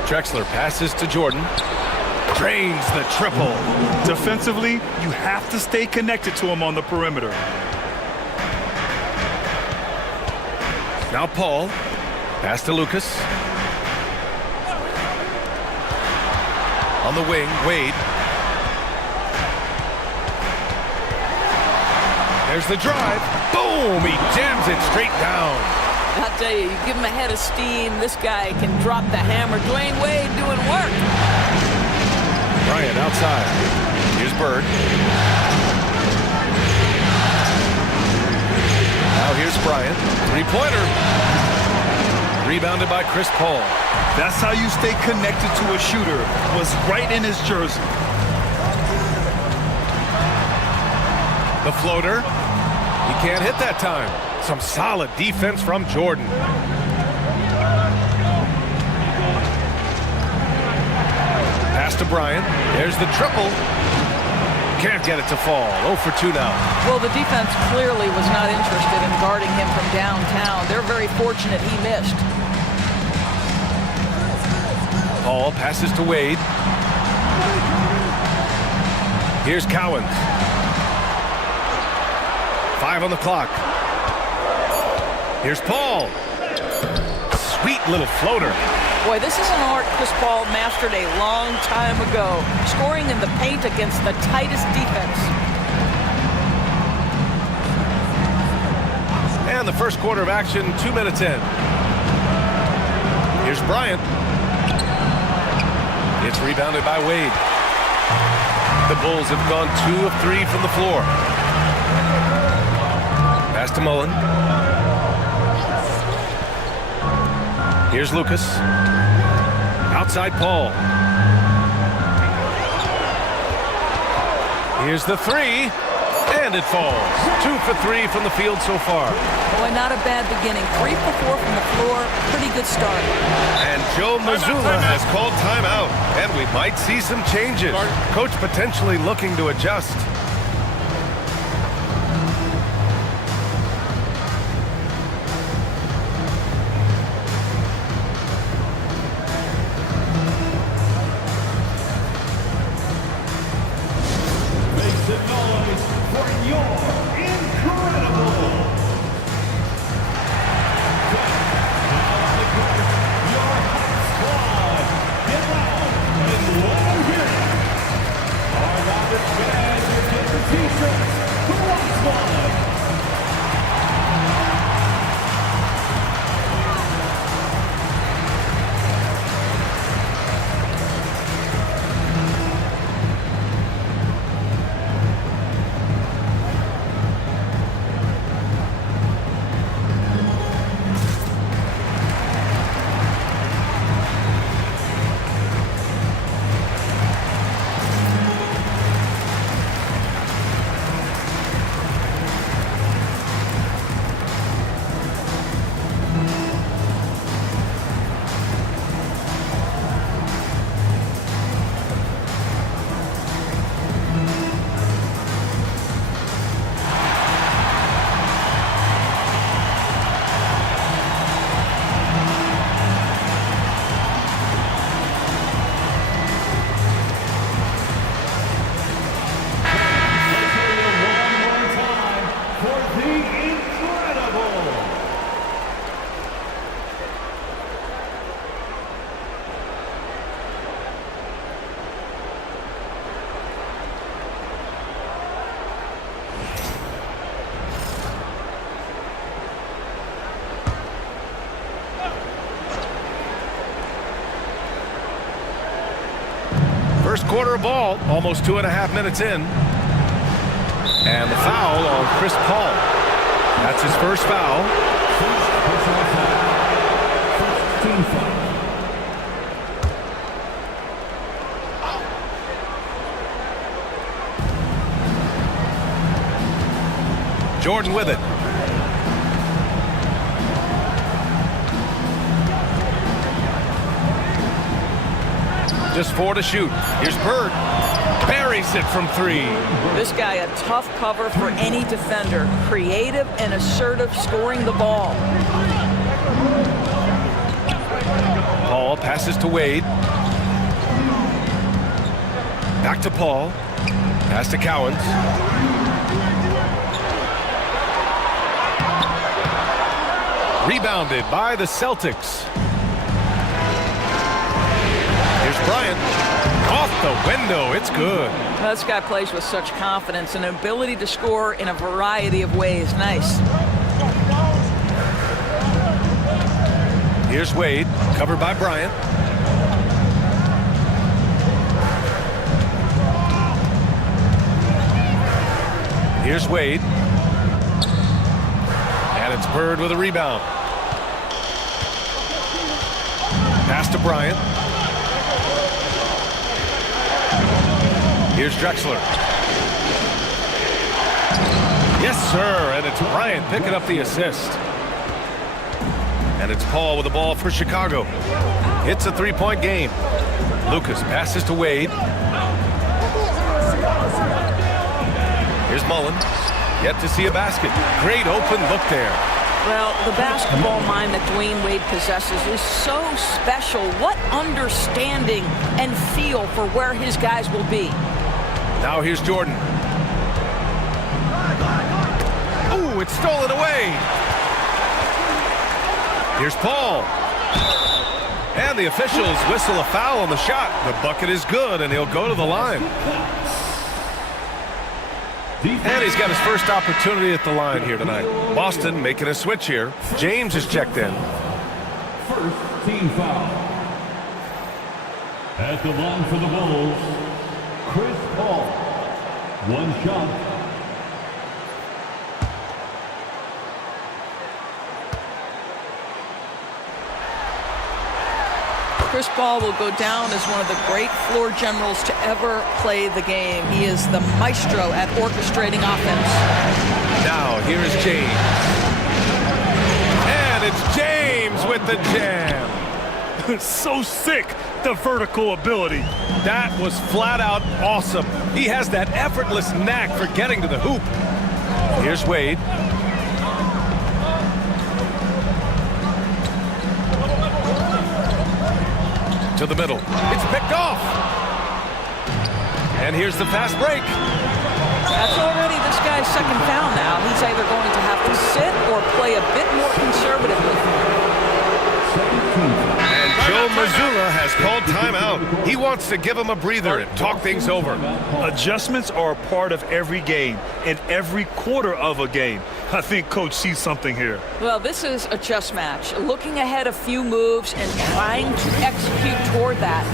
Drexler passes to Jordan. Drains the triple. Defensively, you have to stay connected to him on the perimeter. Now Paul. Pass to Lucas. On the wing, Wade. There's the drive. Boom! He jams it straight down. I'll tell you, you give him a head of steam, this guy can drop the hammer. Dwayne Wade doing work. Bryant outside. Here's Bird. Now here's Bryant. Three-pointer. Rebounded by Chris Paul. That's how you stay connected to a shooter. Was right in his jersey. The floater. He can't hit that time. Some solid defense from Jordan. Pass to Bryant. There's the triple. Can't get it to fall. 0 for 2 now. Well, the defense clearly was not interested in guarding him from downtown. They're very fortunate he missed. Paul passes to Wade. Here's Cowens. 5 on the clock. Here's Paul. Sweet little floater. Boy, this is an art Chris Paul mastered a long time ago, scoring in the paint against the tightest defense. And the first quarter of action, 2 minutes in. Here's Bryant. It's rebounded by Wade. The Bulls have gone 2 of 3 from the floor. Pass to Mullen. Here's Lucas. Outside Paul. Here's the 3. And it falls. 2 for 3 from the field so far. Boy, not a bad beginning. 3 for 4 from the floor. Pretty good start. And Joe Mazzulla has called timeout. And we might see some changes. Coach potentially looking to adjust. quarter of ball, almost 2.5 minutes in. And the foul on Chris Paul. That's his first foul. Jordan with it. Just 4 to shoot. Here's Bird. Buries it from 3. This guy a tough cover for any defender. Creative and assertive scoring the ball. Paul passes to Wade. Back to Paul. Pass to Cowens. Rebounded by the Celtics. Here's Bryant. Off the window. It's good. Well, this guy plays with such confidence and ability to score in a variety of ways. Nice. Here's Wade. Covered by Bryant. Here's Wade. And it's Bird with a rebound. Pass to Bryant. Here's Drexler. Yes, sir. And it's Bryant picking up the assist. And it's Paul with the ball for Chicago. It's a 3-point game. Lucas passes to Wade. Here's Mullen. Yet to see a basket. Great open look there. Well, the basketball mind that Dwayne Wade possesses is so special. What understanding and feel for where his guys will be. Now here's Jordan. Ooh, it's stolen away. Here's Paul. And the officials whistle a foul on the shot. The bucket is good, and he'll go to the line. And he's got his first opportunity at the line here tonight. Boston making a switch here. James is checked in. First team foul. At the line for the Bulls, Chris Paul. 1 shot. Chris Paul will go down as one of the great floor generals to ever play the game. He is the maestro at orchestrating offense. Now here is James. And it's James with the jam. So sick, the vertical ability. That was flat out awesome. He has that effortless knack for getting to the hoop. Here's Wade. To the middle. It's picked off. And here's the fast break. That's already this guy's second foul now. He's either going to have to sit or play a bit more conservatively. And Joe Mazzulla has called timeout. He wants to give him a breather and talk things over. Adjustments are a part of every game and every quarter of a game. I think Coach sees something here. Well, this is a chess match. Looking ahead a few moves and trying to execute toward that.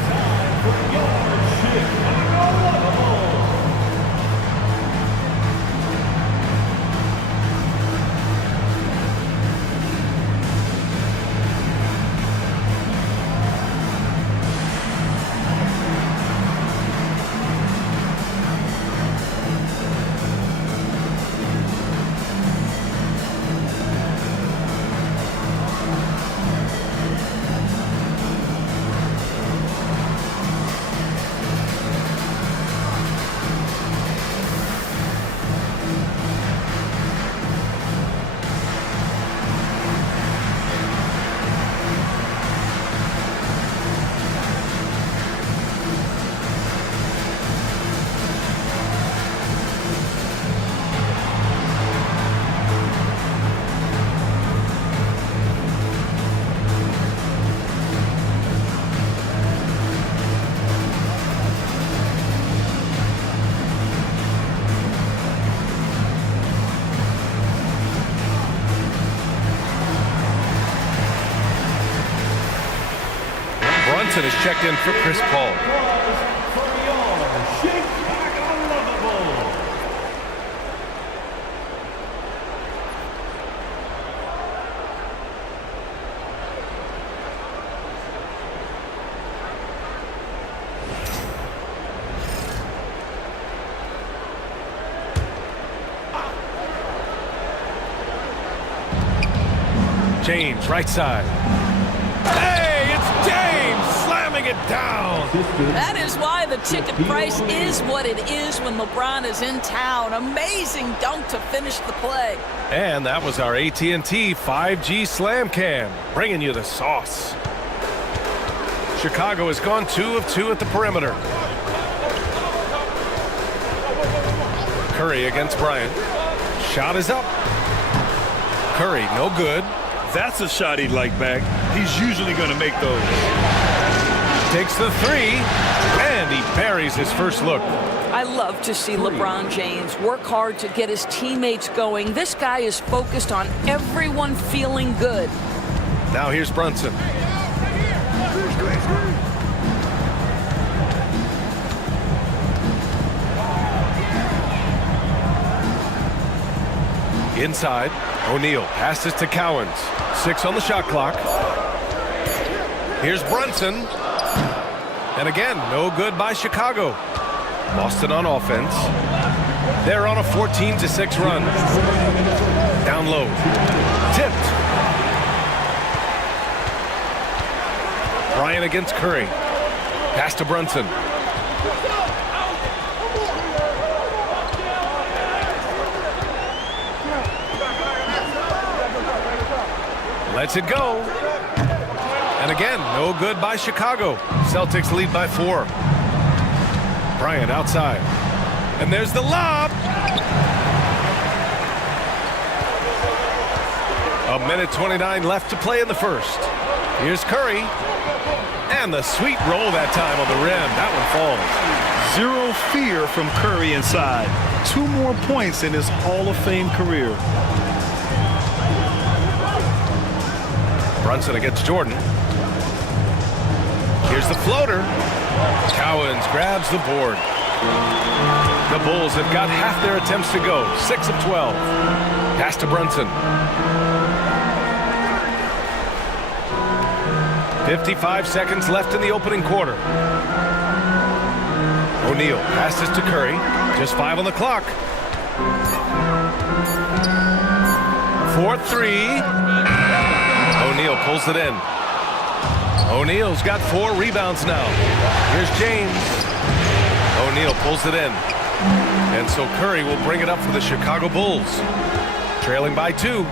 Is checked in for Chris Paul. James, right side. Hey, it's James slamming it down. That is why the ticket price is what it is when LeBron is in town. Amazing dunk to finish the play. And that was our AT&T 5G Slam Cam, bringing you the sauce. Chicago has gone 2 of 2 at the perimeter. Curry against Bryant. Shot is up. Curry, no good. That's a shot he'd like back. He's usually going to make those. Takes the 3, and he buries his first look. I love to see LeBron James work hard to get his teammates going. This guy is focused on everyone feeling good. Now here's Brunson. Inside, O'Neal passes to Cowens. 6 on the shot clock. Here's Brunson. And again, no good by Chicago. Boston on offense. They're on a 14-6 run. Down low. Tipped. Bryant against Curry. Pass to Brunson. Lets it go. And again, no good by Chicago. Celtics lead by 4. Bryant outside. And there's the lob. 1:29 left to play in the first. Here's Curry. And the sweet roll that time on the rim. That one falls. Zero fear from Curry inside. 2 more points in his Hall of Fame career. Brunson against Jordan. Here's the floater. Cowens grabs the board. The Bulls have got half their attempts to go. 6 of 12. Pass to Brunson. 55 seconds left in the opening quarter. O'Neal passes to Curry. Just 5 on the clock. 4-3. O'Neal pulls it in. O'Neal's got 4 rebounds now. Here's James. O'Neal pulls it in. And so Curry will bring it up for the Chicago Bulls. Trailing by 2.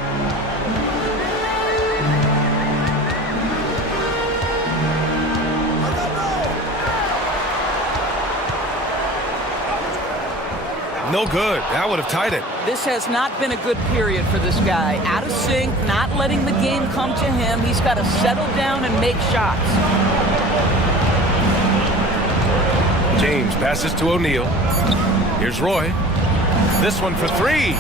No good. That would have tied it. This has not been a good period for this guy. Out of sync, not letting the game come to him. He's got to settle down and make shots. James passes to O'Neal. Here's Roy. This one for 3.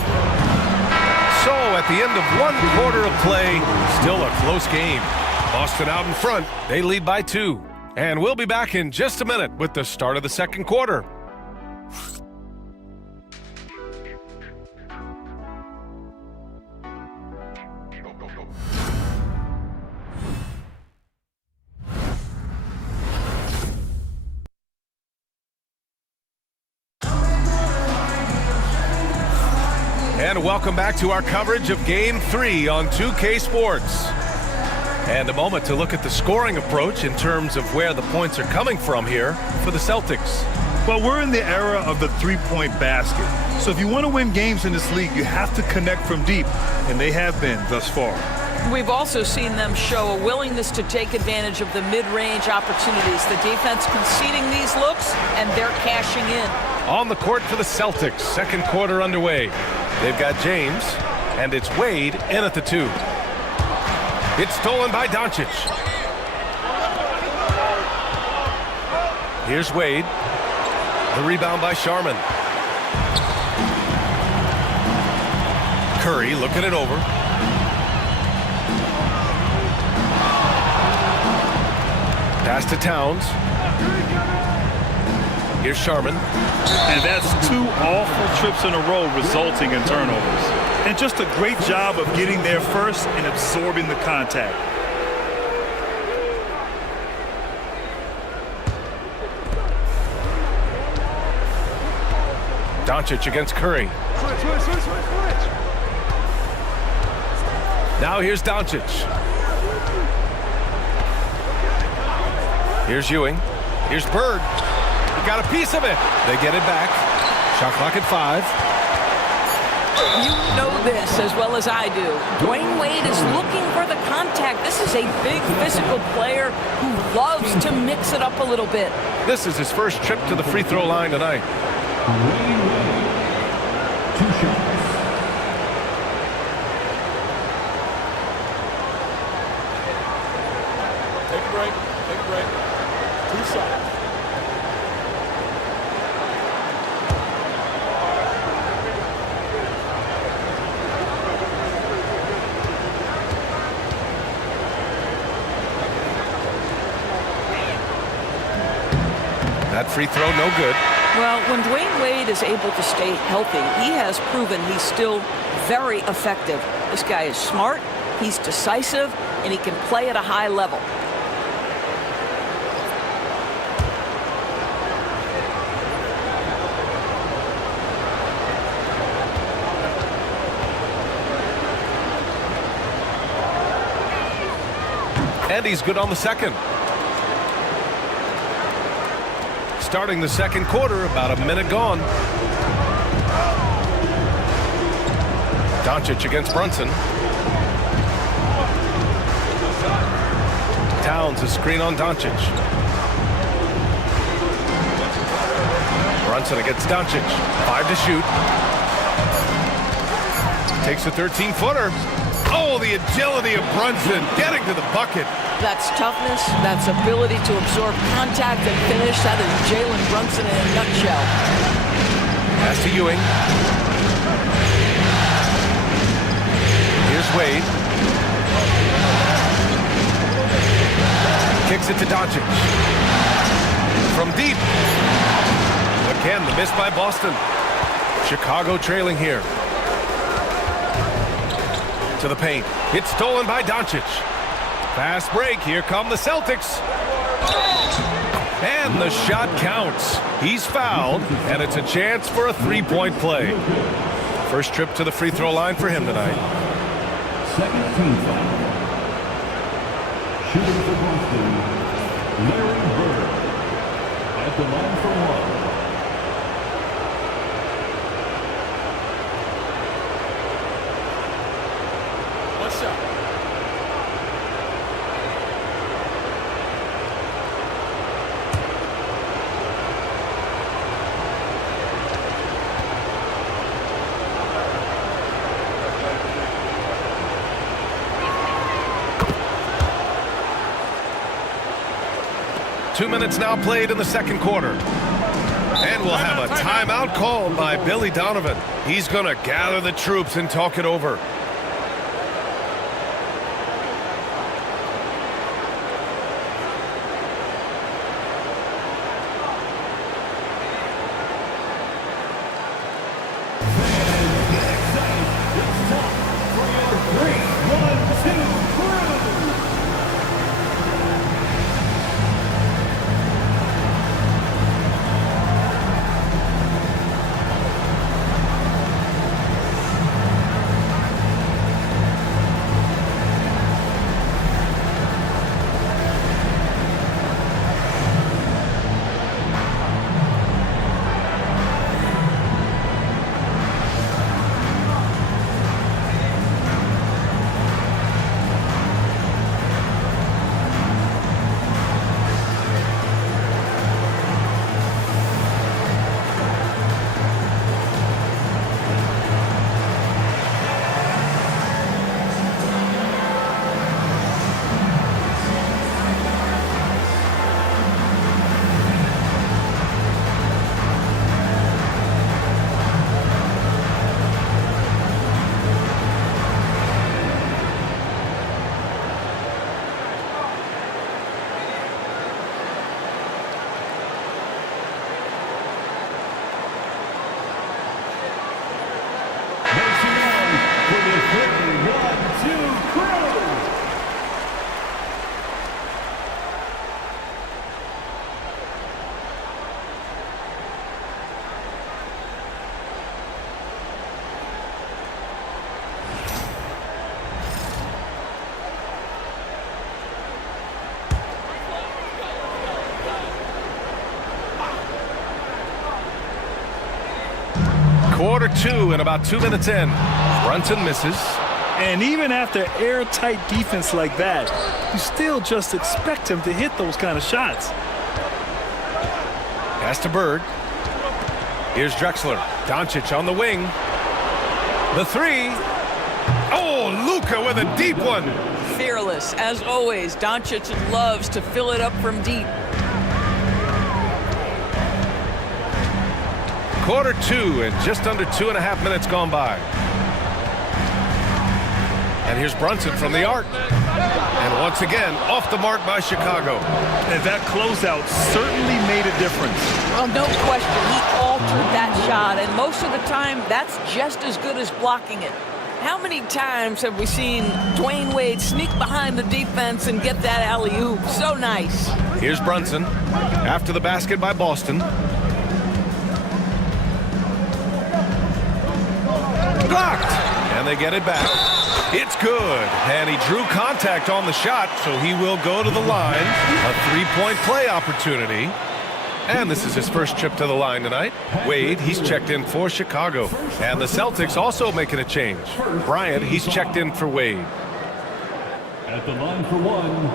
So at the end of 1 quarter of play, still a close game. Boston out in front. They lead by 2. And we'll be back in just a minute with the start of the second quarter. And welcome back to our coverage of Game 3 on 2K Sports. And a moment to look at the scoring approach in terms of where the points are coming from here for the Celtics. Well, we're in the era of the 3-point basket. So if you want to win games in this league, you have to connect from deep, and they have been thus far. We've also seen them show a willingness to take advantage of the mid-range opportunities. The defense conceding these looks, and they're cashing in. On the court for the Celtics, second quarter underway. They've got James, and it's Wade in at the 2. It's stolen by Doncic. Here's Wade. The rebound by Sharman. Curry looking it over. Pass to Towns. Here's Sharman. And that's 2 awful trips in a row resulting in turnovers. And just a great job of getting there first and absorbing the contact. Doncic against Curry. Now here's Doncic. Here's Ewing. Here's Bird. He got a piece of it. They get it back. Shot clock at 5. You know this as well as I do. Dwayne Wade is looking for the contact. This is a big physical player who loves to mix it up a little bit. This is his first trip to the free throw line tonight. 2 shots. Take a break. Take a break. 2 shots. That free throw, no good. Well, when Dwayne Wade is able to stay healthy, he has proven he's still very effective. This guy is smart, he's decisive, and he can play at a high level. And he's good on the second. Starting the second quarter, about a minute gone. Doncic against Brunson. Towns, a screen on Doncic. Brunson against Doncic. 5 to shoot. Takes a 13-footer. Oh, the agility of Brunson getting to the bucket. That's toughness, that's ability to absorb contact and finish. That is Jalen Brunson in a nutshell. Pass to Ewing. Here's Wade. Kicks it to Doncic. From deep. Again, the miss by Boston. Chicago trailing here. To the paint. It's stolen by Doncic. Fast break. Here come the Celtics. And the shot counts. He's fouled, and it's a chance for a three-point play. First trip to the free throw line for him tonight. Second team foul. Shooting for Boston, Larry Bird at the line for 1. Shot. 2 minutes now played in the second quarter. And we'll have a timeout called by Billy Donovan. He's going to gather the troops and talk it over. Quarter 2 and about 2 minutes in. Brunson misses. And even after airtight defense like that, you still just expect him to hit those kind of shots. Pass to Bird. Here's Drexler. Doncic on the wing. The three. Oh, Luka with a deep one. Fearless, as always. Doncic loves to fill it up from deep. Quarter 2 and just under 2.5 minutes gone by. And here's Brunson from the arc. And once again, off the mark by Chicago. And that closeout certainly made a difference. Well, no question. He altered that shot, and most of the time, that's just as good as blocking it. How many times have we seen Dwayne Wade sneak behind the defense and get that alley-oop? So nice. Here's Brunson after the basket by Boston. Blocked. And they get it back. It's good. And he drew contact on the shot, so he will go to the line. A three-point play opportunity. And this is his first trip to the line tonight. Wade, he's checked in for Chicago. And the Celtics also making a change. Bryant, he's checked in for Wade. At the line for one,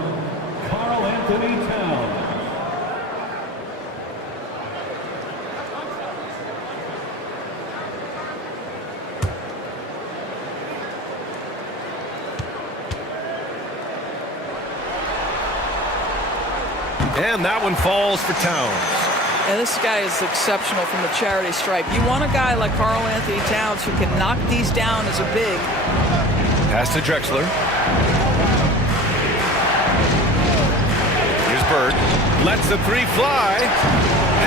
Karl Anthony Towns. And that one falls for Towns. And this guy is exceptional from the charity stripe. You want a guy like Karl Anthony Towns who can knock these down as a big. Pass to Drexler. Here's Bird. Lets the three fly.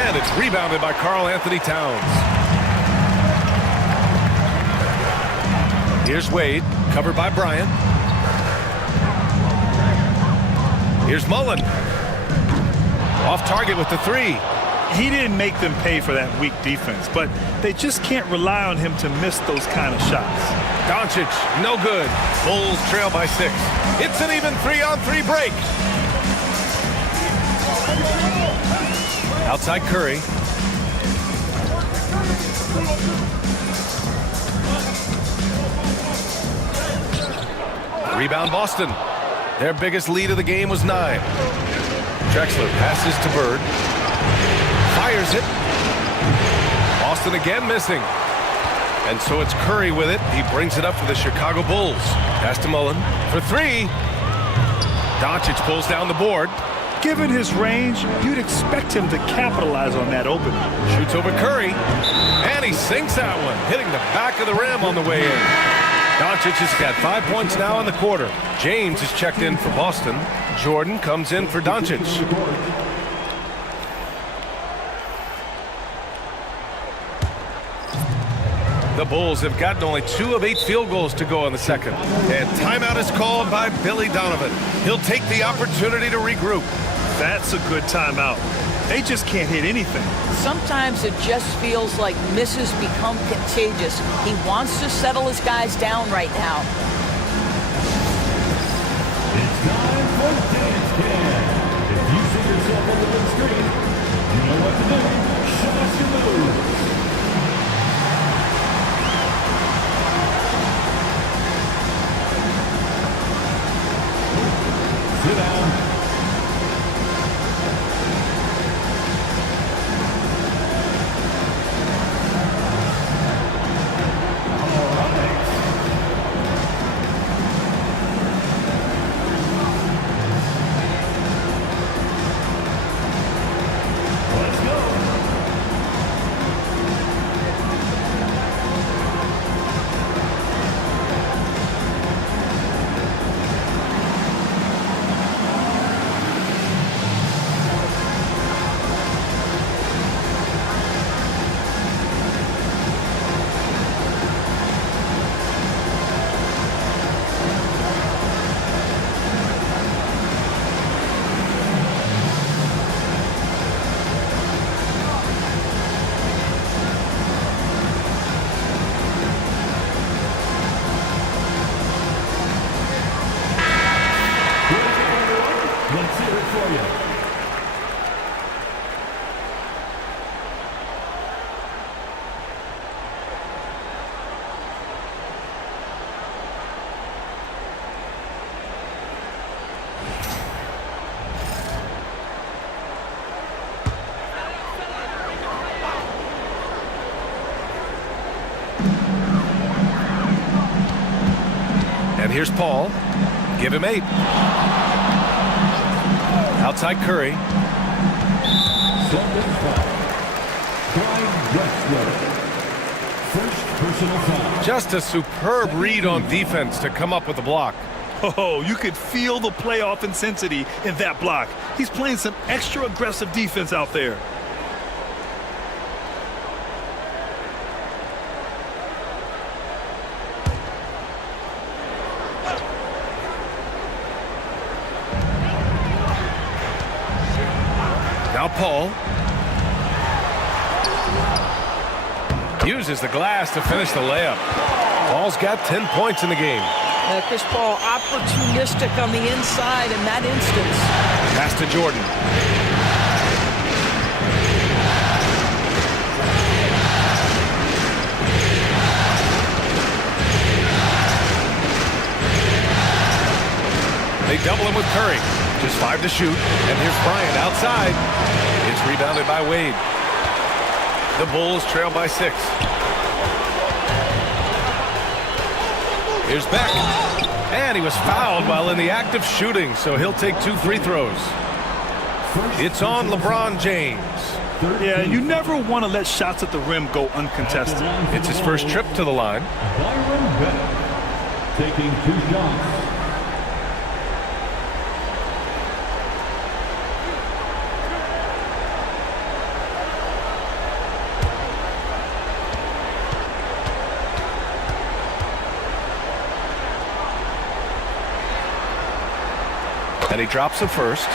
And it's rebounded by Karl Anthony Towns. Here's Wade, covered by Bryant. Here's Mullen. Off target with the three. He didn't make them pay for that weak defense, but they just can't rely on him to miss those kind of shots. Doncic, no good. Bulls trail by 6. It's an even 3-on-3 break. Outside Curry. Rebound Boston. Their biggest lead of the game was 9. Drexler passes to Bird. Fires it. Boston again missing. And so it's Curry with it. He brings it up for the Chicago Bulls. Pass to Mullen for 3. Doncic pulls down the board. Given his range, you'd expect him to capitalize on that opening. Shoots over Curry. And he sinks that one, hitting the back of the rim on the way in. Doncic has got 5 points now in the quarter. James is checked in for Boston. Jordan comes in for Doncic. The Bulls have gotten only 2 of 8 field goals to go in the second. And timeout is called by Billy Donovan. He'll take the opportunity to regroup. That's a good timeout. They just can't hit anything. Sometimes it just feels like misses become contagious. He wants to settle his guys down right now. It's time for Dance Cam. If you see yourself on the big screen, you know what to do. Show us your move. Sit down. here's Paul. Give him 8. Outside Curry. First personal foul. Just a superb read on defense to come up with the block. Oh, you could feel the playoff intensity in that block. He's playing some extra aggressive defense out there. Now Paul. Uses the glass to finish the layup. Paul's got 10 points in the game. Chris Paul opportunistic on the inside in that instance. Pass to Jordan. They double him with Curry. Just 5 to shoot. And here's Bryant outside. It's rebounded by Wade. The Bulls trail by 6. Here's Beck. And he was fouled while in the act of shooting, so he'll take 2 free throws. It's on LeBron James. Yeah, you never want to let shots at the rim go uncontested. It's his first trip to the line. Byron Beck taking 2 shots. And he drops the first.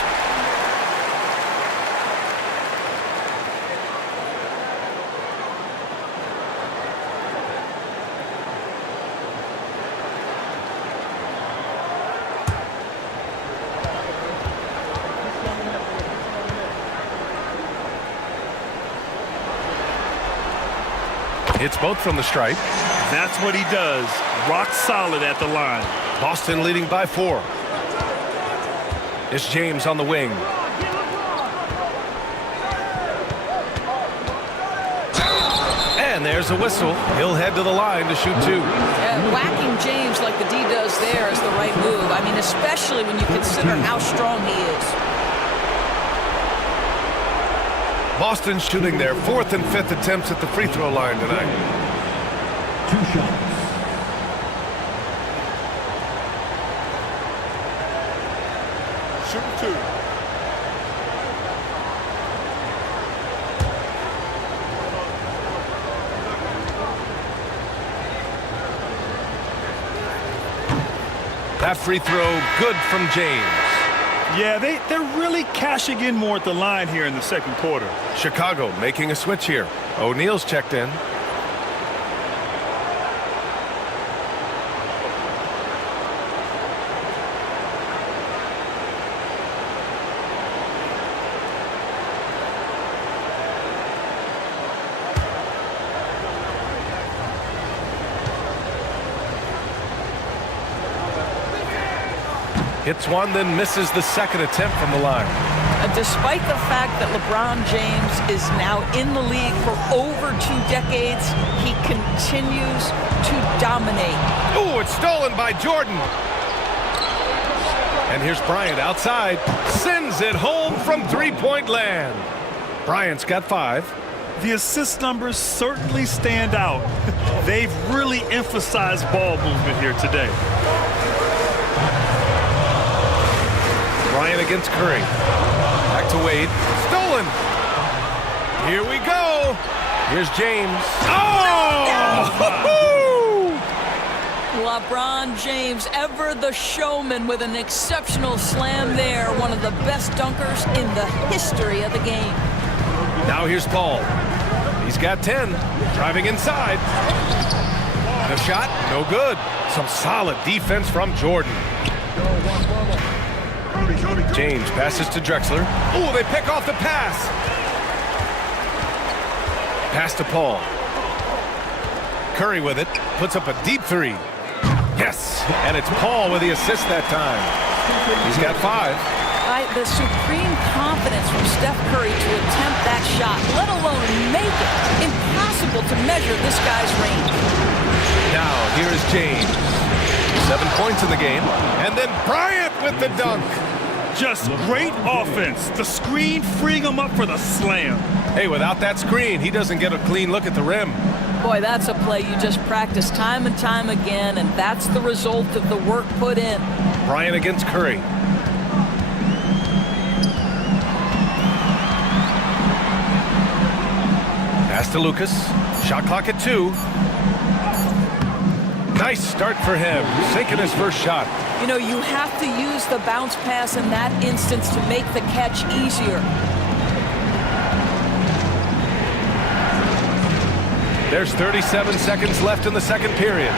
Hits both from the stripe. That's what he does. Rock solid at the line. Boston leading by 4. It's James on the wing. And there's a whistle. He'll head to the line to shoot 2. Whacking James like the D does there is the right move. I mean, especially when you consider how strong he is. Boston shooting their 4th and 5th attempts at the free throw line tonight. 2 shots. Shoot 2. That free throw good from James. Yeah, they're really cashing in more at the line here in the second quarter. Chicago making a switch here. O'Neal's checked in. Hits one, then misses the second attempt from the line. Despite the fact that LeBron James is now in the league for over 2 decades, he continues to dominate. Oh, it's stolen by Jordan. And here's Bryant outside. Sends it home from three-point land. Bryant's got 5. The assist numbers certainly stand out. They've really emphasized ball movement here today. Bryant against Curry. Back to Wade. Stolen. Here we go. Here's James. Oh! LeBron James, ever the showman, with an exceptional slam there. One of the best dunkers in the history of the game. Now here's Paul. He's got 10. Driving inside. The shot, no good. Some solid defense from Jordan. James passes to Drexler. Oh, they pick off the pass. Pass to Paul. Curry with it. Puts up a deep 3. Yes! And it's Paul with the assist that time. He's got 5. The supreme confidence from Steph Curry to attempt that shot, let alone make it. Impossible to measure this guy's range. Now, here is James. 7 points in the game. And then Bryant with the dunk. Just great offense. The screen freeing him up for the slam. Hey, without that screen, he doesn't get a clean look at the rim. Boy, that's a play you just practice time and time again, and that's the result of the work put in. Bryant against Curry. Pass to Lucas. Shot clock at 2. Nice start for him, sinking his first shot. You know, you have to use the bounce pass in that instance to make the catch easier. There's 37 seconds left in the second period.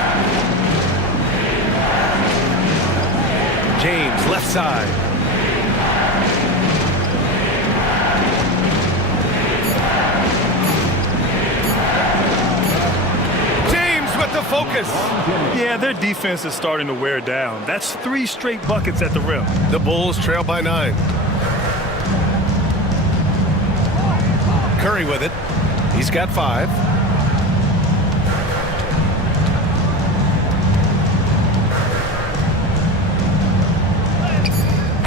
James, left side. James with the focus. Yeah, their defense is starting to wear down. That's 3 straight buckets at the rim. The Bulls trail by 9. Curry with it. He's got 5.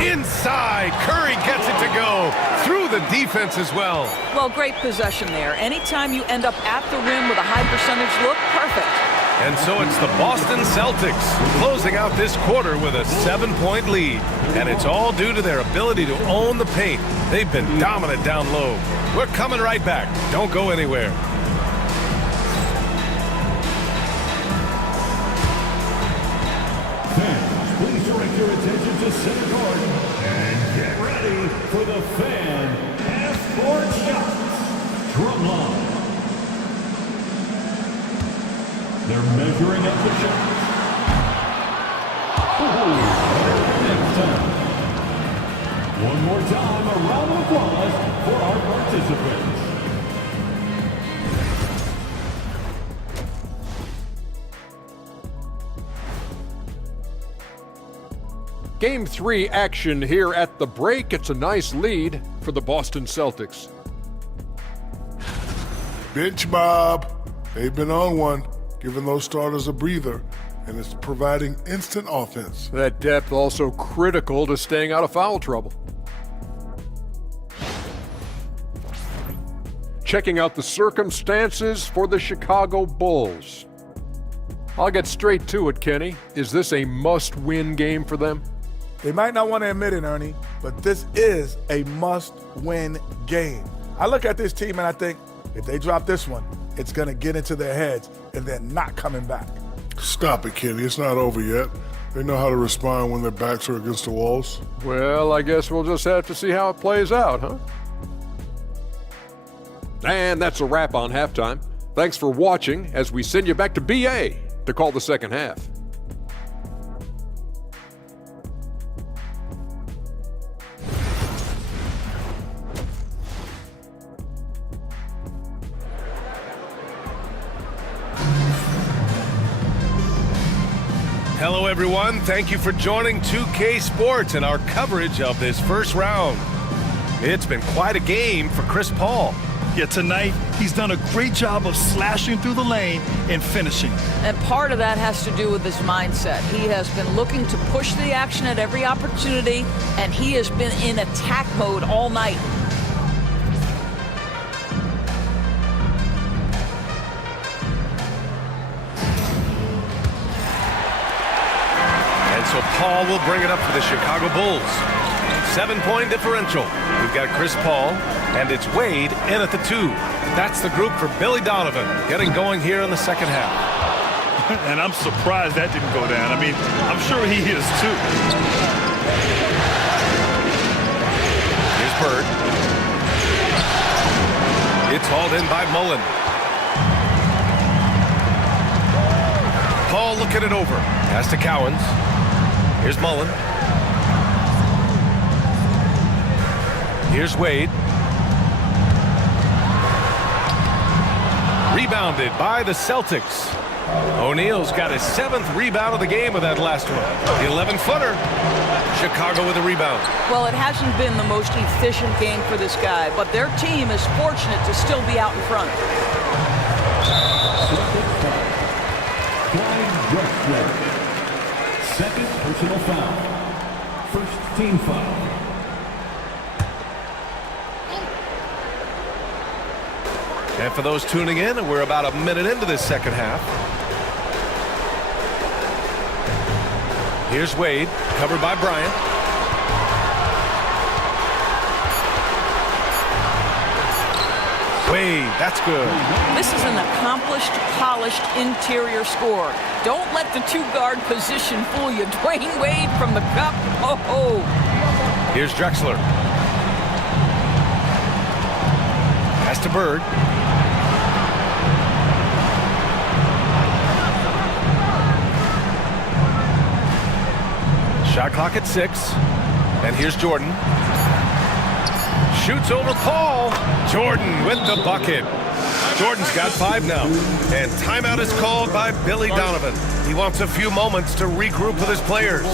Inside, Curry gets it to go through the defense as well. Well, great possession there. Anytime you end up at the rim with a high percentage look, perfect. And so it's the Boston Celtics closing out this quarter with a 7-point lead. And it's all due to their ability to own the paint. They've been dominant down low. We're coming right back. Don't go anywhere. Please direct your attention to center court and get ready for the fan half-court shots. Drumline. They're measuring up the shots. Next time. One more time, a round of applause for our participants. Game 3 action here at the break. It's a nice lead for the Boston Celtics. Bench Bob. They've been on one, giving those starters a breather, and it's providing instant offense. That depth also critical to staying out of foul trouble. Checking out the circumstances for the Chicago Bulls. I'll get straight to it, Kenny. Is this a must-win game for them? They might not want to admit it, Ernie, but this is a must-win game. I look at this team and I think, if they drop this one, it's going to get into their heads and they're not coming back. Stop it, Kenny. It's not over yet. They know how to respond when their backs are against the walls. Well, I guess we'll just have to see how it plays out, huh? And that's a wrap on halftime. Thanks for watching as we send you back to BA to call the second half. Hello, everyone. Thank you for joining 2K Sports and our coverage of this first round. It's been quite a game for Chris Paul. Yeah, tonight he's done a great job of slashing through the lane and finishing. And part of that has to do with his mindset. He has been looking to push the action at every opportunity, and he has been in attack mode all night. And so Paul will bring it up for the Chicago Bulls. 7-point differential. We've got Chris Paul, and it's Wade in at the 2. That's the group for Billy Donovan getting going here in the second half. And I'm surprised that didn't go down. I mean, I'm sure he is too. Here's Bird. It's hauled in by Mullen. Paul looking it over. Pass to Cowens. Here's Mullen. Here's Wade. Rebounded by the Celtics. O'Neal's got his 7th rebound of the game with that last one. The 11-footer. Chicago with a rebound. Well, it hasn't been the most efficient game for this guy, but their team is fortunate to still be out in front. personal foul. First team foul. And for those tuning in, we're about a minute into this second half. Here's Wade, covered by Bryant. Wade, that's good. This is an accomplished, polished interior score. Don't let the two-guard position fool you. Dwayne Wade from the cup. Oh. Here's Drexler. Pass to Bird. Shot clock at 6. And here's Jordan. Shoots over Paul. Jordan with the bucket. Jordan's got 5 now. And timeout is called by Billy Donovan. He wants a few moments to regroup with his players.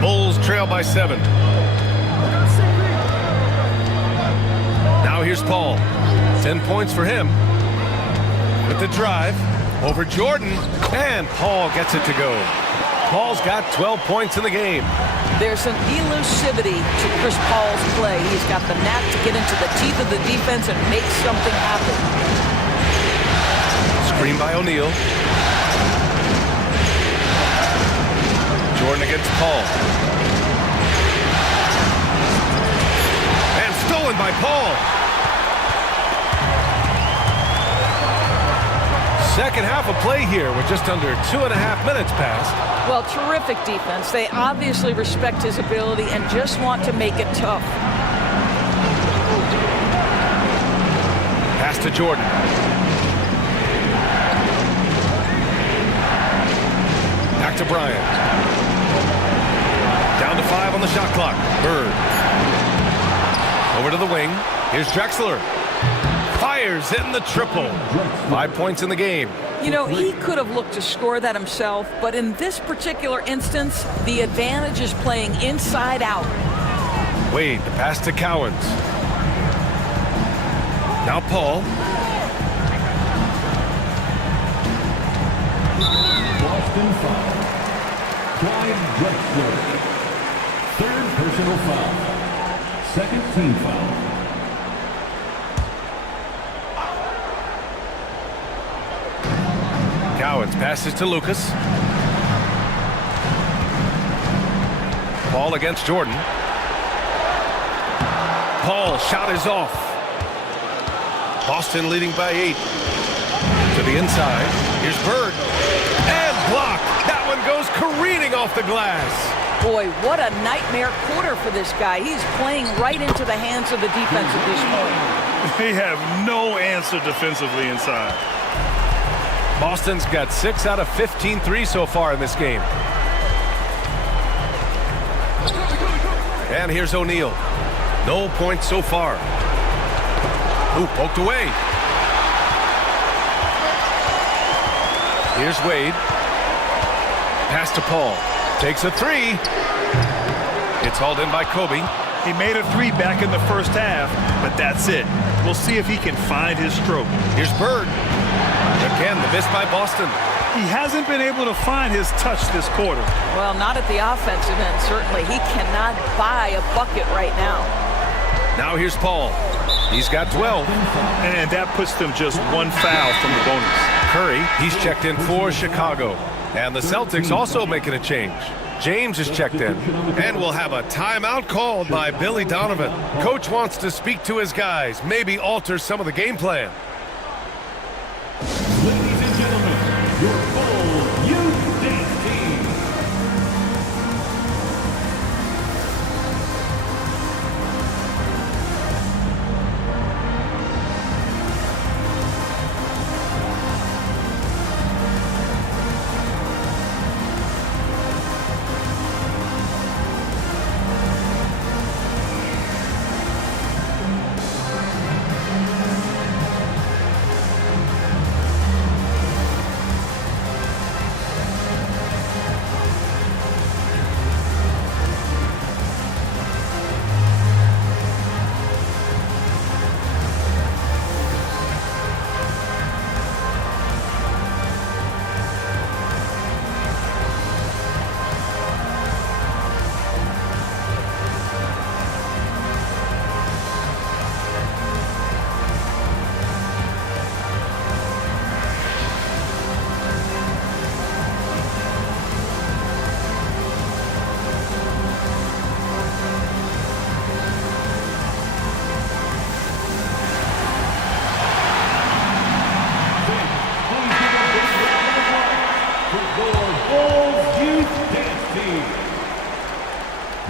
Bulls trail by 7. Now here's Paul. 10 points for him. With the drive over Jordan, and Paul gets it to go. Paul's got 12 points in the game. There's an elusivity to Chris Paul's play. He's got the knack to get into the teeth of the defense and make something happen. Screen by O'Neal. Jordan against Paul. And stolen by Paul. Second half of play here with just under 2.5 minutes passed. Well, terrific defense. They obviously respect his ability and just want to make it tough. Pass to Jordan. Back to Bryant. Down to 5 on the shot clock. Bird. Over to the wing. Here's Drexler. Fires in the triple. 5 points in the game. You know, he could have looked to score that himself, but in this particular instance, the advantage is playing inside out. Wade, the pass to Cowens. Now Paul. Boston foul. Clyde Drexler. Third personal foul. Second team foul. Cowens passes to Lucas. Paul against Jordan. Paul shot is off. Boston leading by 8. To the inside. Here's Bird. And blocked. That one goes careening off the glass. Boy, what a nightmare quarter for this guy. He's playing right into the hands of the defense at this point. They have no answer defensively inside. Boston's got 6 out of 15 threes so far in this game. And here's O'Neal. No points so far. Ooh, poked away. Here's Wade. Pass to Paul. Takes a 3. It's hauled in by Kobe. He made a 3 back in the first half, but that's it. We'll see if he can find his stroke. Here's Bird. Again, the miss by Boston. He hasn't been able to find his touch this quarter. Well, not at the offensive end, certainly. He cannot buy a bucket right now. Now here's Paul. He's got 12. And that puts them just 1 foul from the bonus. Curry, he's checked in for Chicago. And the Celtics also making a change. James is checked in. And we'll have a timeout called by Billy Donovan. Coach wants to speak to his guys, maybe alter some of the game plan. Ladies and gentlemen, your full youth dance team.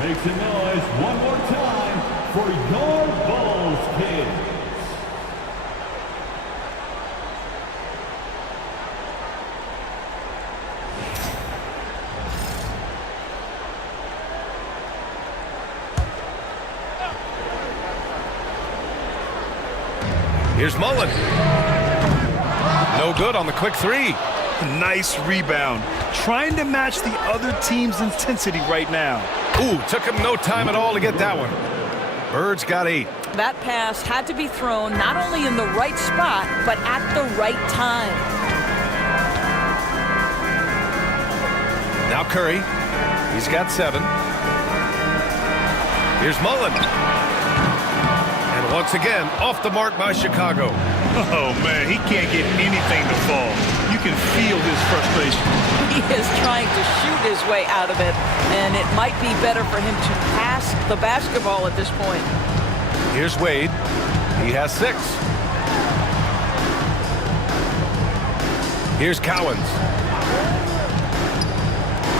Make some noise one more time for your Bulls kids. Here's Mullen. No good on the quick 3. Nice rebound. Trying to match the other team's intensity right now. Ooh, took him no time at all to get that one. Bird's got 8. That pass had to be thrown not only in the right spot, but at the right time. Now Curry. He's got 7. Here's Mullen. And once again, off the mark by Chicago. Oh, man, he can't get anything to fall. You can feel his frustration. He is trying to shoot his way out of it, and it might be better for him to pass the basketball at this point. Here's Wade. He has 6. Here's Cowens.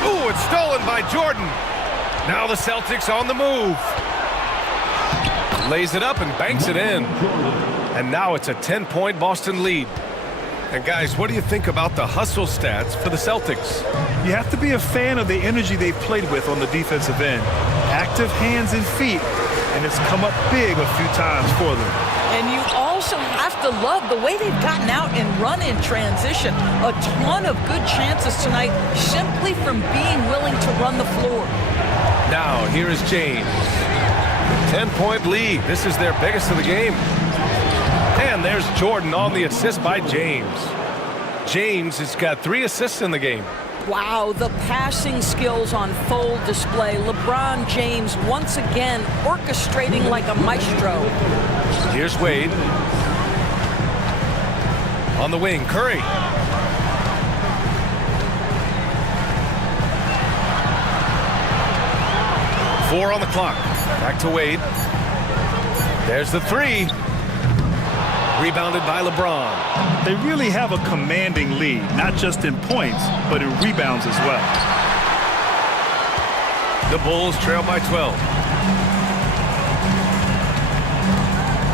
Ooh, it's stolen by Jordan. Now the Celtics on the move. Lays it up and banks it in. And now it's a 10-point Boston lead. And guys, what do you think about the hustle stats for the Celtics? You have to be a fan of the energy they've played with on the defensive end. Active hands and feet, and it's come up big a few times for them. And you also have to love the way they've gotten out and run in transition. A ton of good chances tonight simply from being willing to run the floor. Now, here is James. 10-point lead. This is their biggest of the game. And there's Jordan on the assist by James. James has got 3 assists in the game. Wow, the passing skills on full display. LeBron James once again orchestrating like a maestro. Here's Wade. On the wing, Curry. Four on the clock. Back to Wade. There's the 3. Rebounded by LeBron. They really have a commanding lead, not just in points, but in rebounds as well. The Bulls trail by 12.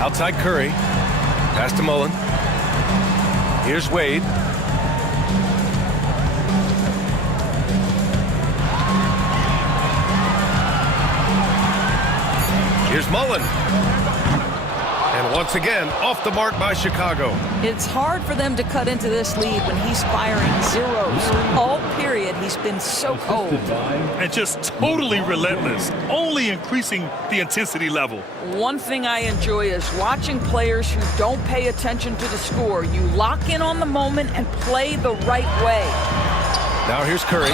Outside Curry. Pass to Mullen. Here's Wade. Here's Mullen. And once again, off the mark by Chicago. It's hard for them to cut into this lead when he's firing zeros. All period, he's been so cold. And just totally relentless, only increasing the intensity level. One thing I enjoy is watching players who don't pay attention to the score. You lock in on the moment and play the right way. Now here's Curry.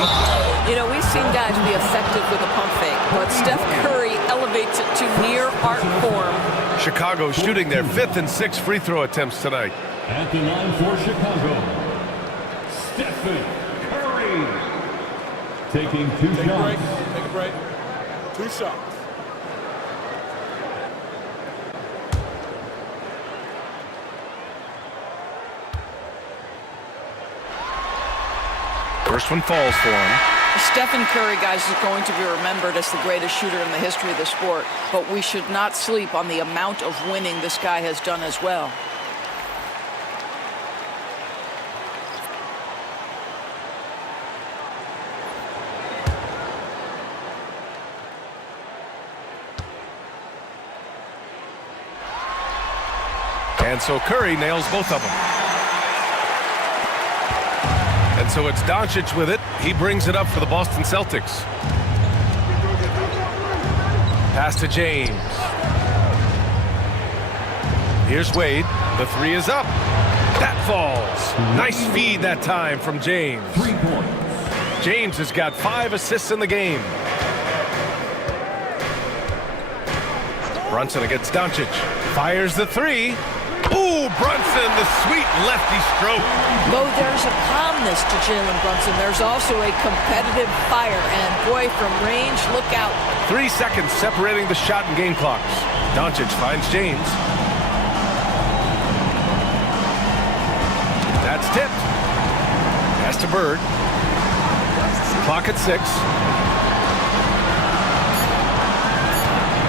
You know, we've seen guys be effective with a pump fake, but Steph Curry elevates it to near art form. Chicago shooting their 5th and 6th free throw attempts tonight. At the line for Chicago, Stephen Curry. Taking 2 shots. Take a break. 2 shots. First one falls for him. Stephen Curry, guys, is going to be remembered as the greatest shooter in the history of the sport, but we should not sleep on the amount of winning this guy has done as well. And so Curry nails both of them. And so it's Doncic with it. He brings it up for the Boston Celtics. Pass to James. Here's Wade. The 3 is up. That falls. Nice feed that time from James. 3 points. James has got 5 assists in the game. Brunson against Doncic. Fires the 3. Ooh, Brunson, the sweet lefty stroke. Though there's a calmness to Jalen Brunson, there's also a competitive fire. And boy, from range, look out. 3 seconds separating the shot and game clocks. Doncic finds James. That's tipped. Pass to Bird. Clock at 6.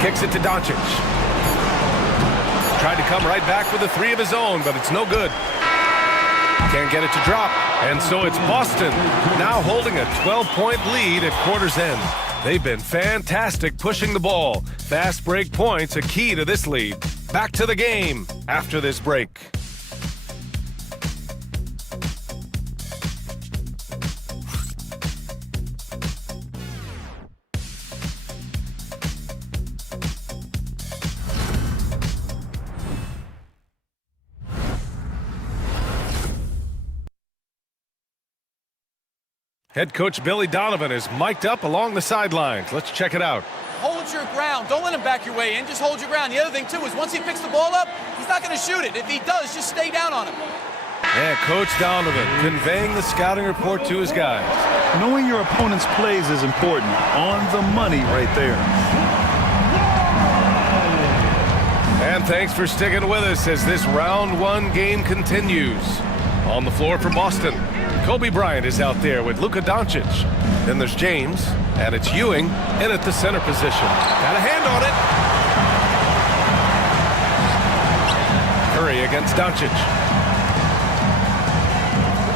Kicks it to Doncic. Tried to come right back with a 3 of his own, but it's no good. Can't get it to drop. And so it's Boston now holding a 12-point lead at quarter's end. They've been fantastic pushing the ball. Fast break points a key to this lead. Back to the game after this break. Head coach Billy Donovan is mic'd up along the sidelines. Let's check it out. Hold your ground. Don't let him back your way in. Just hold your ground. The other thing, too, is once he picks the ball up, he's not going to shoot it. If he does, just stay down on him. Yeah, Coach Donovan conveying the scouting report to his guys. Knowing your opponent's plays is important. On the money right there. And thanks for sticking with us as this round 1 game continues. On the floor for Boston, Kobe Bryant is out there with Luka Doncic. Then there's James, and it's Ewing in at the center position. Got a hand on it. Curry against Doncic.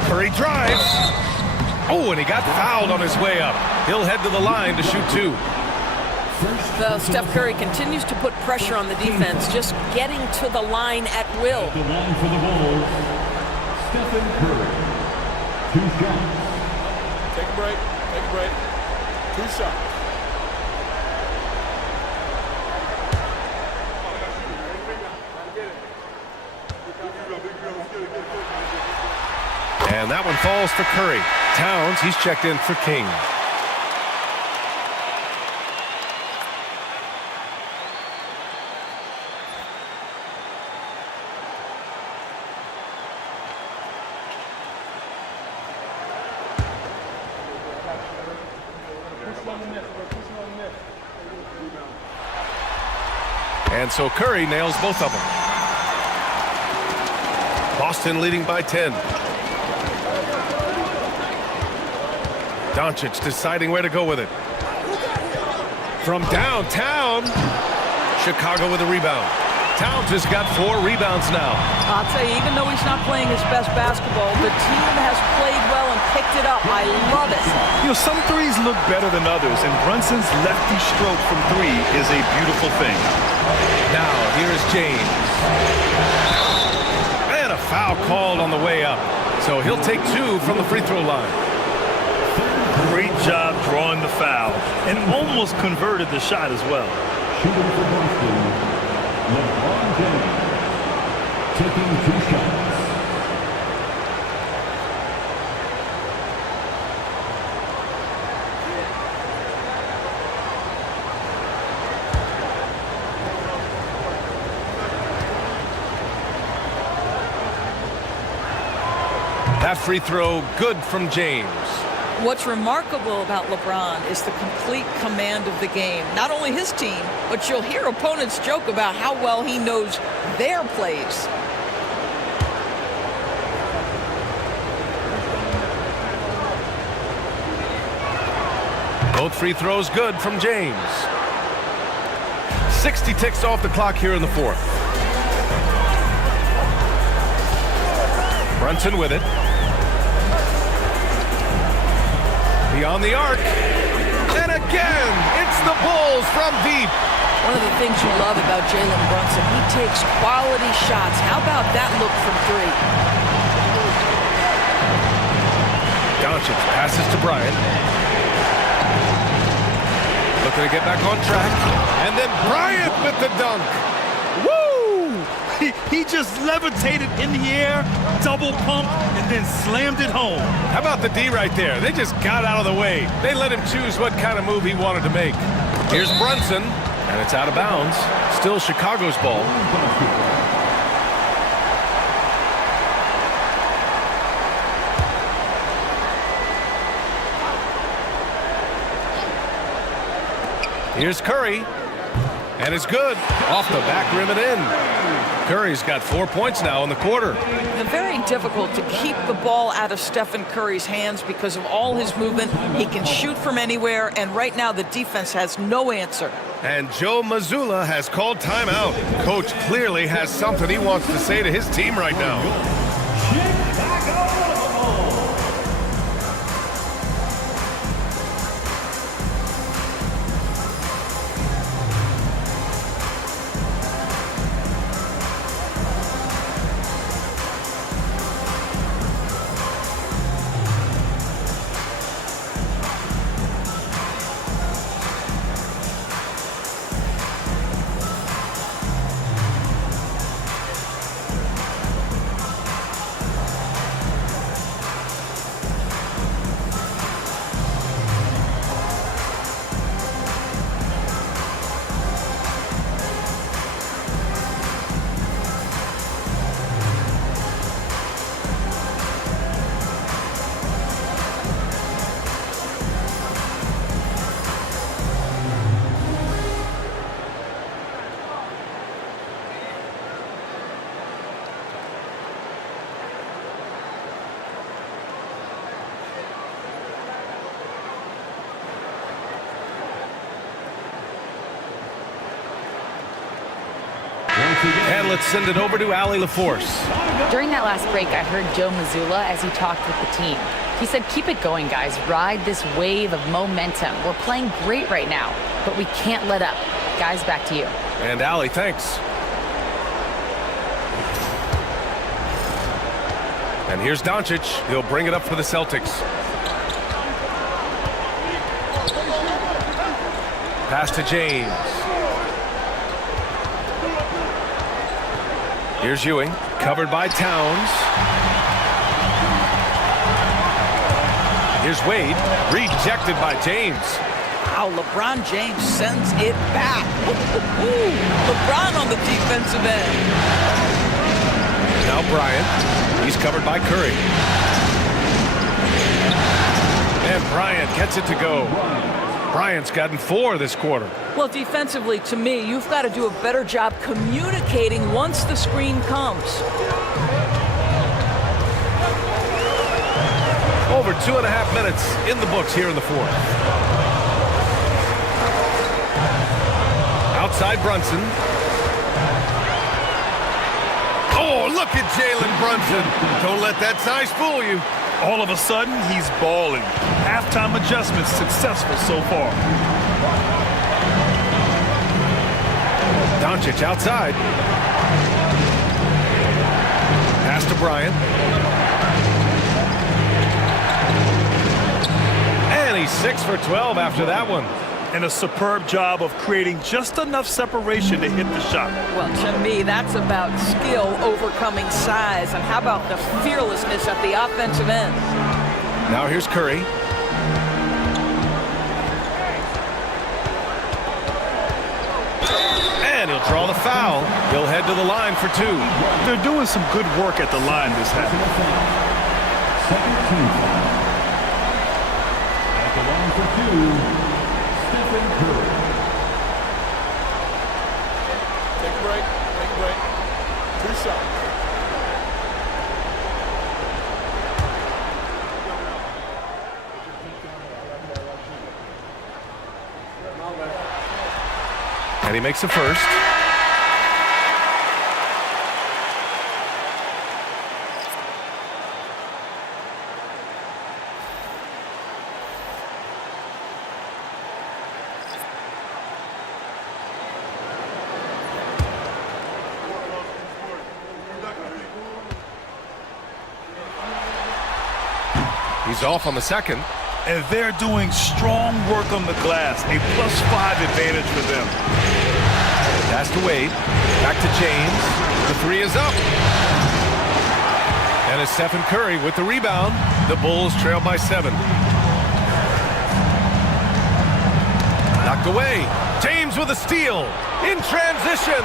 Curry drives. Oh, and he got fouled on his way up. He'll head to the line to shoot 2. Well, Steph Curry continues to put pressure on the defense, just getting to the line at will. At the line for the Bulls, Stephen Curry. 2 shots. Take a break. Take a break. 2 shots. And that one falls for Curry. Towns, he's checked in for King. And so Curry nails both of them. Boston leading by 10. Doncic deciding where to go with it. From downtown, Chicago with a rebound. Towns has got 4 rebounds now. I'll tell you, even though he's not playing his best basketball, the team has played well and picked it up. I love it. You know, some threes look better than others, and Brunson's lefty stroke from three is a beautiful thing. Now, here's James. And a foul called on the way up. So he'll take 2 from the free throw line. Great job drawing the foul, and almost converted the shot as well. Shooting for Boston, LeBron James. Taking 2 shots. That free throw good from James. What's remarkable about LeBron is the complete command of the game. Not only his team, but you'll hear opponents joke about how well he knows their plays. Both free throws good from James. 60 ticks off the clock here in the fourth. Brunson with it. Beyond the arc. And again, it's the Bulls from deep. One of the things you love about Jalen Brunson, he takes quality shots. How about that look from 3? Doncic passes to Bryant. Looking to get back on track. And then Bryant with the dunk. Woo! He just levitated in the air, double pump, and then slammed it home. How about the D right there? They just got out of the way. They let him choose what kind of move he wanted to make. Here's Brunson, and it's out of bounds. Still Chicago's ball. Here's Curry, and it's good. Off the back rim and in. Curry's got 4 points now in the quarter. Very difficult to keep the ball out of Stephen Curry's hands because of all his movement. He can shoot from anywhere, and right now the defense has no answer. And Joe Mazzulla has called timeout. Coach clearly has something he wants to say to his team right now. And let's send it over to Allie LaForce. During that last break, I heard Joe Mazzulla as he talked with the team. He said, keep it going, guys. Ride this wave of momentum. We're playing great right now, but we can't let up. Guys, back to you. And Allie, thanks. And here's Doncic. He'll bring it up for the Celtics. Pass to James. Here's Ewing, covered by Towns. Here's Wade, rejected by James. Wow, LeBron James sends it back. LeBron on the defensive end. Now Bryant, he's covered by Curry. And Bryant gets it to go. Bryant's gotten 4 this quarter. Well, defensively, to me, you've got to do a better job communicating once the screen comes. Over 2.5 minutes in the books here in the fourth. Outside Brunson. Oh, look at Jalen Brunson. Don't let that size fool you. All of a sudden, he's balling. Halftime adjustments successful so far. Doncic outside. Pass to Bryant. And he's 6 for 12 after that one. And a superb job of creating just enough separation to hit the shot. Well, to me, that's about skill overcoming size. And how about the fearlessness at the offensive end? Now here's Curry. And he'll draw the foul. He'll head to the line for 2. They're doing some good work at the line this half. Second team foul. At the line for 2, Stephen Curry. Take a break. Take a break. 2 shots. And he makes the first. He's off on the second. And they're doing strong work on the glass. A +5 advantage for them. Pass to Wade. Back to James. The 3 is up. And it's Stephen Curry with the rebound. The Bulls trail by 7. Knocked away. James with a steal. In transition.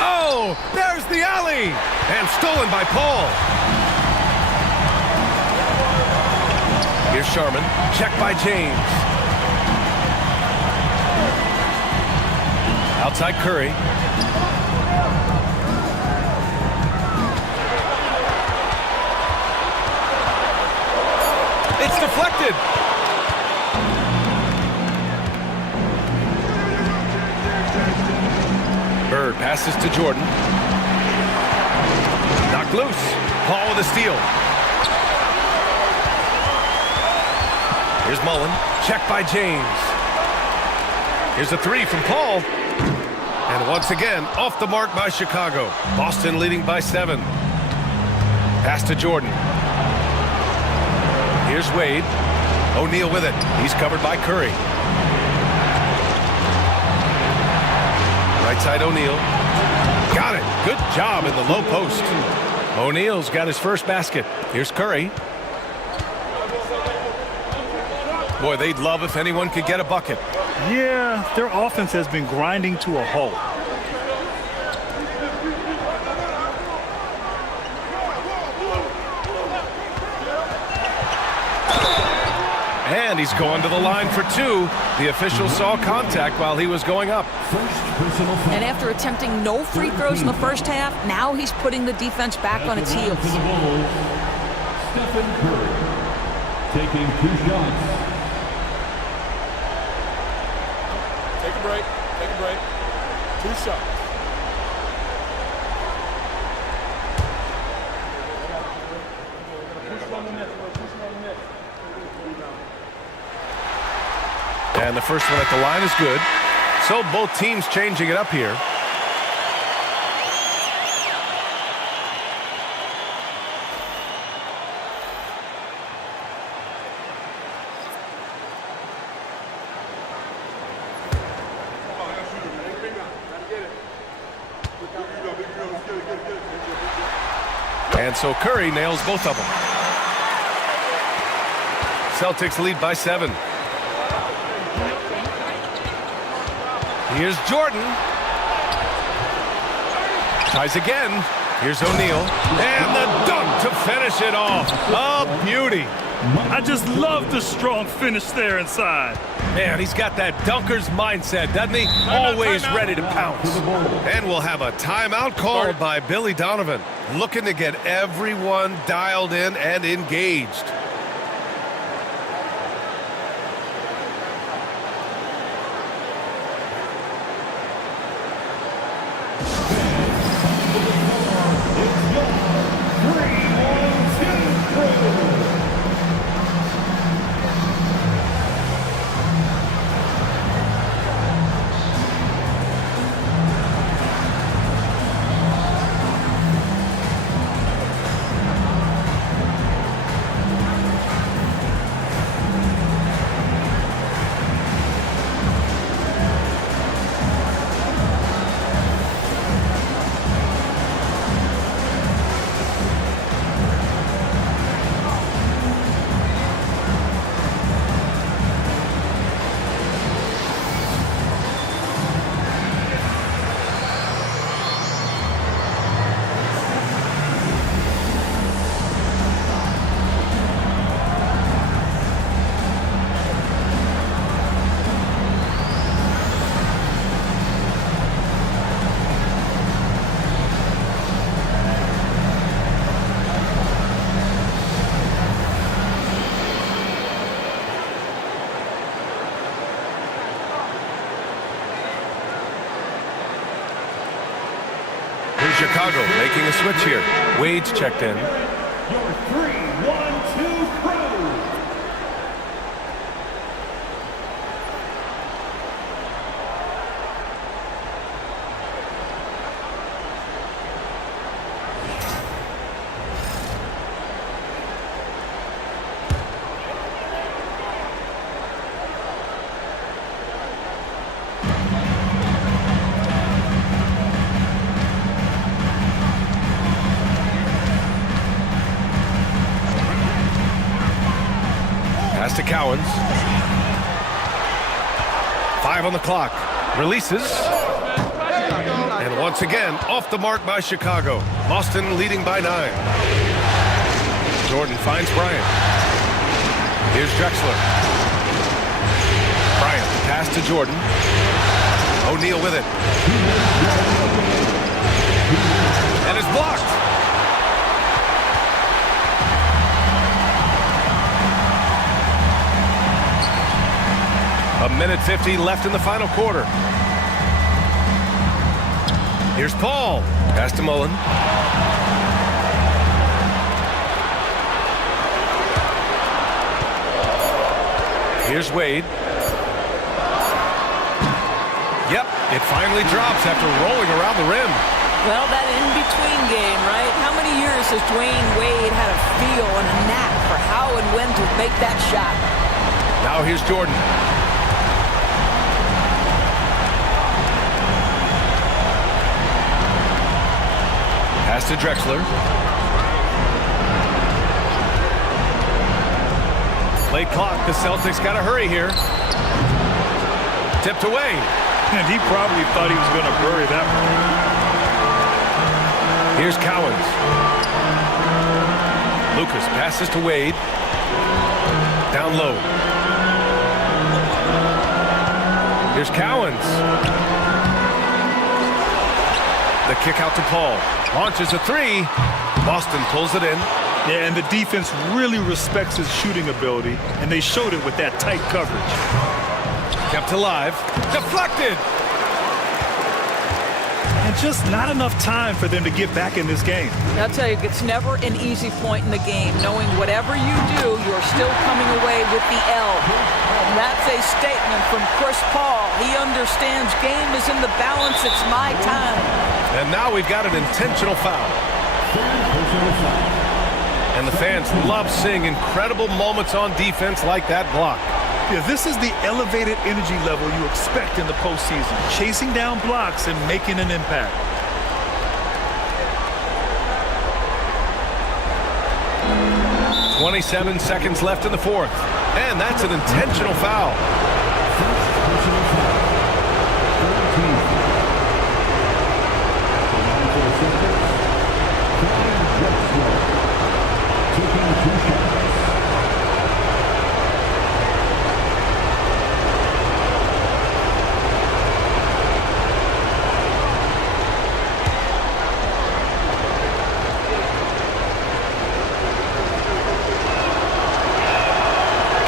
Oh, there's the alley. And stolen by Paul. Here's Sharman. Check by James. Outside Curry. It's deflected. Bird passes to Jordan. Knocked loose. Paul with a steal. Here's Mullen. Check by James. Here's a 3 from Paul. And once again, off the mark by Chicago. Boston leading by 7. Pass to Jordan. Here's Wade. O'Neal with it. He's covered by Curry. Right side O'Neal. Got it. Good job in the low post. O'Neal's got his first basket. Here's Curry. Boy, they'd love if anyone could get a bucket. Yeah, their offense has been grinding to a halt. And he's going to the line for 2. The official saw contact while he was going up. And after attempting no free throws in the first half, now he's putting the defense back on its heels. Stephen Curry taking 2 shots. Take a break. Take a break. 2 shots. And the first one at the line is good. So both teams changing it up here. And so Curry nails both of them. Celtics lead by 7. Here's Jordan. Ties again. Here's O'Neal. And the dunk to finish it off. A beauty. I just love the strong finish there inside. Man, he's got that dunker's mindset, doesn't he? Always ready to pounce. And we'll have a timeout called by Billy Donovan, looking to get everyone dialed in and engaged. Chicago making a switch here. Wade's checked in. Your 3-1-2 crew. Pass to Cowens. 5 on the clock. Releases. And once again, off the mark by Chicago. Boston leading by 9. Jordan finds Bryant. Here's Drexler. Bryant, pass to Jordan. O'Neal with it. And it's blocked. A minute 50 left in the final quarter. Here's Paul. Pass to Mullen. Here's Wade. Yep, it finally drops after rolling around the rim. Well, that in-between game, right? How many years has Dwayne Wade had a feel and a knack for how and when to make that shot? Now here's Jordan. Pass to Drexler. Play clock. The Celtics got to hurry here. Tipped away. And he probably thought he was going to bury that one. Here's Cowens. Lucas passes to Wade. Down low. Here's Cowens. The kick out to Paul. Launches a 3. Boston pulls it in. Yeah, and the defense really respects his shooting ability, and they showed it with that tight coverage. Kept alive. Deflected. And just not enough time for them to get back in this game. I'll tell you, it's never an easy point in the game, knowing whatever you do, you're still coming away with the L. And that's a statement from Chris Paul. He understands game is in the balance. It's my time. And now we've got an intentional foul. And the fans love seeing incredible moments on defense like that block. Yeah, this is the elevated energy level you expect in the postseason. Chasing down blocks and making an impact. .27 seconds left in the fourth. And that's an intentional foul.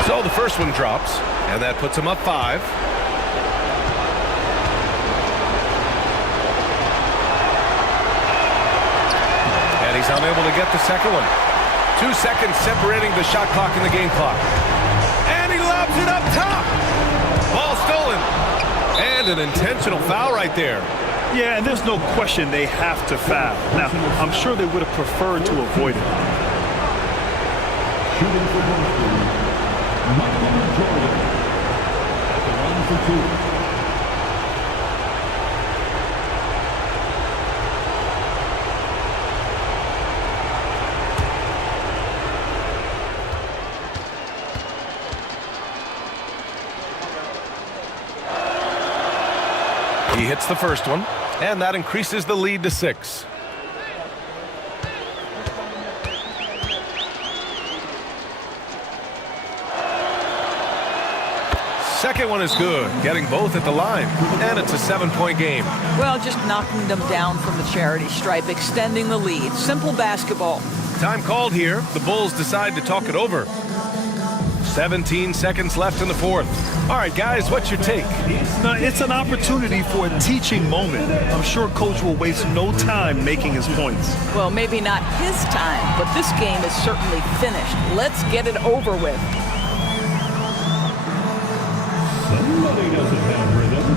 So the first one drops, and that puts him up 5. And he's unable to get the second one. 2 seconds separating the shot clock and the game clock. And he lobs it up top. Ball stolen. And an intentional foul right there. Yeah, and there's no question they have to foul. Now, I'm sure they would have preferred to avoid it. Shooting for Boston, Michael Jordan at the line for 2. He hits the first one, and that increases the lead to 6. Second one is good, getting both at the line, and it's a 7-point game. Well, just knocking them down from the charity stripe, extending the lead. Simple basketball. Time called here. The Bulls decide to talk it over. 17 seconds left in the fourth. All right, guys, what's your take? No, it's an opportunity for a teaching moment. I'm sure Coach will waste no time making his points. Well, maybe not his time, but this game is certainly finished. Let's get it over with. Somebody doesn't have rhythm.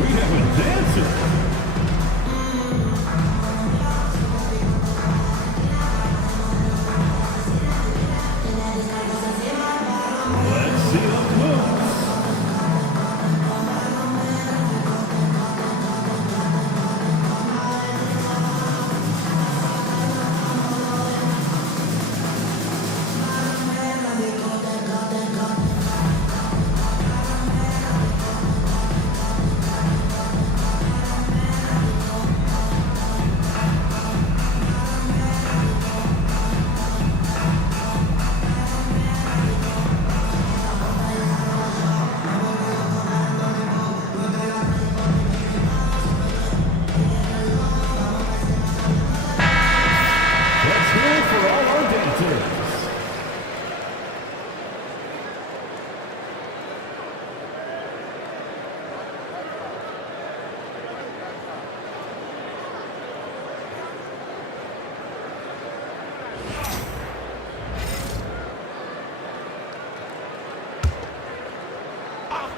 We have a dancer. Let's see those moves. Let's go for all our dancers. Ah.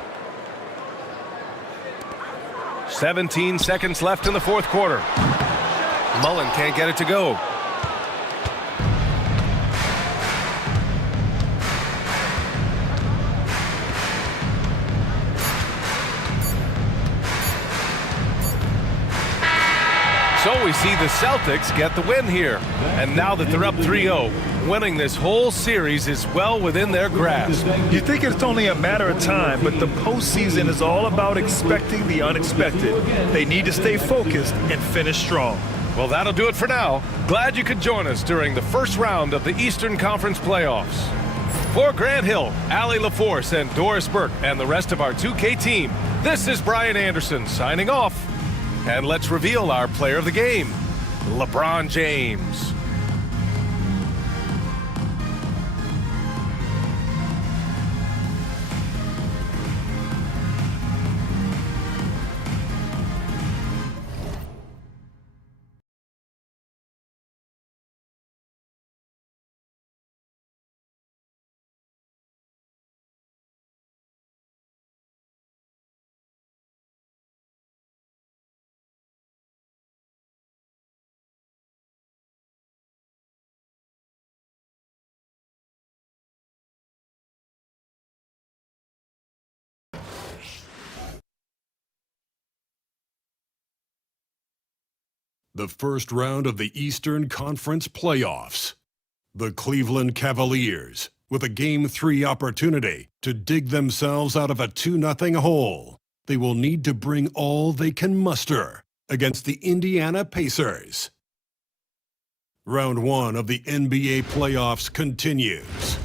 17 seconds left in the fourth quarter. Mullen can't get it to go. So we see the Celtics get the win here. And now that they're up 3-0, winning this whole series is well within their grasp. You think it's only a matter of time, but the postseason is all about expecting the unexpected. They need to stay focused and finish strong. Well, that'll do it for now. Glad you could join us during the first round of the Eastern Conference playoffs. For Grant Hill, Allie LaForce, and Doris Burke, and the rest of our 2K team, this is Brian Anderson signing off. And let's reveal our player of the game, LeBron James. The first round of the Eastern Conference playoffs. The Cleveland Cavaliers, with a Game 3 opportunity to dig themselves out of a 2-0 hole. They will need to bring all they can muster against the Indiana Pacers. Round 1 of the NBA playoffs continues.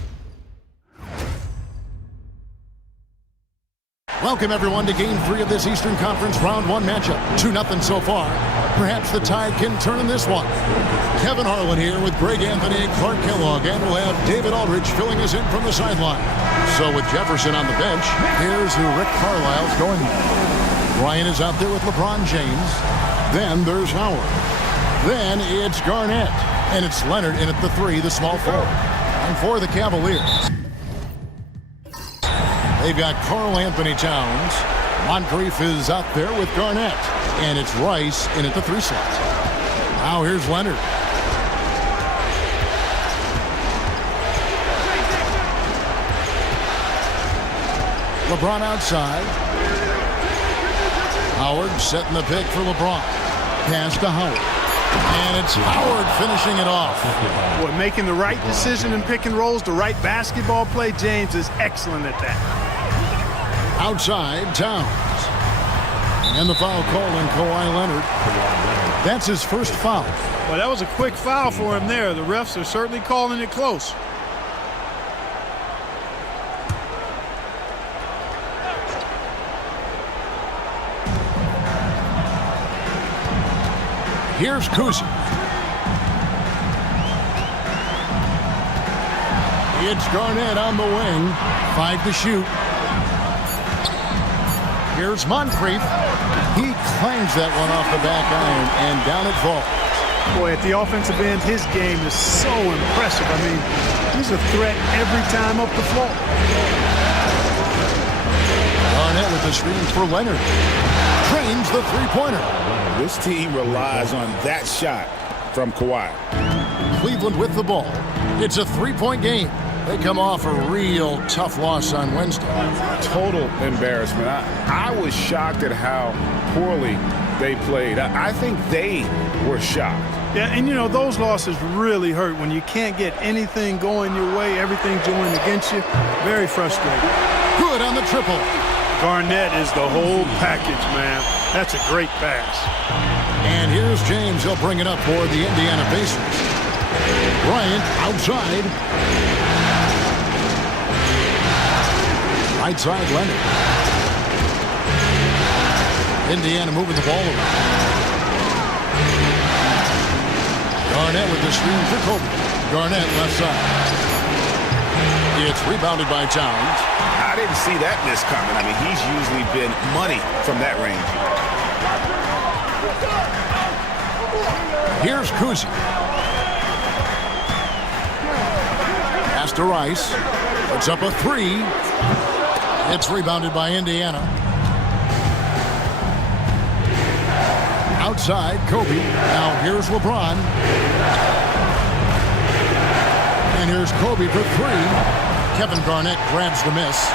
Welcome, everyone, to Game 3 of this Eastern Conference Round 1 matchup. 2-0 so far. Perhaps the Tide can turn in this one. Kevin Harlan here with Greg Anthony and Clark Kellogg, and we'll have David Aldridge filling us in from the sideline. So with Jefferson on the bench, here's who Rick Carlisle's going with. Bryant is out there with LeBron James. Then there's Howard. Then it's Garnett. And it's Leonard in at the 3, the small forward. And for the Cavaliers, they've got Karl Anthony Towns. Moncrief is out there with Garnett. And it's Rice in at the 3 slot. Now here's Leonard. LeBron outside. Howard setting the pick for LeBron. Pass to Howard. And it's Howard finishing it off. Boy, making the right decision in pick and rolls, the right basketball play. James is excellent at that. Outside, Towns. And the foul call on Kawhi Leonard. That's his first foul. Well, that was a quick foul for him there. The refs are certainly calling it close. Here's Kuzi. It's Garnett on the wing. 5 to shoot. Here's Moncrief. He claims that one off the back iron, and down it falls. Boy, at the offensive end, his game is so impressive. I mean, he's a threat every time up the floor. Garnett with the screen for Leonard. Trains the three-pointer. This team relies on that shot from Kawhi. Cleveland with the ball. It's a three-point game. They come off a real tough loss on Wednesday. Total embarrassment. I was shocked at how poorly they played. I think they were shocked. Yeah, and you know, those losses really hurt when you can't get anything going your way, everything's going against you. Very frustrating. Good on the triple. Garnett is the whole package, man. That's a great pass. And here's James. He'll bring it up for the Indiana Pacers. Bryant outside. Right side, Leonard. Indiana moving the ball around. Garnett with the screen for Kobe. Garnett left side. It's rebounded by Towns. I didn't see that miss coming. I mean, he's usually been money from that range. Here's Kuzi. Pass to Rice. Puts up a three. It's rebounded by Indiana. Outside, Kobe. Now here's LeBron. And here's Kobe for three. Kevin Garnett grabs the miss.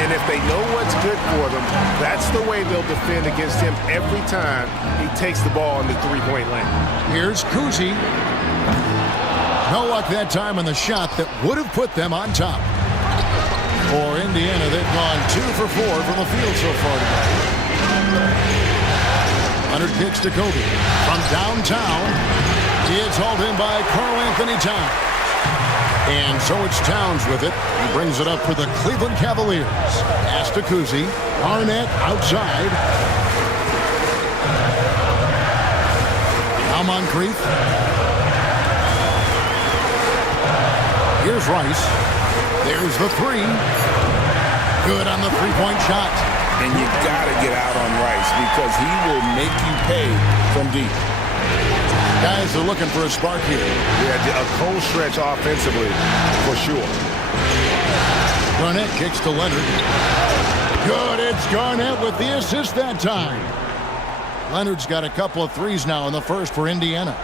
And if they know what's good for them, that's the way they'll defend against him every time he takes the ball in the three-point lane. Here's Kuzi. No luck that time on the shot that would have put them on top. For Indiana, they've gone 2 for 4 from the field so far today. Leonard kicks to Kobe. From downtown, it's hauled in by Karl Anthony Towns. And so it's Towns with it. He brings it up for the Cleveland Cavaliers. Pass to Kuzi. Garnett outside. Now Moncrief. Here's Rice. There's the three. Good on the three-point shot. And you got to get out on Rice because he will make you pay from deep. Guys are looking for a spark here. Yeah, a cold stretch offensively for sure. Garnett kicks to Leonard. Good, it's Garnett with the assist that time. Leonard's got a couple of threes now in the first for Indiana.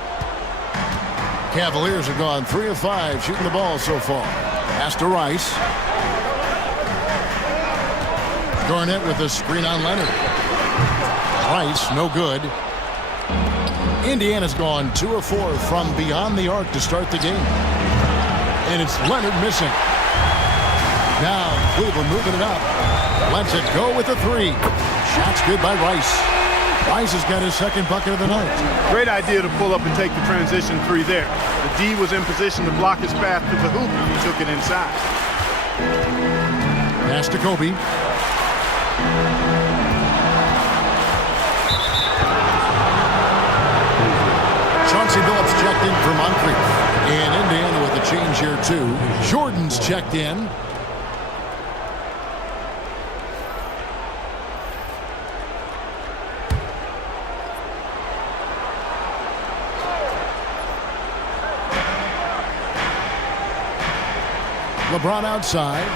Cavaliers have gone 3 of 5 shooting the ball so far. Pass to Rice. Garnett with a screen on Leonard. Rice, no good. Indiana's gone 2 of 4 from beyond the arc to start the game. And it's Leonard missing. Now Cleveland moving it up. Lets it go with a three. Shot's good by Rice. Rice has got his second bucket of the night. Great idea to pull up and take the transition three there. The D was in position to block his path to the hoop. He took it inside. Pass to Kobe. Chauncey Billups checked in for Moncrief. And Indiana with a change here too. Jordan's checked in. LeBron outside.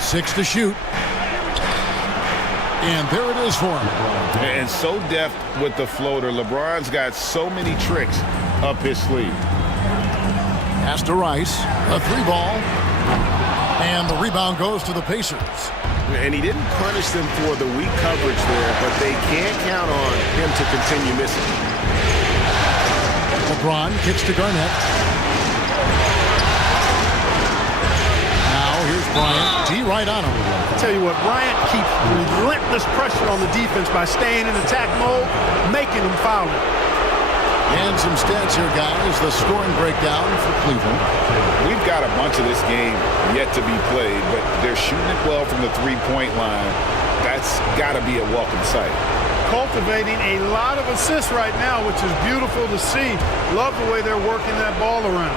6 to shoot. And there it is for him. And so deft with the floater. LeBron's got so many tricks up his sleeve. Pass to Rice. A three ball. And the rebound goes to the Pacers. And he didn't punish them for the weak coverage there, but they can't count on him to continue missing. LeBron kicks to Garnett. Here's Bryant. D right on him. I tell you what, Bryant keeps relentless pressure on the defense by staying in attack mode, making them foul it. And some stats here, guys. The scoring breakdown for Cleveland. We've got a bunch of this game yet to be played, but they're shooting it well from the three-point line. That's got to be a welcome sight. cultivating a lot of assists right now, which is beautiful to see. Love the way they're working that ball around.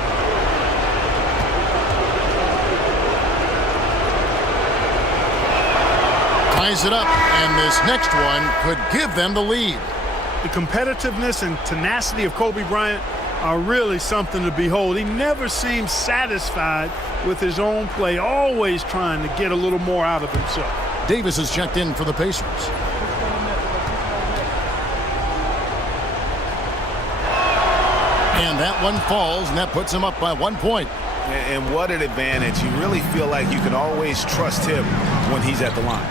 Ties it up, and this next one could give them the lead. The competitiveness and tenacity of Kobe Bryant are really something to behold. He never seems satisfied with his own play, always trying to get a little more out of himself. Davis is checked in for the Pacers. And that one falls, and that puts him up by 1 point. And what an advantage. You really feel like you can always trust him when he's at the line.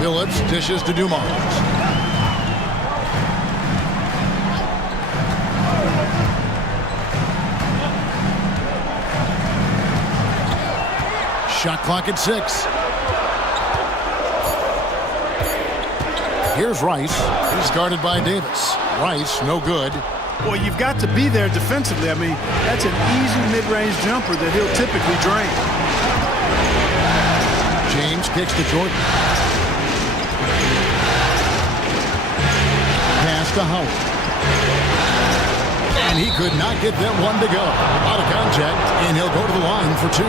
Phillips dishes to Dumars. Shot clock at 6. Here's Rice. He's guarded by Davis. Rice, no good. Boy, you've got to be there defensively. I mean, that's an easy mid-range jumper that he'll typically drain. James kicks to Jordan. Pass to Howard. And he could not get that one to go. Out of contact, and he'll go to the line for 2.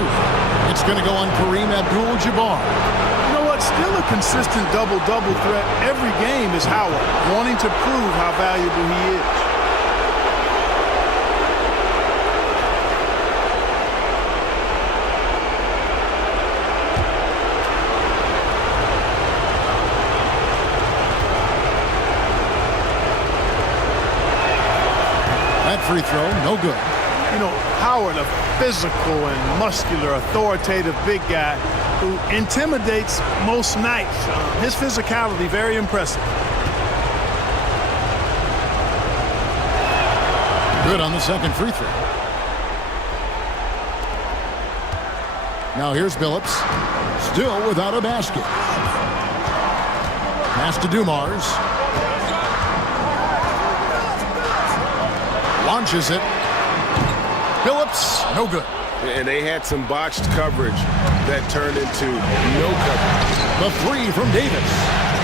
It's going to go on Kareem Abdul-Jabbar. You know what? Still a consistent double-double threat every game is Howard, wanting to prove how valuable he is. Free throw, no good. You know, Howard, a physical and muscular, authoritative big guy who intimidates most nights. His physicality, very impressive. Good on the second free throw. Now here's Phillips, still without a basket. Pass to Dumars. Launches it. Phillips, no good. And they had some botched coverage that turned into no coverage. The 3 from Davis.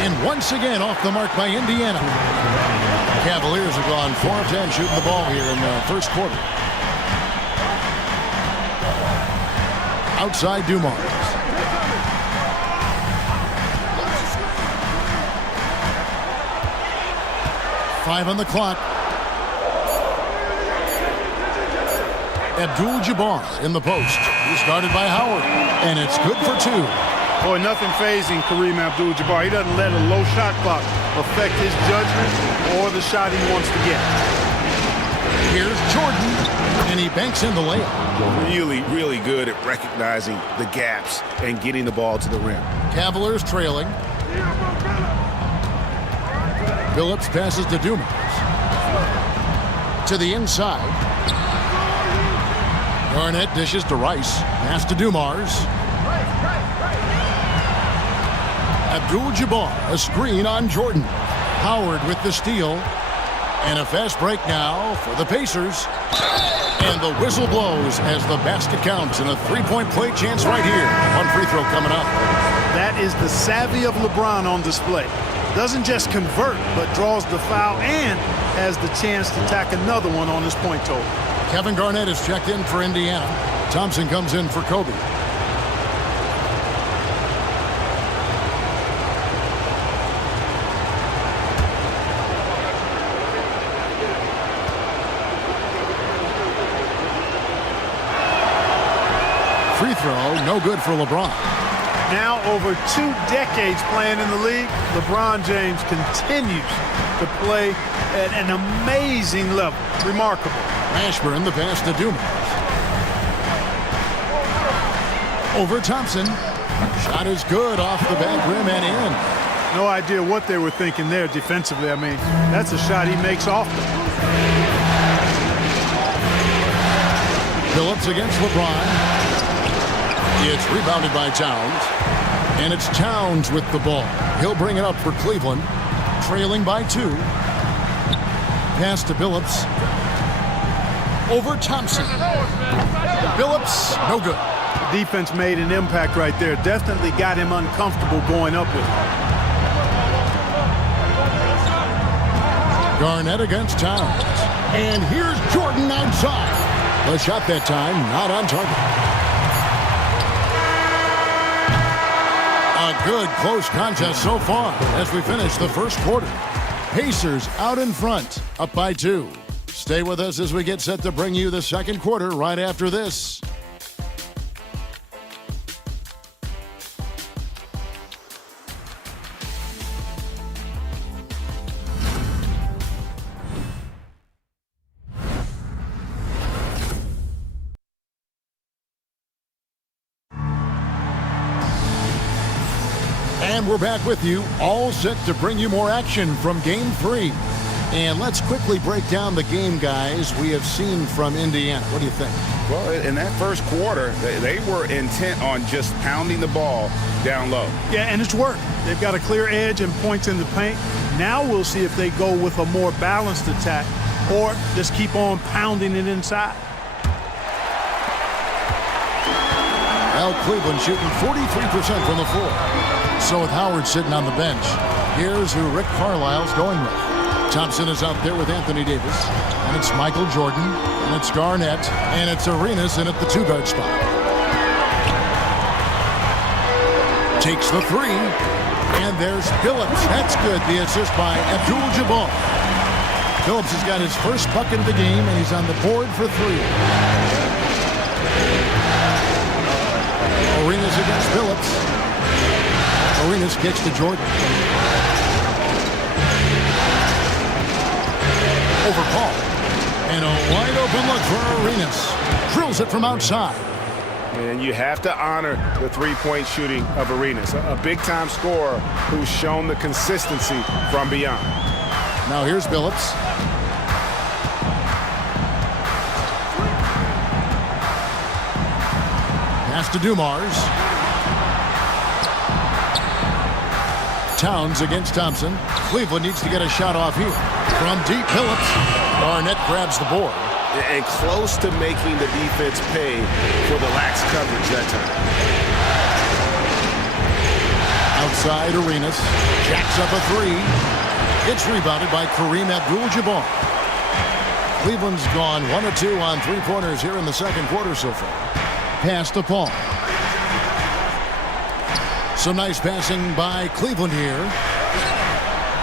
And once again off the mark by Indiana. Cavaliers have gone 4 of 10 shooting the ball here in the first quarter. Outside Dumars. Five on the clock. Abdul-Jabbar in the post. He's guarded by Howard, and it's good for 2. Boy, nothing phasing Kareem Abdul-Jabbar. He doesn't let a low shot clock affect his judgment or the shot he wants to get. Here's Jordan, and he banks in the layup. Really, really good at recognizing the gaps and getting the ball to the rim. Cavaliers trailing. Phillips passes to Dumars. To the inside. Garnett dishes to Rice. Pass to Dumars. Abdul-Jabbar, a screen on Jordan. Howard with the steal. And a fast break now for the Pacers. And the whistle blows as the basket counts, and a 3-point play chance right here. One free throw coming up. That is the savvy of LeBron on display. Doesn't just convert, but draws the foul and has the chance to tack another one on his point total. Kevin Garnett is checked in for Indiana. Thompson comes in for Kobe. Free throw, no good for LeBron. Now over 2 decades playing in the league, LeBron James continues to play at an amazing level. Remarkable. Ashburn, the pass to Dumars. Over Thompson. Shot is good off the back rim and in. No idea what they were thinking there defensively. I mean, that's a shot he makes often. Phillips against LeBron. It's rebounded by Towns. And it's Towns with the ball. He'll bring it up for Cleveland. Trailing by 2. Pass to Phillips. Over Thompson. Phillips, no good. The defense made an impact right there. Definitely got him uncomfortable going up with it. Garnett against Towns. And here's Jordan outside. The shot that time not on target. A good close contest so far as we finish the first quarter. Pacers out in front, up by 2. Stay with us as we get set to bring you the second quarter right after this. And we're back with you, all set to bring you more action from Game 3. And let's quickly break down the game, guys, we have seen from Indiana. What do you think? Well, in that first quarter, they were intent on just pounding the ball down low. Yeah, and it's worked. They've got a clear edge and points in the paint. Now we'll see if they go with a more balanced attack or just keep on pounding it inside. Well, Cleveland shooting 43% from the floor. So with Howard sitting on the bench, here's who Rick Carlisle's going with. Thompson is out there with Anthony Davis, and it's Michael Jordan, and it's Garnett, and it's Arenas in at the 2-guard spot. Takes the 3, and there's Phillips. That's good, the assist by Abdul-Jabbar. Phillips has got his first bucket of the game, and he's on the board for 3. Arenas against Phillips. Arenas kicks to Jordan. Over Paul. And a wide open look for Arenas. Drills it from outside. And you have to honor the three-point shooting of Arenas. A big-time scorer who's shown the consistency from beyond. Now here's Phillips. Pass to Dumars. Towns against Thompson. Cleveland needs to get a shot off here. From deep, Phillips. Barnett grabs the board. And close to making the defense pay for the lax coverage that time. Outside, Arenas. Jacks up a 3. It's rebounded by Kareem Abdul-Jabbar. Cleveland's gone 1 of 2 on 3-pointers here in the second quarter so far. Pass to Paul. Some nice passing by Cleveland here.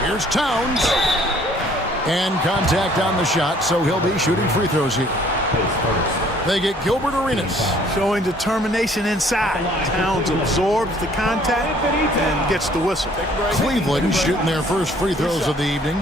Here's Towns. And contact on the shot, so he'll be shooting free throws here. They get Gilbert Arenas. Showing determination inside. Towns absorbs the contact and gets the whistle. Cleveland shooting their first free throws of the evening.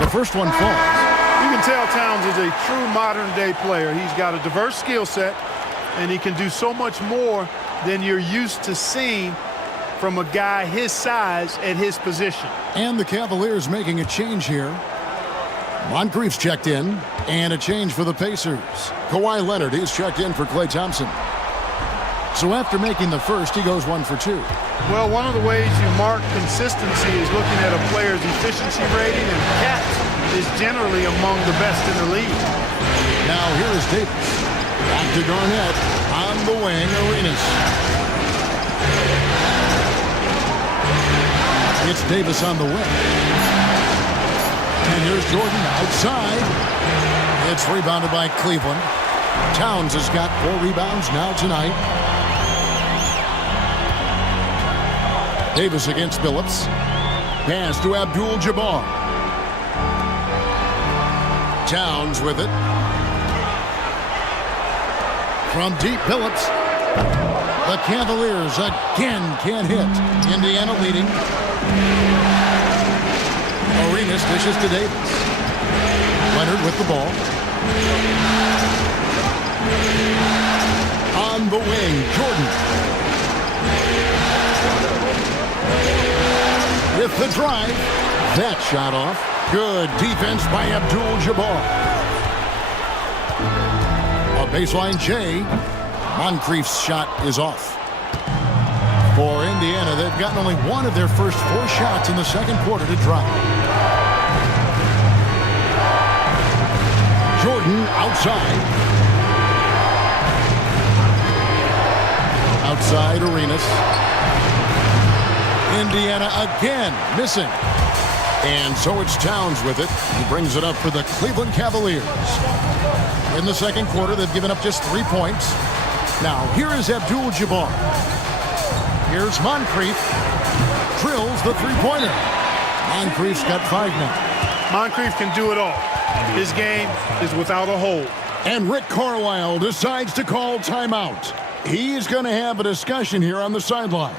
The first one falls. You can tell Towns is a true modern-day player. He's got a diverse skill set, and he can do so much more than you're used to seeing from a guy his size at his position. And the Cavaliers making a change here. Moncrief's checked in, and a change for the Pacers. Kawhi Leonard is checked in for Klay Thompson. So after making the first, he goes 1 for 2. Well, one of the ways you mark consistency is looking at a player's efficiency rating, and Cat is generally among the best in the league. Now here is Davis. Back to Garnett. On the wing, Arenas. It's Davis on the wing. And here's Jordan outside. It's rebounded by Cleveland. Towns has got 4 rebounds now tonight. Davis against Phillips. Pass to Abdul-Jabbar. Towns with it. From deep, Phillips. The Cavaliers again can't hit. Indiana leading. Arenas dishes to Davis. Leonard with the ball. On the wing, Jordan. With the drive. That shot off. Good defense by Abdul-Jabbar. A baseline J. Moncrief's shot is off. For Indiana, they've gotten only 1 of their first 4 shots in the second quarter to drop. Jordan outside. Inside Arenas. Indiana again missing. And so it's Towns with it. He brings it up for the Cleveland Cavaliers. In the second quarter, they've given up just 3 points. Now, here is Abdul-Jabbar. Here's Moncrief. Drills the three-pointer. Moncrief's got 5 now. Moncrief can do it all. His game is without a hold. And Rick Carlisle decides to call timeout. He's going to have a discussion here on the sideline.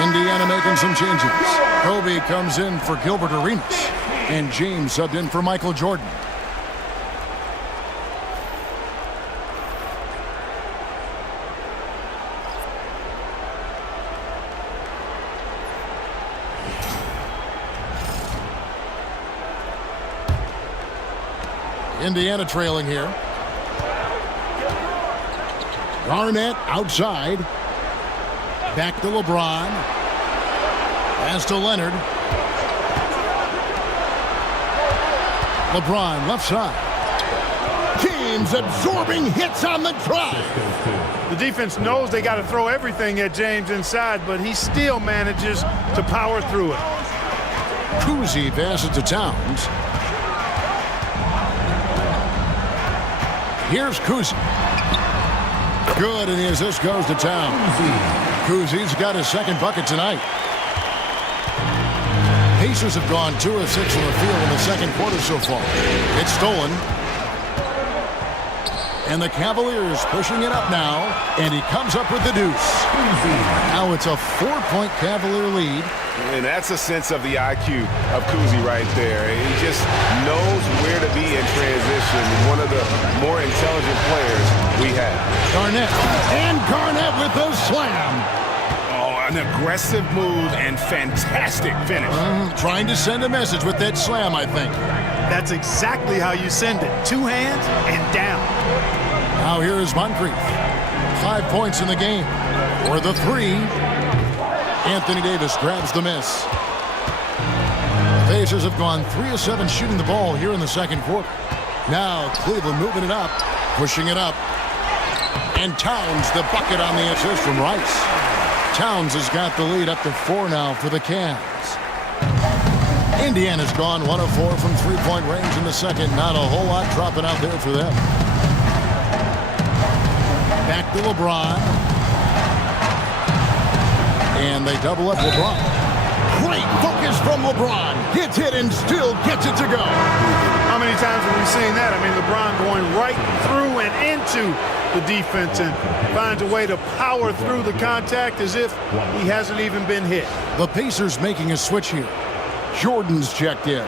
Indiana making some changes. Kobe comes in for Gilbert Arenas. And James subbed in for Michael Jordan. Indiana trailing here. Garnett outside. Back to LeBron. Pass to Leonard. LeBron left side. James absorbing hits on the drive. The defense knows they got to throw everything at James inside, but he still manages to power through it. Cousy passes to Towns. Here's Cousy. Good, and the assist goes to Towns. Cousy's got his second bucket tonight. Pacers have gone 2 of 6 from the field in the second quarter so far. It's stolen. And the Cavaliers pushing it up now, and he comes up with the deuce. Now it's a 4-point Cavalier lead. And that's a sense of the IQ of Cousy right there. He just knows where to be in transition. One of the more intelligent players we have. Garnett. And Garnett with the slam. Oh, an aggressive move and fantastic finish. Trying to send a message with that slam, I think. That's exactly how you send it. 2 hands and down. Now here is Moncrief. 5 points in the game. For the 3. Anthony Davis grabs the miss. The Pacers have gone 3 of 7 shooting the ball here in the second quarter. Now Cleveland moving it up, pushing it up. And Towns the bucket on the assist from Rice. Towns has got the lead up to 4 now for the Cavs. Indiana's gone 1 of 4 from 3-point range in the second. Not a whole lot dropping out there for them. Back to LeBron. And they double up LeBron. Great focus from LeBron. Gets hit and still gets it to go. How many times have we seen that? I mean, LeBron going right through and into the defense and finds a way to power through the contact as if he hasn't even been hit. The Pacers making a switch here. Jordan's checked in.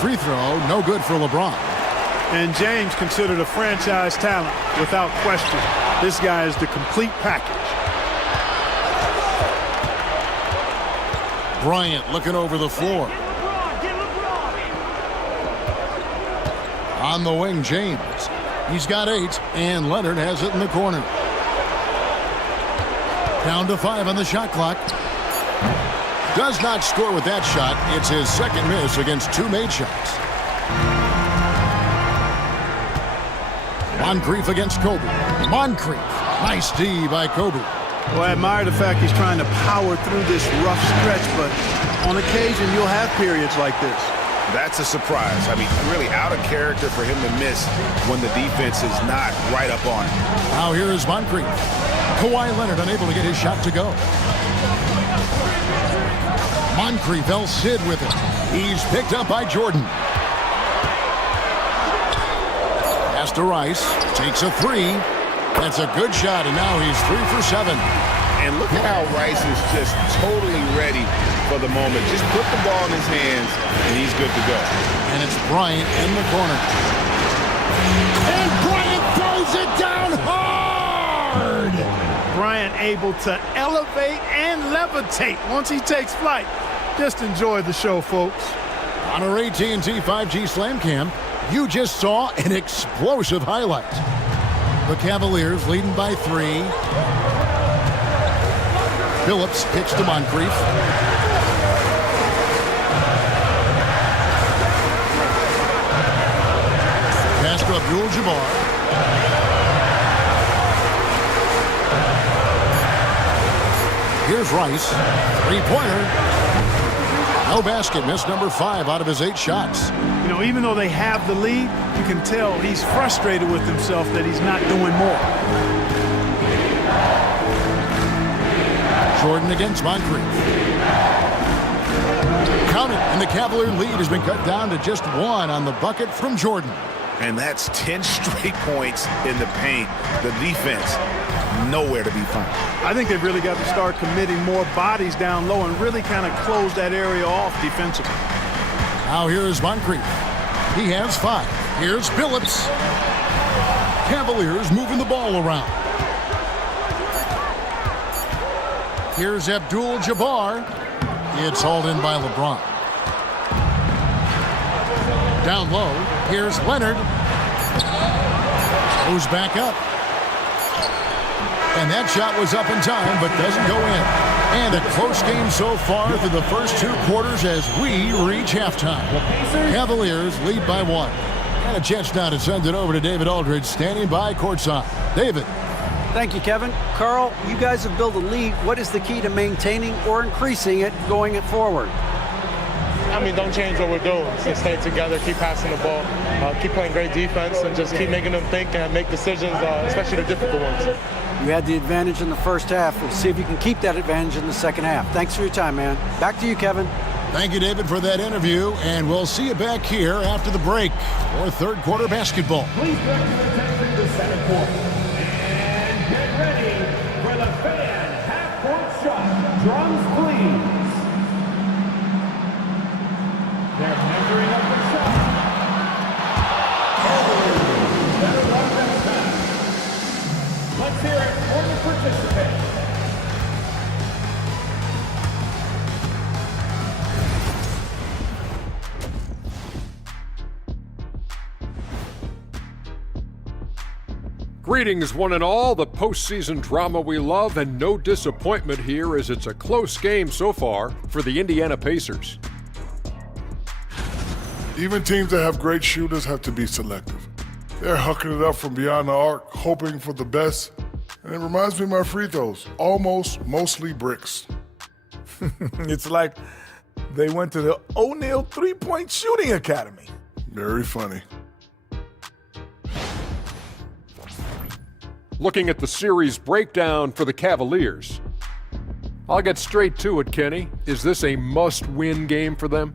Free throw, no good for LeBron. And James considered a franchise talent without question. This guy is the complete package. Bryant looking over the floor. On the wing, James. He's got 8, and Leonard has it in the corner. Down to 5 on the shot clock. Does not score with that shot. It's his second miss against 2 made shots. Moncrief against Kobe. Moncrief. Nice D by Kobe. Well, I admire the fact he's trying to power through this rough stretch, but on occasion you'll have periods like this. That's a surprise. I mean, really out of character for him to miss when the defense is not right up on him. Now here is Moncrief. Kawhi Leonard unable to get his shot to go. Moncrief, El Cid with it. He's picked up by Jordan. Pass to Rice. Takes a 3. That's a good shot, and now he's 3 for 7. And look at how Rice is just totally ready for the moment. Just put the ball in his hands, and he's good to go. And it's Bryant in the corner. And Bryant throws it down hard! Bryant able to elevate and levitate once he takes flight. Just enjoy the show, folks. On our AT&T 5G Slam Cam, you just saw an explosive highlight. The Cavaliers leading by 3. Phillips kicks to Moncrief. Pass to Abdul-Jabbar. Here's Rice. 3-pointer. No basket. Missed number 5 out of his 8 shots. You know, even though they have the lead, you can tell he's frustrated with himself that he's not doing more. Jordan against Moncrief. Count it, and the Cavalier lead has been cut down to just 1 on the bucket from Jordan. And that's 10 straight points in the paint. The defense, nowhere to be found. I think they've really got to start committing more bodies down low and really kind of close that area off defensively. Now here's Moncrief. He has 5. Here's Phillips. Cavaliers moving the ball around. Here's Abdul-Jabbar. It's hauled in by LeBron. Down low, here's Leonard. Goes back up. And that shot was up in time, but doesn't go in. And a close game so far through the first 2 quarters as we reach halftime. Cavaliers lead by 1. And a chance now to send it over to David Aldridge, standing by courtside. David. Thank you, Kevin. Carl, you guys have built a lead. What is the key to maintaining or increasing it going forward? I mean, don't change what we're doing. Just stay together, keep passing the ball, keep playing great defense, and just keep making them think and make decisions, especially the difficult ones. You had the advantage in the first half. We'll see if you can keep that advantage in the second half. Thanks for your time, man. Back to you, Kevin. Thank you, David, for that interview, and we'll see you back here after the break for third quarter basketball. Please direct your attention to center court. And get ready for the fan half-court shot. Drums, please. They're measuring up the shot. Better luck next time. Let's hear it for the participants. Greetings, one and all. The postseason drama we love, and no disappointment here as it's a close game so far for the Indiana Pacers. Even teams that have great shooters have to be selective. They're hucking it up from beyond the arc, hoping for the best. And it reminds me of my free throws. Almost, mostly bricks. It's like they went to the O'Neal three-point shooting academy. Very funny. Looking at the series breakdown for the Cavaliers. I'll get straight to it, Kenny. Is this a must-win game for them?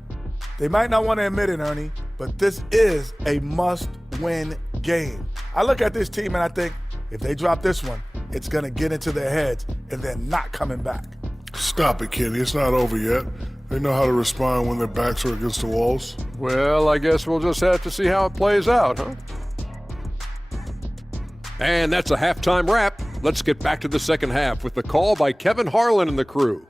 They might not want to admit it, Ernie, but this is a must-win game. I look at this team and I think, if they drop this one, it's going to get into their heads and they're not coming back. Stop it, Kenny. It's not over yet. They know how to respond when their backs are against the walls. Well, I guess we'll just have to see how it plays out, huh? And that's a halftime wrap. Let's get back to the second half with the call by Kevin Harlan and the crew.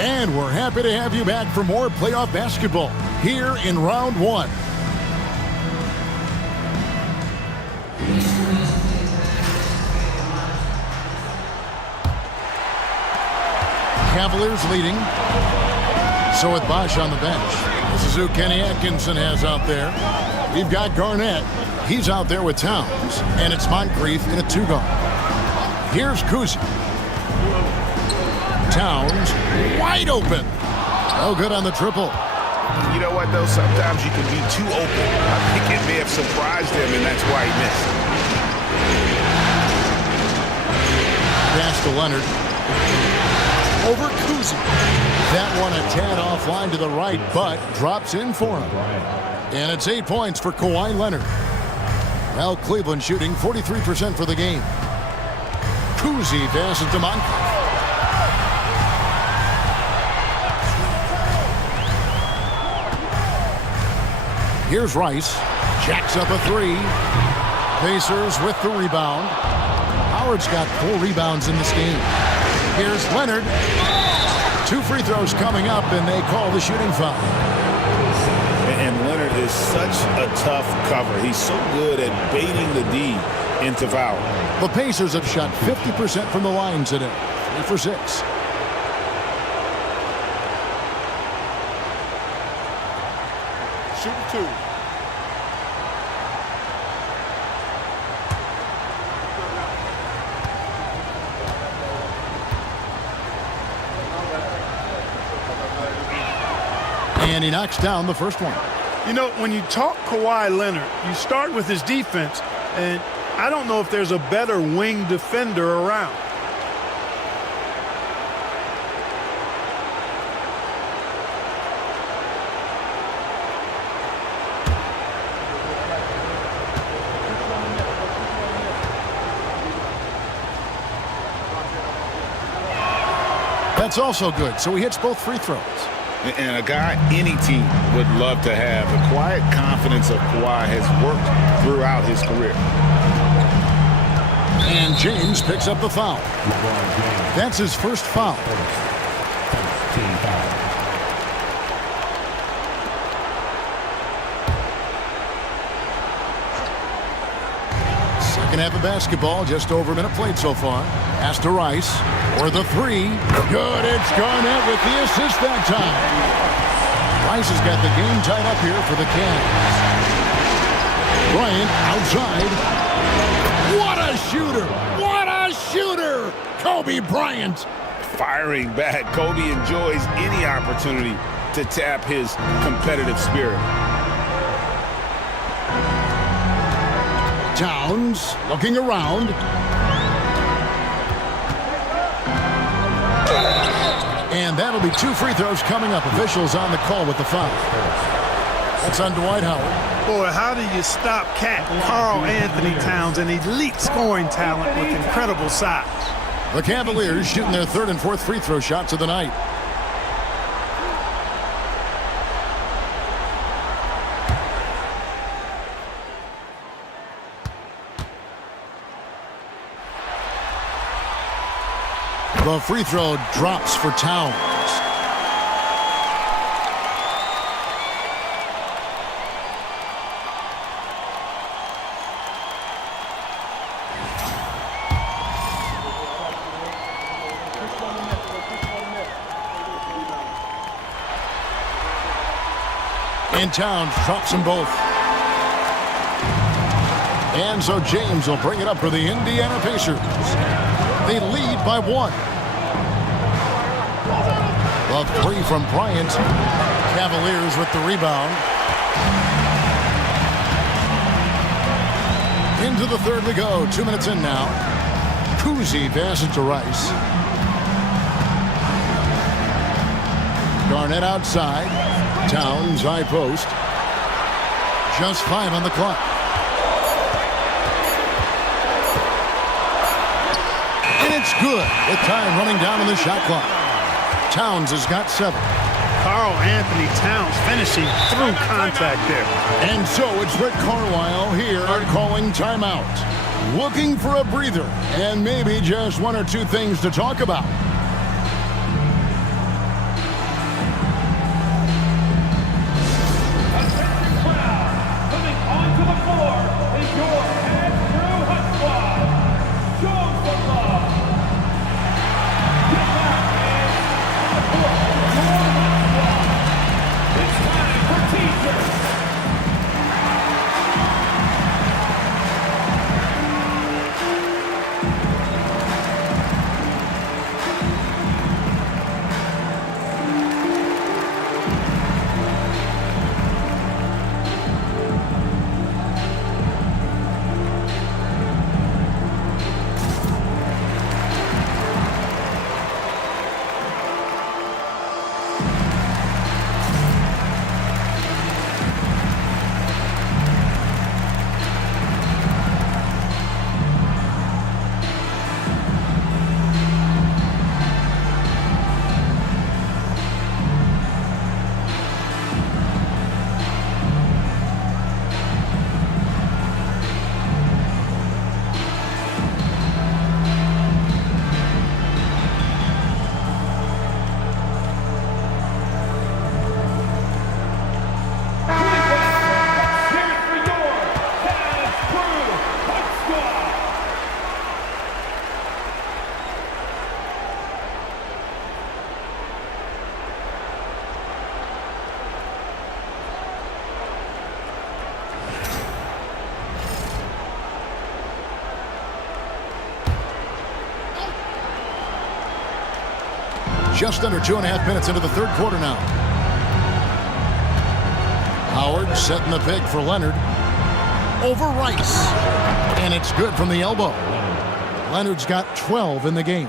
And we're happy to have you back for more playoff basketball here in round one. Cavaliers leading. So with Bosch on the bench. This is who Kenny Atkinson has out there. We've got Garnett. He's out there with Towns. And it's Moncrief in a 2-guard. Here's Kuzi. Towns wide open. No good on the triple. You know what, though? Sometimes you can be too open. I think it may have surprised him, and that's why he missed. Pass to Leonard. Over Kuzi. That one a tad offline to the right, but drops in for him. And it's 8 points for Kawhi Leonard. Well, Cleveland shooting 43% for the game. Kuzi passes to Moncrief. Here's Rice. Jacks up a 3. Pacers with the rebound. Howard's got 4 rebounds in this game. Here's Leonard. 2 free throws coming up, and they call the shooting foul. And Leonard is such a tough cover. He's so good at baiting the D into foul. The Pacers have shot 50% from the line today. 3 for 6. Shooting 2. And he knocks down the first one. You know, when you talk Kawhi Leonard, you start with his defense, and I don't know if there's a better wing defender around. That's also good, so he hits both free throws. And a guy any team would love to have. The quiet confidence of Kawhi has worked throughout his career. And James picks up the foul. That's his first foul. Second half of basketball, just over a minute played so far. Pass to Rice. Or the 3. Good. It's Garnett with the assist that time. Rice has got the game tied up here for the Cavs. Bryant outside. What a shooter! What a shooter! Kobe Bryant. Firing back. Kobe enjoys any opportunity to tap his competitive spirit. Towns looking around. And that'll be 2 free throws coming up. Officials on the call with the foul. That's on Dwight Howard. Boy, how do you stop Cat Karl Anthony Towns, an elite scoring talent with incredible size? The Cavaliers shooting their 3rd and 4th free throw shots of the night. The free throw drops for Towns. And Towns drops them both. And so James will bring it up for the Indiana Pacers. They lead by 1. The 3 from Bryant. Cavaliers with the rebound. Into the 3rd we go. 2 minutes in now. Kuzi passes to Rice. Garnett outside. Towns high post. Just 5 on the clock. And it's good with time running down on the shot clock. Towns has got 7. Karl Anthony Towns finishing through contact there. And so it's Rick Carlisle here calling timeout. Looking for a breather and maybe just 1 or 2 things to talk about. Just under 2.5 minutes into the third quarter now. Howard setting the pick for Leonard. Over Rice. And it's good from the elbow. Leonard's got 12 in the game.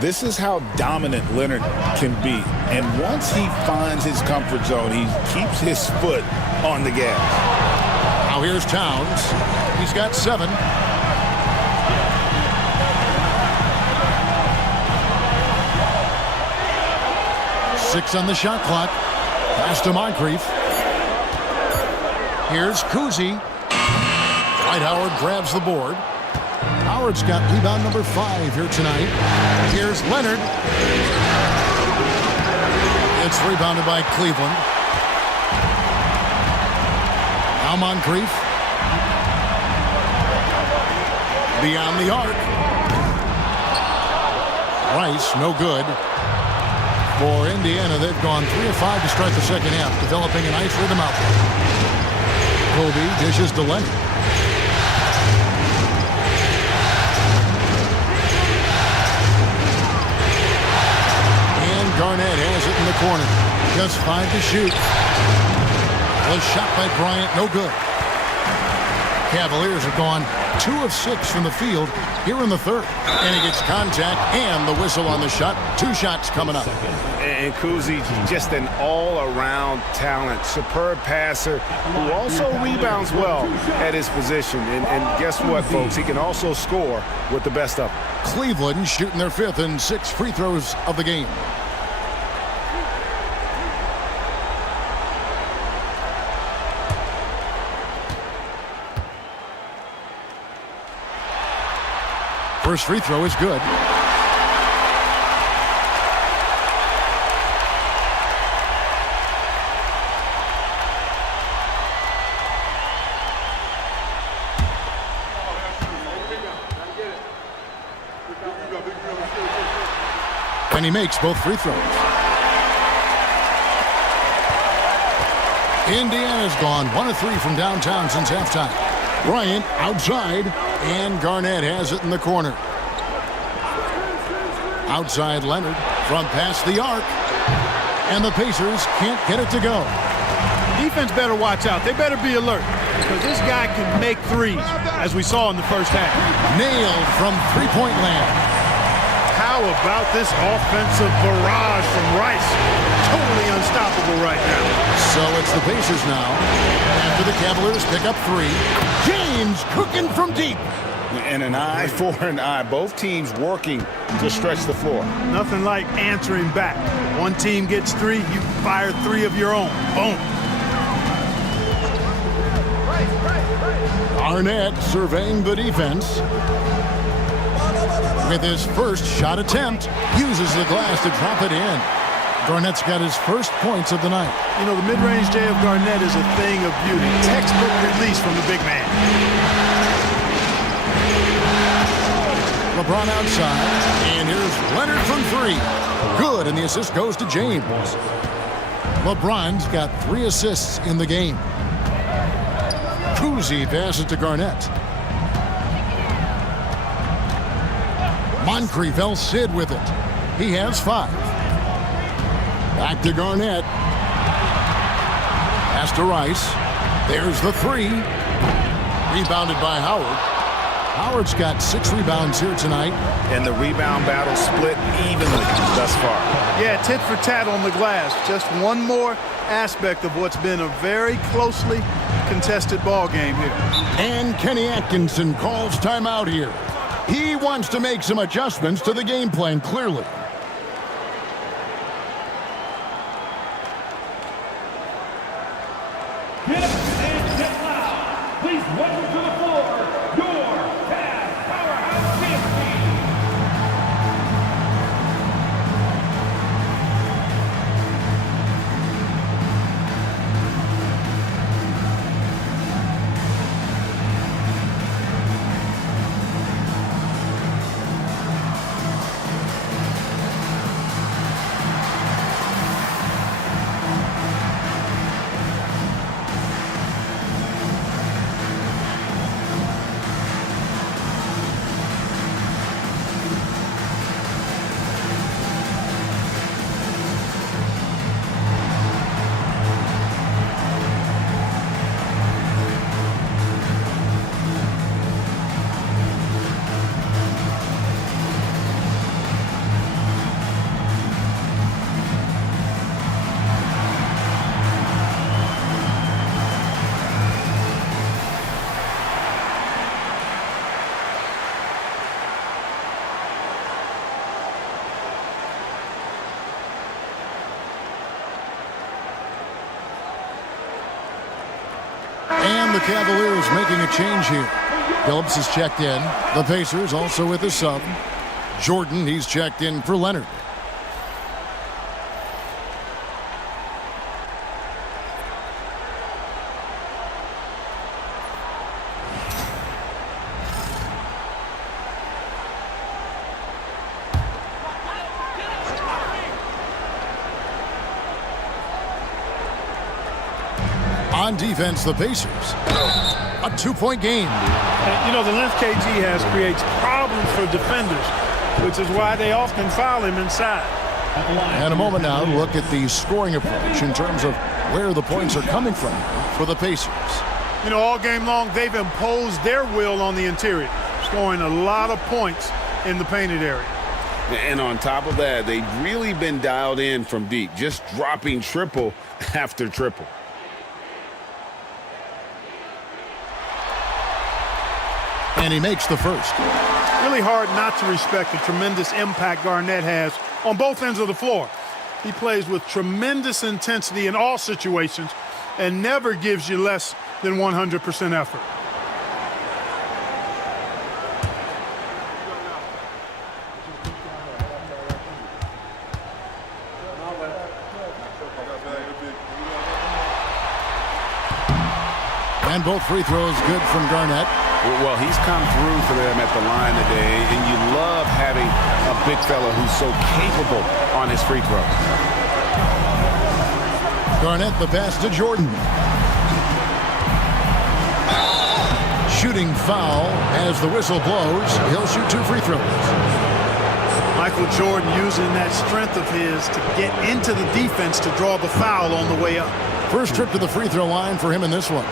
This is how dominant Leonard can be. And once he finds his comfort zone, he keeps his foot on the gas. Now here's Towns. He's got 7. Six on the shot clock. Pass to Moncrief. Here's Kuzi. Dwight Howard grabs the board. Howard's got rebound number 5 here tonight. Here's Leonard. It's rebounded by Cleveland. Now Moncrief. Beyond the arc. Rice, no good. For Indiana, they've gone 3 of 5 to start the second half, developing a nice rhythm out there. Kobe dishes to Leonard. And Garnett has it in the corner. Just 5 to shoot. The shot by Bryant, no good. Cavaliers have gone 2 of 6 from the field here in the third. And he gets contact and the whistle on the shot. 2 shots coming up. And Kuzi, just an all-around talent, superb passer who also rebounds well at his position. And guess what, folks? He can also score with the best of them. Cleveland shooting their 5th and 6th free throws of the game. First free throw is good. And he makes both free throws. Indiana's gone 1 of 3 from downtown since halftime. Bryant outside, and Garnett has it in the corner. Outside Leonard from past the arc, and the Pacers can't get it to go. Defense better watch out. They better be alert because this guy can make threes, as we saw in the first half. Nailed from three-point land. How about this offensive barrage from Rice? Totally unstoppable right now. So it's the Pacers now. After the Cavaliers pick up 3. James cooking from deep. And an eye for an eye. Both teams working to stretch the floor. Nothing like answering back. One team gets 3, you fire 3 of your own. Boom. Arnett surveying the defense. With his first shot attempt, uses the glass to drop it in. Garnett's got his first points of the night. You know, the mid-range J of Garnett is a thing of beauty. Textbook release from the big man. LeBron outside, and here's Leonard from 3. Good, and the assist goes to James. LeBron's got 3 assists in the game. Kuzi passes to Garnett. Moncrief El Cid with it. He has 5. Back to Garnett. Pass to Rice. There's the 3. Rebounded by Howard. Howard's got 6 rebounds here tonight. And the rebound battle split evenly thus far. Yeah, tit for tat on the glass. Just one more aspect of what's been a very closely contested ball game here. And Kenny Atkinson calls timeout here. He wants to make some adjustments to the game plan, clearly. Get up and get loud. Please welcome to the floor your Cavs powerhouse champion. And the Cavaliers making a change here. Phillips is checked in. The Pacers also with a sub. Jordan, he's checked in for Leonard. On defense, the Pacers. A 2-point game. You know, the length KG has creates problems for defenders, which is why they often foul him inside. And a moment now to look at the scoring approach in terms of where the points are coming from for the Pacers. You know, all game long, they've imposed their will on the interior, scoring a lot of points in the painted area. And on top of that, they've really been dialed in from deep, just dropping triple after triple. And he makes the first. Really hard not to respect the tremendous impact Garnett has on both ends of the floor. He plays with tremendous intensity in all situations and never gives you less than 100% effort. And both free throws good from Garnett. Well, he's come through for them at the line today, and you love having a big fella who's so capable on his free throws. Garnett the pass to Jordan. Shooting foul as the whistle blows. He'll shoot 2 free throws. Michael Jordan using that strength of his to get into the defense to draw the foul on the way up. First trip to the free throw line for him in this one.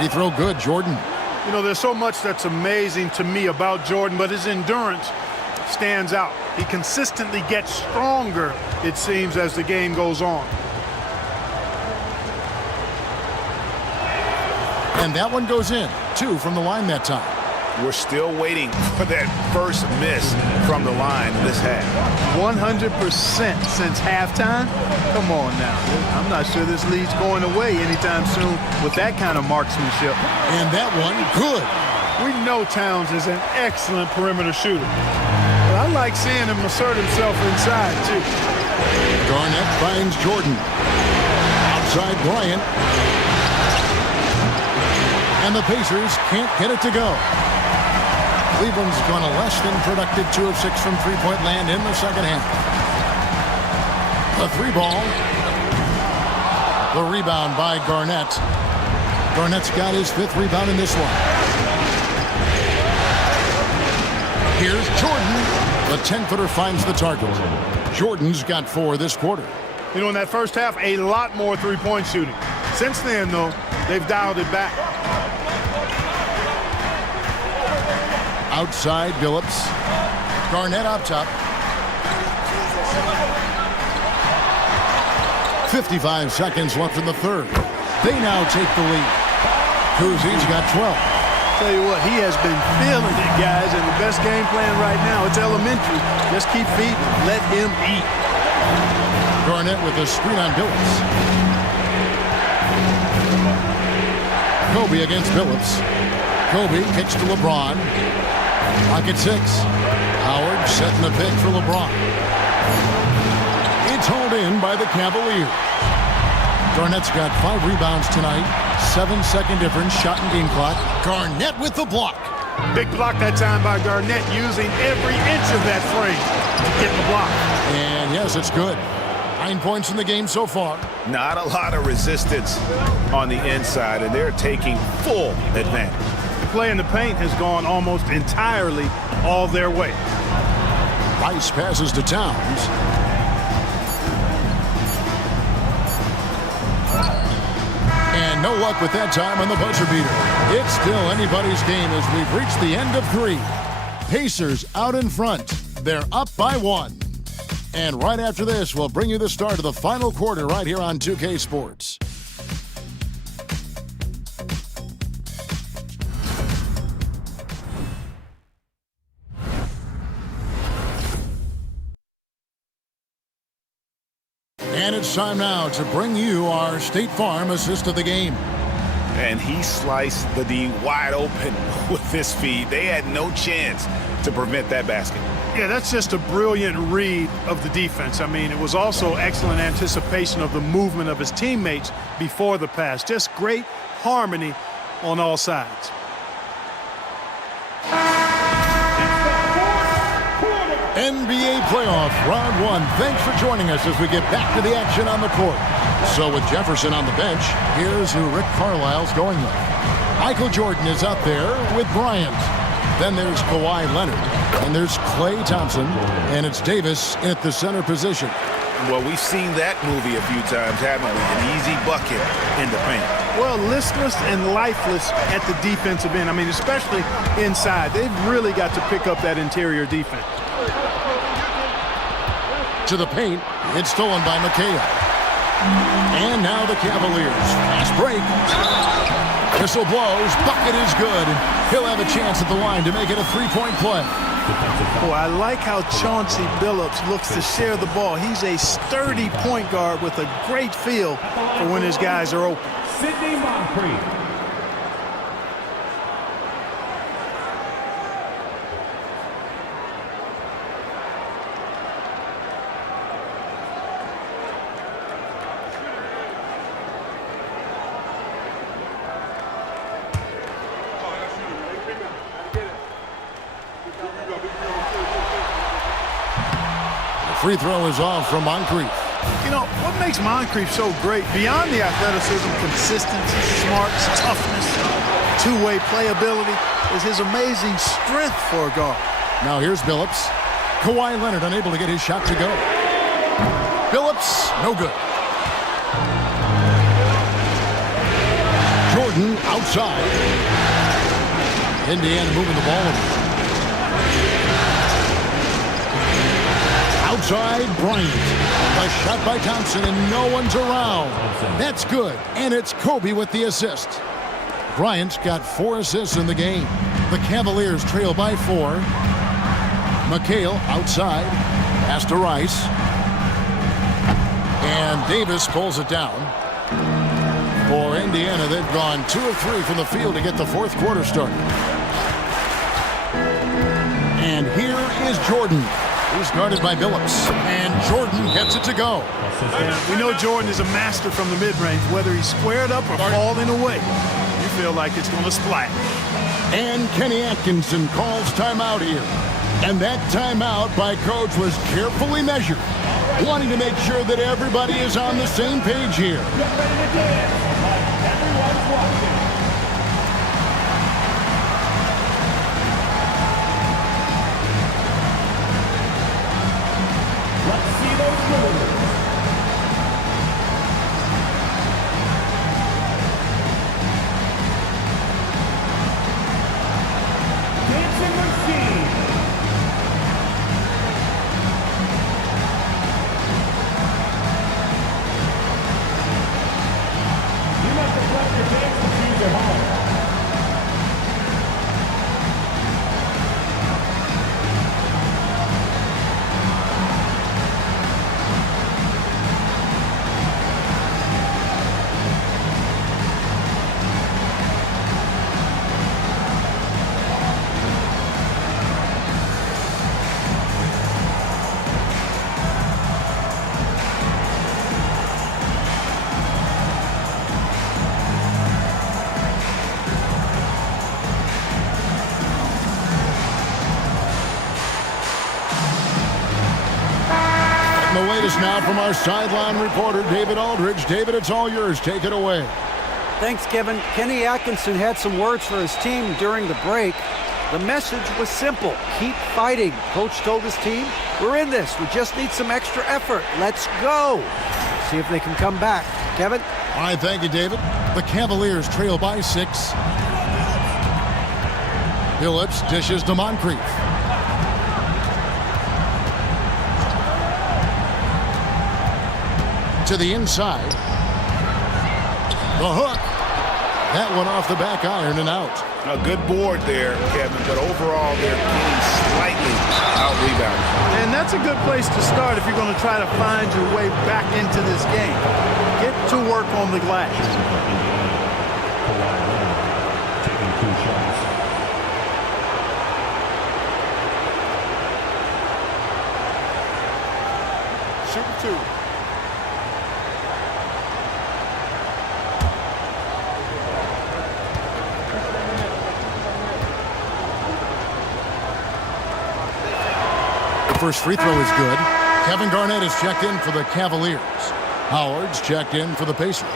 Free throw good, Jordan. You know, there's so much that's amazing to me about Jordan, but his endurance stands out. He consistently gets stronger, it seems, as the game goes on. And that one goes in. 2 from the line that time. We're still waiting for that first miss from the line in this half. 100% since halftime? Come on now. I'm not sure this lead's going away anytime soon with that kind of marksmanship. And that one, good. We know Towns is an excellent perimeter shooter. But I like seeing him assert himself inside, too. Garnett finds Jordan. Outside Bryant. And the Pacers can't get it to go. Cleveland's gone a less than productive 2 of 6 from three-point land in the second half. The 3 ball. The rebound by Garnett. Garnett's got his 5th rebound in this one. Here's Jordan. The 10-footer finds the target. Jordan's got 4 this quarter. You know, in that first half, a lot more three-point shooting. Since then, though, they've dialed it back. Outside Phillips. Garnett up top. 55 seconds left in the third. They now take the lead. Kuzie's got 12. Tell you what, he has been feeling it, guys, and the best game plan right now, it's elementary. Just keep feeding him. Let him eat. Garnett with a screen on Phillips. Kobe against Phillips. Kobe kicks to LeBron. Pocket 6. Howard setting the pick for LeBron. It's hauled in by the Cavaliers. Garnett's got 5 rebounds tonight. 7-second difference shot in game clock. Garnett with the block. Big block that time by Garnett, using every inch of that frame to get the block. And yes, it's good. 9 points in the game so far. Not a lot of resistance on the inside, and they're taking full advantage. Play in the paint has gone almost entirely all their way. Rice passes to Towns. And no luck with that time on the buzzer beater. It's still anybody's game as we've reached the end of 3. Pacers out in front. They're up by 1. And right after this, we'll bring you the start of the final quarter right here on 2K Sports. And it's time now to bring you our State Farm assist of the game. And he sliced the D wide open with this feed. They had no chance to prevent that basket. Yeah, that's just a brilliant read of the defense. I mean, it was also excellent anticipation of the movement of his teammates before the pass. Just great harmony on all sides. NBA playoff round 1. Thanks for joining us as we get back to the action on the court. So with Jefferson on the bench, here's who Rick Carlisle's going with. Michael Jordan is out there with Bryant. Then there's Kawhi Leonard. And there's Klay Thompson. And it's Davis at the center position. Well, we've seen that movie a few times, haven't we? An easy bucket in the paint. Well, listless and lifeless at the defensive end. I mean, especially inside. They've really got to pick up that interior defense. To the paint, it's stolen by McHale. And now the Cavaliers. Fast break. Whistle blows. Bucket is good. He'll have a chance at the line to make it a three-point play. Boy, I like how Chauncey Billups looks to share the ball. He's a sturdy point guard with a great feel for when his guys are open. Sidney Moncrief. Free throw is off from Moncrief. You know, what makes Moncrief so great, beyond the athleticism, consistency, smarts, toughness, two-way playability, is his amazing strength for a guard. Now here's Billups. Kawhi Leonard unable to get his shot to go. Billups, no good. Jordan outside. Indiana moving the ball over. Outside, Bryant. A shot by Thompson, and no one's around. That's good, and it's Kobe with the assist. Bryant's got 4 assists in the game. The Cavaliers trail by 4. McHale outside. Pass to Rice. And Davis pulls it down. For Indiana, they've gone 2 of 3 from the field to get the fourth quarter started. And here is Jordan. He's guarded by Billups, and Jordan gets it to go. We know Jordan is a master from the mid-range. Whether he's squared up or falling away, you feel like it's going to splash. And Kenny Atkinson calls timeout here. And that timeout by Coach was carefully measured, wanting to make sure that everybody is on the same page here. Everyone's watching. Let's see those shoulders. Dancing machine. You must have left your dance machines at home. The latest now from our sideline reporter, David Aldridge. David, it's all yours. Take it away. Thanks, Kevin. Kenny Atkinson had some words for his team during the break. The message was simple. Keep fighting. Coach told his team, we're in this. We just need some extra effort. Let's go. See if they can come back. Kevin? All right, thank you, David. The Cavaliers trail by 6. Billups dishes to Moncrief. To the inside. The hook. That one off the back iron and out. A good board there, Kevin, but overall they're getting slightly out-rebounded. And that's a good place to start if you're going to try to find your way back into this game. Get to work on the glass. Taking 2 shots. Shoot 2. First free throw is good. Kevin Garnett is checked in for the Cavaliers. Howard's checked in for the Pacers.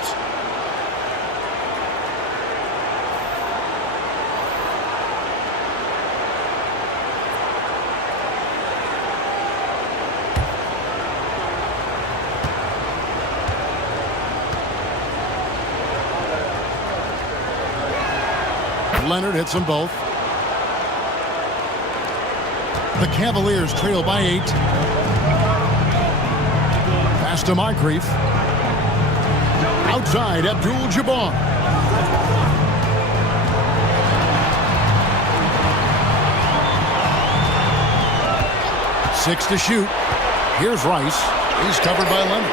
Leonard hits them both. The Cavaliers trail by 8. Pass to Moncrief. Outside, Abdul-Jabbar. Six to shoot. Here's Rice. He's covered by Leonard.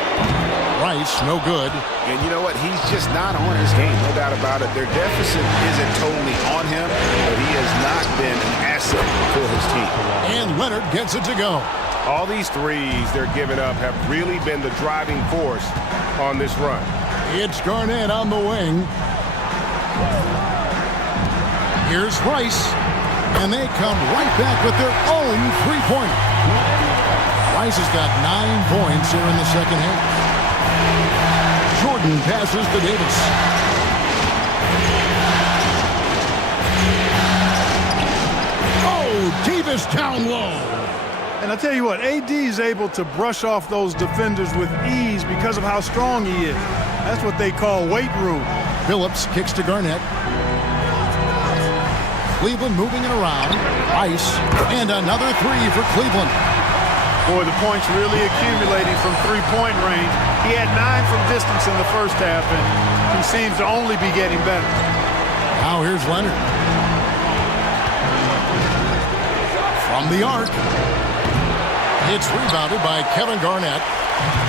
Rice, no good. And you know what? He's just not on his game, no doubt about it. Their deficit isn't totally on him, but he has not been an asset for his team. And Leonard gets it to go. All these threes they're giving up have really been the driving force on this run. It's Garnett on the wing. Here's Rice. And they come right back with their own three-pointer. Rice has got 9 points here in the second half. Jordan passes to Davis. Oh, Davis down low. And I tell you what, AD is able to brush off those defenders with ease because of how strong he is. That's what they call weight room. Phillips kicks to Garnett. Cleveland moving it around. Rice, and another 3 for Cleveland. Boy, the points really accumulating from three-point range. He had 9 from distance in the first half, and he seems to only be getting better. Now here's Leonard. From the arc. It's rebounded by Kevin Garnett.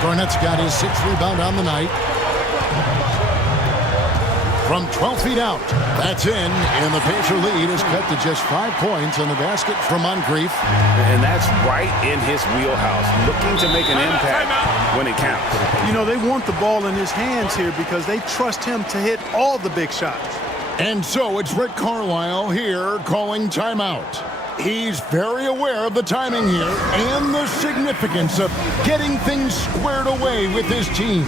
Garnett's got his 6th rebound on the night. From 12 feet out, that's in, and the Pacer lead is cut to just 5 points on the basket from Moncrief. And that's right in his wheelhouse, looking to make an impact when it counts. You know, they want the ball in his hands here because they trust him to hit all the big shots. And so it's Rick Carlisle here calling timeout. He's very aware of the timing here and the significance of getting things squared away with his team.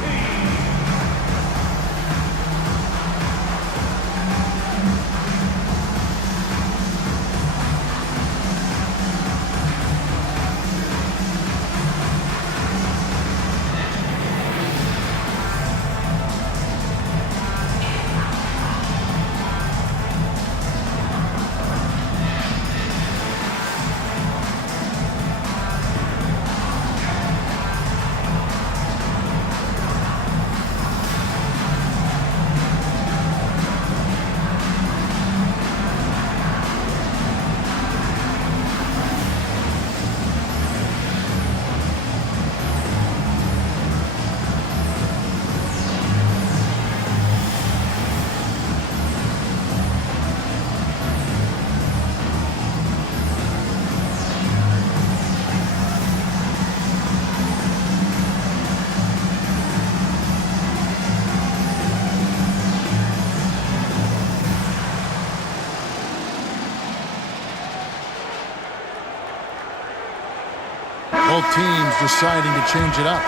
Both teams deciding to change it up.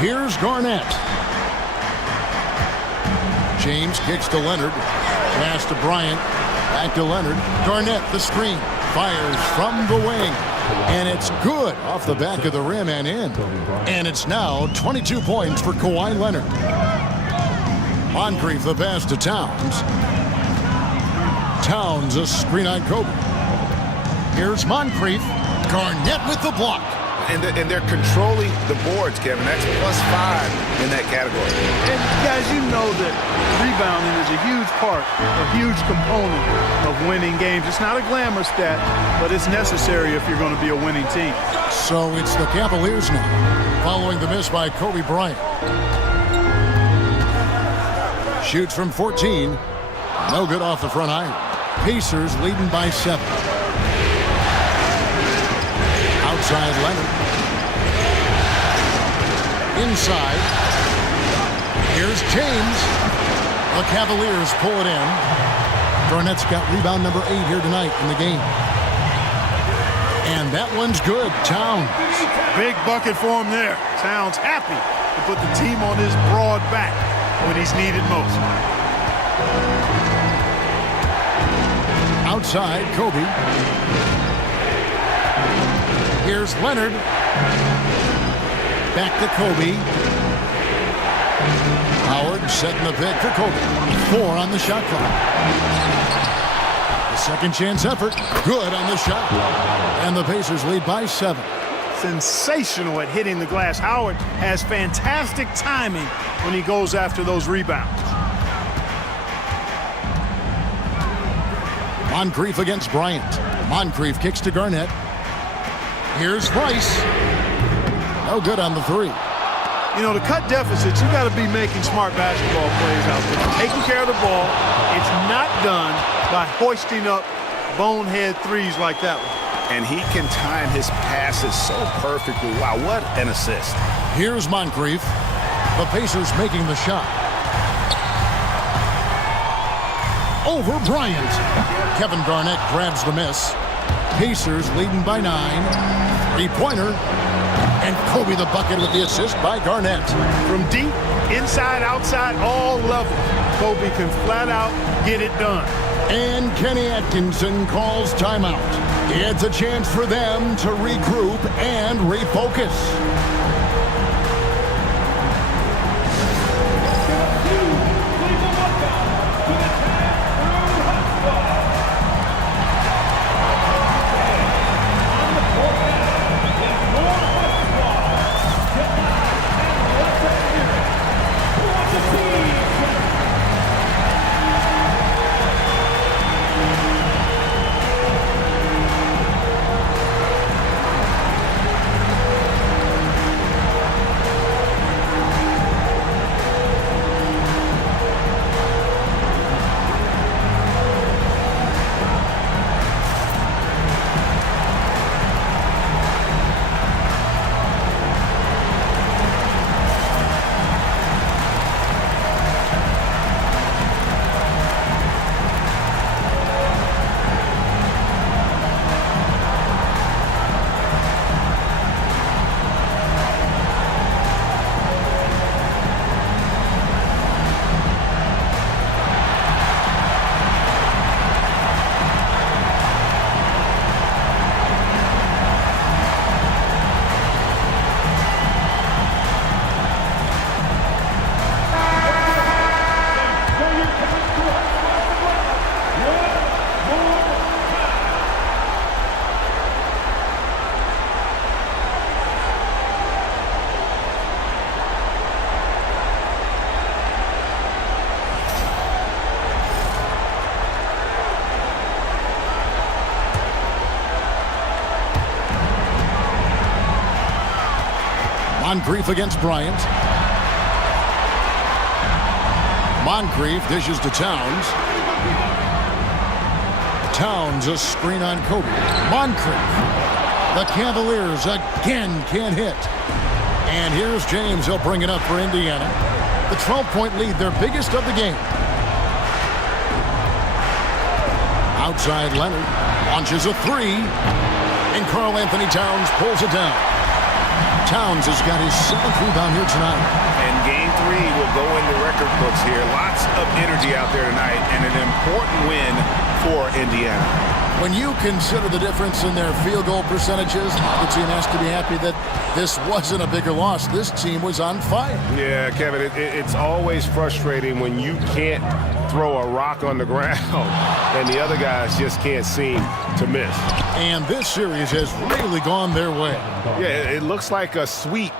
Here's Garnett. James kicks to Leonard. Pass to Bryant. Back to Leonard. Garnett, the screen. Fires from the wing. And it's good off the back of the rim and in. And it's now 22 points for Kawhi Leonard. Moncrief the pass to Towns. Towns a screen on Kobe. Here's Moncrief. Garnett with the block. And they're controlling the boards, Kevin. That's +5 in that category. And guys, you know that rebounding is a huge part, a huge component of winning games. It's not a glamour stat, but it's necessary if you're going to be a winning team. So it's the Cavaliers now, following the miss by Kobe Bryant. Shoots from 14. No good off the front iron. Pacers leading by 7. Outside Leonard. Inside. Here's James. The Cavaliers pull it in. Garnett's got rebound number 8 here tonight in the game. And that one's good. Towns. Big bucket for him there. Towns happy to put the team on his broad back when he's needed most. Outside, Kobe. Here's Leonard. Back to Kobe. Howard setting the pick for Kobe. 4 on the shot clock. The second chance effort. Good on the shot. And the Pacers lead by 7. Sensational at hitting the glass. Howard has fantastic timing when he goes after those rebounds. Moncrief against Bryant. Moncrief kicks to Garnett. Here's Rice. No good on the 3. You know, to cut deficits, you got to be making smart basketball plays out there. Taking care of the ball. It's not done by hoisting up bonehead threes like that one. And he can time his passes so perfectly. Wow, what an assist. Here's Moncrief. The Pacers making the shot. Over Bryant. Kevin Garnett grabs the miss. Pacers leading by 9. Three-pointer. And Kobe the bucket with the assist by Garnett. From deep, inside, outside, all levels, Kobe can flat out get it done. And Kenny Atkinson calls timeout. It's a chance for them to regroup and refocus. Moncrief against Bryant. Moncrief dishes to Towns. Towns a screen on Kobe. Moncrief. The Cavaliers again can't hit. And here's James. He'll bring it up for Indiana. The 12-point lead, their biggest of the game. Outside Leonard launches a 3. And Karl Anthony Towns pulls it down. Towns has got his 7th rebound here tonight. And game 3 will go in the record books here. Lots of energy out there tonight and an important win for Indiana. When you consider the difference in their field goal percentages, the team has to be happy that this wasn't a bigger loss. This team was on fire. Yeah, Kevin, it's always frustrating when you can't throw a rock on the ground and the other guys just can't seem to miss. And this series has really gone their way. Yeah, it looks like a sweep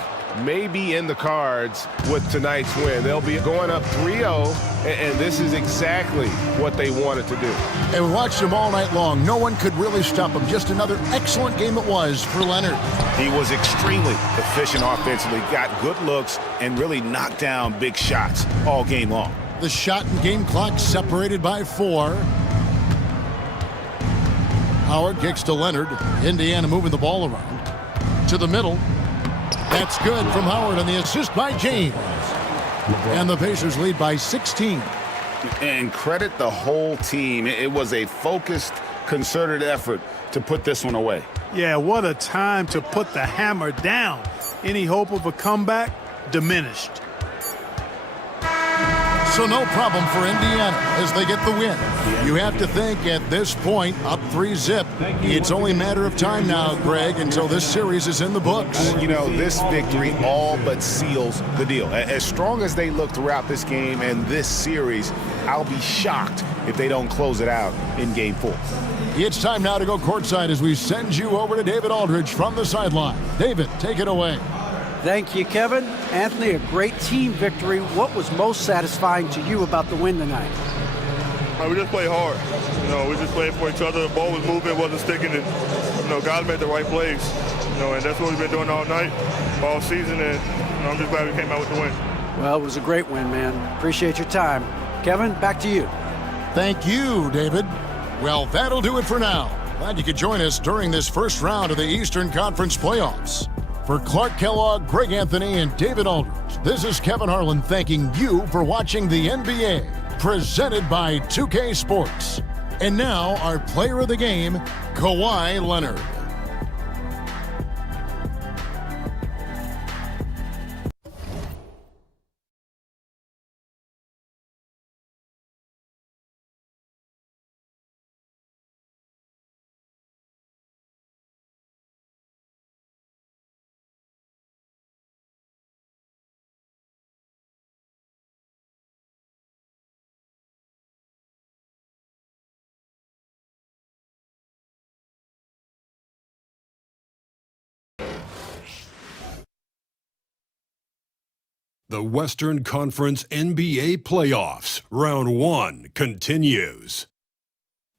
may be in the cards with tonight's win. They'll be going up 3-0, and this is exactly what they wanted to do. And we watched him all night long. No one could really stop him. Just another excellent game it was for Leonard. He was extremely efficient offensively, got good looks, and really knocked down big shots all game long. The shot and game clock separated by 4. Howard kicks to Leonard. Indiana moving the ball around. To the middle. That's good from Howard, and the assist by James. And the Pacers lead by 16. And credit the whole team. It was a focused, concerted effort to put this one away. Yeah, what a time to put the hammer down. Any hope of a comeback diminished. So no problem for Indiana as they get the win. You have to think at this point, up 3-0. It's only a matter of time now, Greg, until this series is in the books. You know, this victory all but seals the deal. As strong as they look throughout this game and this series, I'll be shocked if they don't close it out in Game 4. It's time now to go courtside as we send you over to David Aldridge from the sideline. David, take it away. Thank you, Kevin. Anthony, a great team victory. What was most satisfying to you about the win tonight? We just played hard. We just played for each other. The ball was moving, wasn't sticking, and guys made the right plays. And that's what we've been doing all night, all season, and I'm just glad we came out with the win. Well, it was a great win, man. Appreciate your time. Kevin, back to you. Thank you, David. Well, that'll do it for now. Glad you could join us during this first round of the Eastern Conference playoffs. For Clark Kellogg, Greg Anthony, and David Aldridge, this is Kevin Harlan thanking you for watching the NBA, presented by 2K Sports. And now, our player of the game, Kawhi Leonard. The Western Conference NBA playoffs, round 1 continues.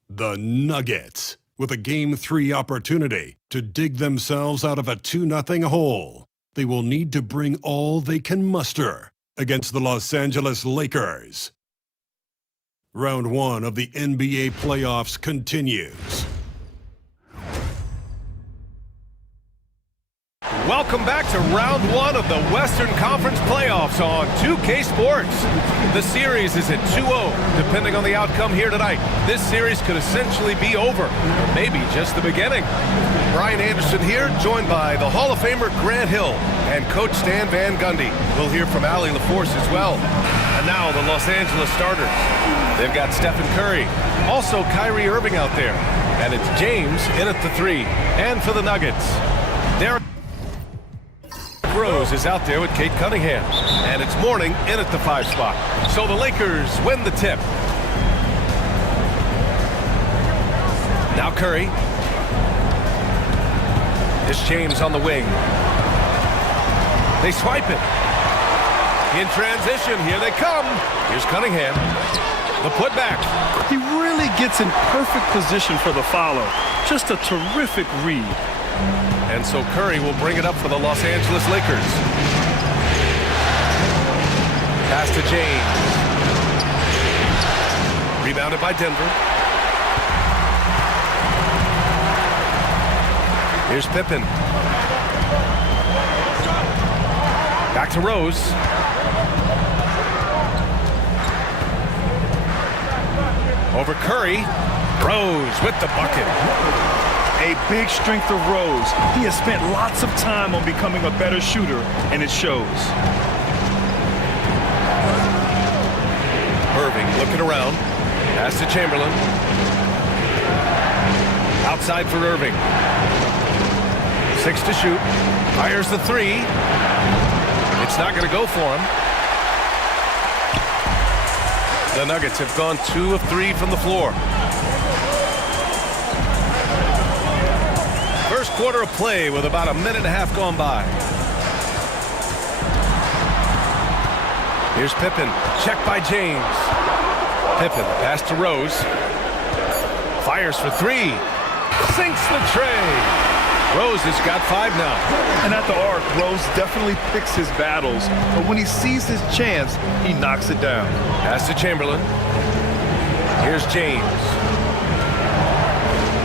The Nuggets, with a Game 3 opportunity to dig themselves out of a 2-0 hole. They will need to bring all they can muster against the Los Angeles Lakers. Round 1 of the NBA playoffs continues. Welcome back to round 1 of the Western Conference playoffs on 2K Sports. The series is at 2-0, depending on the outcome here tonight. This series could essentially be over, or maybe just the beginning. Brian Anderson here, joined by the Hall of Famer Grant Hill and Coach Stan Van Gundy. We'll hear from Allie LaForce as well. And now the Los Angeles starters. They've got Stephen Curry, also Kyrie Irving out there. And it's James in at the 3. And for the Nuggets, Derek Rose is out there with Kate Cunningham. And it's Mourning in at the 5 spot. So the Lakers win the tip. Now Curry. It's James on the wing. They swipe it. In transition, here they come. Here's Cunningham. The putback. He really gets in perfect position for the follow. Just a terrific read. And so Curry will bring it up for the Los Angeles Lakers. Pass to James. Rebounded by Denver. Here's Pippen. Back to Rose. Over Curry. Rose with the bucket. A big strength of Rose. He has spent lots of time on becoming a better shooter, and it shows. Irving looking around. Pass to Chamberlain. outside for Irving. 6 to shoot. Fires the 3. It's not going to go for him. The Nuggets have gone 2 of 3 from the floor. First quarter of play with about a minute and a half gone by. Here's Pippen. Check by James. Pippen, pass to Rose. Fires for 3. Sinks the tray. Rose has got 5 now. And at the arc, Rose definitely picks his battles, but when he sees his chance, he knocks it down. Pass to Chamberlain. Here's James.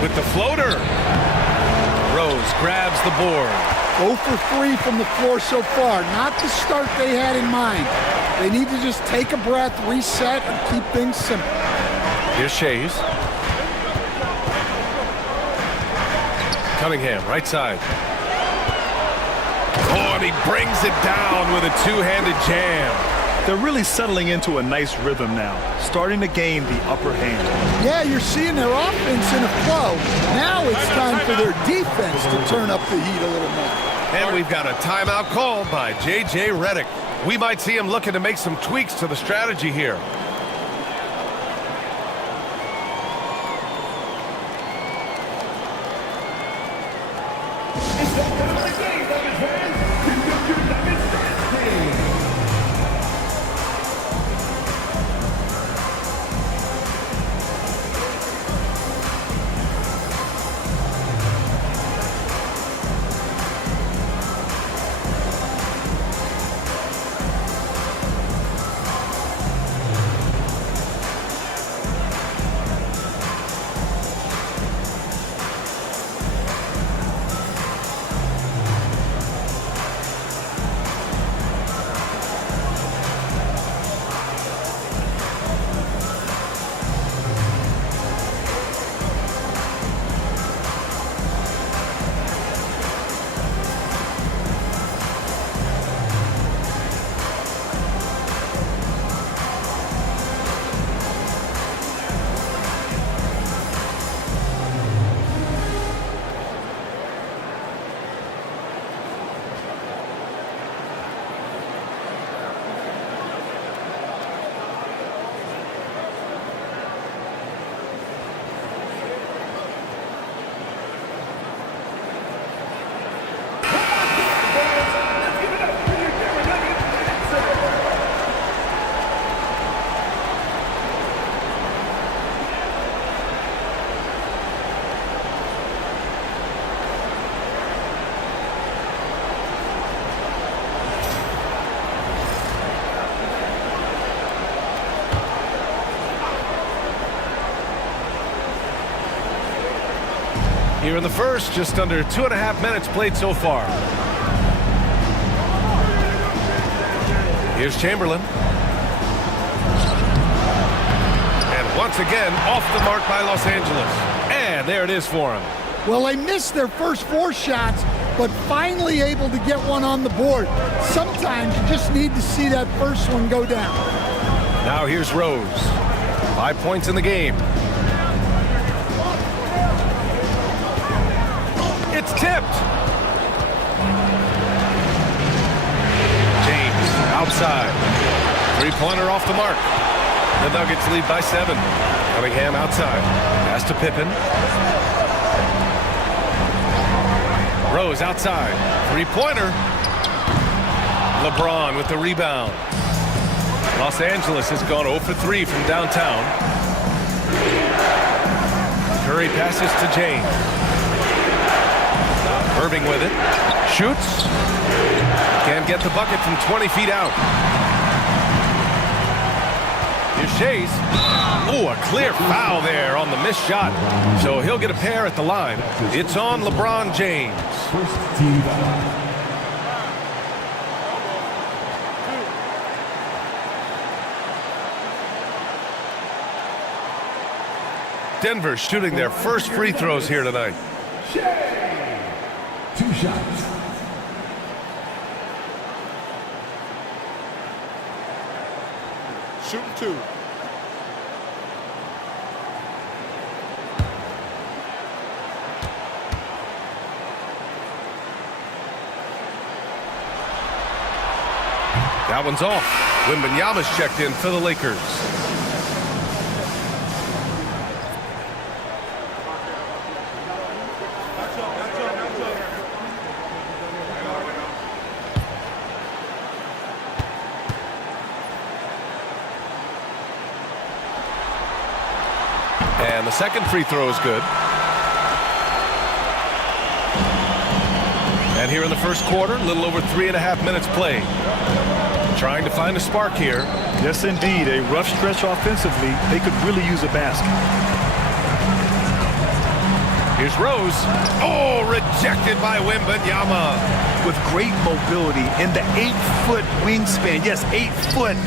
With the floater. Rose grabs the board. 0 for 3 from the floor so far. Not the start they had in mind. They need to just take a breath, reset, and keep things simple. Here's Shays. Cunningham, right side. Oh, and he brings it down with a two-handed jam. They're really settling into a nice rhythm now, starting to gain the upper hand. Yeah, you're seeing their offense in a flow. Now it's time for their defense to turn up the heat a little more. And we've got a timeout called by J.J. Redick. We might see him looking to make some tweaks to the strategy here. Here in the first, just under 2.5 minutes played so far. Here's Chamberlain. And once again, off the mark by Los Angeles. And there it is for him. Well, they missed their first 4 shots, but finally able to get one on the board. Sometimes you just need to see that first one go down. Now here's Rose. 5 points in the game. It's tipped. James outside. 3-pointer off the mark. The Nuggets lead by 7. Cunningham outside. Pass to Pippen. Rose outside. 3-pointer. LeBron with the rebound. Los Angeles has gone 0 for 3 from downtown. Curry passes to James. Irving with it. Shoots. Can't get the bucket from 20 feet out. Here's Shays. Oh, a clear foul there on the missed shot. So he'll get a pair at the line. It's on LeBron James. First team foul. Denver shooting their first free throws here tonight. 2 shots. Shooting 2. That one's off. Wembanyama's checked in for the Lakers. And the second free throw is good. And here in the first quarter, a little over 3.5 minutes played. Trying to find a spark here. Yes, indeed. A rough stretch offensively. They could really use a basket. Here's Rose. Oh, rejected by Wembanyama. With great mobility and the 8-foot wingspan. Yes, 8 foot.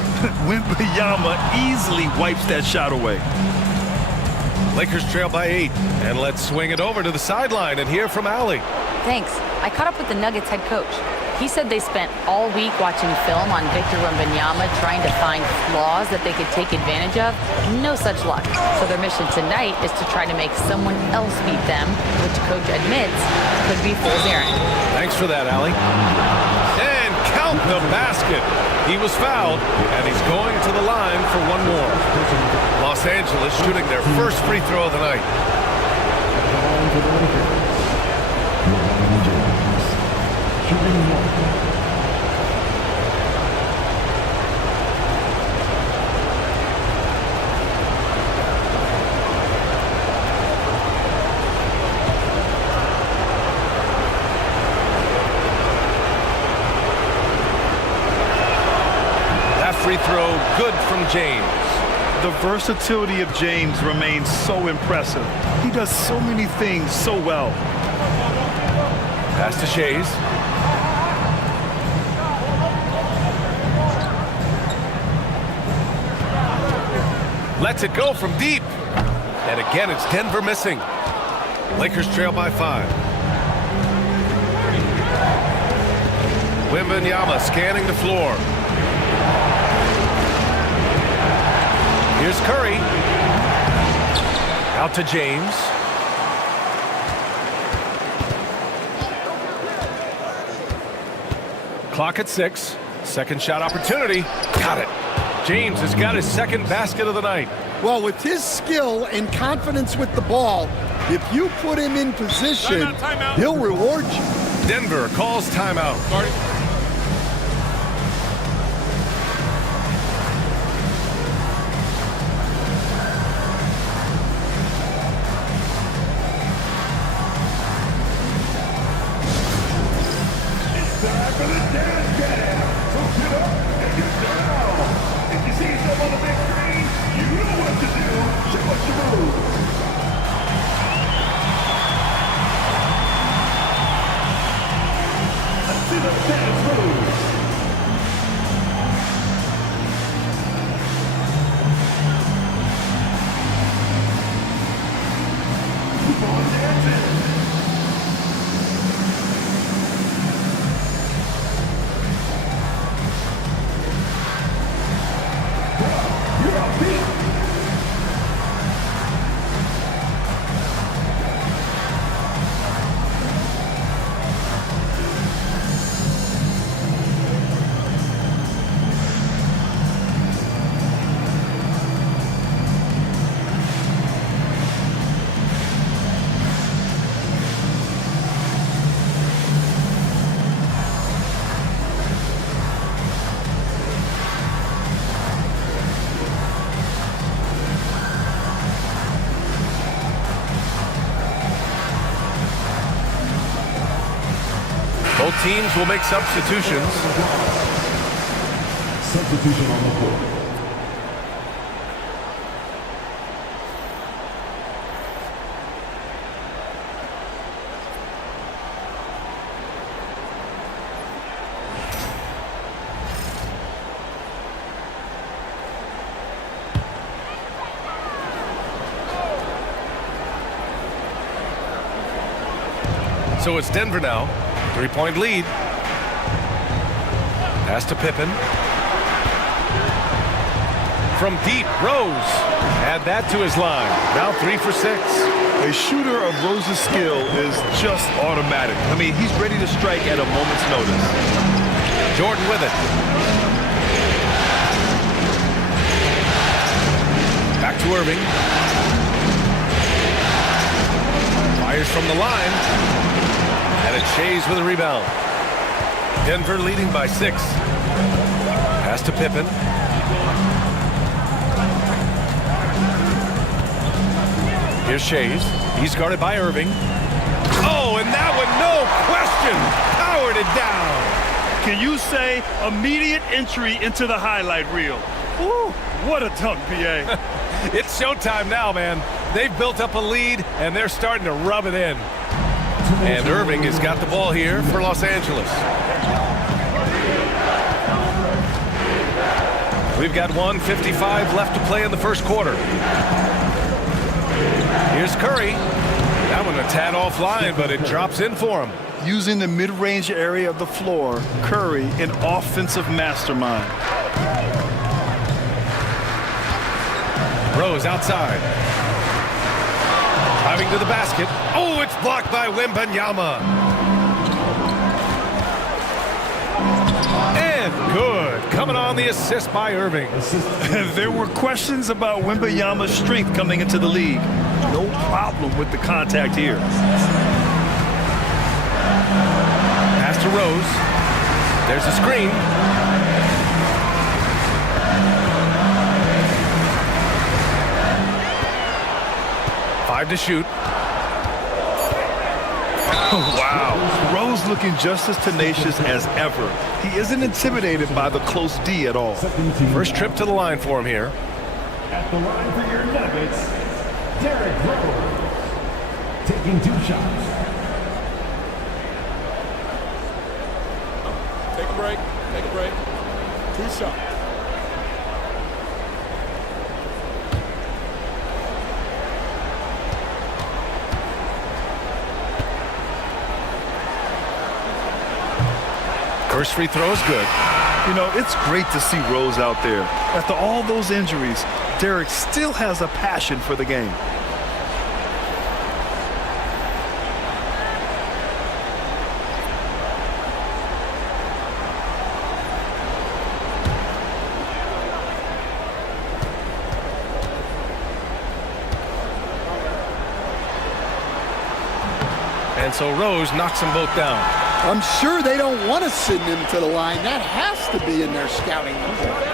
Wembanyama easily wipes that shot away. Lakers trail by 8. And let's swing it over to the sideline and hear from Allie. Thanks. I caught up with the Nuggets head coach. He said they spent all week watching film on Victor Wembanyama, trying to find flaws that they could take advantage of. No such luck. So their mission tonight is to try to make someone else beat them, which coach admits could be fool's errand. Thanks for that, Allie. And count the basket. He was fouled, and he's going to the line for one more. Los Angeles shooting their first free throw of the night. That free throw good from James. The versatility of James remains so impressive. He does so many things so well. Pass to Shays. Lets it go from deep. And again, it's Denver missing. Lakers trail by 5. Wembanyama scanning the floor. Here's Curry. Out to James. Clock at 6. Second shot opportunity. Got it. James has got his second basket of the night. Well, with his skill and confidence with the ball, if you put him in position, Timeout. he'll reward you. Denver calls timeout. Both teams will make substitutions. Substitution on the court. So it's Denver now. 3-point lead. Pass to Pippen. From deep, Rose. Add that to his line. Now 3 for 6. A shooter of Rose's skill is just automatic. I mean, he's ready to strike at a moment's notice. Jordan with it. to Irving. Fires from the line. And it's Shays with a rebound. Denver leading by 6. Pass to Pippen. Here's Shays. He's guarded by Irving. Oh, and that one, no question, powered it down. Can you say immediate entry into the highlight reel? Woo, what a dunk, PA. It's showtime now, man. They've built up a lead, and they're starting to rub it in. And Irving has got the ball here for Los Angeles. We've got 1:55 left to play in the first quarter. Here's Curry. That one a tad offline, but it drops in for him. Using the mid-range area of the floor, Curry, an offensive mastermind. Rose outside. Driving to the basket. Oh, it's blocked by Wembanyama. And good. Coming on the assist by Irving. There were questions about Wembanyama's strength coming into the league. No problem with the contact here. Pass to Rose. There's a screen. Five to shoot. Wow. Rose looking just as tenacious as ever. He isn't intimidated by the close D at all. First trip to the line for him here. At the line for your Nuggets, Derrick Rose. Taking 2 shots. Take a break. Take a break. 2 shots. First free throw is good. You know, it's great to see Rose out there. After all those injuries, Derrick still has a passion for the game. And so Rose knocks them both down. I'm sure they don't want to send him to the line. That has to be in their scouting report.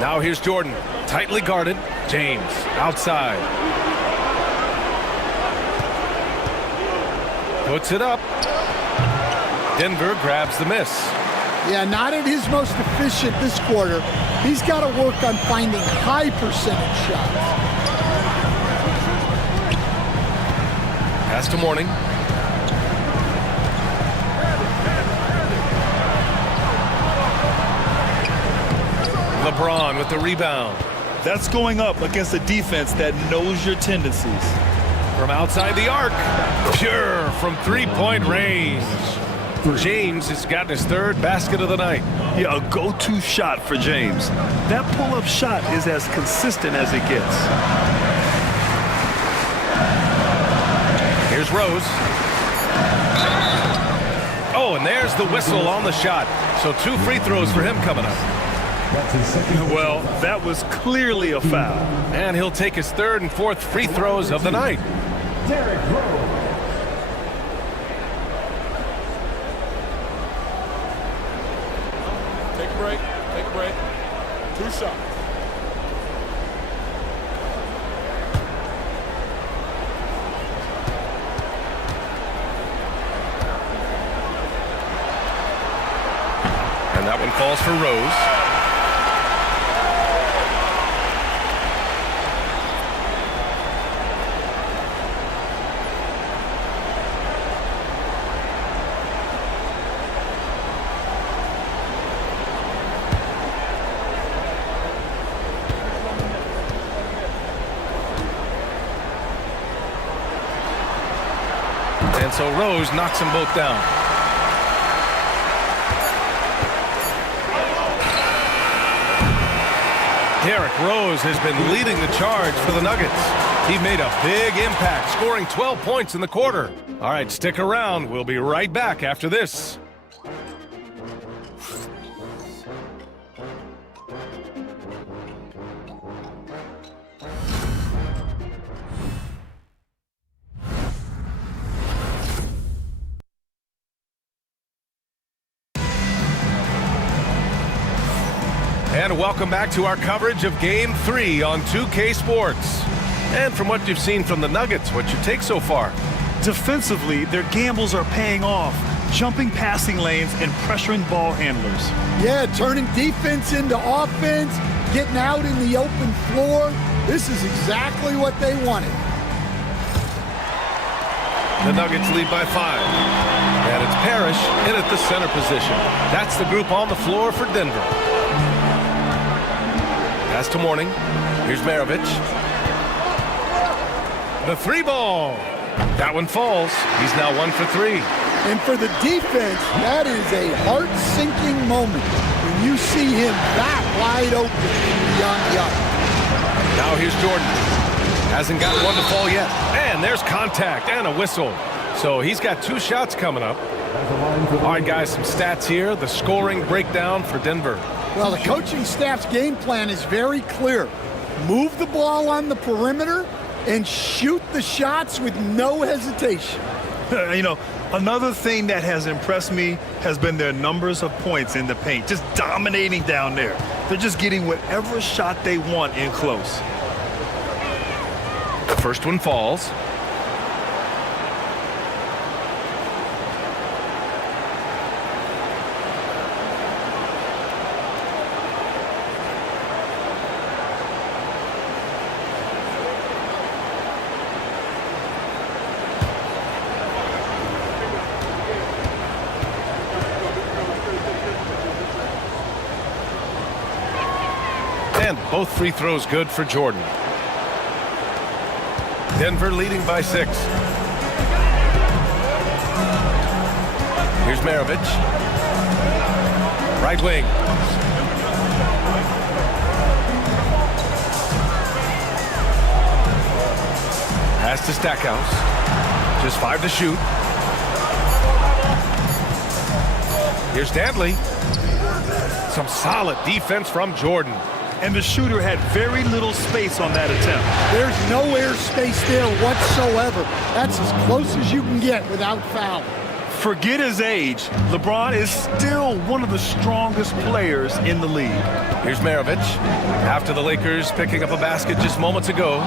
Now here's Jordan. Tightly guarded. James outside. Puts it up. Denver grabs the miss. Yeah, not at his most efficient this quarter. He's got to work on finding high percentage shots. Pass to Mourning. LeBron with the rebound. That's going up against a defense that knows your tendencies. From outside the arc. Pure from three-point range. James has gotten his 3rd basket of the night. Yeah, a go-to shot for James. That pull-up shot is as consistent as it gets. Here's Rose. Oh, and there's the whistle on the shot. So 2 free throws for him coming up. Well, that was clearly a foul. And he'll take his 3rd and 4th free throws of the night. Derrick Rose. Take a break. Take a break. 2 shots. And that one falls for Rose. And so Rose knocks them both down. Derrick Rose has been leading the charge for the Nuggets. He made a big impact, scoring 12 points in the quarter. All right, stick around. We'll be right back after this. And welcome back to our coverage of Game 3 on 2K Sports. And from what you've seen from the Nuggets, what's your take so far? Defensively, their gambles are paying off, jumping passing lanes and pressuring ball handlers. Yeah, turning defense into offense, getting out in the open floor. This is exactly what they wanted. The Nuggets lead by 5. And it's Parrish in at the center position. That's the group on the floor for Denver. Pass to Mourning. Here's Maravich. The 3-ball. That one falls. He's now 1 for 3. And for the defense, that is a heart-sinking moment when you see him that wide open beyond the arc. Now here's Jordan. Hasn't got one to fall yet. And there's contact and a whistle. So he's got 2 shots coming up. All right, guys, some stats here. The scoring breakdown for Denver. Well, the coaching staff's game plan is very clear. Move the ball on the perimeter and shoot the shots with no hesitation. You know, another thing that has impressed me has been their numbers of points in the paint, just dominating down there. They're just getting whatever shot they want in close. The first one falls. And both free throws good for Jordan. Denver leading by 6. Here's Maravich. Right wing. Pass to Stackhouse. Just 5 to shoot. Here's Dantley. Some solid defense from Jordan. And the shooter had very little space on that attempt. There's no air space there whatsoever. That's as close as you can get without foul. Forget his age. LeBron is still one of the strongest players in the league. Here's Maravich. After the Lakers picking up a basket just moments ago.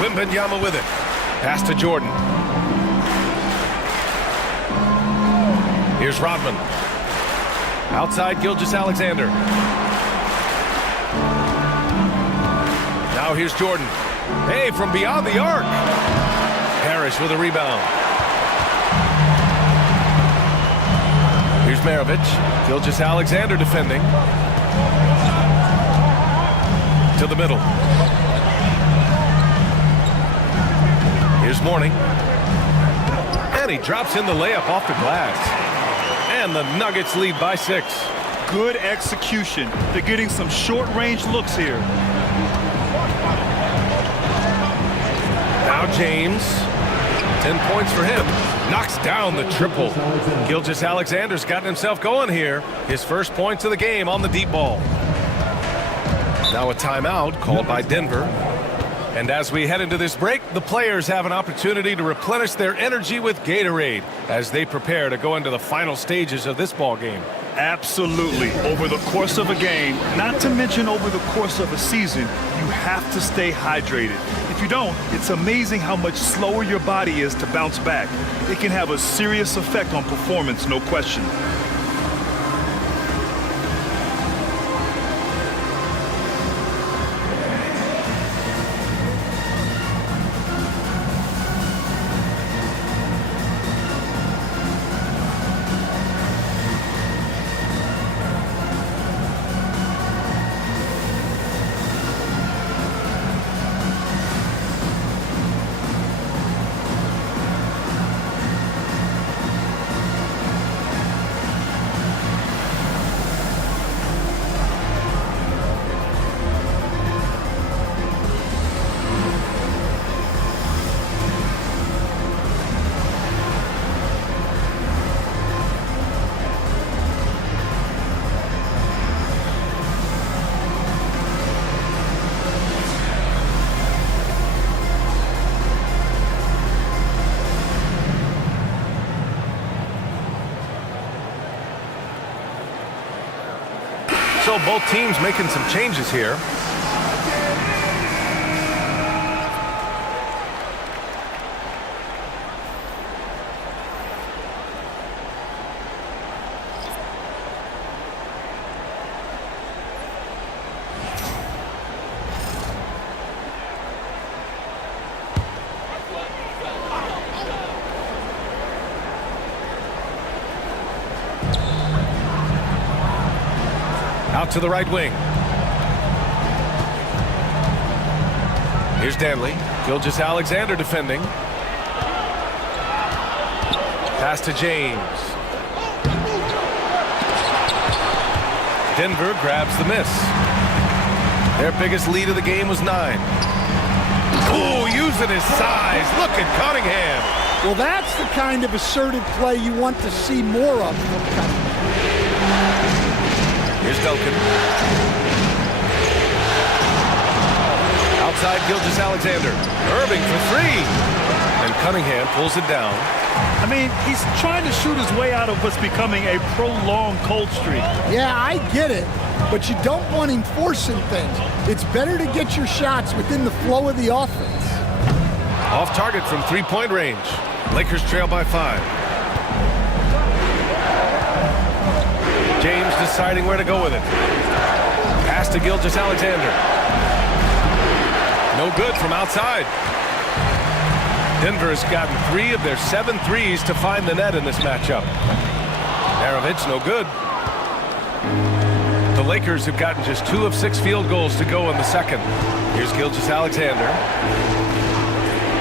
Wembanyama with it. Pass to Jordan. Here's Rodman. Outside Gilgeous-Alexander. Now here's Jordan. Hey, from beyond the arc. Parrish with a rebound. Here's Maravich. Gilgeous-Alexander defending. To the middle. Here's Mourning. And he drops in the layup off the glass. And the Nuggets lead by 6. Good execution. They're getting some short-range looks here. Now James. 10 points for him. Knocks down the triple. Gilgeous-Alexander's gotten himself going here. His first points of the game on the deep ball. Now a timeout called by Denver. And as we head into this break, the players have an opportunity to replenish their energy with Gatorade as they prepare to go into the final stages of this ball game. Absolutely. Over the course of a game, not to mention over the course of a season, you have to stay hydrated. If you don't, it's amazing how much slower your body is to bounce back. It can have a serious effect on performance, no question. so both teams making some changes here. Out to the right wing. Here's Danley. Gilgeous-Alexander defending. Pass to James. Denver grabs the miss. Their biggest lead of the game was 9. Ooh, using his size. Look at Cunningham. Well, that's the kind of assertive play you want to see more of from Cunningham. Here's Duncan. Outside Gilgeous-Alexander. Irving for 3. And Cunningham pulls it down. I mean, he's trying to shoot his way out of what's becoming a prolonged cold streak. Yeah, I get it, but you don't want him forcing things. It's better to get your shots within the flow of the offense. Off target from 3-point range. Lakers trail by 5. James deciding where to go with it. Pass to Gilgeous-Alexander. No good from outside. Denver has gotten 3 of their 7 threes to find the net in this matchup. Maravich, no good. The Lakers have gotten just 2 of 6 field goals to go in the second. Here's Gilgeous-Alexander.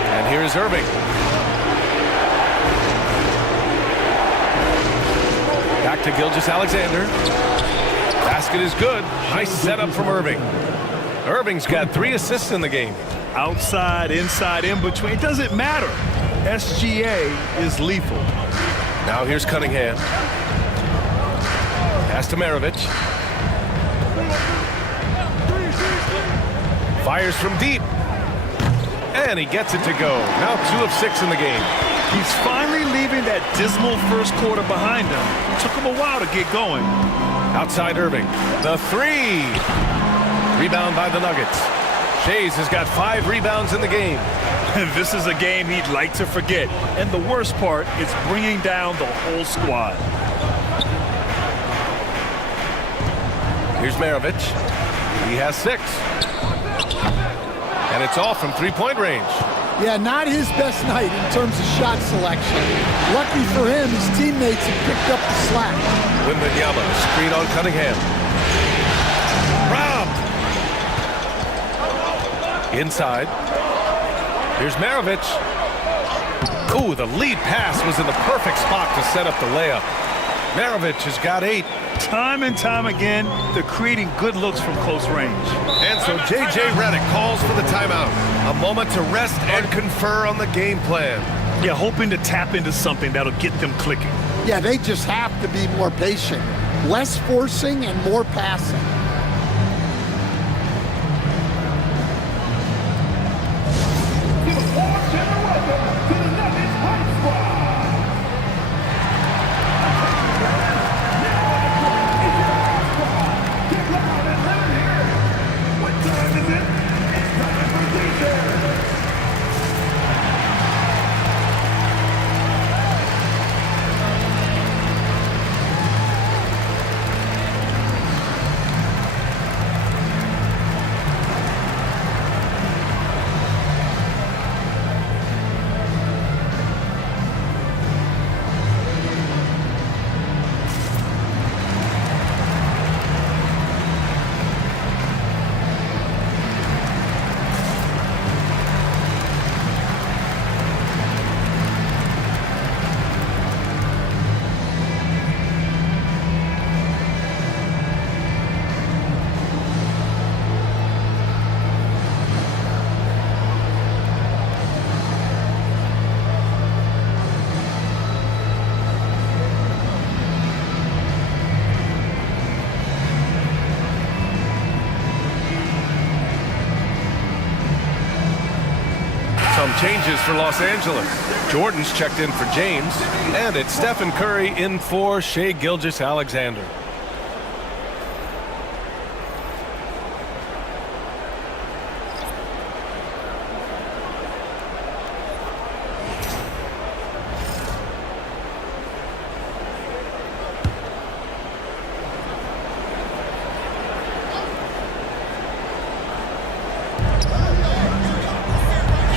And here's Irving. Back to Gilgeous-Alexander. Basket is good. Nice setup from Irving. Irving's got 3 assists in the game. Outside, inside, in between, it doesn't matter. SGA is lethal. Now here's Cunningham. Pass to Maravich. Fires from deep. And he gets it to go. Now 2 of 6 in the game. He's finally leaving that dismal first quarter behind him. It took him a while to get going. Outside Irving. The 3. Rebound by the Nuggets. Shays has got 5 rebounds in the game. This is a game he'd like to forget. And the worst part is bringing down the whole squad. Here's Maravich. He has 6. And it's off from 3-point range. Yeah, not his best night in terms of shot selection. Lucky for him, his teammates have picked up the slack. Wembanyama, screen on Cunningham. Robbed. Inside. Here's Maravich. Ooh, the lead pass was in the perfect spot to set up the layup. Maravich has got 8. Time and time again, they're creating good looks from close range. And so J.J. Redick calls for the timeout. A moment to rest and confer on the game plan. Yeah, hoping to tap into something that'll get them clicking. Yeah, they just have to be more patient. Less forcing and more passing. Some changes for Los Angeles. Jordan's checked in for James, and it's Stephen Curry in for Shai Gilgeous-Alexander.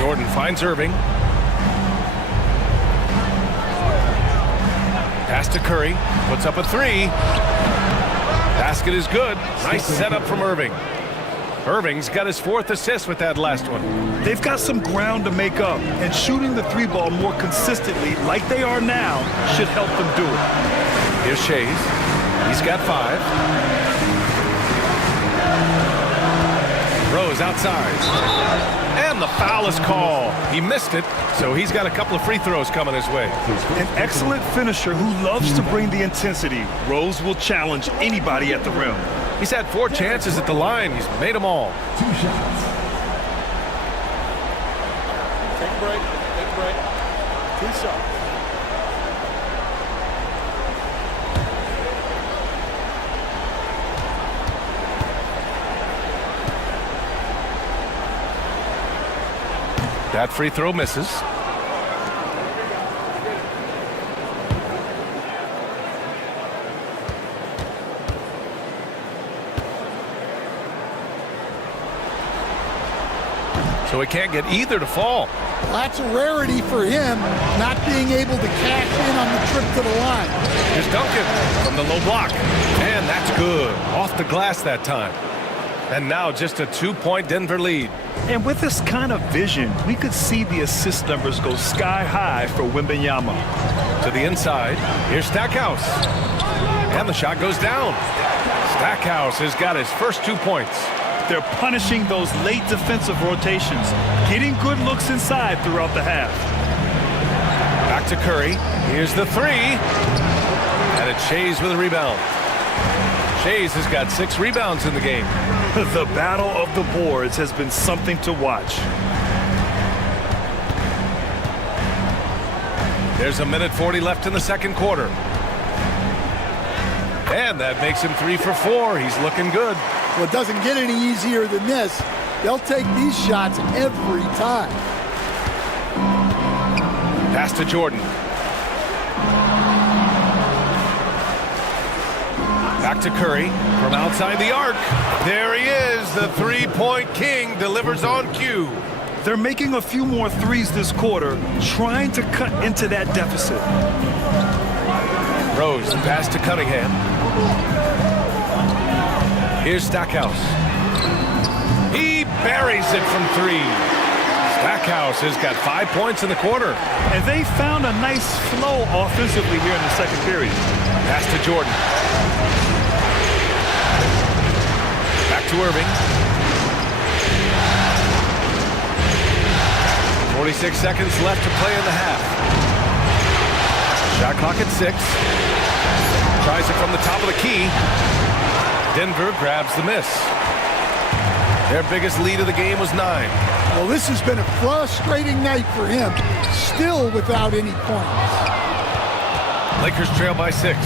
Jordan finds Irving. Pass to Curry. Puts up a three. Basket is good. Nice setup from Irving. Irving's got his 4th assist with that last one. They've got some ground to make up, and shooting the 3-ball more consistently like they are now should help them do it. Here's Shays. He's got 5. Rose outside. And the foul is called. He missed it, so he's got a couple of free throws coming his way. An excellent finisher who loves to bring the intensity. Rose will challenge anybody at the rim. He's had 4 chances at the line. He's made them all. 2 shots. Take a break. Take a break. 2 shots. That free throw misses. So he can't get either to fall. That's a rarity for him, not being able to cash in on the trip to the line. Here's Duncan from the low block. And that's good. Off the glass that time. And now just a 2-point Denver lead. And with this kind of vision, we could see the assist numbers go sky high for Wembanyama. To the inside. Here's Stackhouse. And the shot goes down. Stackhouse has got his first 2 points. They're punishing those late defensive rotations, getting good looks inside throughout the half. Back to Curry. Here's the 3. And it's Shays with a rebound. Shays has got 6 rebounds in the game. The battle of the boards has been something to watch. There's a minute 40 left in the second quarter. And that makes him 3 for 4. He's looking good. Well, it doesn't get any easier than this. They'll take these shots every time. Pass to Jordan. Back to Curry from outside the arc. There he is. The 3-point king delivers on cue. They're making a few more threes this quarter, trying to cut into that deficit. Rose, pass to Cunningham. Here's Stackhouse. He buries it from 3. Stackhouse has got 5 points in the quarter. And they found a nice flow offensively here in the second period. Pass to Jordan. Back to Irving. 46 seconds left to play in the half. Shot clock at 6. Tries it from the top of the key. Denver grabs the miss. Their biggest lead of the game was 9. Well, this has been a frustrating night for him, still without any points. Lakers trail by 6.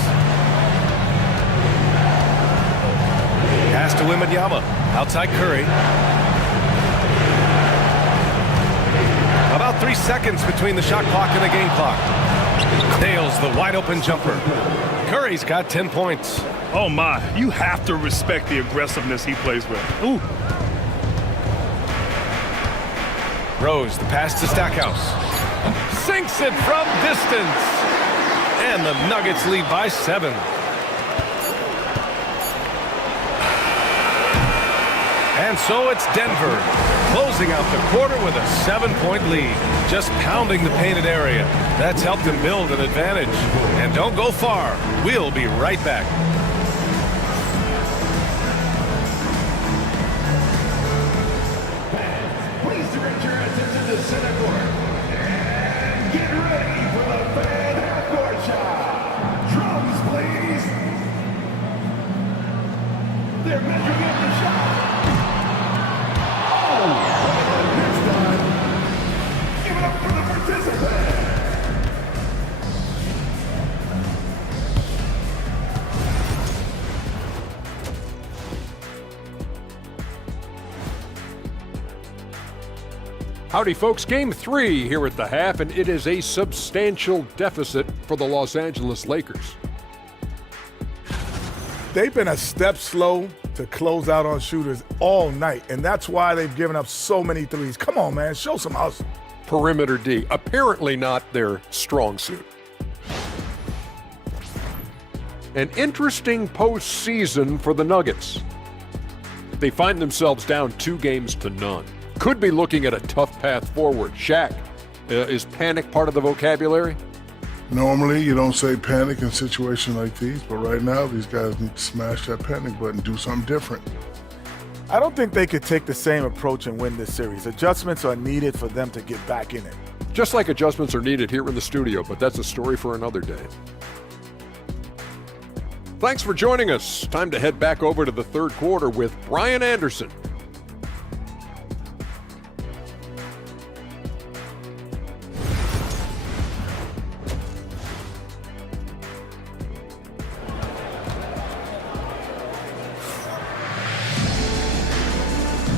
Pass to Wembanyama. Outside Curry. About 3 seconds between the shot clock and the game clock. Nails the wide open jumper. Curry's got 10 points. Oh my, you have to respect the aggressiveness he plays with. Ooh. Rose, the pass to Stackhouse. Sinks it from distance. And the Nuggets lead by 7. And so it's Denver closing out the quarter with a 7-point lead. Just pounding the painted area. That's helped them build an advantage. And don't go far. We'll be right back. Please direct your attention to center court. And get ready for the fan half-court shot. Drums, please. They're measuring up the shot. This time, give it up for the participant. Howdy, folks. Game 3 here at the half, and it is a substantial deficit for the Los Angeles Lakers. They've been a step slow to close out on shooters all night, and that's why they've given up so many threes. Come on, man, show some hustle. Perimeter D, apparently not their strong suit. An interesting postseason for the Nuggets. They find themselves down 2 games to none. Could be looking at a tough path forward. Shaq, is panic part of the vocabulary? Normally, you don't say panic in situations like these, but right now, these guys need to smash that panic button, do something different. I don't think they could take the same approach and win this series. Adjustments are needed for them to get back in it. Just like adjustments are needed here in the studio, but that's a story for another day. Thanks for joining us. Time to head back over to the third quarter with Brian Anderson.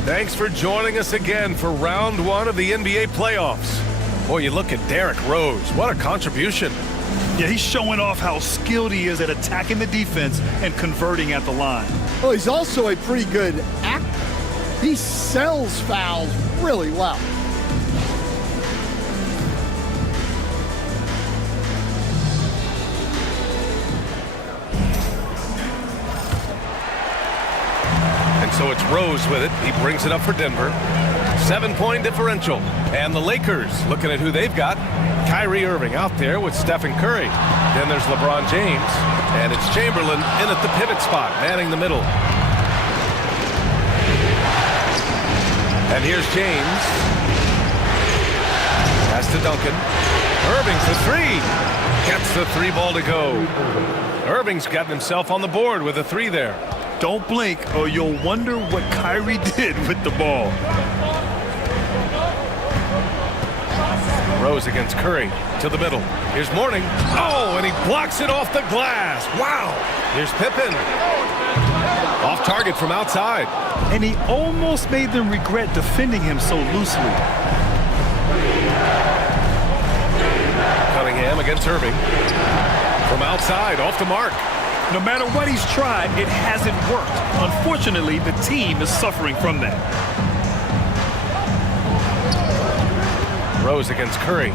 Thanks for joining us again for round 1 of the NBA playoffs. Boy, you look at Derrick Rose. What a contribution. Yeah, he's showing off how skilled he is at attacking the defense and converting at the line. Well, he's also a pretty good actor. He sells fouls really well. And so it's Rose with it. He brings it up for Denver. 7-point differential. And the Lakers looking at who they've got. Kyrie Irving out there with Stephen Curry. Then there's LeBron James. And it's Chamberlain in at the pivot spot, manning the middle. And here's James. Pass to Duncan. Irving for 3. Gets the 3 ball to go. Irving's gotten himself on the board with a 3 there. Don't blink or you'll wonder what Kyrie did with the ball. Rose against Curry to the middle. Here's Mourning. Oh, and he blocks it off the glass. Wow. Here's Pippen. Off target from outside. And he almost made them regret defending him so loosely. Cunningham against Irving. From outside, off the mark. No matter what he's tried, it hasn't worked. Unfortunately, the team is suffering from that. Rose against Curry.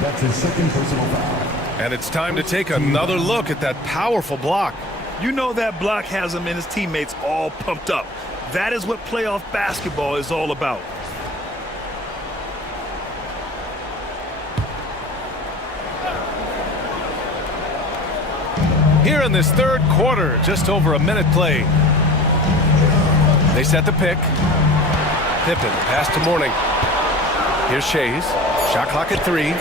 That's his second personal foul. And it's time to take another look at that powerful block. You know that block has him and his teammates all pumped up. That is what playoff basketball is all about. Here in this third quarter, just over a minute played. They set the pick. Pippen, pass to Mourning. Here's Shays. Shot clock at 3.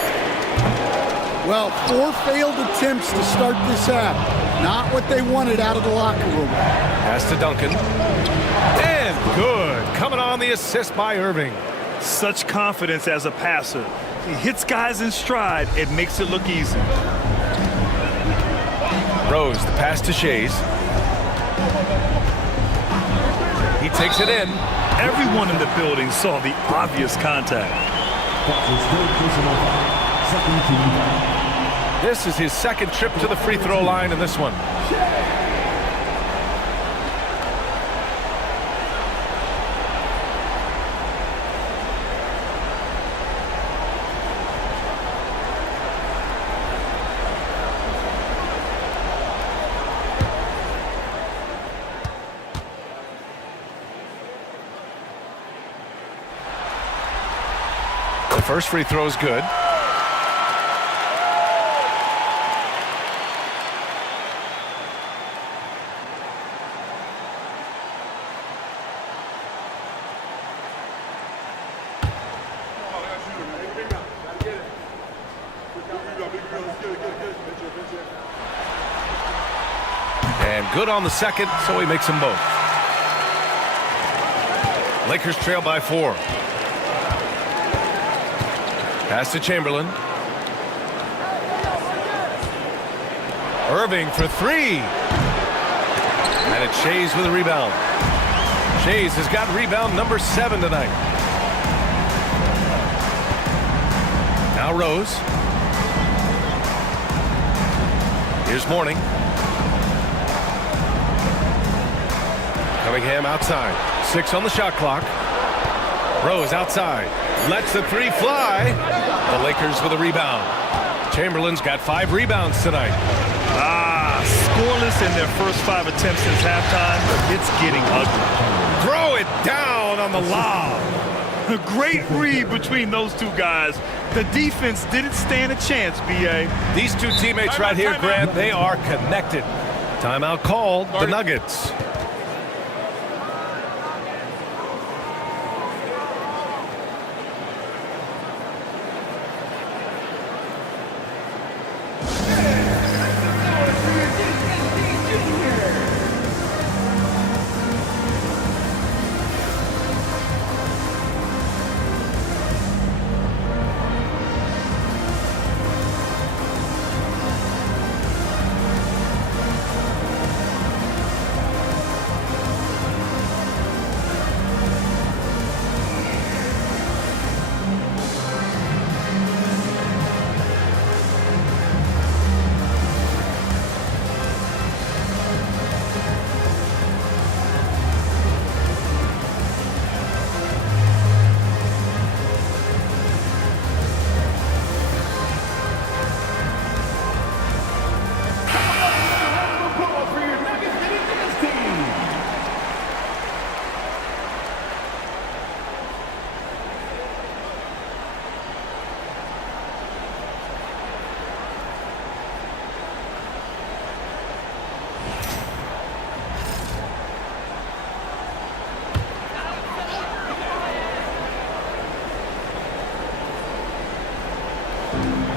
Well, 4 failed attempts to start this half. Not what they wanted out of the locker room. Pass to Duncan. And good. Coming on the assist by Irving. Such confidence as a passer. He hits guys in stride. It makes it look easy. Rose, the pass to Shays. He takes it in. Everyone in the building saw the obvious contact. This is his second trip to the free throw line in this one. The first free throw is good. And good on the second, so he makes them both. Lakers trail by 4. Pass to Chamberlain. Irving for 3. And it's Shays with a rebound. Shays has got rebound number 7 tonight. Now Rose. Here's Mourning. Cunningham outside. 6 on the shot clock. Rose outside. Lets the 3 fly. The Lakers with a rebound. Chamberlain's got 5 rebounds tonight. Scoreless in their first 5 attempts since halftime. It's getting ugly. Throw it down on the lob. A great read between those two guys. The defense didn't stand a chance, B.A. These two teammates right here, Grant, they are connected. Timeout called, the Nuggets.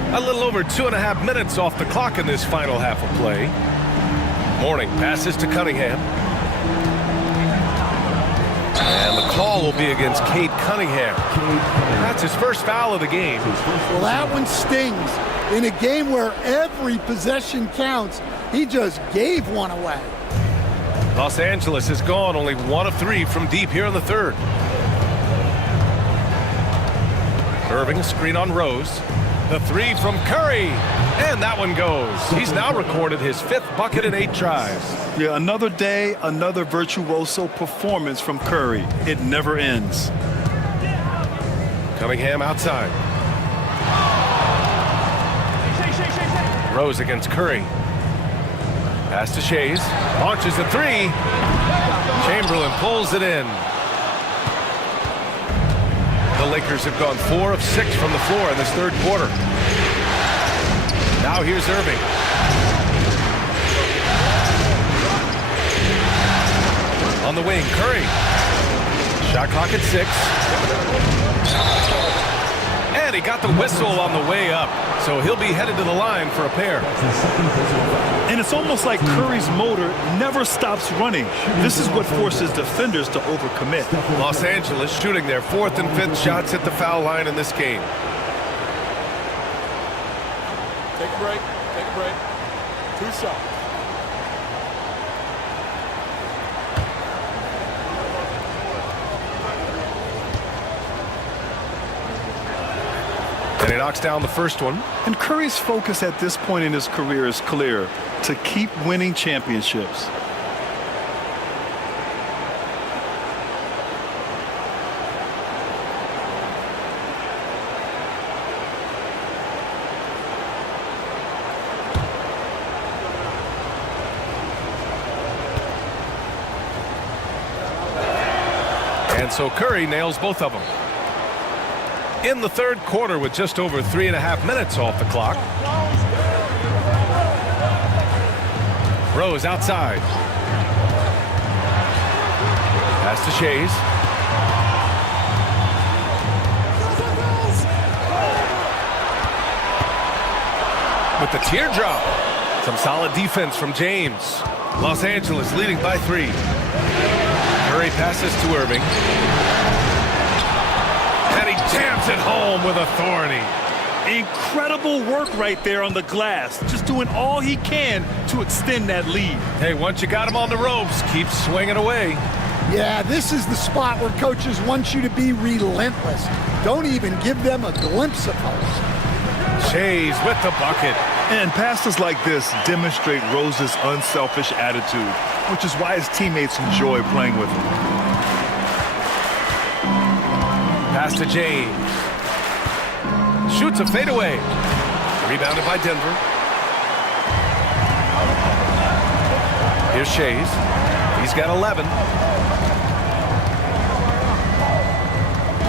A little over 2.5 minutes off the clock in this final half of play. Mourning passes to Cunningham. And the call will be against Cade Cunningham. That's his first foul of the game. Well, that one stings. In a game where every possession counts, he just gave one away. Los Angeles has gone only 1 of 3 from deep here in the third. Irving, screen on Rose. The 3 from Curry, and that one goes. He's now recorded his 5th bucket in 8 tries. Yeah, another day, another virtuoso performance from Curry. It never ends. Cunningham outside. Rose against Curry. Pass to Shays. Launches a 3. Chamberlain pulls it in. The Lakers have gone 4 of 6 from the floor in this third quarter. Now here's Irving. On the wing, Curry. Shot clock at 6. And he got the whistle on the way up. So he'll be headed to the line for a pair. And it's almost like Curry's motor never stops running. This is what forces defenders to overcommit. Los Angeles shooting their 4th and 5th shots at the foul line in this game. Take a break. Take a break. 2 shots. And he knocks down the first one. And Curry's focus at this point in his career is clear: to keep winning championships. And so Curry nails both of them. In the third quarter with just over 3.5 minutes off the clock. Rose outside. Pass to Shays. With the teardrop. Some solid defense from James. Los Angeles leading by 3. Curry passes to Irving. And he jams it home with authority. Incredible work right there on the glass. Just doing all he can to extend that lead. Hey, once you got him on the ropes, keep swinging away. Yeah, this is the spot where coaches want you to be relentless. Don't even give them a glimpse of hope. Shays with the bucket. And passes like this demonstrate Rose's unselfish attitude, which is why his teammates enjoy playing with him. Pass to James. Shoots a fadeaway. Rebounded by Denver. Here's Shays. He's got 11.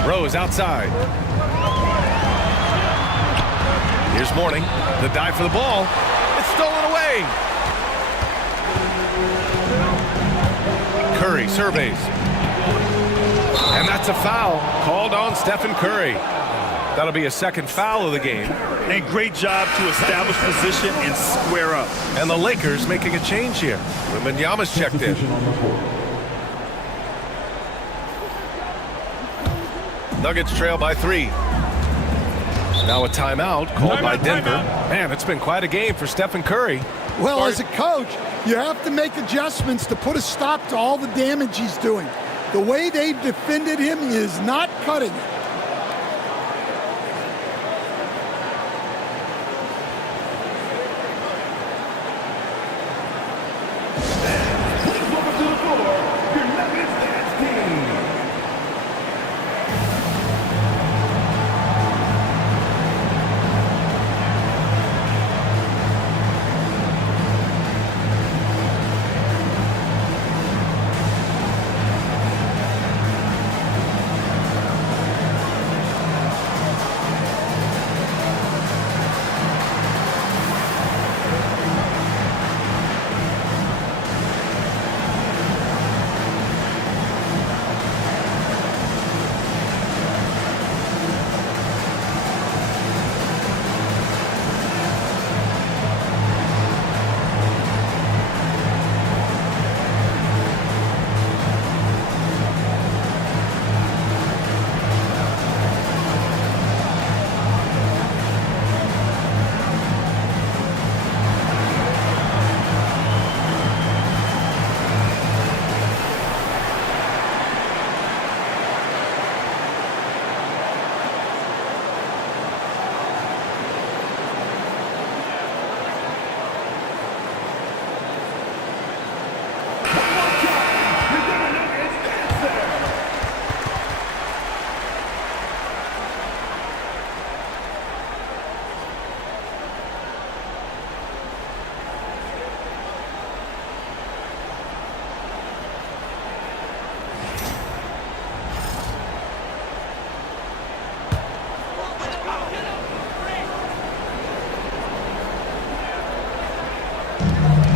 Rose outside. Here's Mourning. The dive for the ball. It's stolen away. Curry surveys. And that's a foul called on Stephen Curry. That'll be a second foul of the game. And great job to establish position and square up. And the Lakers making a change here. Wembanyama's checked in. Nuggets trail by 3. Now a timeout called by Denver. Man, it's been quite a game for Stephen Curry. Well, as a coach, you have to make adjustments to put a stop to all the damage he's doing. The way they've defended him is not cutting it.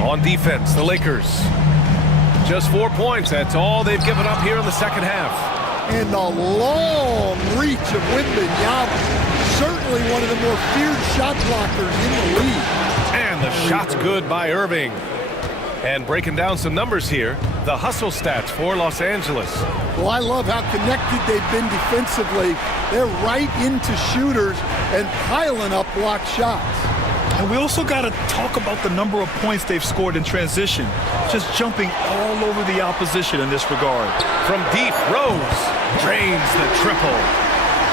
On defense, the Lakers. Just 4 points. That's all they've given up here in the second half. And the long reach of Wembanyama. Certainly one of the more feared shot blockers in the league. And the shot's good by Irving. And breaking down some numbers here, the hustle stats for Los Angeles. Well, I love how connected they've been defensively. They're right into shooters and piling up blocked shots. And we also got to talk about the number of points they've scored in transition, just jumping all over the opposition in this regard. From deep, Rose drains the triple.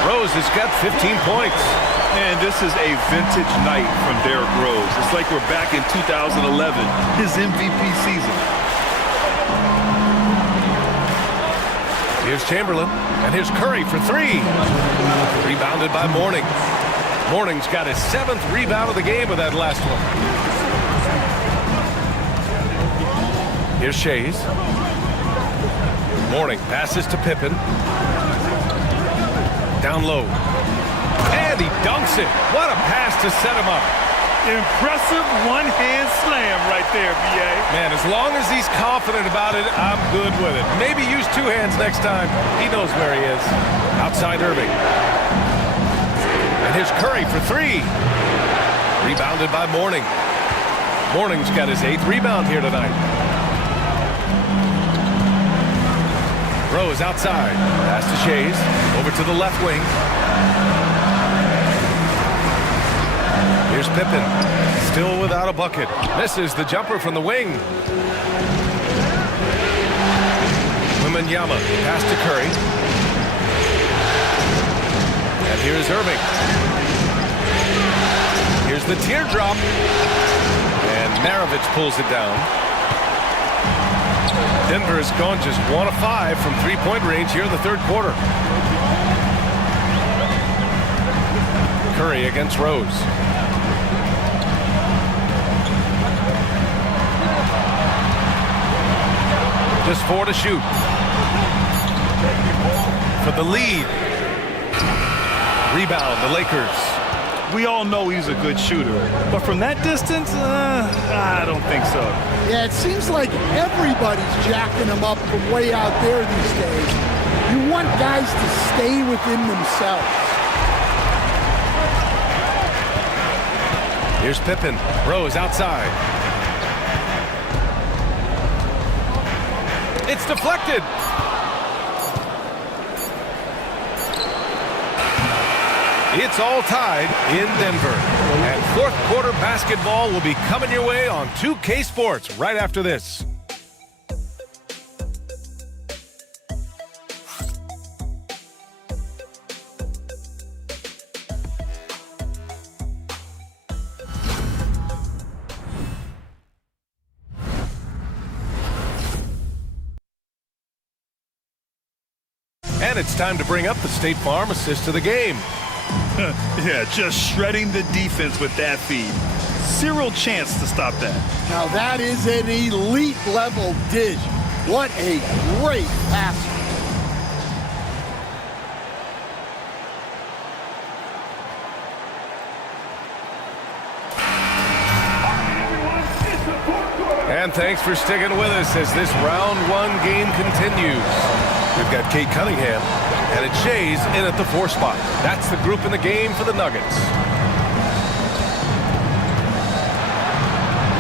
Rose has got 15 points. And this is a vintage night from Derrick Rose. It's like we're back in 2011, his MVP season. Here's Chamberlain, and here's Curry for 3. Rebounded by Mourning. Mourning's got his 7th rebound of the game with that last one. Here's Shays. Mourning passes to Pippen. Down low. And he dunks it. What a pass to set him up. Impressive one-hand slam right there, B.A. Man, as long as he's confident about it, I'm good with it. Maybe use 2 hands next time. He knows where he is. Outside Irving. And here's Curry for 3. Rebounded by Mourning. Mourning's got his 8th rebound here tonight. Rose outside. Pass to Shays. Over to the left wing. Here's Pippen. Still without a bucket. Misses the jumper from the wing. Wembanyama. Pass to Curry. And here's Irving. Here's Here's the teardrop. And Maravich pulls it down. Denver has gone just 1 of 5 from three-point range here in the third quarter. Curry against Rose. Just 4 to shoot. For the lead. Rebound, the Lakers. We all know he's a good shooter, but from that distance, I don't think so. Yeah, it seems like everybody's jacking him up from way out there these days. You want guys to stay within themselves. Here's Pippen. Rose outside. It's deflected. It's all tied in Denver. And fourth quarter basketball will be coming your way on 2K Sports right after this. And it's time to bring up the State Farm assist to the game. Yeah, just shredding the defense with that feed. Zero chance to stop that. Now that is an elite level dish. What a great passer. And thanks for sticking with us as this round 1 game continues. We've got Kate Cunningham, and it's Shays in at the 4 spot. That's the group in the game for the Nuggets.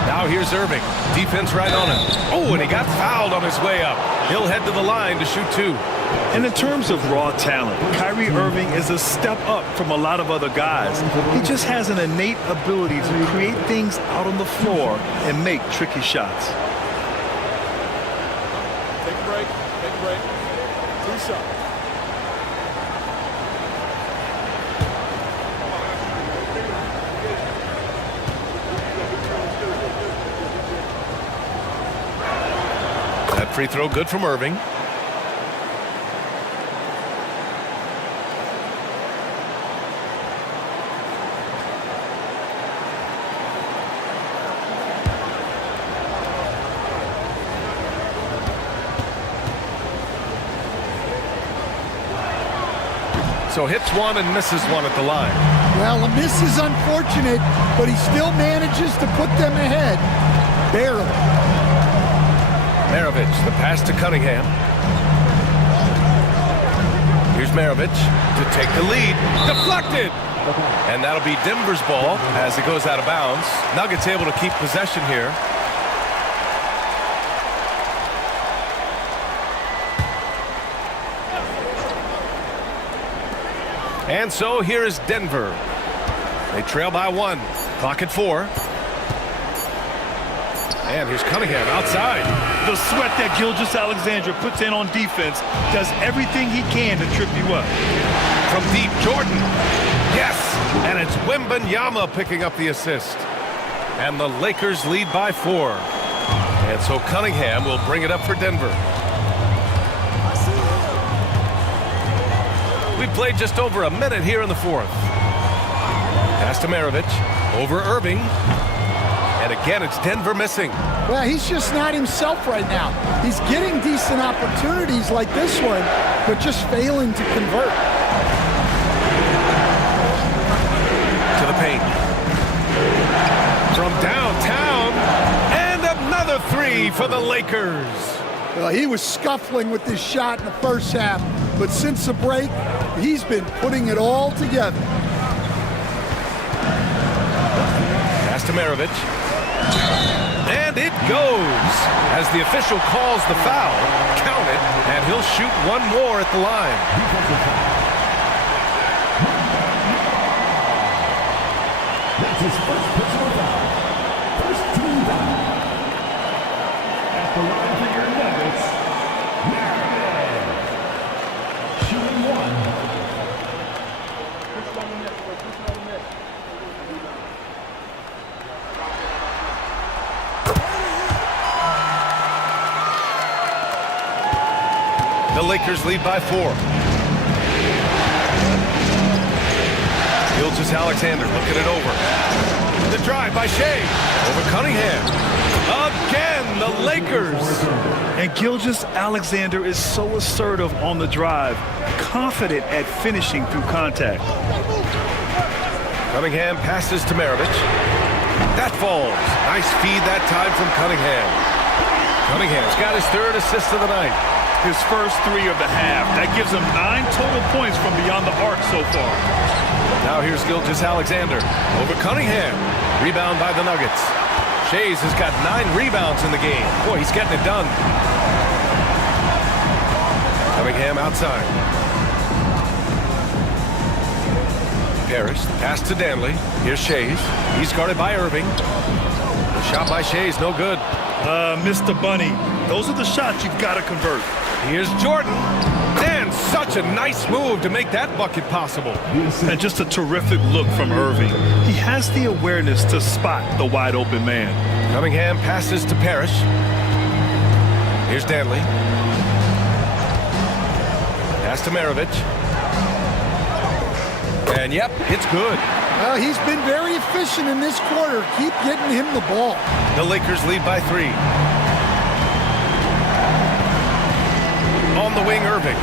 Now here's Irving. Defense right on him. Oh, and he got fouled on his way up. He'll head to the line to shoot 2. And in terms of raw talent, Kyrie Irving is a step up from a lot of other guys. He just has an innate ability to create things out on the floor and make tricky shots. Take a break. Take a break. 2 shots. That free throw good from Irving. So hits 1 and misses 1 at the line. Well, a miss is unfortunate, but he still manages to put them ahead. Barely. Maravich, the pass to Cunningham. Here's Maravich to take the lead. Deflected! And that'll be Denver's ball as it goes out of bounds. Nuggets able to keep possession here. And so here is Denver. They trail by 1. Clock at 4. And here's Cunningham outside. The sweat that Gilgeous-Alexander puts in on defense does everything he can to trip you up. From deep, Jordan. Yes! And it's Wembanyama picking up the assist. And the Lakers lead by 4. And so Cunningham will bring it up for Denver. We've played just over a minute here in the 4th. Pass to Maravich. Over Irving. And again, it's Denver missing. Well, he's just not himself right now. He's getting decent opportunities like this one, but just failing to convert. To the paint. From downtown. And another 3 for the Lakers. Well, he was scuffling with this shot in the first half, but since the break, he's been putting it all together. Pass to Maravich. And it goes. As the official calls the foul, count it, and he'll shoot 1 more at the line. That's his first personal foul. First team foul. At the line for your Nuggets, Maravich. Shooting 1. The Lakers lead by 4. Gilgeous-Alexander looking it over. The drive by Shea. Over Cunningham. Again, the Lakers. And Gilgeous-Alexander is so assertive on the drive, confident at finishing through contact. Cunningham passes to Maravich. That falls. Nice feed that time from Cunningham. Cunningham's got his 3rd assist of the night. His first 3 of the half. That gives him 9 total points from beyond the arc so far. Now here's Gilgeous-Alexander over Cunningham. Rebound by the Nuggets. Shays has got 9 rebounds in the game. Boy, he's getting it done. Cunningham outside. Parrish, pass to Danley. Here's Shays. He's guarded by Irving. The shot by Shays, no good. Mr. Bunny, those are the shots you've got to convert. Here's Jordan. And such a nice move to make that bucket possible. And just a terrific look from Irving. He has the awareness to spot the wide open man. Cunningham passes to Parrish. Here's Danley. Pass to Maravich. And yep, it's good. Well, he's been very efficient in this quarter. Keep getting him the ball. The Lakers lead by 3. On the wing, Irving.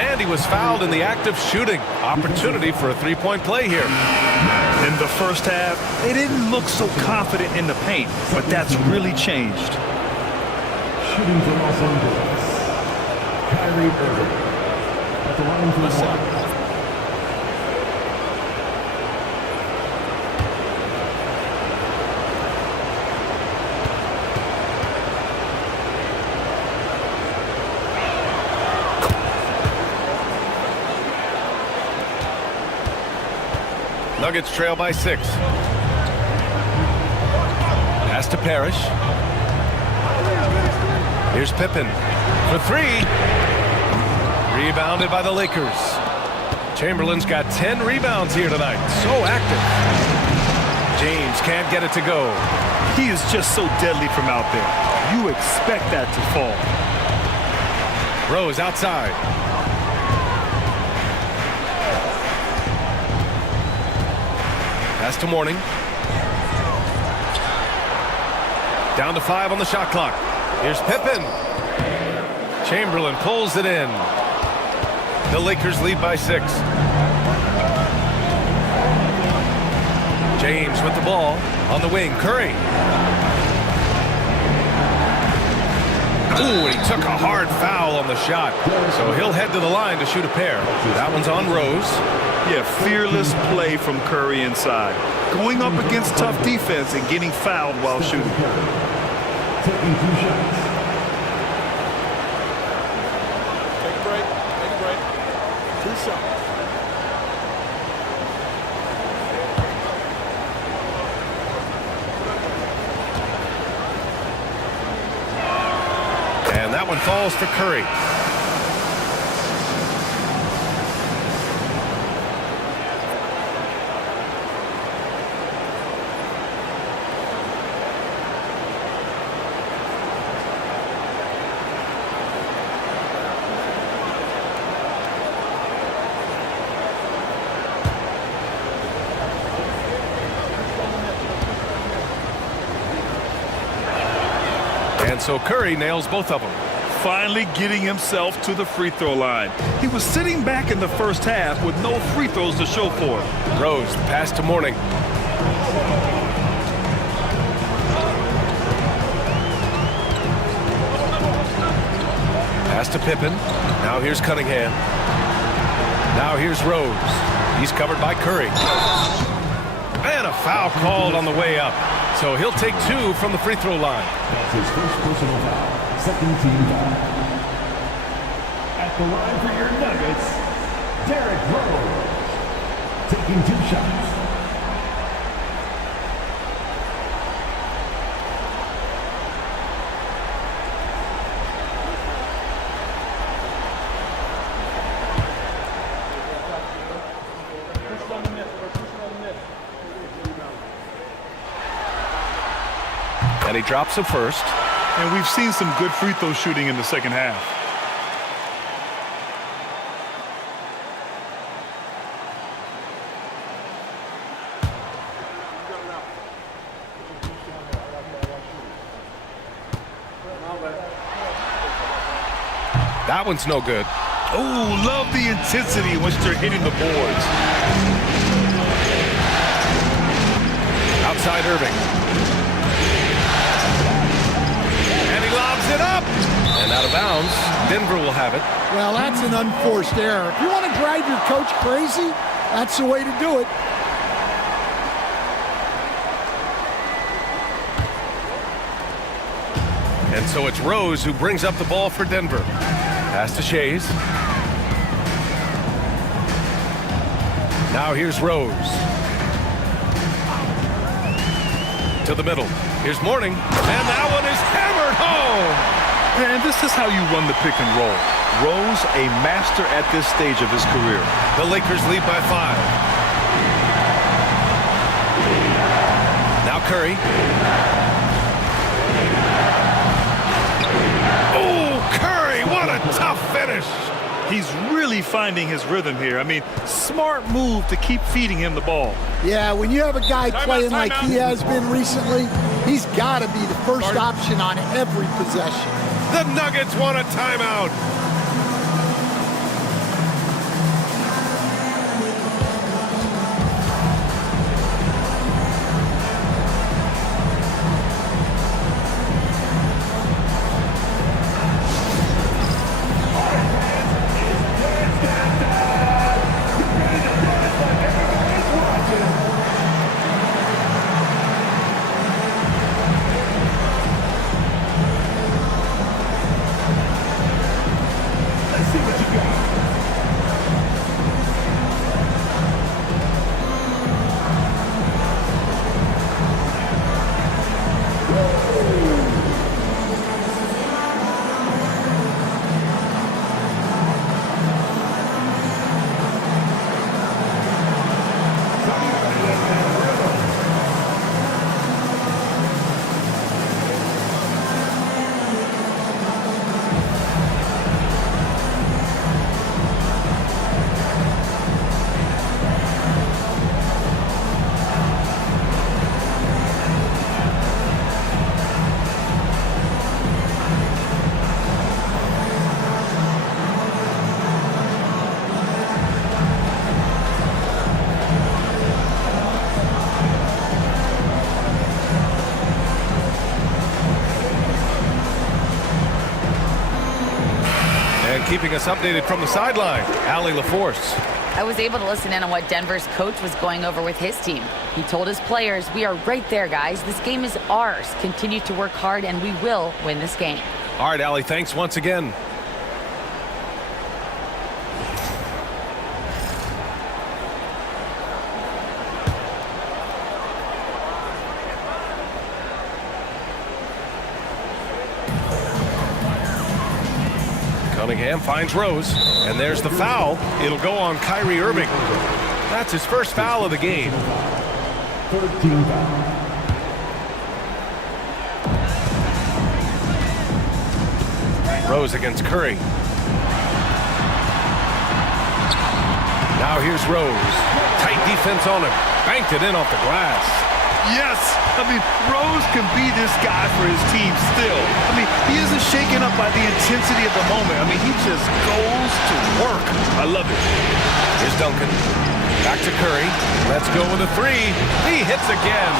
And he was fouled in the act of shooting. Opportunity for a 3-point play here. In the first half, they didn't look so confident in the paint, but that's really changed. Shooting for Los Angeles, Kyrie Irving. At the line for 1. Nuggets trail by 6. Pass to Parrish. Here's Pippen for 3. Rebounded by the Lakers. Chamberlain's got 10 rebounds here tonight. So active. James can't get it to go. He is just so deadly from out there. You expect that to fall. Rose outside. Pass to Mourning. Down to 5 on the shot clock. Here's Pippen. Chamberlain pulls it in. The Lakers lead by 6. James with the ball on the wing. Curry. Ooh, he took a hard foul on the shot. So he'll head to the line to shoot a pair. That one's on Rose. Yeah, fearless play from Curry inside. Going up against tough defense and getting fouled while shooting. Taking 2 shots. Take a break. Take a break. 2 shots. And that one falls for Curry. And so Curry nails both of them. Finally getting himself to the free throw line. He was sitting back in the first half with no free throws to show for it. Rose, the pass to Mourning. Pass to Pippen. Now here's Cunningham. Now here's Rose. He's covered by Curry. And a foul called on the way up. So he'll take 2 from the free throw line. That's his first personal foul. Second team foul. At the line for your Nuggets, Derrick Rose. Taking 2 shots. And he drops it first. And we've seen some good free throw shooting in the second half. That one's no good. Oh, love the intensity in which they're hitting the boards. Outside Irving. And he lobs it up. And out of bounds. Denver will have it. Well, that's an unforced error. If you want to drive your coach crazy, that's the way to do it. And so it's Rose who brings up the ball for Denver. Pass to Shays. Now here's Rose. To the middle. Here's Mourning. And that one is hammered home. And this is how you run the pick and roll. Rose, a master at this stage of his career. The Lakers lead by 5. Now Curry. What a tough finish. He's really finding his rhythm here. I mean, smart move to keep feeding him the ball. Yeah, when you have a guy playing like he has been recently, he's got to be the first option on every possession. The Nuggets want a timeout. Keeping us updated from the sideline, Allie LaForce. I was able to listen in on what Denver's coach was going over with his team. He told his players, we are right there, guys. This game is ours. Continue to work hard, and we will win this game. All right, Allie, thanks once again. Cunningham finds Rose, and there's the foul. It'll go on Kyrie Irving. That's his first foul of the game. 13 foul. Rose against Curry. Now here's Rose. Tight defense on him. Banked it in off the glass. Yes! I mean, Rose can be this guy for his team still. I mean, he isn't shaken up by the intensity of the moment. I mean, he just goes to work. I love it. Here's Duncan. Back to Curry. Let's go with a 3. He hits again.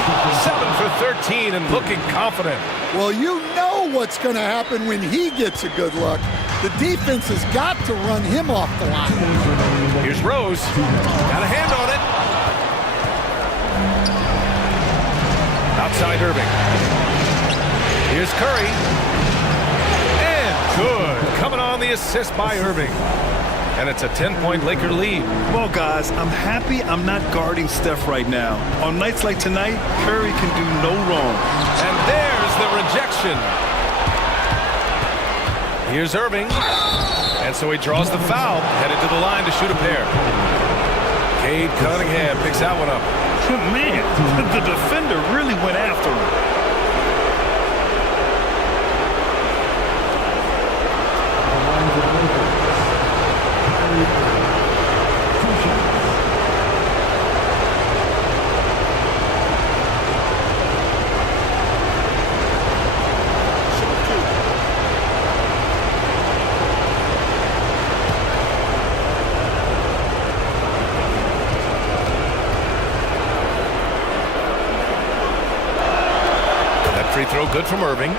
7 for 13 and looking confident. Well, you know what's going to happen when he gets a good look. The defense has got to run him off the line. Here's Rose. Got a hand on it. Outside Irving. Here's Curry. And good. Coming on the assist by Irving. And it's a 10-point Laker lead. Well, guys, I'm happy I'm not guarding Steph right now. On nights like tonight, Curry can do no wrong. And there's the rejection. Here's Irving. And so he draws the foul. Headed to the line to shoot a pair. Cade Cunningham picks that one up. Man, the defender really went after him. good from Irving.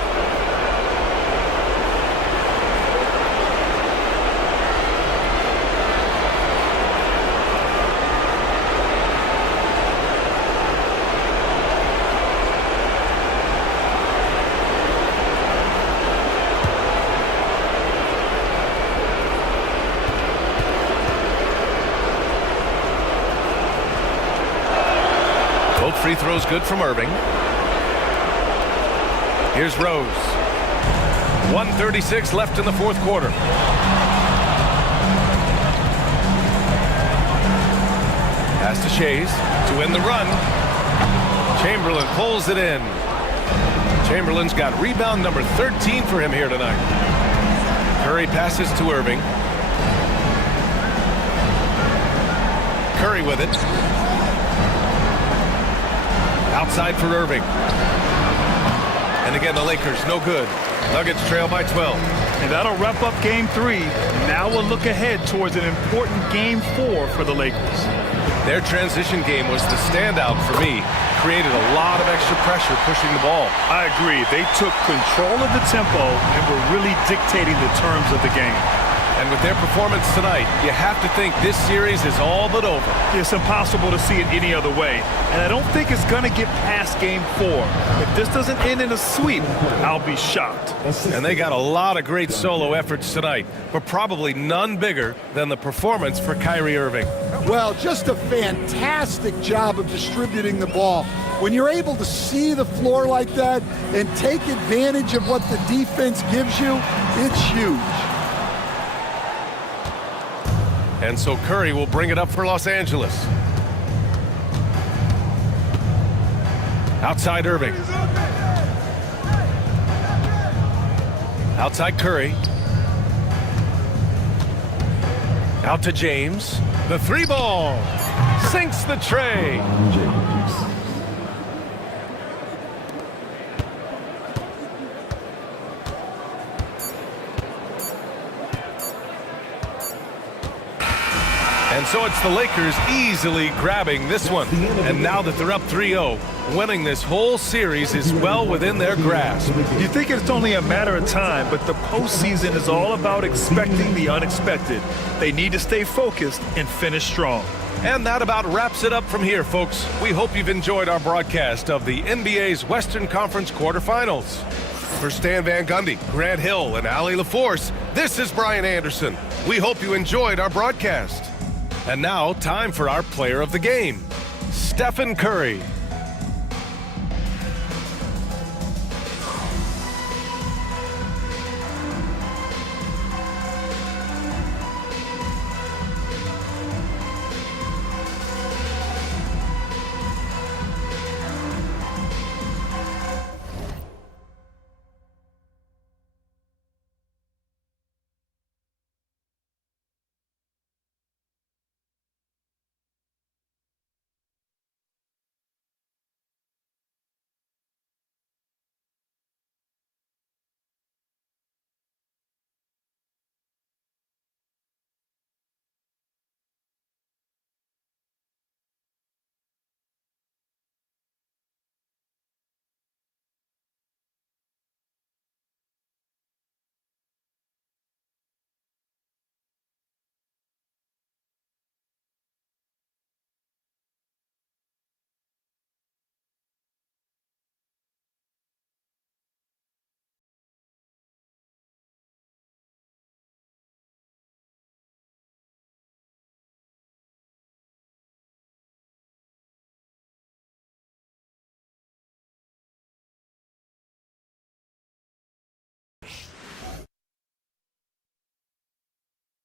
Both free throws good from Irving. Here's Rose. 1:36 left in the fourth quarter. Pass to Shays to win the run. Chamberlain pulls it in. Chamberlain's got rebound number 13 for him here tonight. Curry passes to Irving. Curry with it. Outside for Irving. And again, the Lakers, no good. Nuggets trail by 12. And that'll wrap up Game 3. Now we'll look ahead towards an important Game 4 for the Lakers. Their transition game was the standout for me. Created a lot of extra pressure pushing the ball. I agree. They took control of the tempo and were really dictating the terms of the game. And with their performance tonight, you have to think this series is all but over. It's impossible to see it any other way. And I don't think it's going to get past Game 4. If this doesn't end in a sweep, I'll be shocked. And they got a lot of great solo efforts tonight, but probably none bigger than the performance for Kyrie Irving. Well, just a fantastic job of distributing the ball. When you're able to see the floor like that and take advantage of what the defense gives you, it's huge. And so Curry will bring it up for Los Angeles. Outside Irving. Outside Curry. Out to James. The three ball. Sinks the tray. And so it's the Lakers easily grabbing this one. And now that they're up 3-0, winning this whole series is well within their grasp. You think it's only a matter of time, but the postseason is all about expecting the unexpected. They need to stay focused and finish strong. And that about wraps it up from here, folks. We hope you've enjoyed our broadcast of the NBA's Western Conference quarterfinals. For Stan Van Gundy, Grant Hill, and Allie LaForce, this is Brian Anderson. We hope you enjoyed our broadcast. And now, time for our player of the game, Stephen Curry.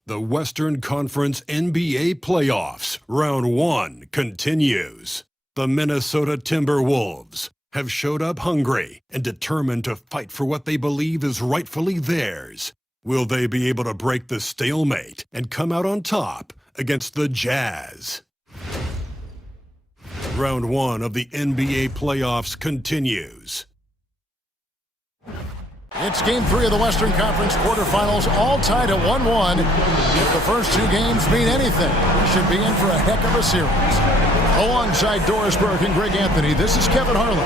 The Western Conference NBA Playoffs, Round 1 continues. The Minnesota Timberwolves have showed up hungry and determined to fight for what they believe is rightfully theirs. Will they be able to break the stalemate and come out on top against the Jazz? Round 1 of the NBA Playoffs continues. It's Game 3 of the Western Conference quarterfinals, all tied at 1-1. If the first two games mean anything, we should be in for a heck of a series. Alongside Doris Burke and Greg Anthony, this is Kevin Harlan.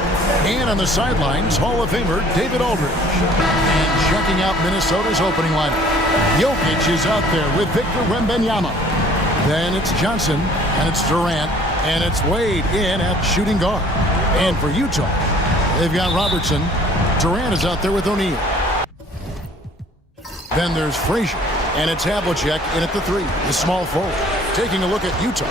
And on the sidelines, Hall of Famer David Aldridge. And checking out Minnesota's opening lineup. Jokic is out there with Victor Wembanyama. Then it's Johnson, and it's Durant, and it's Wade in at shooting guard. And for Utah, they've got Robertson. Durant is out there with O'Neal. Then there's Frazier, and it's Havlicek in at the 3, the small forward. Taking a look at Utah.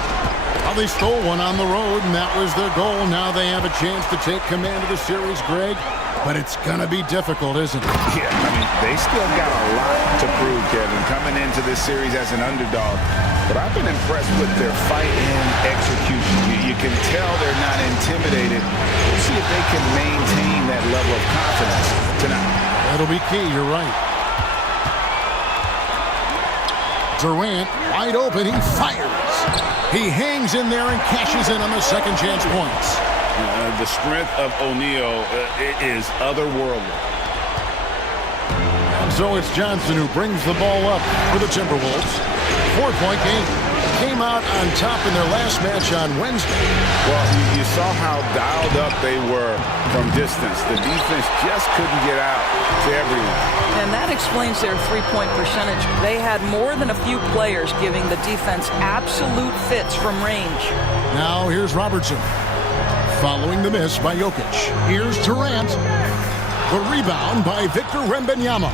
Well, they stole one on the road, and that was their goal. Now they have a chance to take command of the series, Greg. But it's going to be difficult, isn't it? Yeah, I mean, they still got a lot to prove, Kevin, coming into this series as an underdog. But I've been impressed with their fight and execution. You can tell they're not intimidated. We'll see if they can maintain that level of confidence tonight. That'll be key, you're right. Durant, wide open, he fires. He hangs in there and cashes in on the second chance points. The strength of O'Neal is otherworldly. And so it's Johnson who brings the ball up for the Timberwolves. 4-point game. Came out on top in their last match on Wednesday. Well, you saw how dialed up they were from distance. The defense just couldn't get out to everyone. And that explains their three-point percentage. They had more than a few players giving the defense absolute fits from range. Now here's Robertson. Following the miss by Jokic. Here's Durant. The rebound by Victor Wembanyama.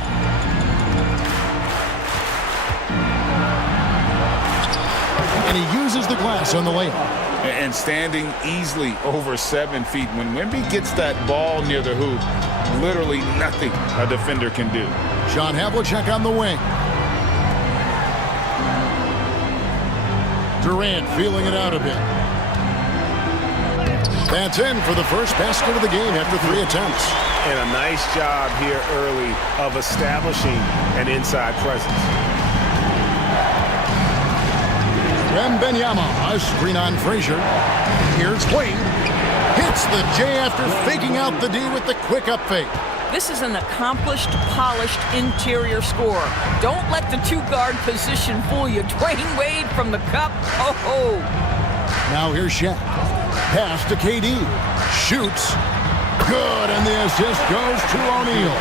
And he uses the glass on the layup. And standing easily over 7 feet. When Wemby gets that ball near the hoop, literally nothing a defender can do. John Havlicek on the wing. Durant feeling it out a bit. That's in for the first basket of the game after 3 attempts. And a nice job here early of establishing an inside presence. Wembanyama, a screen on Frazier. Here's Wade. Hits the J after faking out the D with the quick up fake. This is an accomplished, polished interior scorer. Don't let the two-guard position fool you. Dwayne Wade from the cup. Oh. Now here's Shaq. Pass to KD. Shoots. Good, and the assist goes to O'Neal.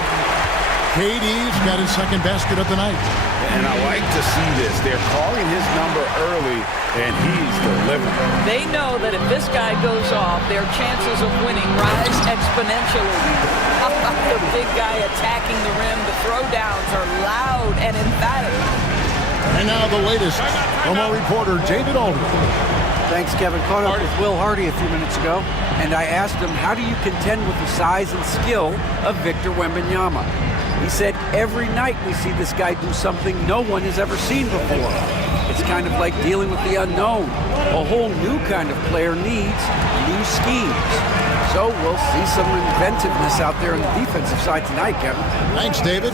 KD's got his second basket of the night. And I like to see this. They're calling his number early, and he's delivering. They know that if this guy goes off, their chances of winning rise exponentially. The big guy attacking the rim. The throwdowns are loud and emphatic. And now the latest from our reporter, David Aldridge. Thanks, Kevin. Caught up with Will Hardy a few minutes ago, and I asked him, how do you contend with the size and skill of Victor Wembanyama? He said, every night we see this guy do something no one has ever seen before. It's kind of like dealing with the unknown. A whole new kind of player needs new schemes. So we'll see some inventiveness out there on the defensive side tonight, Kevin. Thanks, David.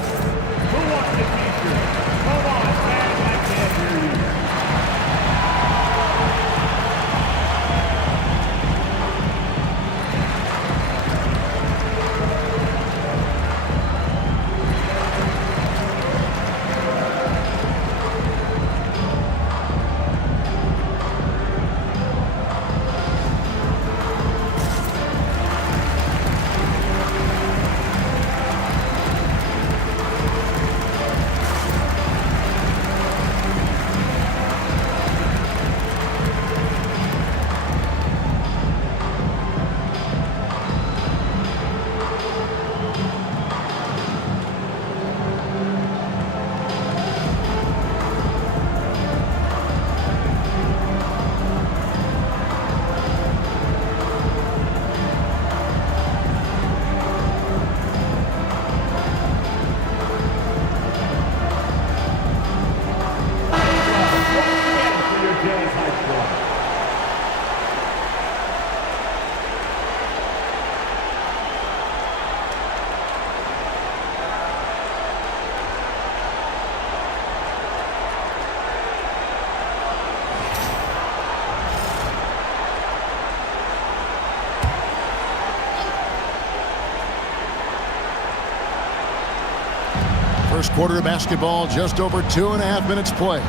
First quarter of basketball, just over 2.5 minutes play.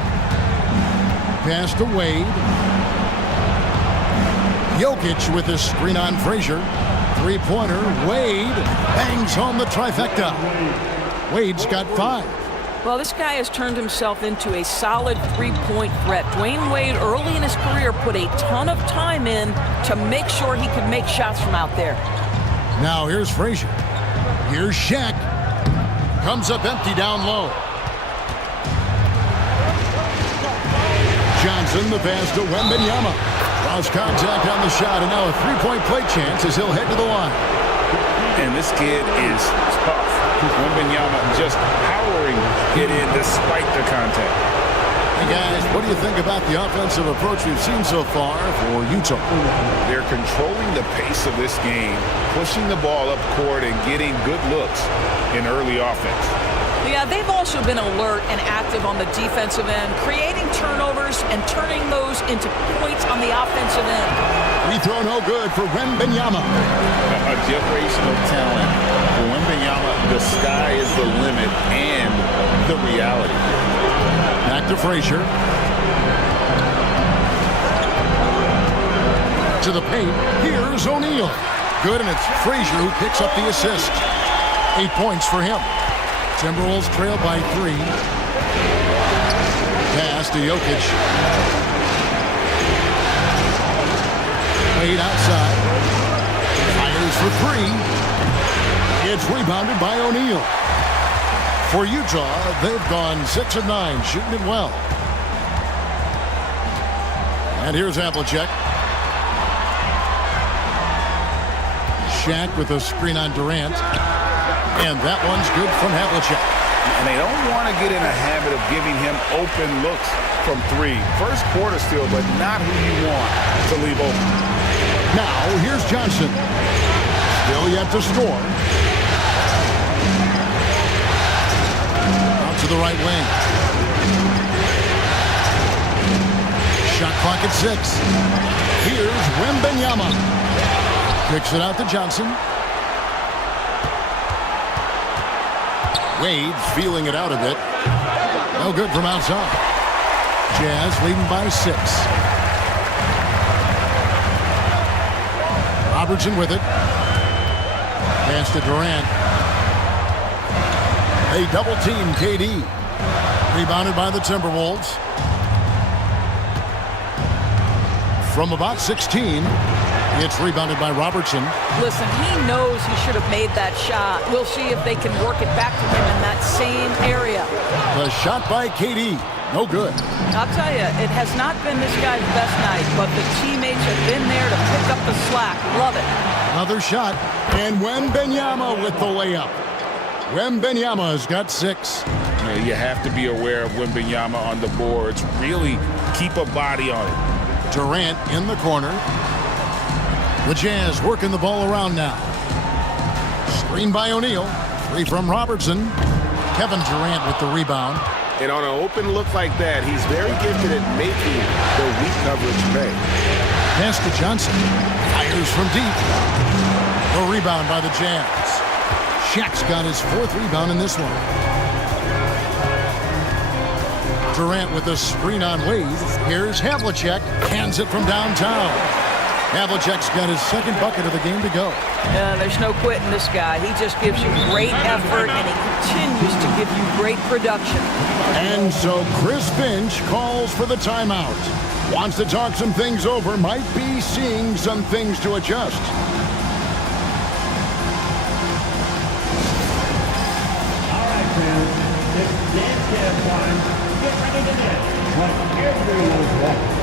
Pass to Wade. Jokic with his screen on Frazier. Three-pointer. Wade bangs home the trifecta. Wade's got 5. Well, this guy has turned himself into a solid three-point threat. Dwayne Wade, early in his career, put a ton of time in to make sure he could make shots from out there. Now here's Frazier. Here's Shaq. Comes up empty down low. Johnson, the pass to Wembanyama. Lost contact on the shot, and now a three-point play chance as he'll head to the line. And this kid is tough. Wembanyama just powering it in despite the contact. Hey guys, what do you think about the offensive approach we've seen so far for Utah? They're controlling the pace of this game, pushing the ball up court and getting good looks in early offense. Yeah, they've also been alert and active on the defensive end, creating turnovers and turning those into points on the offensive end. Free throw no good for Wembanyama. A generational talent. For Wembanyama, the sky is the limit and the reality. Back to Frazier. To the paint. Here's O'Neal. Good, and it's Frazier who picks up the assist. 8 points for him. Timberwolves trail by 3. Pass to Jokic. Wade outside. Fires for 3. It's rebounded by O'Neal. For Utah, they've gone 6 of 9, shooting it well. And here's Havlicek. Shaq with a screen on Durant. And that one's good from Havlicek. And they don't want to get in a habit of giving him open looks from 3. First quarter still, but not who you want to leave open. Now, here's Johnson. Still yet to score. Out to the right wing. Shot clock at 6. Here's Wembanyama. Kicks it out to Johnson. Wade feeling it out a bit. No good from outside. Jazz leading by 6. Robertson with it. Pass to Durant. They double team KD. Rebounded by the Timberwolves. From about 16. It's rebounded by Robertson. Listen, he knows he should have made that shot. We'll see if they can work it back to him in that same area. The shot by KD. No good. I'll tell you, it has not been this guy's best night, but the teammates have been there to pick up the slack. Love it. Another shot. And Wembanyama with the layup. Wembanyama's got 6. You have to be aware of Wembanyama on the boards. Really keep a body on it. Durant in the corner. The Jazz working the ball around now. Screen by O'Neal. 3 from Robertson. Kevin Durant with the rebound. And on an open look like that, he's very gifted at making the weak coverage pay. Pass to Johnson. Fires from deep. The rebound by the Jazz. Shaq's got his 4th rebound in this one. Durant with a screen on Wade. Here's Havlicek. Hands it from downtown. Havlicek's got his 2nd bucket of the game to go. There's no quitting this guy. He just gives you great effort, and he continues to give you great production. And so Chris Finch calls for the timeout. Wants to talk some things over. Might be seeing some things to adjust. All right, fans. It's dance camp time. Get ready to dance like everyone's watching.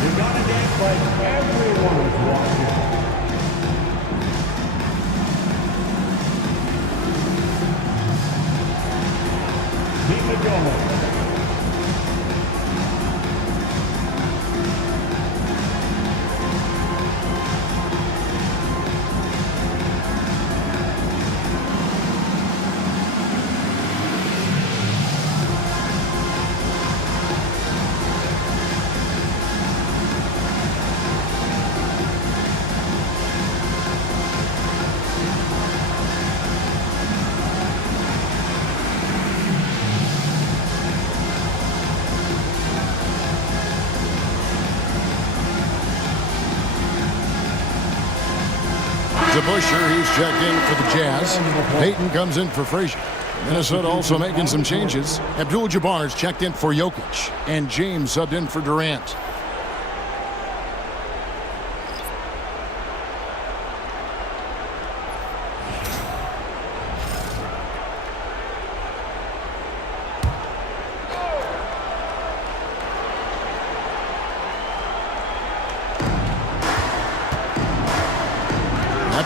You gotta dance like everyone is watching. Keep it going. DeBusschere, he's checked in for the Jazz. Payton comes in for Frazier. Minnesota also making some changes. Abdul-Jabbar is checked in for Jokic. And James subbed in for Durant.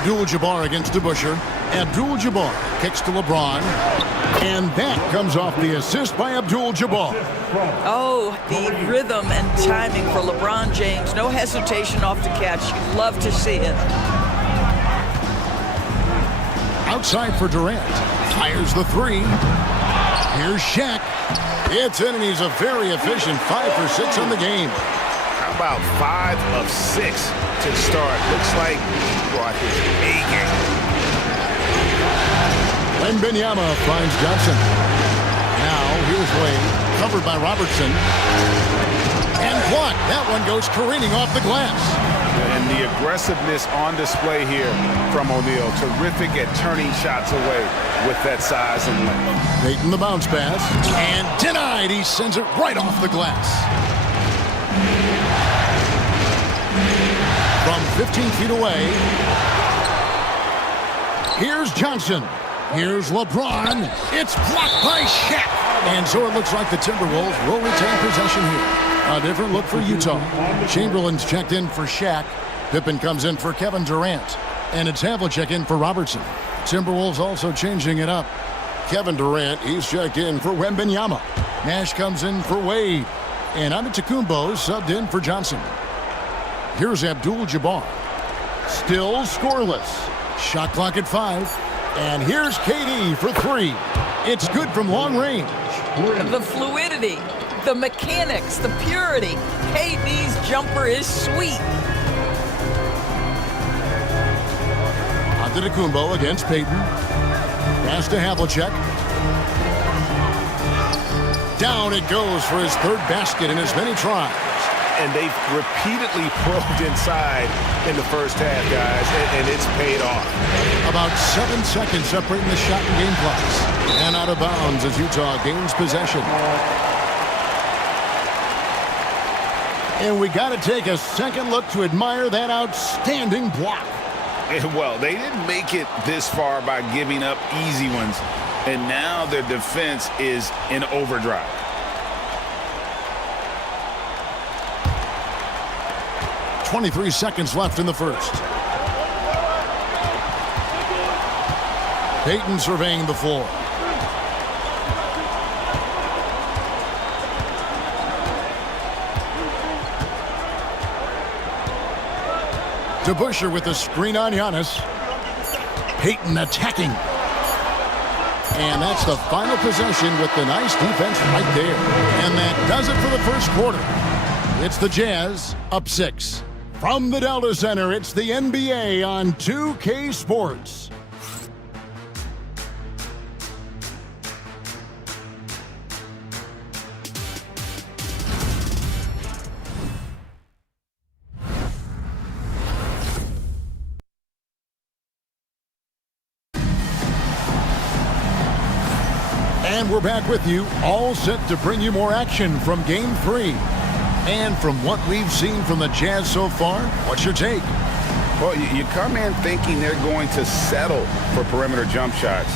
Abdul-Jabbar against DeBusschere. Abdul-Jabbar kicks to LeBron. And that comes off the assist by Abdul-Jabbar. Oh, the rhythm and timing for LeBron James. No hesitation off the catch. You love to see it. Outside for Durant. Fires the three. Here's Shaq. It's in, and he's a very efficient 5 for 6 in the game. How about 5 of 6 to start? Looks like he brought his A game. Wembanyama finds Johnson. Now here's Wade, covered by Robertson. And blocked. That one goes careening off the glass. And the aggressiveness on display here from O'Neal. Terrific at turning shots away with that size and length. Payton the bounce pass. And denied. He sends it right off the glass. From 15 feet away. Here's Johnson. Here's LeBron. It's blocked by Shaq. And so it looks like the Timberwolves will retain possession here. A different look for Utah. Chamberlain's checked in for Shaq. Pippen comes in for Kevin Durant. And it's Havlicek in for Robertson. Timberwolves also changing it up. Kevin Durant, he's checked in for Wembanyama. Nash comes in for Wade. And Antetokounmpo subbed in for Johnson. Here's Abdul-Jabbar. Still scoreless. Shot clock at 5. And here's KD for 3. It's good from long range. The fluidity, the mechanics, the purity. KD's jumper is sweet. Antetokounmpo against Payton. Pass to Havlicek. Down it goes for his 3rd basket in as many tries. And they've repeatedly probed inside in the first half, guys, and it's paid off. About 7 seconds separating the shot and game clocks. And out of bounds as Utah gains possession. And we got to take a second look to admire that outstanding block. And well, they didn't make it this far by giving up easy ones. And now their defense is in overdrive. .23 seconds left in the first. Payton surveying the floor. DeBusschere with a screen on Giannis. Payton attacking. And that's the final possession with the nice defense right there. And that does it for the first quarter. It's the Jazz up 6. From the Delta Center, it's the NBA on 2K Sports. And we're back with you, all set to bring you more action from Game 3. And from what we've seen from the Jazz so far, what's your take? Well, you come in thinking they're going to settle for perimeter jump shots.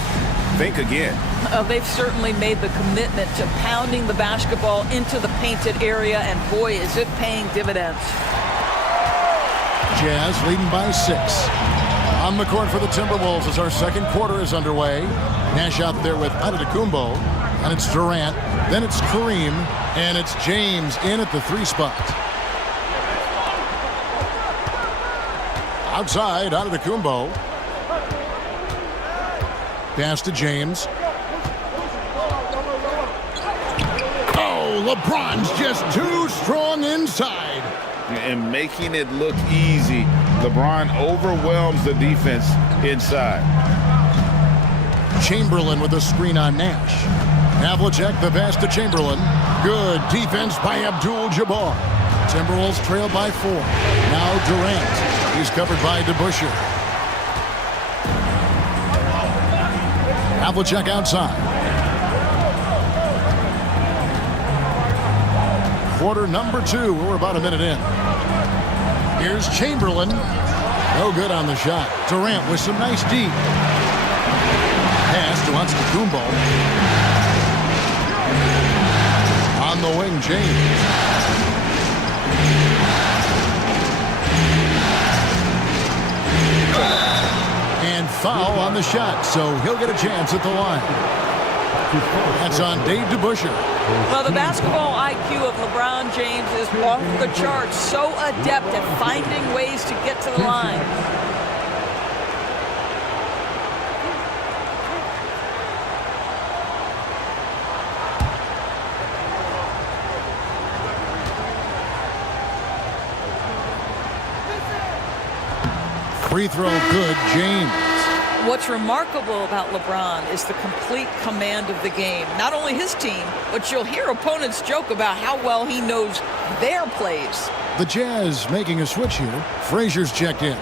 Think again. They've certainly made the commitment to pounding the basketball into the painted area, and boy, is it paying dividends. Jazz leading by 6. On the court for the Timberwolves as our second quarter is underway. Nash out there with Antetokounmpo, and it's Durant, then it's Kareem, and it's James in at the 3 spot. Outside, Antetokounmpo. Pass to James. Oh, LeBron's just too strong inside. And making it look easy. LeBron overwhelms the defense inside. Chamberlain with a screen on Nash. Havlicek the pass to Chamberlain. Good defense by Abdul-Jabbar. Timberwolves trail by 4. Now Durant. He's covered by DeBusschere. Havlicek outside. Quarter number 2. We're about a minute in. Here's Chamberlain. No good on the shot. Durant with some nice deep. Pass to Antetokounmpo. On the wing, James. And foul on the shot, so he'll get a chance at the line. That's on Dave DeBusschere. Well, the basketball IQ of LeBron James is off the charts. So adept at finding ways to get to the line. Free throw good, James. What's remarkable about LeBron is the complete command of the game. Not only his team, but you'll hear opponents joke about how well he knows their plays. The Jazz making a switch here. Frazier's checked in.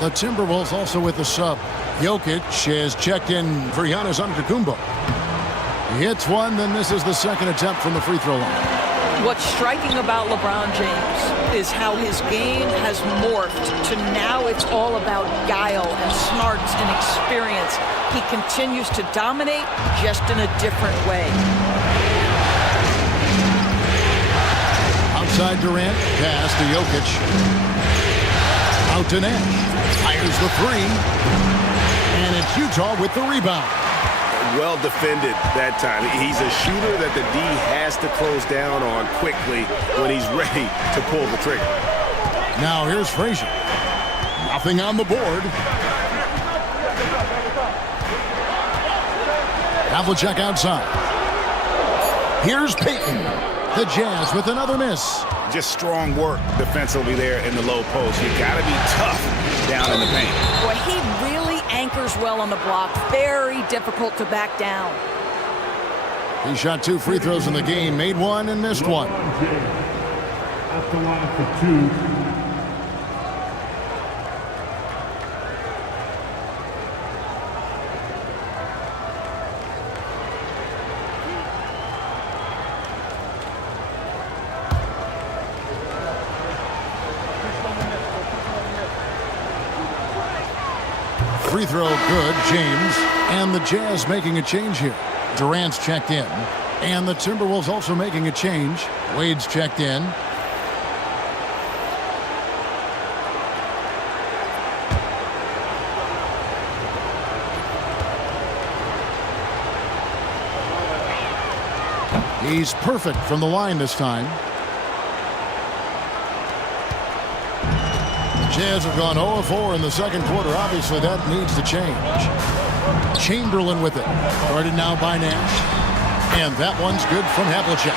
The Timberwolves also with the sub. Jokic has checked in for Giannis Antetokounmpo. He hits one, then misses the second attempt from the free throw line. What's striking about LeBron James is how his game has morphed to now it's all about guile and smarts and experience. He continues to dominate just in a different way. Outside Durant, pass to Jokic. Out to Nash. Fires the three. And it's Utah with the rebound. Well defended that time. He's a shooter that the D has to close down on quickly when he's ready to pull the trigger. Now here's Frazier. Nothing on the board. Havlicek outside. Here's Payton. The Jazz with another miss. Just strong work defensively there in the low post. You got to be tough down in the paint. Boy, he really anchors well on the block. Very difficult to back down. He shot 2 free throws in the game, made one and missed one. At the line for 2. Free throw good, James. And the Jazz making a change here. Durant's checked in. And the Timberwolves also making a change. Wade's checked in. He's perfect from the line this time. Jazz have gone 0-4 in the second quarter. Obviously, that needs to change. Chamberlain with it. Guarded now by Nash. And that one's good from Havlicek.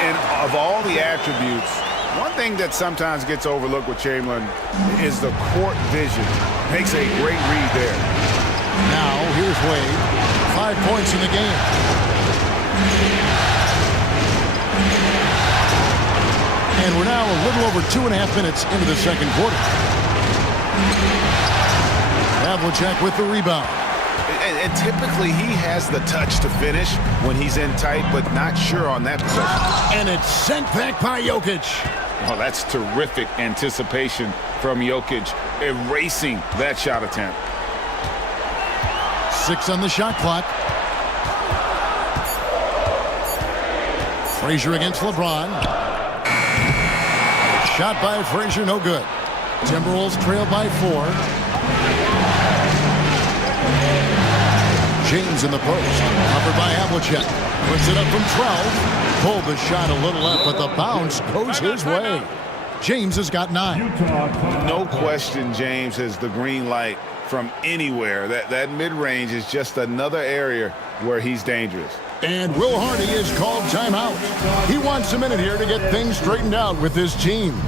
And of all the attributes, one thing that sometimes gets overlooked with Chamberlain is the court vision. Makes a great read there. Now, here's Wade. 5 points in the game. And we're now a little over 2.5 minutes into the second quarter. Havlicek with the rebound. And typically he has the touch to finish when he's in tight, but not sure on that possession. And it's sent back by Jokic. Oh, that's terrific anticipation from Jokic, erasing that shot attempt. 6 on the shot clock. Frazier against LeBron. Shot by Frazier, no good. Timberwolves trail by 4. James in the post. Covered by Havlicek. Puts it up from 12. Pulled the shot a little up, but the bounce goes his way. James has got 9. No question James has the green light from anywhere. That mid-range is just another area where he's dangerous. And Will Hardy is called timeout. He wants a minute here to get things straightened out with his team.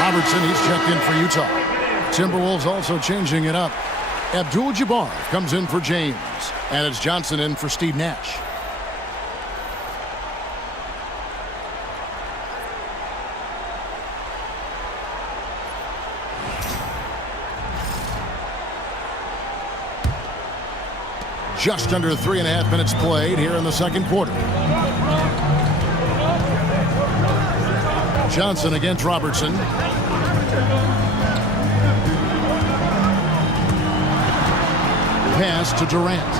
Robertson, he's checked in for Utah. Timberwolves also changing it up. Abdul-Jabbar comes in for James. And it's Johnson in for Steve Nash. Just under 3.5 minutes played here in the second quarter. Johnson against Robertson. Pass to Durant.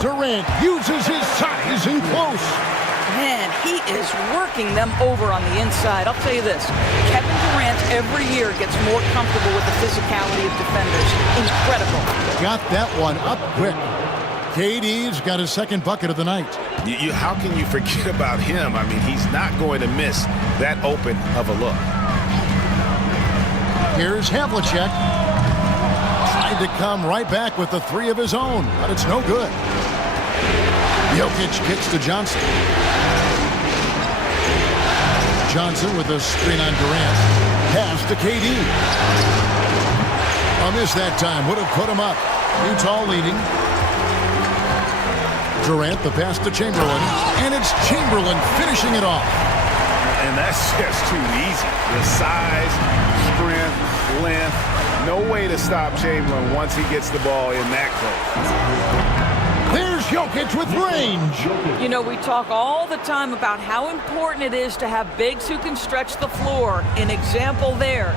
Durant uses his size in close. Man, he is working them over on the inside. I'll tell you this, Kevin Durant every year gets more comfortable with the physicality of defenders. Incredible. Got that one up quick. KD's got his second bucket of the night. How can you forget about him? I mean, he's not going to miss that open of a look. Here's Havlicek. Tried to come right back with the three of his own, but it's no good. Jokic kicks to Johnson. Johnson with a screen on Durant. Pass to KD. A miss that time would have put him up. Utah leading. Durant, the pass to Chamberlain. And it's Chamberlain finishing it off. And that's just too easy. The size, strength, length. No way to stop Chamberlain once he gets the ball in that close. There's Jokic with range. You know, we talk all the time about how important it is to have bigs who can stretch the floor. An example there.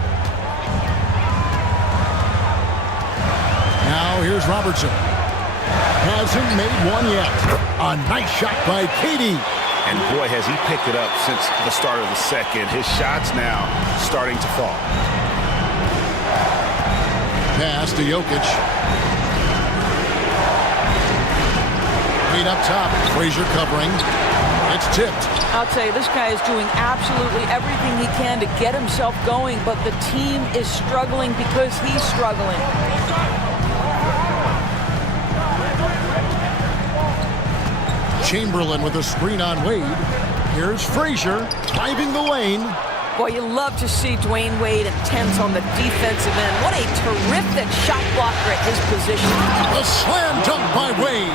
Now here's Robertson. Hasn't made one yet. A nice shot by KD. And boy, has he picked it up since the start of the second. His shot's now starting to fall. Pass to Jokic. Up top, Frazier covering. It's tipped. I'll tell you, this guy is doing absolutely everything he can to get himself going, but the team is struggling because he's struggling. Chamberlain with a screen on Wade. Here's Frazier driving the lane. Boy, you love to see Dwayne Wade intense on the defensive end. What a terrific shot blocker at his position. A slam dunk by Wade.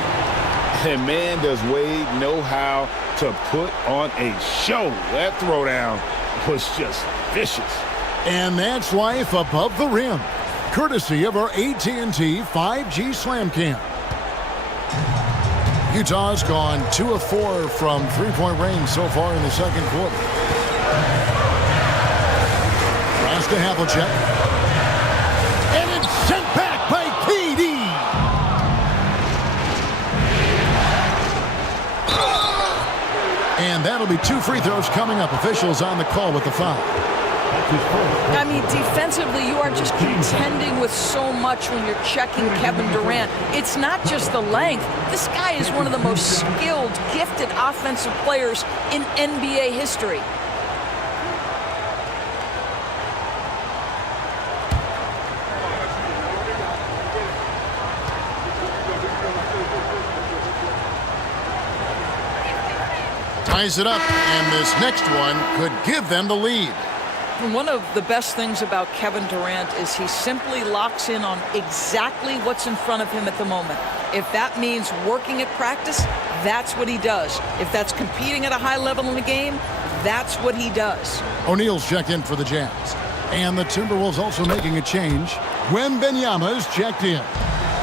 And man, does Wade know how to put on a show. That throwdown was just vicious. And that's life above the rim, courtesy of our AT&T 5G Slam Cam. Utah's gone 2 of 4 from three-point range so far in the second quarter. Pass to Havlicek. And it's sent back by KD. And that'll be 2 free throws coming up. Officials on the call with the foul. I mean, defensively, you are just contending with so much when you're checking Kevin Durant. It's not just the length. This guy is one of the most skilled, gifted offensive players in NBA history. Ties it up, and this next one could give them the lead. One of the best things about Kevin Durant is he simply locks in on exactly what's in front of him at the moment. If that means working at practice, that's what he does. If that's competing at a high level in the game, that's what he does. O'Neal's checked in for the Jazz. And the Timberwolves also making a change. Wembanyama's checked in.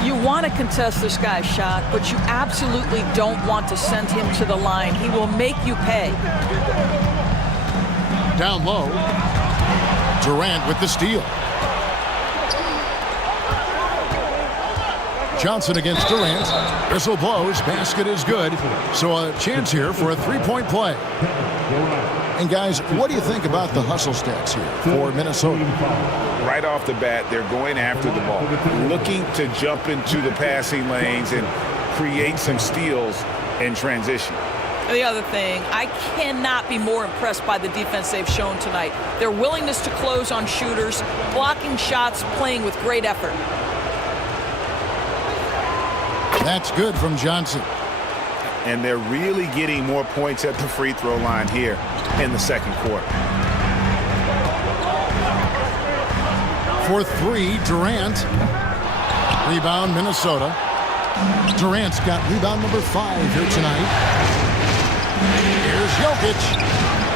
You want to contest this guy's shot, but you absolutely don't want to send him to the line. He will make you pay. Down low. Durant with the steal. Johnson against Durant. Whistle blows. Basket is good. So a chance here for a three-point play. And guys, what do you think about the hustle stats here for Minnesota? Right off the bat, they're going after the ball, looking to jump into the passing lanes and create some steals in transition. The other thing, I cannot be more impressed by the defense they've shown tonight. Their willingness to close on shooters, blocking shots, playing with great effort. That's good from Johnson. And they're really getting more points at the free throw line here in the second quarter. for three, Durant. Rebound, Minnesota. Durant's got rebound number 5 here tonight. Here's Jokic.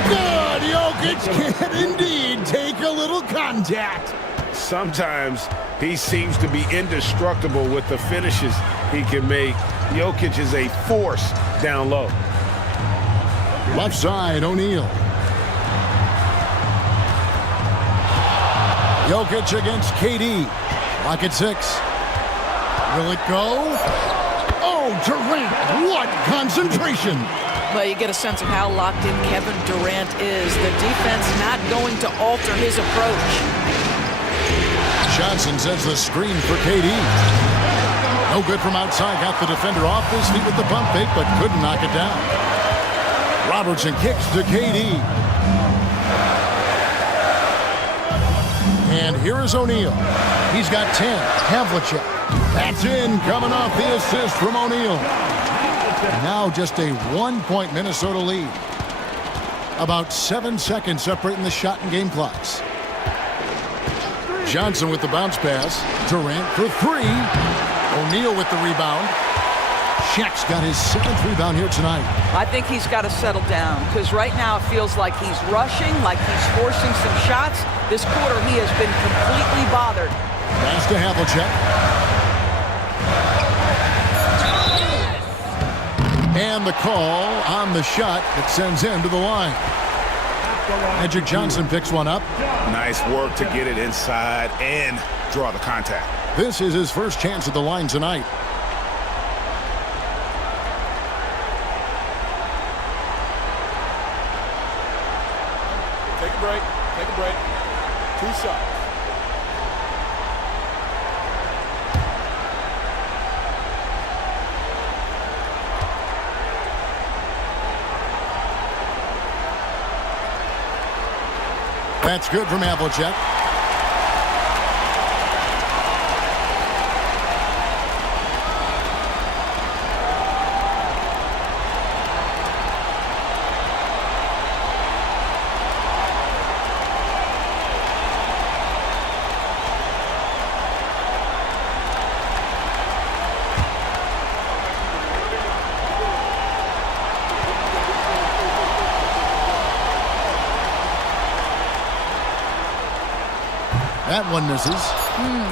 Good! Jokic can indeed take a little contact. Sometimes he seems to be indestructible with the finishes he can make. Jokic is a force down low. Left side, O'Neal. Jokic against KD. Lock at 6. Will it go? Oh, Durant, what concentration. Well, you get a sense of how locked in Kevin Durant is. The defense not going to alter his approach. Johnson sends the screen for KD. No good from outside. Got the defender off his feet with the pump fake, but couldn't knock it down. Robertson kicks to KD. And here is O'Neal. He's got 10. Havlicek. That's in, coming off the assist from O'Neal. Now just a 1-point Minnesota lead. About 7 seconds separating the shot and game clocks. Johnson with the bounce pass. Durant for 3. O'Neal with the rebound. Shaq's got his 7th rebound here tonight. I think he's got to settle down because right now it feels like he's rushing, like he's forcing some shots. This quarter he has been completely bothered. Pass to Havlicek. And the call on the shot that sends him to the line. Magic Johnson picks one up. Nice work to get it inside and draw the contact. This is his first chance at the line tonight. Take a break. Take a break. 2 shots. That's good from Havlicek. That one misses.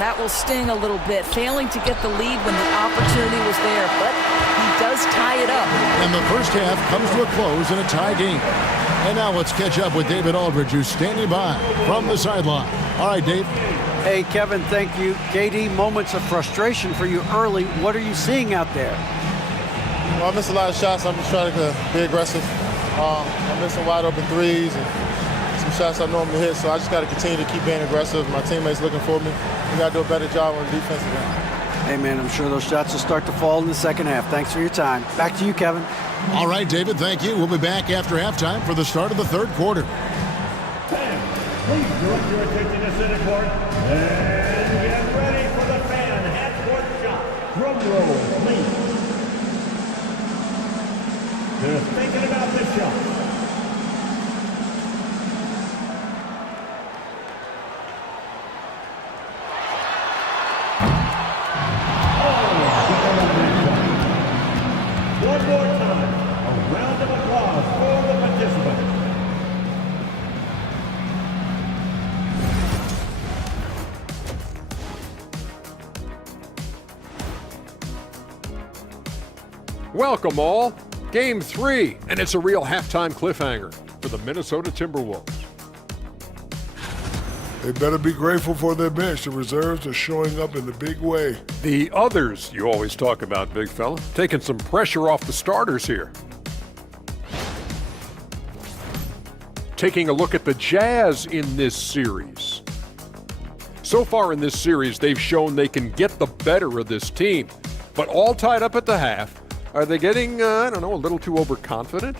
That will sting a little bit. Failing to get the lead when the opportunity was there, but he does tie it up. And the first half comes to a close in a tie game. And now let's catch up with David Aldridge, who's standing by from the sideline. All right, Dave. Hey, Kevin, thank you. KD, moments of frustration for you early. What are you seeing out there? Well, I missed a lot of shots. I'm just trying to be aggressive. I'm missing wide open threes and some shots I normally hit, so I just got to continue to keep being aggressive. My teammates looking for me. We got to do a better job on the defensive end. Hey, man, I'm sure those shots will start to fall in the second half. Thanks for your time. Back to you, Kevin. All right, David, thank you. We'll be back after halftime for the start of the third quarter. Please direct your attention to center court and get ready for the fan half-court shot. Drum roll, please. They're thinking about this shot. One more time, a round of applause for the participants. Welcome all. Game 3, and it's a real halftime cliffhanger for the Minnesota Timberwolves. They better be grateful for their bench. The reserves are showing up in a big way. The others you always talk about, big fella, taking some pressure off the starters here. Taking a look at the Jazz in this series. So far in this series, they've shown they can get the better of this team, but all tied up at the half. Are they getting, a little too overconfident?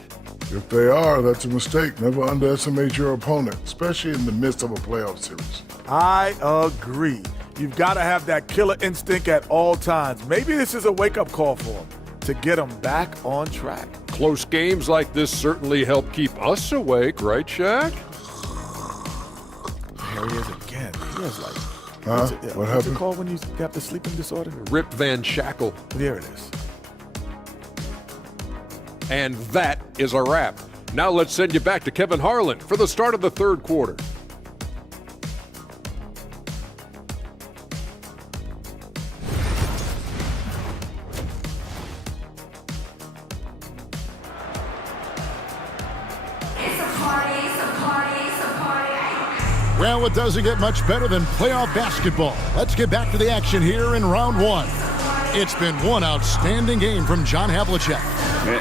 If they are, that's a mistake. Never underestimate your opponent, especially in the midst of a playoff series. I agree. You've got to have that killer instinct at all times. Maybe this is a wake-up call for them to get them back on track. Close games like this certainly help keep us awake, right, Shaq? There he is again. He has like Huh? What's What it happened? called when you got the sleeping disorder? Rip Van Shackle. There it is. And that is a wrap. Now let's send you back to Kevin Harlan for the start of the third quarter. Well, it doesn't get much better than playoff basketball. Let's get back to the action here in round one. It's been one outstanding game from John Havlicek.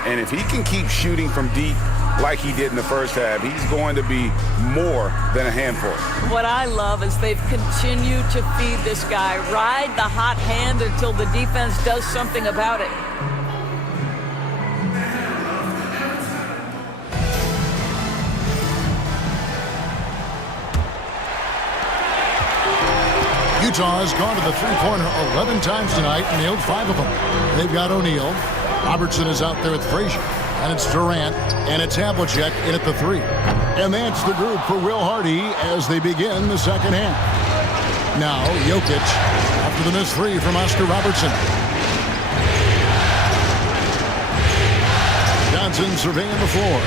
And if he can keep shooting from deep like he did in the first half, he's going to be more than a handful. What I love is they've continued to feed this guy, ride the hot hand until the defense does something about it. Utah has gone to the three-pointer 11 times tonight and nailed 5 of them. They've got O'Neal. Robertson is out there with Frazier. And it's Durant. And it's Havlicek in at the 3. And that's the group for Will Hardy as they begin the second half. Now, Jokic after the missed 3 from Oscar Robertson. Johnson surveying the floor.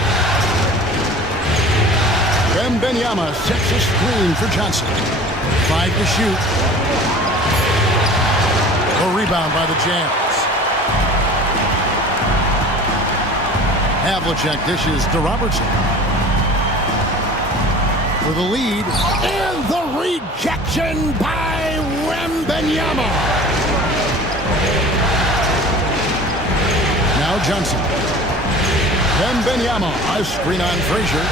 Wembanyama sets a screen for Johnson. 5 to shoot. A rebound by the Jazz. Havlicek dishes to Robertson. For the lead. And the rejection by Wembanyama. Now Johnson. Wembanyama. A screen on Frazier.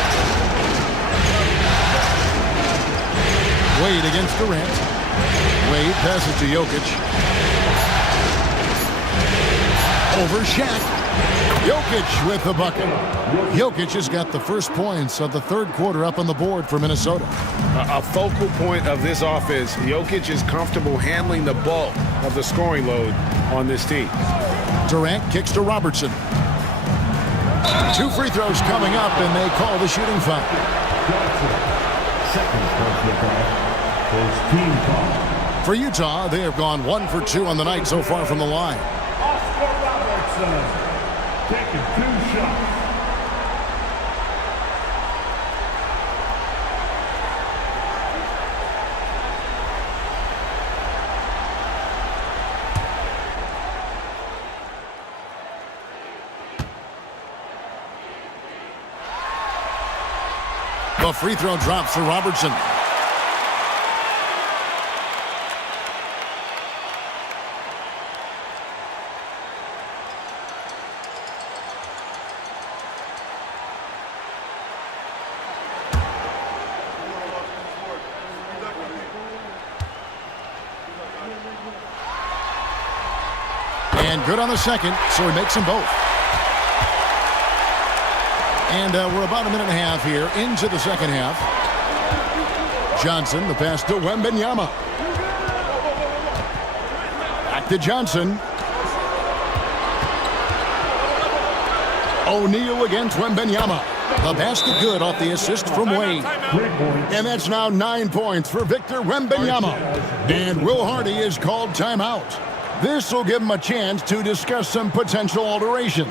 Wade against Durant. Wade passes to Jokic. Over Shaq. Jokic with the bucket. Jokic has got the first points of the third quarter up on the board for Minnesota. A focal point of this offense, Jokic is comfortable handling the bulk of the scoring load on this team. Durant kicks to Robertson. 2 free throws coming up, and they call the shooting foul. Second personal foul. Team foul. For Utah, they have gone 1 for 2 on the night so far from the line. Oscar Robertson taking 2 shots. The free throw drops for Robertson. And good on the second, so he makes them both. And we're about a minute and a half here into the second half. Johnson, the pass to Wembanyama. Back to Johnson. O'Neal against Wembanyama. The basket good off the assist from Wade. And that's now 9 points for Victor Wembanyama. And Will Hardy is called timeout. This will give him a chance to discuss some potential alterations.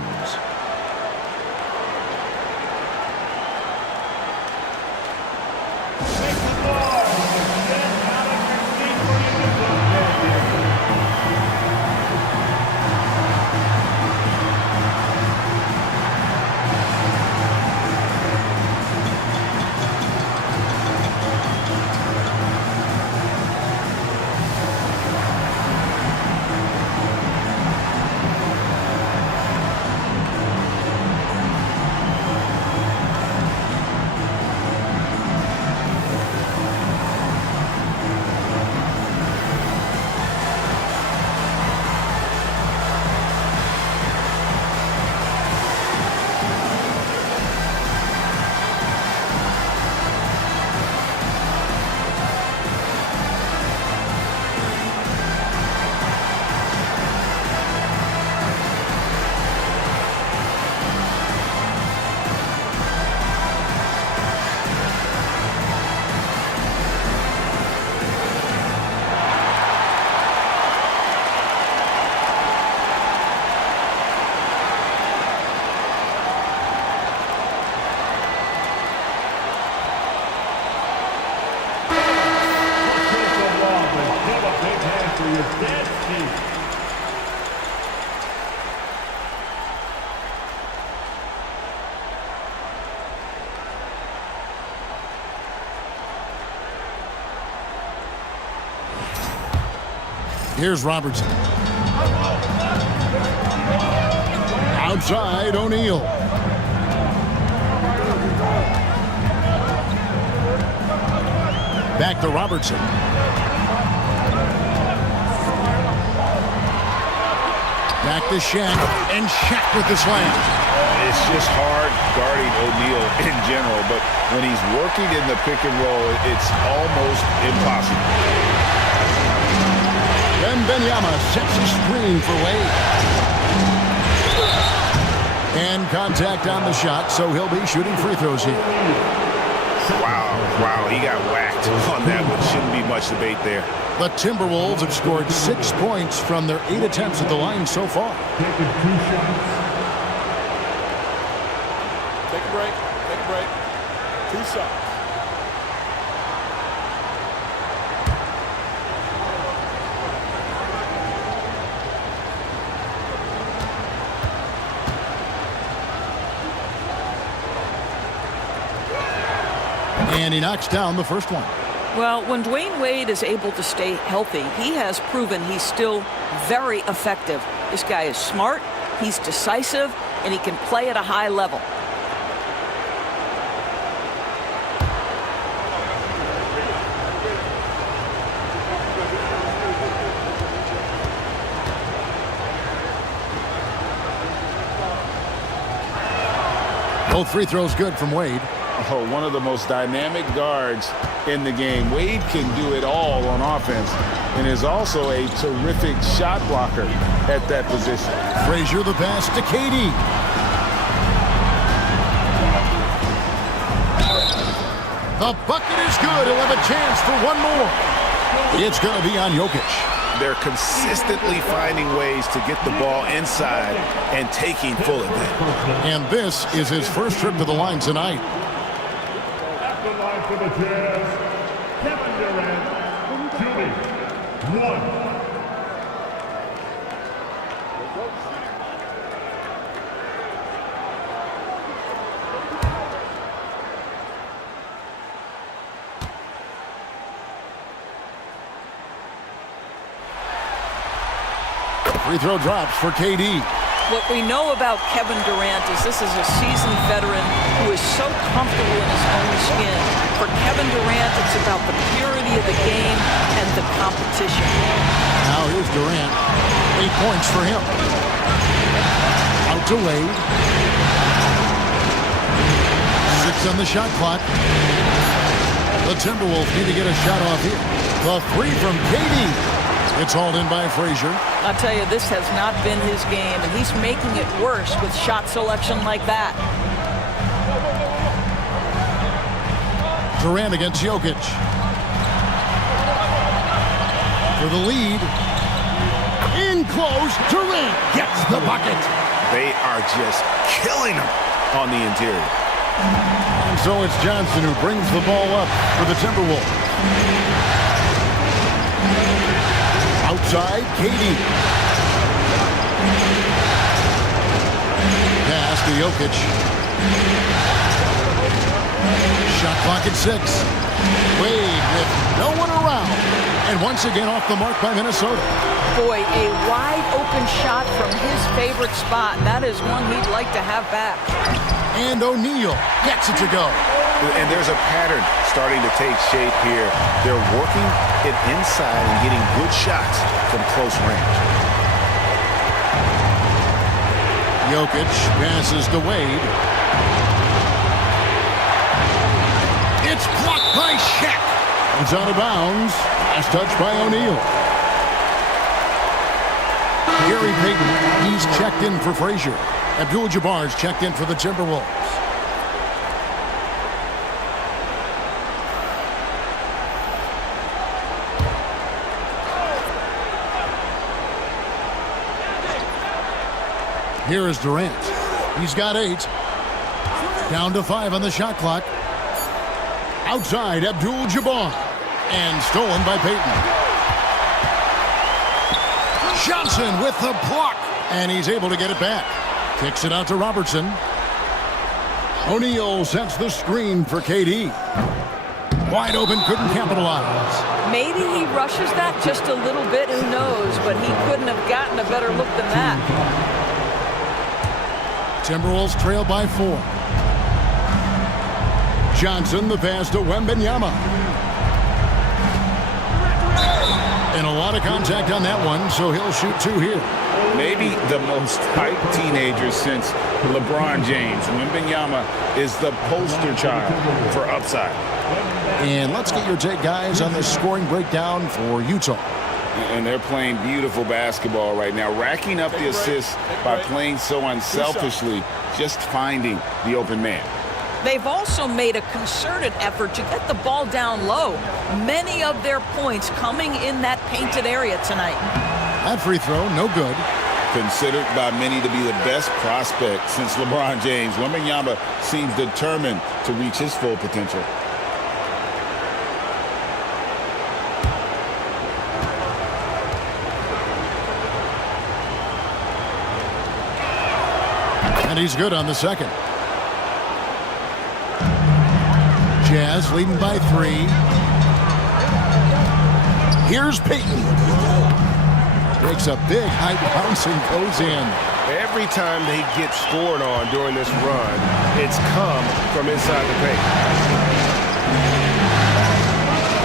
Here's Robertson. Outside, O'Neal. Back to Robertson. Back to Shaq, and Shaq with the slam. It's just hard guarding O'Neal in general, but when he's working in the pick and roll, it's almost impossible. Wembanyama sets a screen for Wade. And contact on the shot, so he'll be shooting free throws here. Wow, he got whacked on that one. Shouldn't be much debate there. The Timberwolves have scored 6 points from their 8 attempts at the line so far. Take a break. 2 shots. And he knocks down the first one. Well, when Dwayne Wade is able to stay healthy, he has proven he's still very effective. This guy is smart, he's decisive, and he can play at a high level. Both free throws good from Wade. Oh, one of the most dynamic guards in the game. Wade can do it all on offense and is also a terrific shot blocker at that position. Frazier the pass to KD. The bucket is good. He'll have a chance for one more. It's going to be on Jokic. They're consistently finding ways to get the ball inside and taking full advantage. And this is his first trip to the line tonight. At the line for the Jazz, Kevin Durant, shooting 1. Free throw drops for KD. What we know about Kevin Durant is this is a seasoned veteran who is so comfortable in his own skin. For Kevin Durant, it's about the purity of the game and the competition. Now here's Durant. 8 points for him. Out to Wade. 6 on the shot clock. The Timberwolves need to get a shot off here. The three from KD. It's hauled in by Frazier. I'll tell you, this has not been his game, and he's making it worse with shot selection like that. Durant against Jokic. For the lead. In close, Durant gets the bucket. They are just killing him on the interior. And so it's Johnson who brings the ball up for the Timberwolves. Outside, KD. Pass to Jokic. Shot clock at 6. Wade with no one around. And once again off the mark by Minnesota. Boy, a wide open shot from his favorite spot. That is one he'd like to have back. And O'Neal gets it to go. And there's a pattern starting to take shape here. They're working it inside and getting good shots from close range. Jokic passes to Wade. It's blocked by Shaq. It's out of bounds. Last touch by O'Neal. Gary Payton, he's checked in for Frazier. Abdul-Jabbar's checked in for the Timberwolves. Here is Durant. He's got 8. Down to 5 on the shot clock. Outside, Abdul-Jabbar. And stolen by Payton. Johnson with the block, and he's able to get it back. Kicks it out to Robertson. O'Neal sets the screen for KD. Wide open, couldn't capitalize. Maybe he rushes that just a little bit, who knows, but he couldn't have gotten a better look than that. Timberwolves trail by 4. Johnson, the pass to Wembanyama. And a lot of contact on that one, so he'll shoot 2 here. Maybe the most hyped teenager since LeBron James. Wembanyama is the poster child for upside. And let's get your take, guys, on this scoring breakdown for Utah. And they're playing beautiful basketball right now, racking up the assists by playing so unselfishly, just finding the open man. They've also made a concerted effort to get the ball down low. Many of their points coming in that painted area tonight. That free throw, no good. Considered by many to be the best prospect since LeBron James, Wembanyama seems determined to reach his full potential. And he's good on the second. Jazz leading by 3. Here's Payton. Makes a big high bounce and goes in. Every time they get scored on during this run, it's come from inside the paint.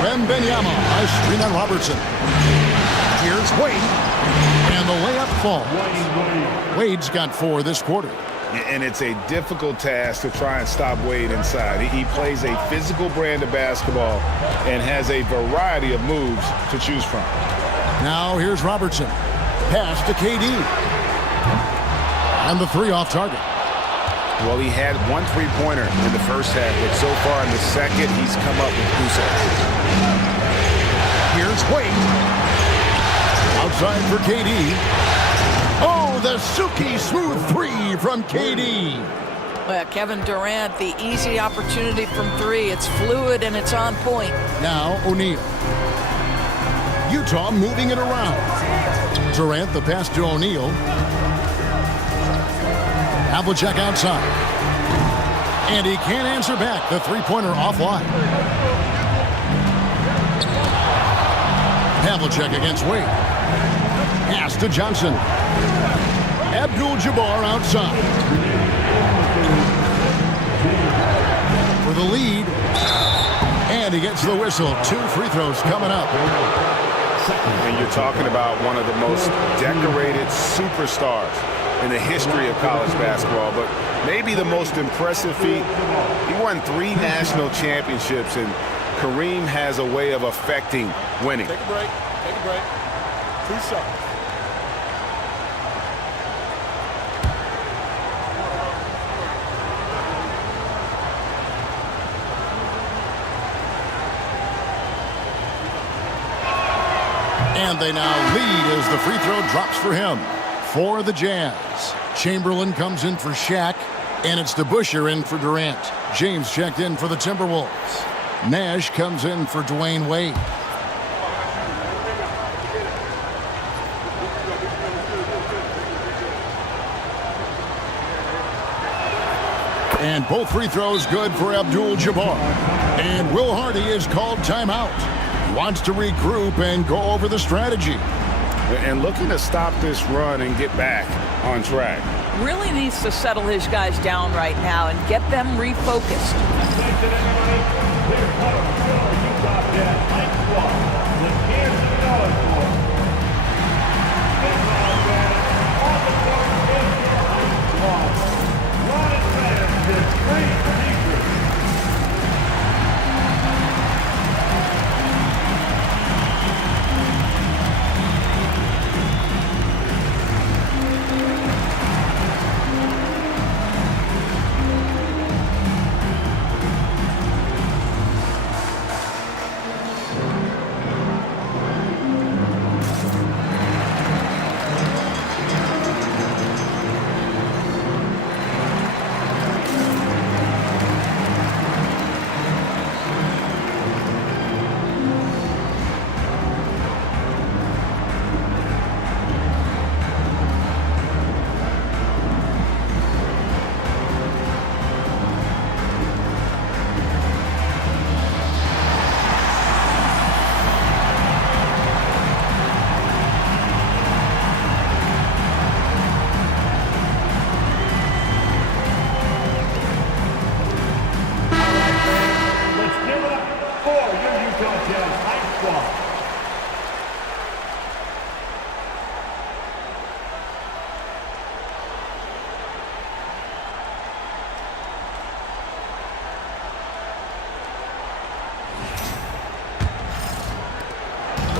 Wembanyama, a screen on Robertson. Here's Wade. And the layup falls. Wade's got 4 this quarter. And it's a difficult task to try and stop Wade inside. He plays a physical brand of basketball and has a variety of moves to choose from. Now here's Robertson. Pass to KD. And the 3 off target. Well, he had 1 3-pointer in the first half, but so far in the second, he's come up with 2 sets. Here's Wade. Outside for KD. Oh, the silky smooth 3 from KD. Well, Kevin Durant, the easy opportunity from 3. It's fluid and it's on point. Now O'Neal. Utah moving it around. Durant, the pass to O'Neal. Havlicek outside. And he can't answer back. The 3-pointer offline. Havlicek against Wade. Pass to Johnson. Abdul-Jabbar outside. For the lead. And he gets the whistle. 2 free throws coming up. And you're talking about one of the most decorated superstars in the history of college basketball, but maybe the most impressive feat. He won 3 national championships, and Kareem has a way of affecting winning. Take a break. Take a break. 2 shots. And they now lead as the free throw drops for him. For the Jazz, Chamberlain comes in for Shaq, and it's DeBusschere in for Durant. James checked in for the Timberwolves. Nash comes in for Dwayne Wade. And both free throws good for Abdul-Jabbar. And Will Hardy is called timeout. Wants to regroup and go over the strategy. And looking to stop this run and get back on track. Really needs to settle his guys down right now and get them refocused. Philadelphia High Squad.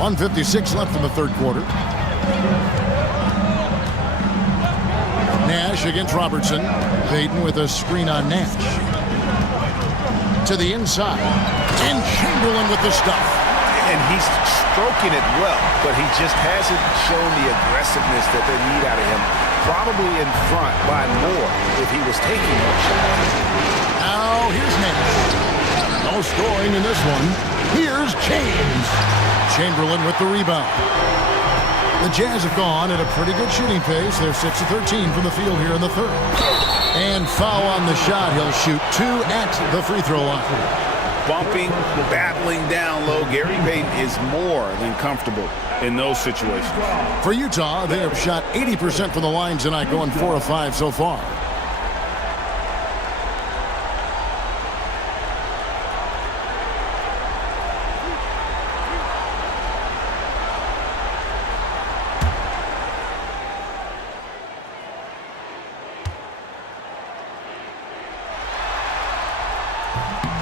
.156 left in the third quarter. Nash against Robertson. Payton with a screen on Nash. To the inside. And Chamberlain with the stuff. And he's stroking it well, but he just hasn't shown the aggressiveness that they need out of him. Probably in front by more if he was taking more shots. Now here's Nash. No scoring in this one. Here's James. Chamberlain with the rebound. The Jazz have gone at a pretty good shooting pace. They're 6 of 13 from the field here in the third. And foul on the shot. He'll shoot 2 at the free throw line. Bumping, battling down low. Gary Payton is more than comfortable in those situations. For Utah, they have shot 80% from the line tonight, going 4 of 5 so far.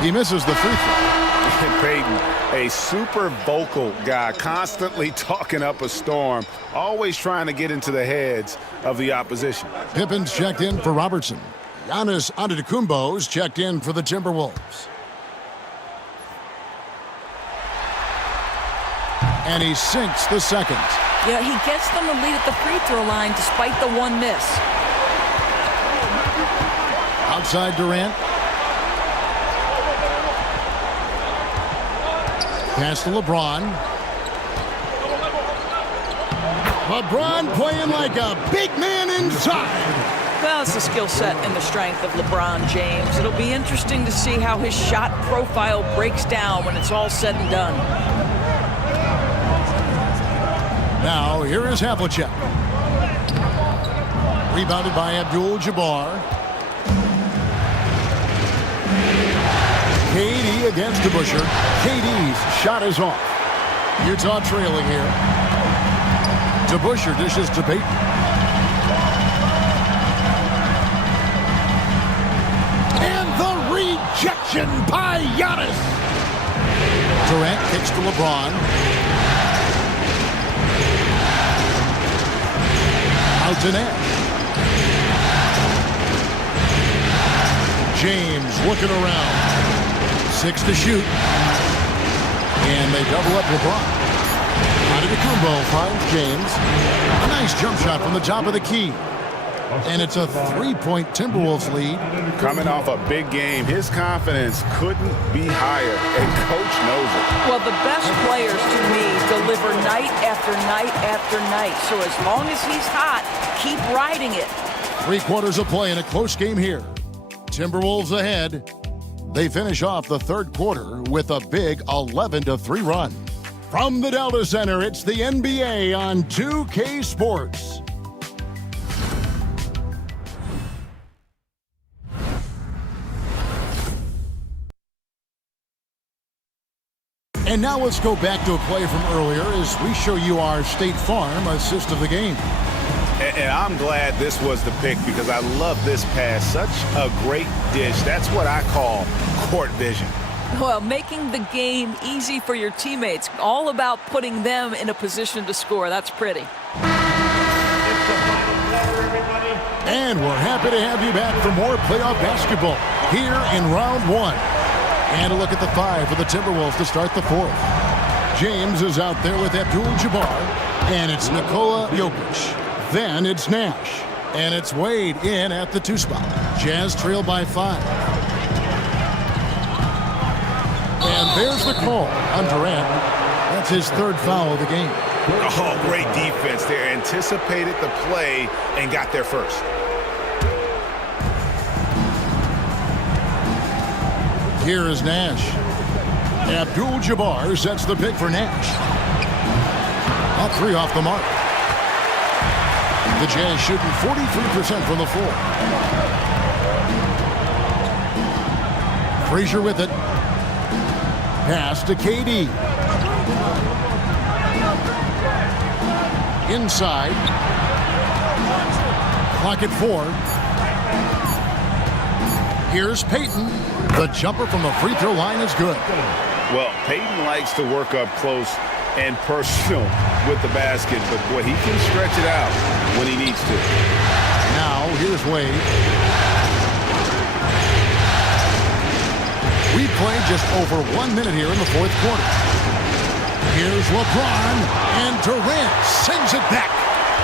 He misses the free throw. Payton, a super vocal guy, constantly talking up a storm, always trying to get into the heads of the opposition. Pippin's checked in for Robertson. Giannis Antetokounmpo's checked in for the Timberwolves. And he sinks the second. Yeah, he gets them the lead at the free throw line despite the one miss. Outside Durant. Pass to LeBron. LeBron playing like a big man inside. Well, it's the skill set and the strength of LeBron James. It'll be interesting to see how his shot profile breaks down when it's all said and done. Now, here is Havlicek. Rebounded by Abdul-Jabbar. KD against DeBusschere. KD's shot is off. Utah trailing here. DeBusschere dishes to Payton. And the rejection by Giannis. Durant kicks to LeBron. Out to Nash. James looking around. 6 to shoot. And they double up LeBron. Antetokounmpo finds James. A nice jump shot from the top of the key. And it's a 3-point Timberwolves lead. Coming off a big game, his confidence couldn't be higher, and coach knows it. Well, the best players, to me, deliver night after night after night. So as long as he's hot, keep riding it. 3 quarters of play in a close game here. Timberwolves ahead. They finish off the third quarter with a big 11-3 run. From the Delta Center, it's the NBA on 2K Sports. And now let's go back to a play from earlier as we show you our State Farm assist of the game. And I'm glad this was the pick because I love this pass. Such a great dish. That's what I call court vision. Well, making the game easy for your teammates. All about putting them in a position to score. That's pretty. And we're happy to have you back for more playoff basketball here in round 1. And a look at the 5 for the Timberwolves to start the 4th. James is out there with Abdul-Jabbar. And it's Nikola Jokic. Then it's Nash. And it's Wade in at the 2 spot. Jazz trail by 5. And there's the call on Durant. That's his 3rd foul of the game. Oh, great defense there. Anticipated the play and got there first. Here is Nash. Abdul-Jabbar sets the pick for Nash. All 3 off the mark. The Jazz shooting 43% from the floor. Frazier with it. Pass to KD. Inside. Clock at 4. Here's Payton. The jumper from the free throw line is good. Well, Payton likes to work up close and personal with the basket, but boy, he can stretch it out when he needs to. Now, here's Wade. We played just over 1 minute here in the fourth quarter. Here's LeBron, and Durant sends it back.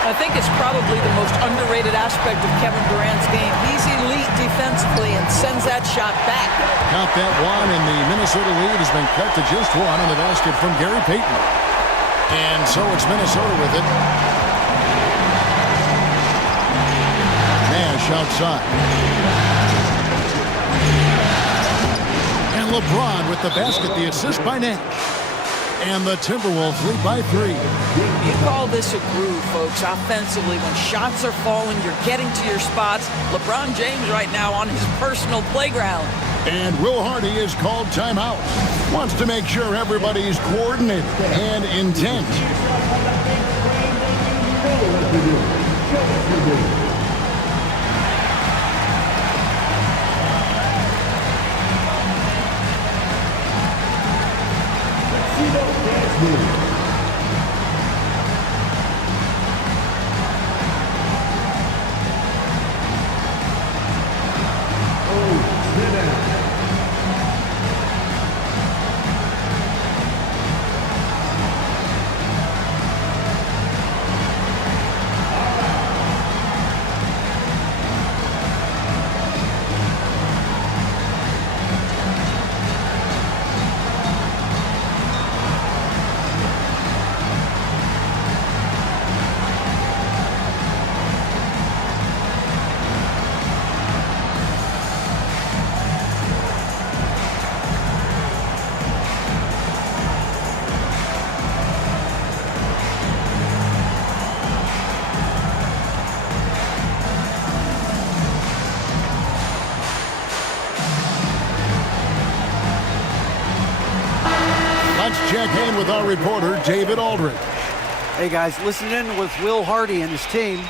I think it's probably the most underrated aspect of Kevin Durant's game. He's elite defensively and sends that shot back. Count that one, and the Minnesota lead has been cut to just 1 on the basket from Gary Payton. And so it's Minnesota with it. Nash outside. And LeBron with the basket, the assist by Nash. And the Timberwolves lead by 3. You call this a groove, folks, offensively. When shots are falling, you're getting to your spots. LeBron James right now on his personal playground. And Will Hardy is called timeout. Wants to make sure everybody's coordinated and intent. Check in with our reporter, David Aldridge. Hey, guys, listen in with Will Hardy and his team.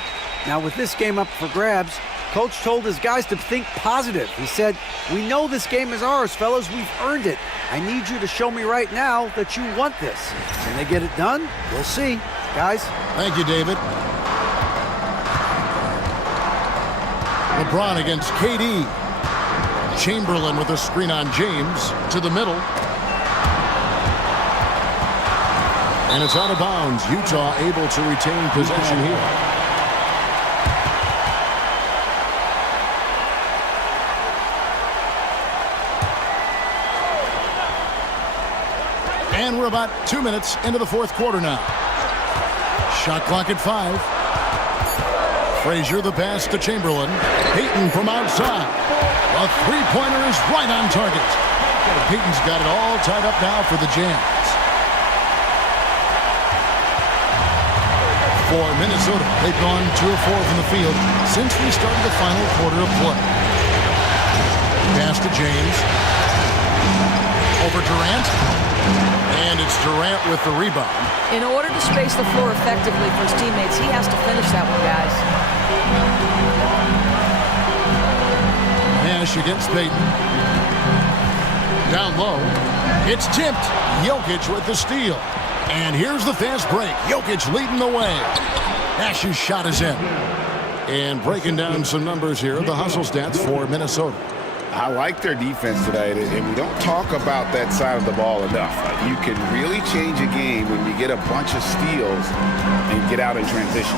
Now, with this game up for grabs, Coach told his guys to think positive. He said, "We know this game is ours, fellas. We've earned it. I need you to show me right now that you want this." Can they get it done? We'll see. Guys. Thank you, David. LeBron against KD. Chamberlain with a screen on James to the middle. And it's out of bounds. Utah able to retain possession here. And we're about 2 minutes into the fourth quarter now. Shot clock at 5. Frazier the pass to Chamberlain. Payton from outside. A three-pointer is right on target. Payton's got it all tied up now for the Jazz. For Minnesota, they've gone 2 of 4 from the field since we started the final quarter of play. Pass to James. Over Durant. And it's Durant with the rebound. In order to space the floor effectively for his teammates, he has to finish that one, guys. Nash against Payton. Down low. It's tipped. Jokic with the steal. And here's the fast break. Jokic leading the way. Nash's shot is in. And breaking down some numbers here, the hustle stats for Minnesota. I like their defense tonight, and we don't talk about that side of the ball enough. You can really change a game when you get a bunch of steals and get out in transition.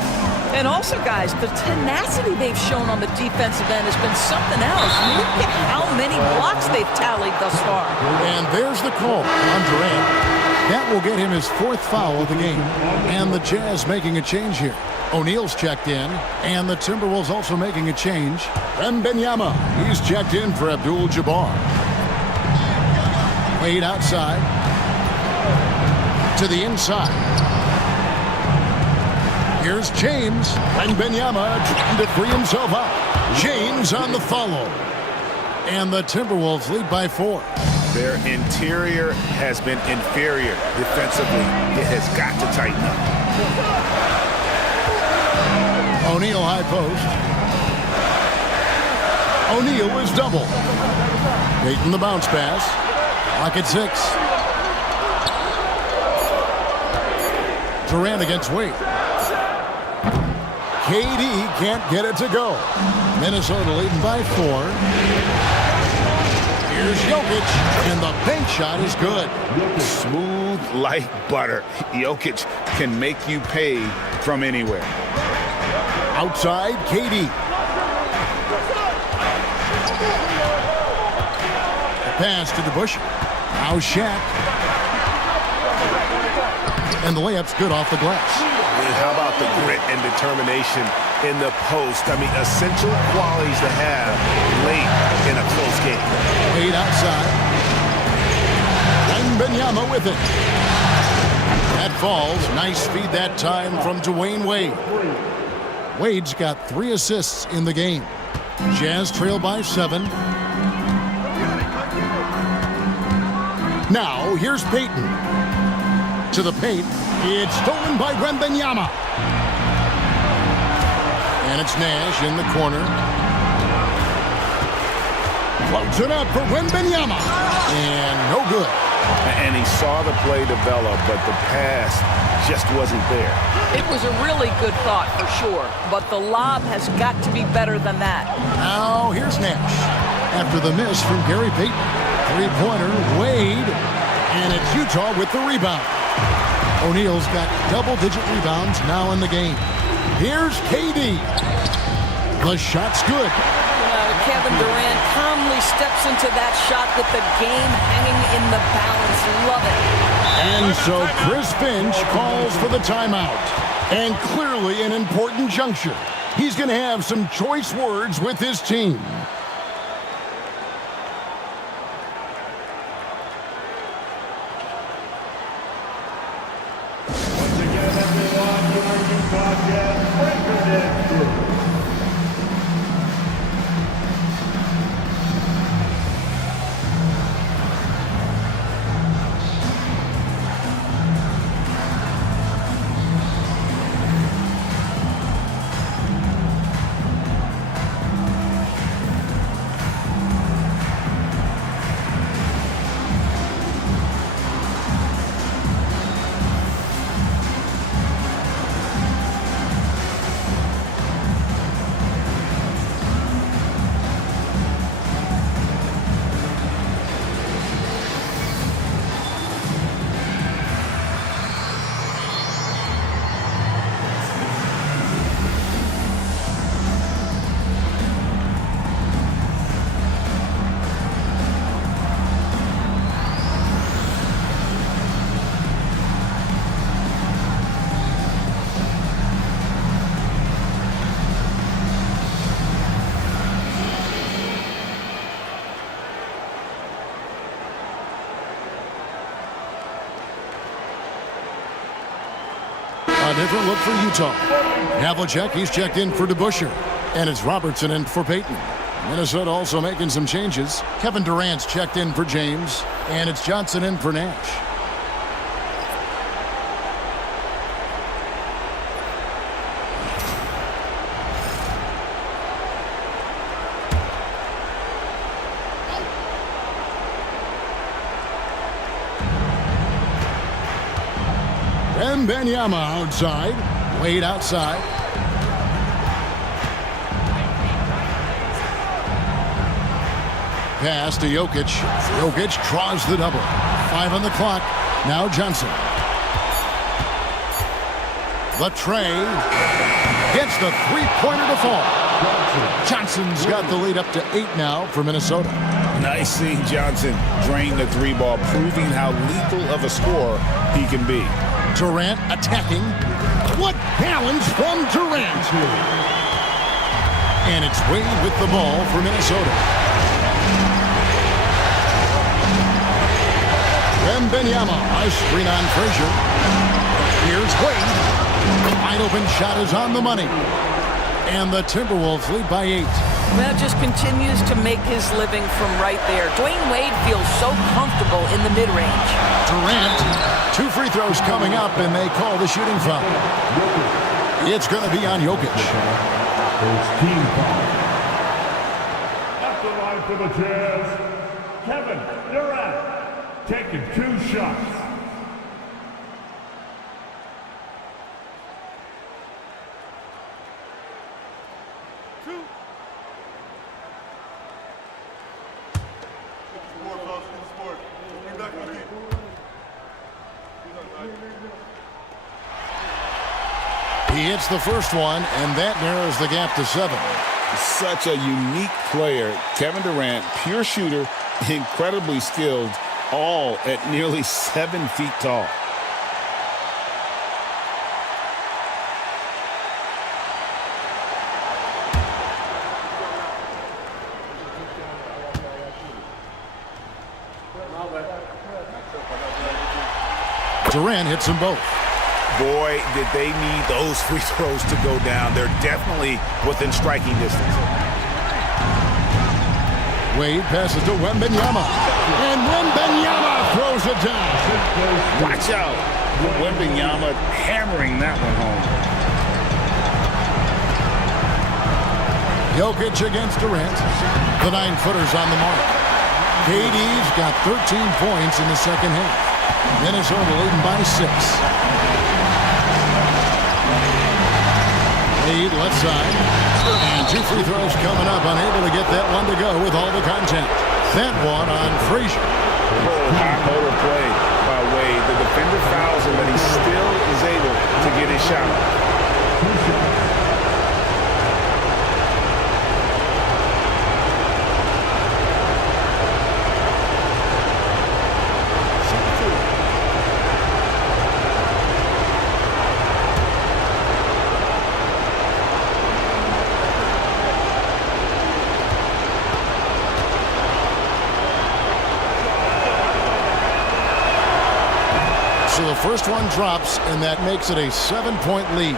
And also, guys, the tenacity they've shown on the defensive end has been something else. Look at how many blocks they've tallied thus far. And there's the call on Durant. That will get him his 4th foul of the game. And the Jazz making a change here. O'Neal's checked in, and the Timberwolves also making a change. Wembanyama, he's checked in for Abdul-Jabbar. Wade outside. To the inside. Here's James. Wembanyama trying to free himself out. James on the follow. And the Timberwolves lead by 4. Their interior has been inferior defensively. It has got to tighten up. O'Neal high post. O'Neal is double. Payton the bounce pass. Lock at 6. Durant against Wade. KD can't get it to go. Minnesota leading by 4. Here's Jokic, and the bank shot is good. Smooth like butter. Jokic can make you pay from anywhere. Outside, KD. The pass to DeBusschere. Now Shaq. And the layup's good off the glass. How about the grit and determination in the post? I mean, essential qualities to have late in a close game. Wade outside. Wembanyama with it. That falls. Nice feed that time from Dwayne Wade. Wade's got 3 assists in the game. Jazz trail by 7. Now, here's Payton. To the paint. It's stolen by Wembanyama. And it's Nash in the corner. Floats it up for Wembanyama. And no good. And he saw the play develop, but the pass just wasn't there. It was a really good thought for sure, but the lob has got to be better than that. Now here's Nash. After the miss from Gary Payton. 3-pointer, Wade. And it's Utah with the rebound. O'Neal's got double-digit rebounds now in the game. Here's KD. The shot's good. Kevin Durant calmly steps into that shot with the game hanging in the balance. Love it. And so Chris Finch calls for the timeout. And clearly an important juncture. He's going to have some choice words with his team. A different look for Utah. Havlicek, he's checked in for DeBusschere. And it's Robertson in for Payton. Minnesota also making some changes. Kevin Durant's checked in for James. And it's Johnson in for Nash. Wembanyama outside. Wade outside. Pass to Jokic. Jokic draws the double. 5 on the clock. Now Johnson. The tray. Gets the three-pointer to fall. Johnson's got the lead up to 8 now for Minnesota. Nice seeing Johnson drain the 3-ball, proving how lethal of a scorer he can be. Durant attacking. What balance from Durant. And it's Wade with the ball for Minnesota. Wembanyama, a screen on Frazier. Here's Wade. Wide open shot is on the money. And the Timberwolves lead by 8. Well, just continues to make his living from right there. Dwayne Wade feels so comfortable in the mid-range. Durant, 2 free throws coming up, and they call the shooting foul. It's going to be on Jokic. Team foul. At the line for the Jazz, Kevin Durant, taking 2 shots. He hits the first one, and that narrows the gap to 7. Such a unique player. Kevin Durant, pure shooter, incredibly skilled, all at nearly 7 feet tall. Durant hits them both. Boy, did they need those free throws to go down. They're definitely within striking distance. Wade passes to Wembanyama. And Wembanyama throws it down. Watch out. Wembanyama hammering that one home. Jokic against Durant. The 9-footer's on the mark. KD's got 13 points in the second half. Minnesota leading by 6. Wade left side. And 2 free throws coming up. Unable to get that one to go with all the contact. That one on Frazier. High motor play by Wade. The defender fouls him, but he still is able to get his shot. So the first one drops, and that makes it a 7-point lead.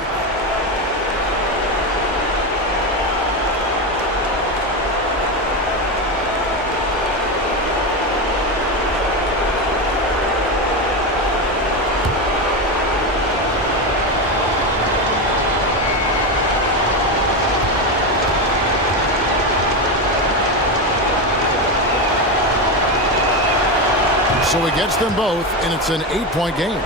So he gets them both, and it's an 8-point game.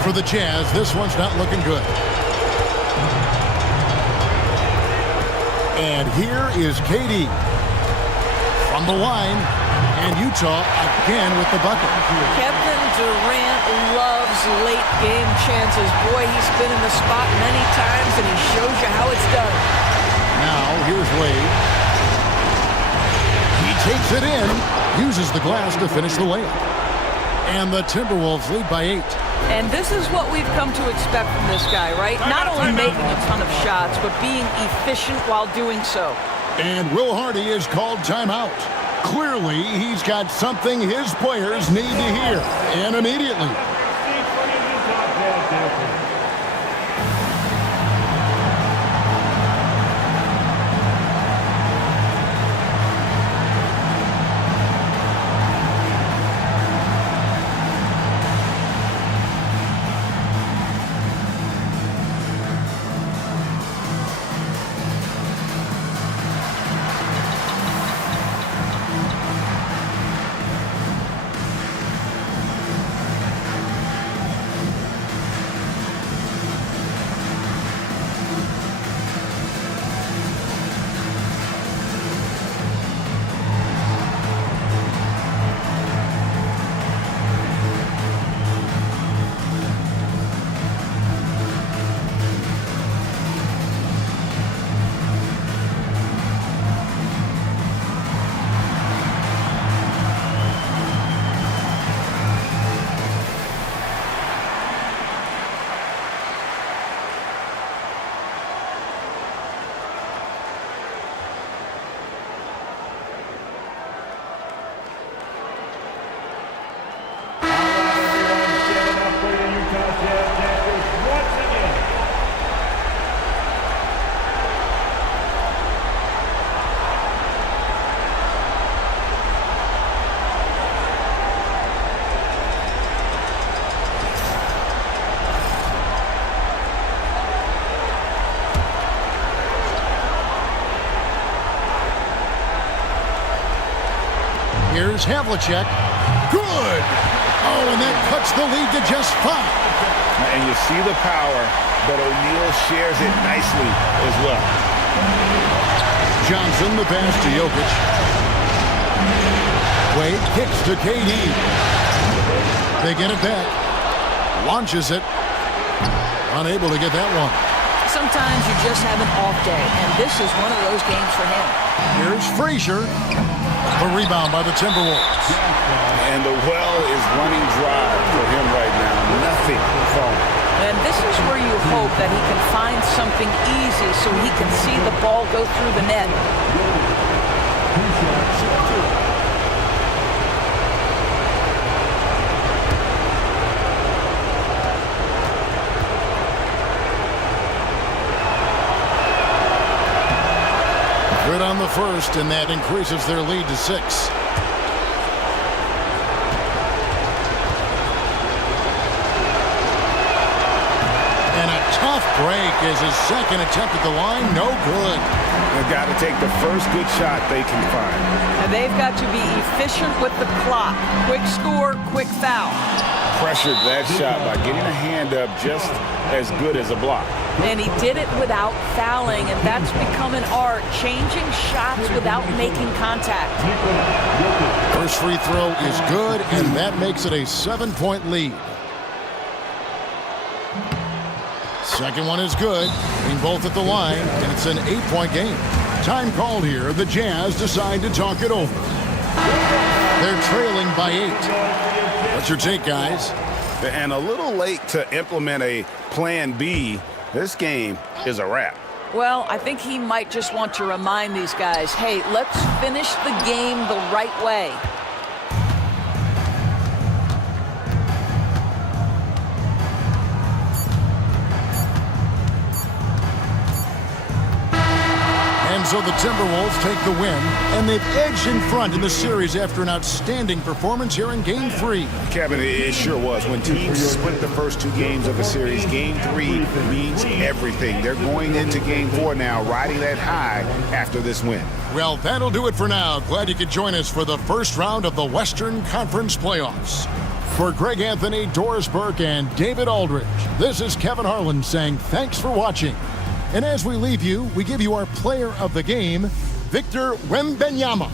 For the Jazz, this one's not looking good. And here is KD from the line, and Utah again with the bucket. Kevin Durant loves late game chances. Boy, he's been in the spot many times, and he shows you how it's done. Now, here's Wade. He takes it in, uses the glass to finish the layup. And the Timberwolves lead by 8. And this is what we've come to expect from this guy, right? Not only making a ton of shots, but being efficient while doing so. And Will Hardy is called timeout. Clearly, he's got something his players need to hear, and immediately. Here's Havlicek. Good! Oh, and that cuts the lead to just 5. And you see the power, but O'Neal shares it nicely as well. Johnson, the pass to Jokic. Wade kicks to KD. They get it back. Launches it. Unable to get that one. Sometimes you just have an off day, and this is one of those games for him. Here's Frazier. The rebound by the Timberwolves. And the well is running dry for him right now. Nothing falling. And this is where you hope that he can find something easy so he can see the ball go through the net. Good on the first, and that increases their lead to 6. And a tough break is his second attempt at the line. No good. They've got to take the first good shot they can find. And they've got to be efficient with the clock. Quick score, quick foul. Pressured that shot by getting a hand up just as good as a block. And he did it without fouling, and that's become an art, changing shots without making contact. First free throw is good, and that makes it a 7-point lead. Second one is good. Being both at the line, and it's an 8-point game. Time called here. The Jazz decide to talk it over. They're trailing by 8. What's your take, guys? And a little late to implement a plan B. This game is a wrap. Well, I think he might just want to remind these guys, hey, let's finish the game the right way. And so the Timberwolves take the win, and they've edged in front in the series after an outstanding performance here in Game 3. Kevin, it sure was. When teams split the first 2 games of the series, Game 3 means everything. They're going into Game 4 now, riding that high after this win. Well, that'll do it for now. Glad you could join us for the first round of the Western Conference Playoffs. For Greg Anthony, Doris Burke, and David Aldridge, this is Kevin Harlan saying thanks for watching. And as we leave you, we give you our player of the game, Victor Wembanyama.